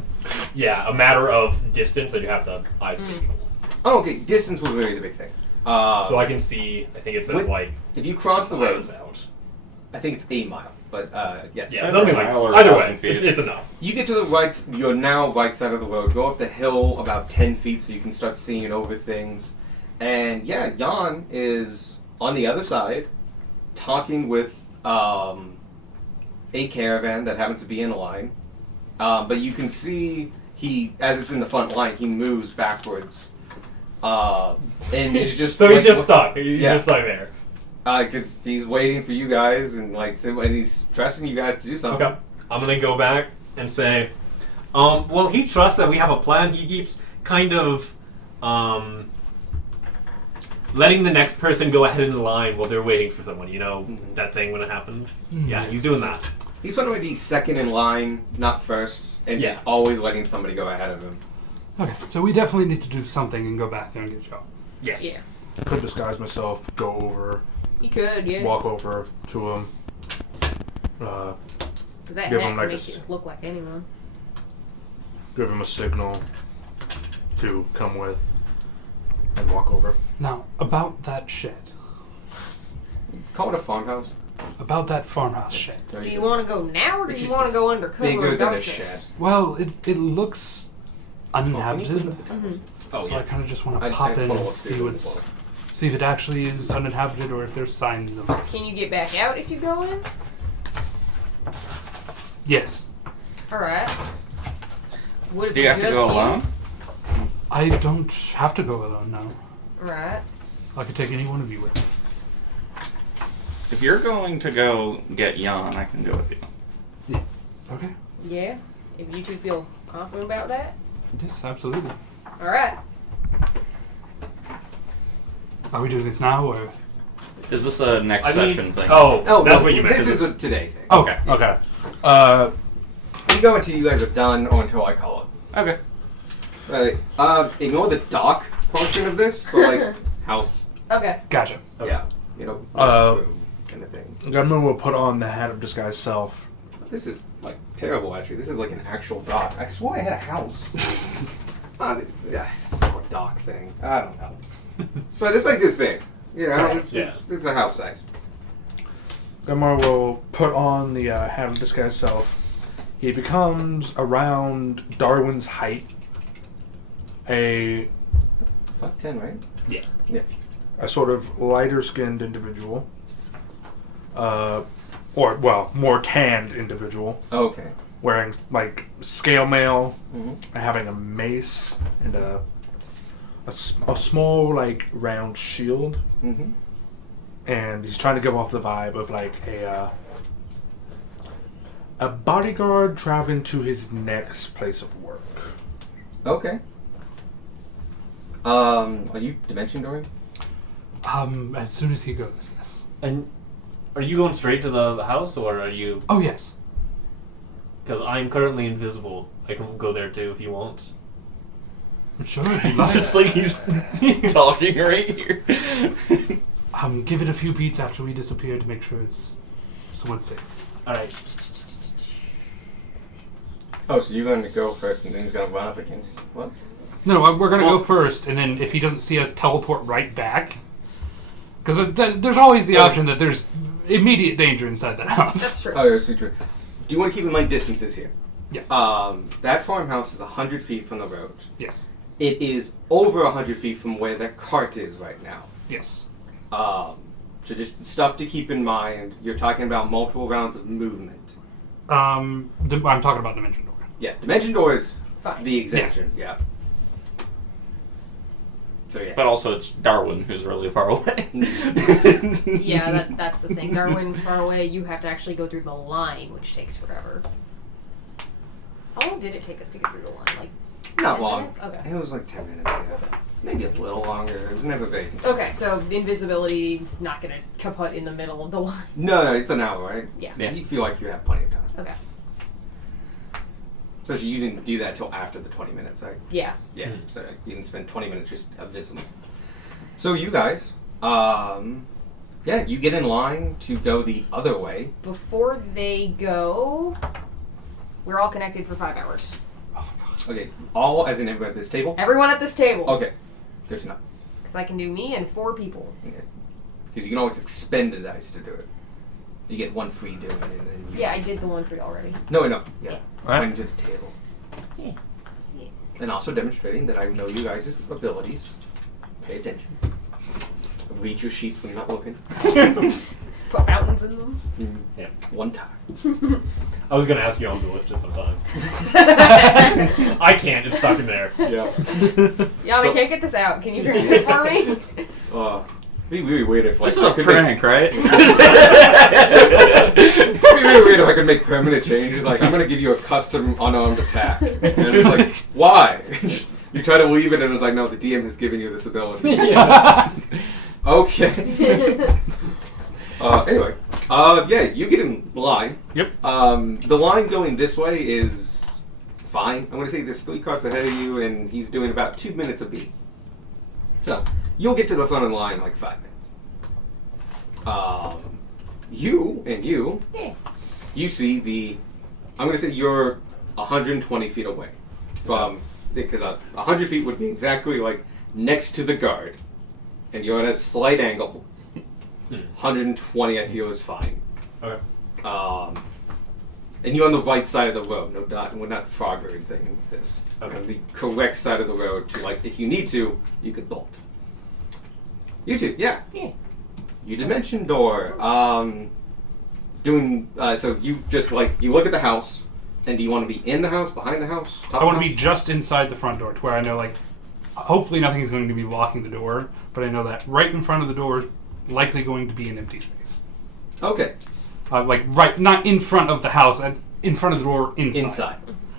matter of distance, I do have the eyes of eagle. Oh, okay, distance was really the big thing. So I can see, I think it says With- like, If you cross the road, miles out. I think it's 8 mile, but yeah. Yeah, something like, mile or either 1,000 way, feet. it's enough. You get to the right, you're now right side of the road. Go up the hill about 10 feet so you can start seeing over things. And yeah, Jan is on the other side talking with a caravan that happens to be in a line. But you can see as it's in the front line, he moves backwards. And he's just So he's just stuck. He's Yeah. just stuck there. because he's waiting for you guys and and he's trusting you guys to do something. Okay. I'm gonna go back and say, well, he trusts that we have a plan. He keeps kind of, letting the next person go ahead in the line while they're waiting for someone. You know, that thing when it happens? Yeah, he's doing that. He's trying to be second in line, not first, and Yeah. just always letting somebody go ahead of him. Okay, so we definitely need to do something and go back there and get Joe. Yes. Yeah. Could disguise myself, go over, You could, yeah. walk over to him. Because that give hat him can like make you look like anyone. Give him a signal to come with, and walk over. Now, about that shed. Call it a farmhouse. About that farmhouse shed. Do you want to go now, or do It you just want to gets go under cover bigger of than a darkness? shed. Well, it looks uninhabited, Oh, so yeah. I kind of just want I- to pop I in follow and up see too. see if it actually is uninhabited or if there's signs of it. Can you get back out if you go in? Yes, Alright. Would it Do be you have to just go you? alone? I don't have to go alone now. Right. I could take any one of you with me. If you're going to go get Jan, I can go with you. Okay. Yeah. If you two feel confident about that. Yes, absolutely. Alright. Are we doing this now or? Is this a next I mean, session thing? oh, that's no, what you meant. This is is a today thing. Okay. Okay. We go until you guys are done or until I call it. Okay. Right. Ignore the dock portion of this, but like house. Okay. Gotcha. Okay. Yeah. You know, room kind of thing. Gunman will put on the hat of disguise self. This is like terrible actually. This is like an actual dock. I swore I had a house. This is a dock thing. I don't know. But it's like this big. You know, it's a house size. Gunmar will put on the hat of disguise self. He becomes around Darwin's height. A Fuck 10, right? Yeah. Yeah. a sort of lighter skinned individual. Or well, more tanned individual. Okay. Wearing like scale mail, Mm-hmm. having a mace and a small like round shield, Mm-hmm. and he's trying to give off the vibe of like a bodyguard traveling to his next place of work. Okay. Are you dimension going? As soon as he goes, yes. And Are you going straight to the house, or are you? Oh yes. Because I'm currently invisible. I can go there too if you want. Sure, if you It's like. just like he's talking right here. Give it a few beats after we disappear to make sure it's someone's safe. All right. Oh, so you're going to go first, and then he's going to run up against what? No, we're gonna go first, and then if he doesn't see us, teleport right back. Because there's always the option that there's immediate danger inside that house. That's true. Oh, yeah, that's true. Do you want to keep in mind distances here? Yeah. That farmhouse is 100 feet from the road. Yes. It is over 100 feet from where that cart is right now. Yes. So just stuff to keep in mind. You're talking about multiple rounds of movement. I'm talking about Dimension Door. Yeah, Dimension Door is Fine. the exemption. Yeah. So yeah. But also, it's Darwin who's really far away. Yeah, that's the thing. Darwin's far away. You have to actually go through the line, which takes forever. How long did it take us to get through the line? Like Not 10 long. minutes? Okay. It was like 10 minutes. Yeah. Maybe a little longer. It was never very. Okay, so the invisibility is not going to kaput in the middle of the line. No, it's an hour, right? Yeah. Yeah. You feel like you have plenty of time. Okay. Especially you didn't do that till after the 20 minutes, right? Yeah. Yeah. So you didn't spend 20 minutes just invisible. So you guys, yeah, you get in line to go the other way. Before they go, we're all connected for 5 hours. Okay, all as in everyone at this table? Everyone at this table. Okay, good to know. Because I can do me and 4 people. Because you can always expend a dice to do it. You get one free doing it, and then you... Yeah, I did the one for you already. No, yeah. Yeah. Going to the table. Yeah. Yeah. And also demonstrating that I know you guys' abilities. Pay attention. Read your sheets when you're not looking. Put fountains in them. Yeah. One time. I was gonna ask you on the lift at some time. I can't. It's stuck in there. Yeah. Yeah, we So- can't get this out. Can you drink it for me? It'd be really weird if like This is a prank, right? It'd be really weird if I could make permanent changes. Like I'm gonna give you a custom unarmed attack, and it's like, why? You try to leave it, and it's like, no, the DM has given you this ability. Okay. Anyway, yeah, you get in line. Yep. The line going this way is fine. I'm gonna say there's 3 carts ahead of you, and he's doing about 2 minutes a beat. So you'll get to the front of the line in like 5 minutes. You see the. I'm gonna say you're 120 feet away from, because 100 feet would be exactly like next to the guard, and you're at a slight angle. 120, I feel, is fine. Okay. And you're on the right side of the road. No, we're not frog or anything. This. Okay. On the correct side of the road to, like, if you need to, you could bolt. You two, yeah. Yeah. You Dimension Door. So you just, like, you look at the house, and do you want to be in the house, behind the house, top I want of to the be just inside the front door to where I know, like, hopefully nothing is going to be blocking the door, but I know that right in front of the door is likely going to be an empty space. house? Okay. Like, right, not in front of the house, in front of the door inside. Inside.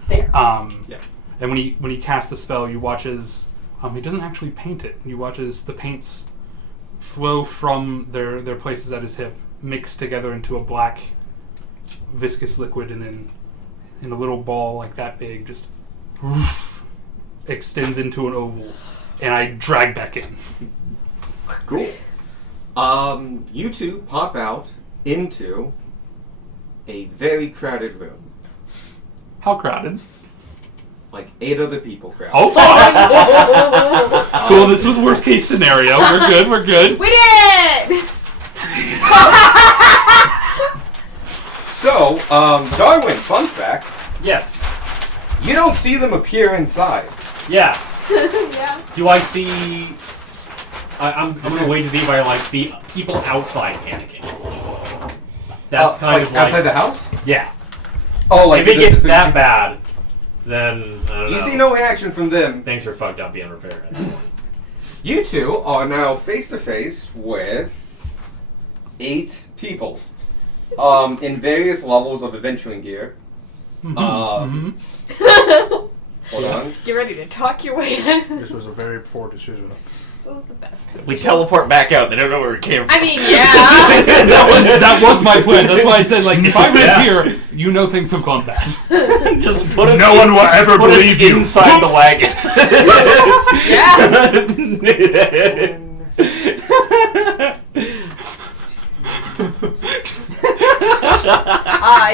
There. Yeah. And when he casts the spell, you watch as he doesn't actually paint it. You watch as the paints flow from their places at his hip, mix together into a black viscous liquid, and then in a little ball like that big, just whoosh, extends into an oval, and I drag back in. Cool. You two pop out into a very crowded room. How crowded? Like 8 other people crowded. Oh fuck! So this was worst case scenario. We're good. We're good. We did it! So, Darwin, fun fact, Yes. you don't see them appear inside. Yeah. Yeah. Do I see? I'm gonna wait to see if I see people outside panicking. That's kind of like outside the house? yeah. Oh, like If it gets that bad, then I don't You know. see no action from them. Things are fucked up being repaired. You two are now face to face with 8 people, in various levels of adventuring gear. Hold on. Get ready to talk your way in. This was a very poor decision. This was the best We decision. teleport back out. They don't know where we came from. I mean, yeah. that was my plan. That's why I said, like, if I went here, you know things have gone bad. Just put us. No one will ever put us believe you. inside the wagon.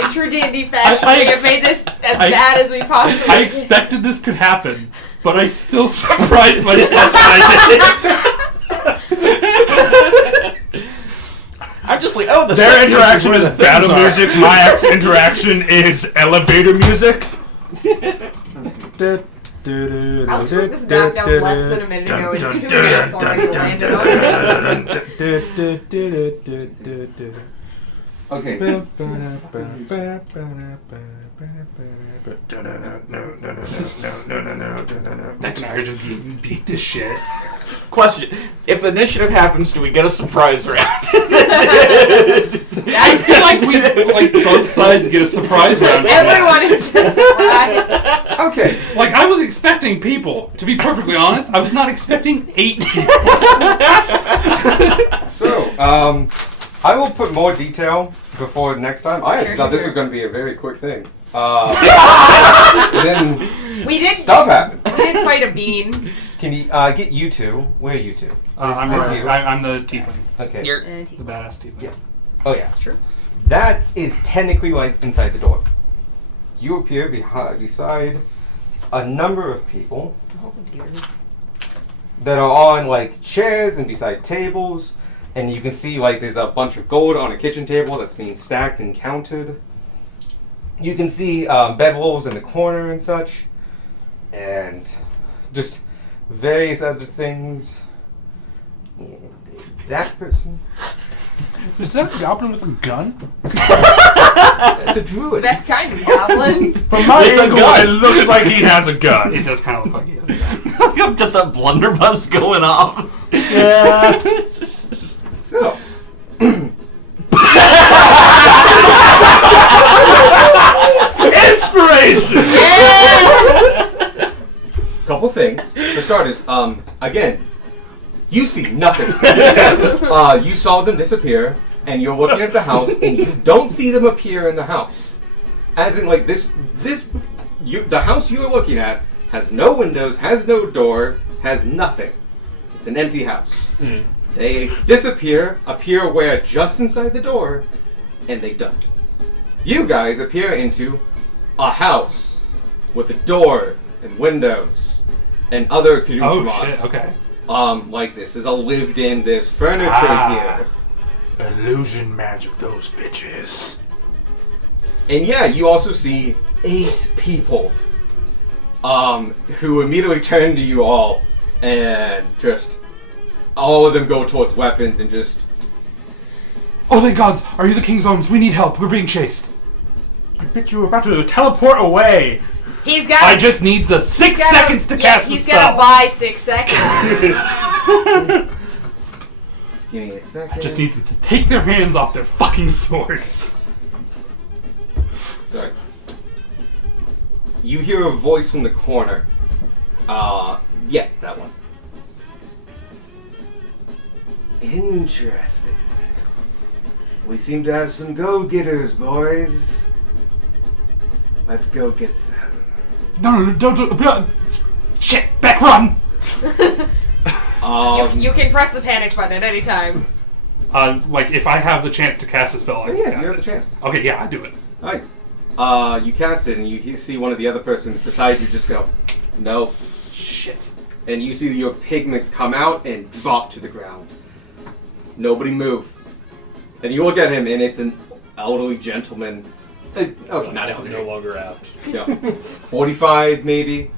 In true D&D fashion, I we have ex- made this as I- bad as we possibly I can. expected this could happen, but I still surprised myself that I'm just like, oh, the Their set piece interaction where is the things battle are. music. My interaction is elevator music. Alex wrote this down less than a minute ago, and 2 minutes already landed on it. Okay. Next I just beat this shit. Question: if the initiative happens, do we get a surprise round? I feel like we both sides get a surprise round. Everyone is just surprised. Okay. Like, I was expecting people. To be perfectly honest, I was not expecting 8 people. So, I will put more detail before next time. I actually thought this was going to be a very quick thing. And then We did stuff happened. we did fight a bean. Can you get you two? Where are you two? I'm That's you. I'm the tiefling. Okay. The badass tiefling. Yeah. Oh yeah. That's true. That is technically like inside the door. You appear beside a number of people Oh dear. that are on like chairs and beside tables, and you can see like there's a bunch of gold on a kitchen table that's being stacked and counted. You can see bedrolls in the corner and such, and just various other things. And there's that person. Is that a goblin with a gun? It's a The druid. best kind of goblin. From my With a angle, gun. it looks like he has a gun. It does kind of look like he has a gun. Just a blunderbuss going off. Yeah. So, Inspiration. couple things. For starters, again, you see nothing. You saw them disappear, and you're looking at the house, and you don't see them appear in the house. As in, like, the house you are looking at has no windows, has no door, has nothing. It's an empty house. They disappear, appear where just inside the door, and they don't. You guys appear into a house with a door and windows and other Oh accoutrements. shit, okay. Like this is a lived-in. There's furniture here. Illusion magic, those bitches. And yeah, you also see 8 people who immediately turn to you all and just all of them go towards weapons and just Oh thank gods! Are you the King's Arms? We need help. We're being chased. You bitch, you were about to teleport away. He's got. I just need the 6 seconds to cast the He's spell. gonna buy 6 seconds. give me a second. I just need them to take their hands off their fucking swords. Sorry. You hear a voice from the corner. Yeah, that one. Interesting. We seem to have some go-getters, boys. Let's go get them. No, don't. Shit, back run! You can press the panic button at any time. Like, if I have the chance to cast a spell, I can yeah, cast you have it. the chance. Okay, yeah, I do it. Alright. You cast it, and you see one of the other persons beside you just go, no. Shit. And you see your pigments come out and drop to the ground. Nobody move. And you look at him, and it's an elderly gentleman. Okay, not No elderly. longer apt. Yeah. 45 maybe.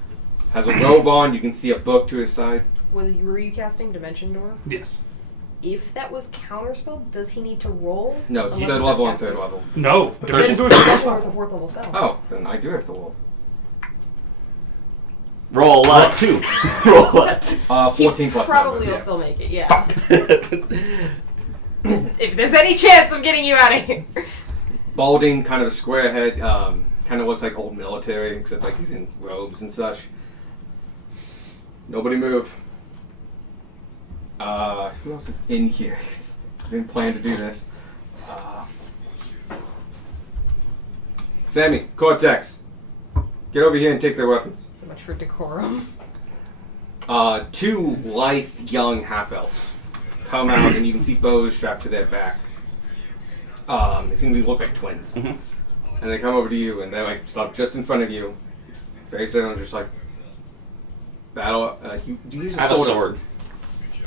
Has a robe on. You can see a book to his side. Were you casting Dimension Door? Yes. If that was counterspell, does he need to roll? No, it's Unless third it's level on casting. third level. No. But Dimension it's Door Dimension is Door is a 4th level spell. Oh, then I do have to roll. Roll a 2. Roll a 2. 14 He plus probably numbers, will yeah. still make it, yeah. If there's any chance of getting you out of here. Balding, kind of a square head, kind of looks like old military, except like he's in robes and such. Nobody move. Who else is in here? Didn't plan to do this. Sammy, Cortex, get over here and take their weapons. So much for decorum. 2 lithe young half-elves come out, and you can see bows strapped to their back. They seem to look like twins. Mhm. And they come over to you, and they like stop just in front of you, face down, just like battle. You use I have a sword.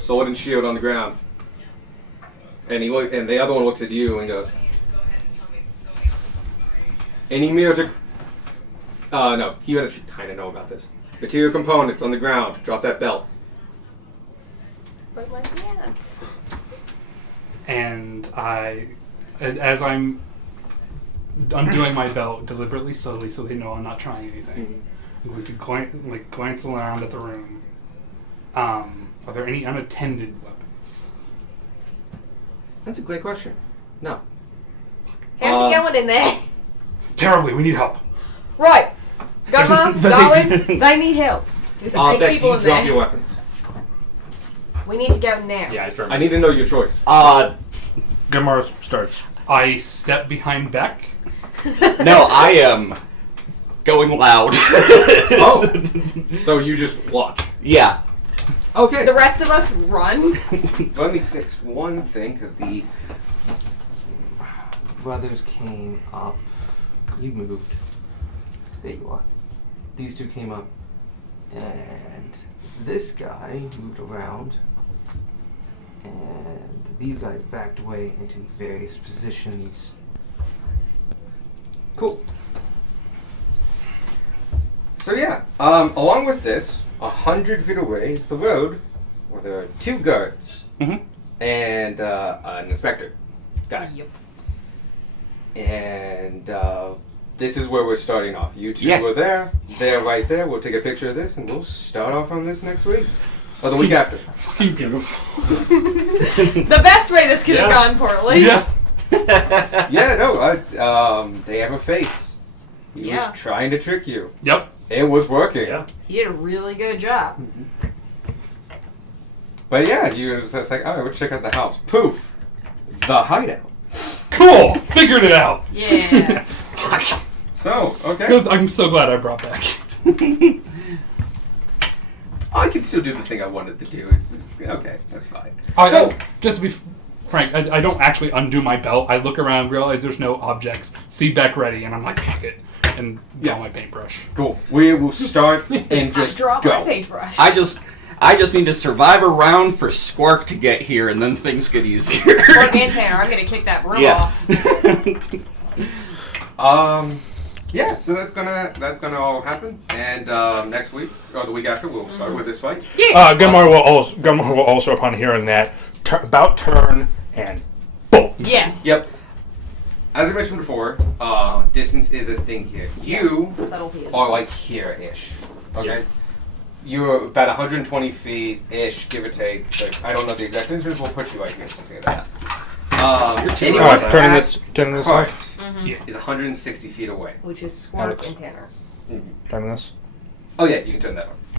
Sword and shield on the ground. And and the other one looks at you and goes, "Any music?" No, you actually kind of know about this. Material components on the ground. Drop that belt. But my pants. And as I'm undoing my belt deliberately, slowly, so they know I'm not trying anything, I'm going to glance around at the room. Are there any unattended weapons? That's a great question. No. How's it going in there? Terribly, we need help. Right. Gunmar, Does Darwin, they need help. There's 8 Beck, people you in drop there. your weapons. We need to go now. Yeah, I start. I need to know your choice. Gunmar starts. I step behind Beck. No, I am going loud. Oh, so you just watch. Yeah. Okay. The rest of us run. Let me fix one thing, because the brothers came up. You moved. There you are. These 2 came up, and this guy moved around, and these guys backed away into various positions. Cool. So yeah, along with this, 100 feet away is the road, where there are 2 guards Mhm. and an inspector guy. Yep. And this is where we're starting off. You 2 Yeah. were there. They're right there. We'll take a picture of this, and we'll start off on this next week. Or the week after. Fucking beautiful. The best way this could have Yeah. gone poorly. Yeah. Yeah, no, they have a face. He Yeah. was trying to trick you. Yep. It was working. Yeah. He did a really good job. But yeah, you were just like, alright, let's check out the house. Poof! The hideout. Cool. Figured it out. Yeah. So, okay. Good. I'm so glad I brought back. I can still do the thing I wanted to do. It's just, okay, that's fine. So, Just to be frank, I don't actually undo my belt. I look around, realize there's no objects, see Beck ready, and I'm like, fuck it, and draw my paintbrush. cool. We will start and just Drop go. my paintbrush. I just need to survive a round for Squark to get here, and then things get easier. Look, Tanner, I'm gonna kick that broom off. Yeah, so that's gonna all happen, and next week or the week after we'll start with this fight. Gunmar will also, upon hearing that, about turn and boom. Yeah. Yep. As I mentioned before, distance is a thing here. You Subtlety is. are like here-ish. Okay. You're about 120 feet-ish, give or take. But I don't know the exact distance. We'll put you right here, something like that. Anyone Alright, turning at this cart Yeah. is 160 feet away. Which is Squirt Alex. and Tanner. Turning this. Oh yeah, you can turn that on.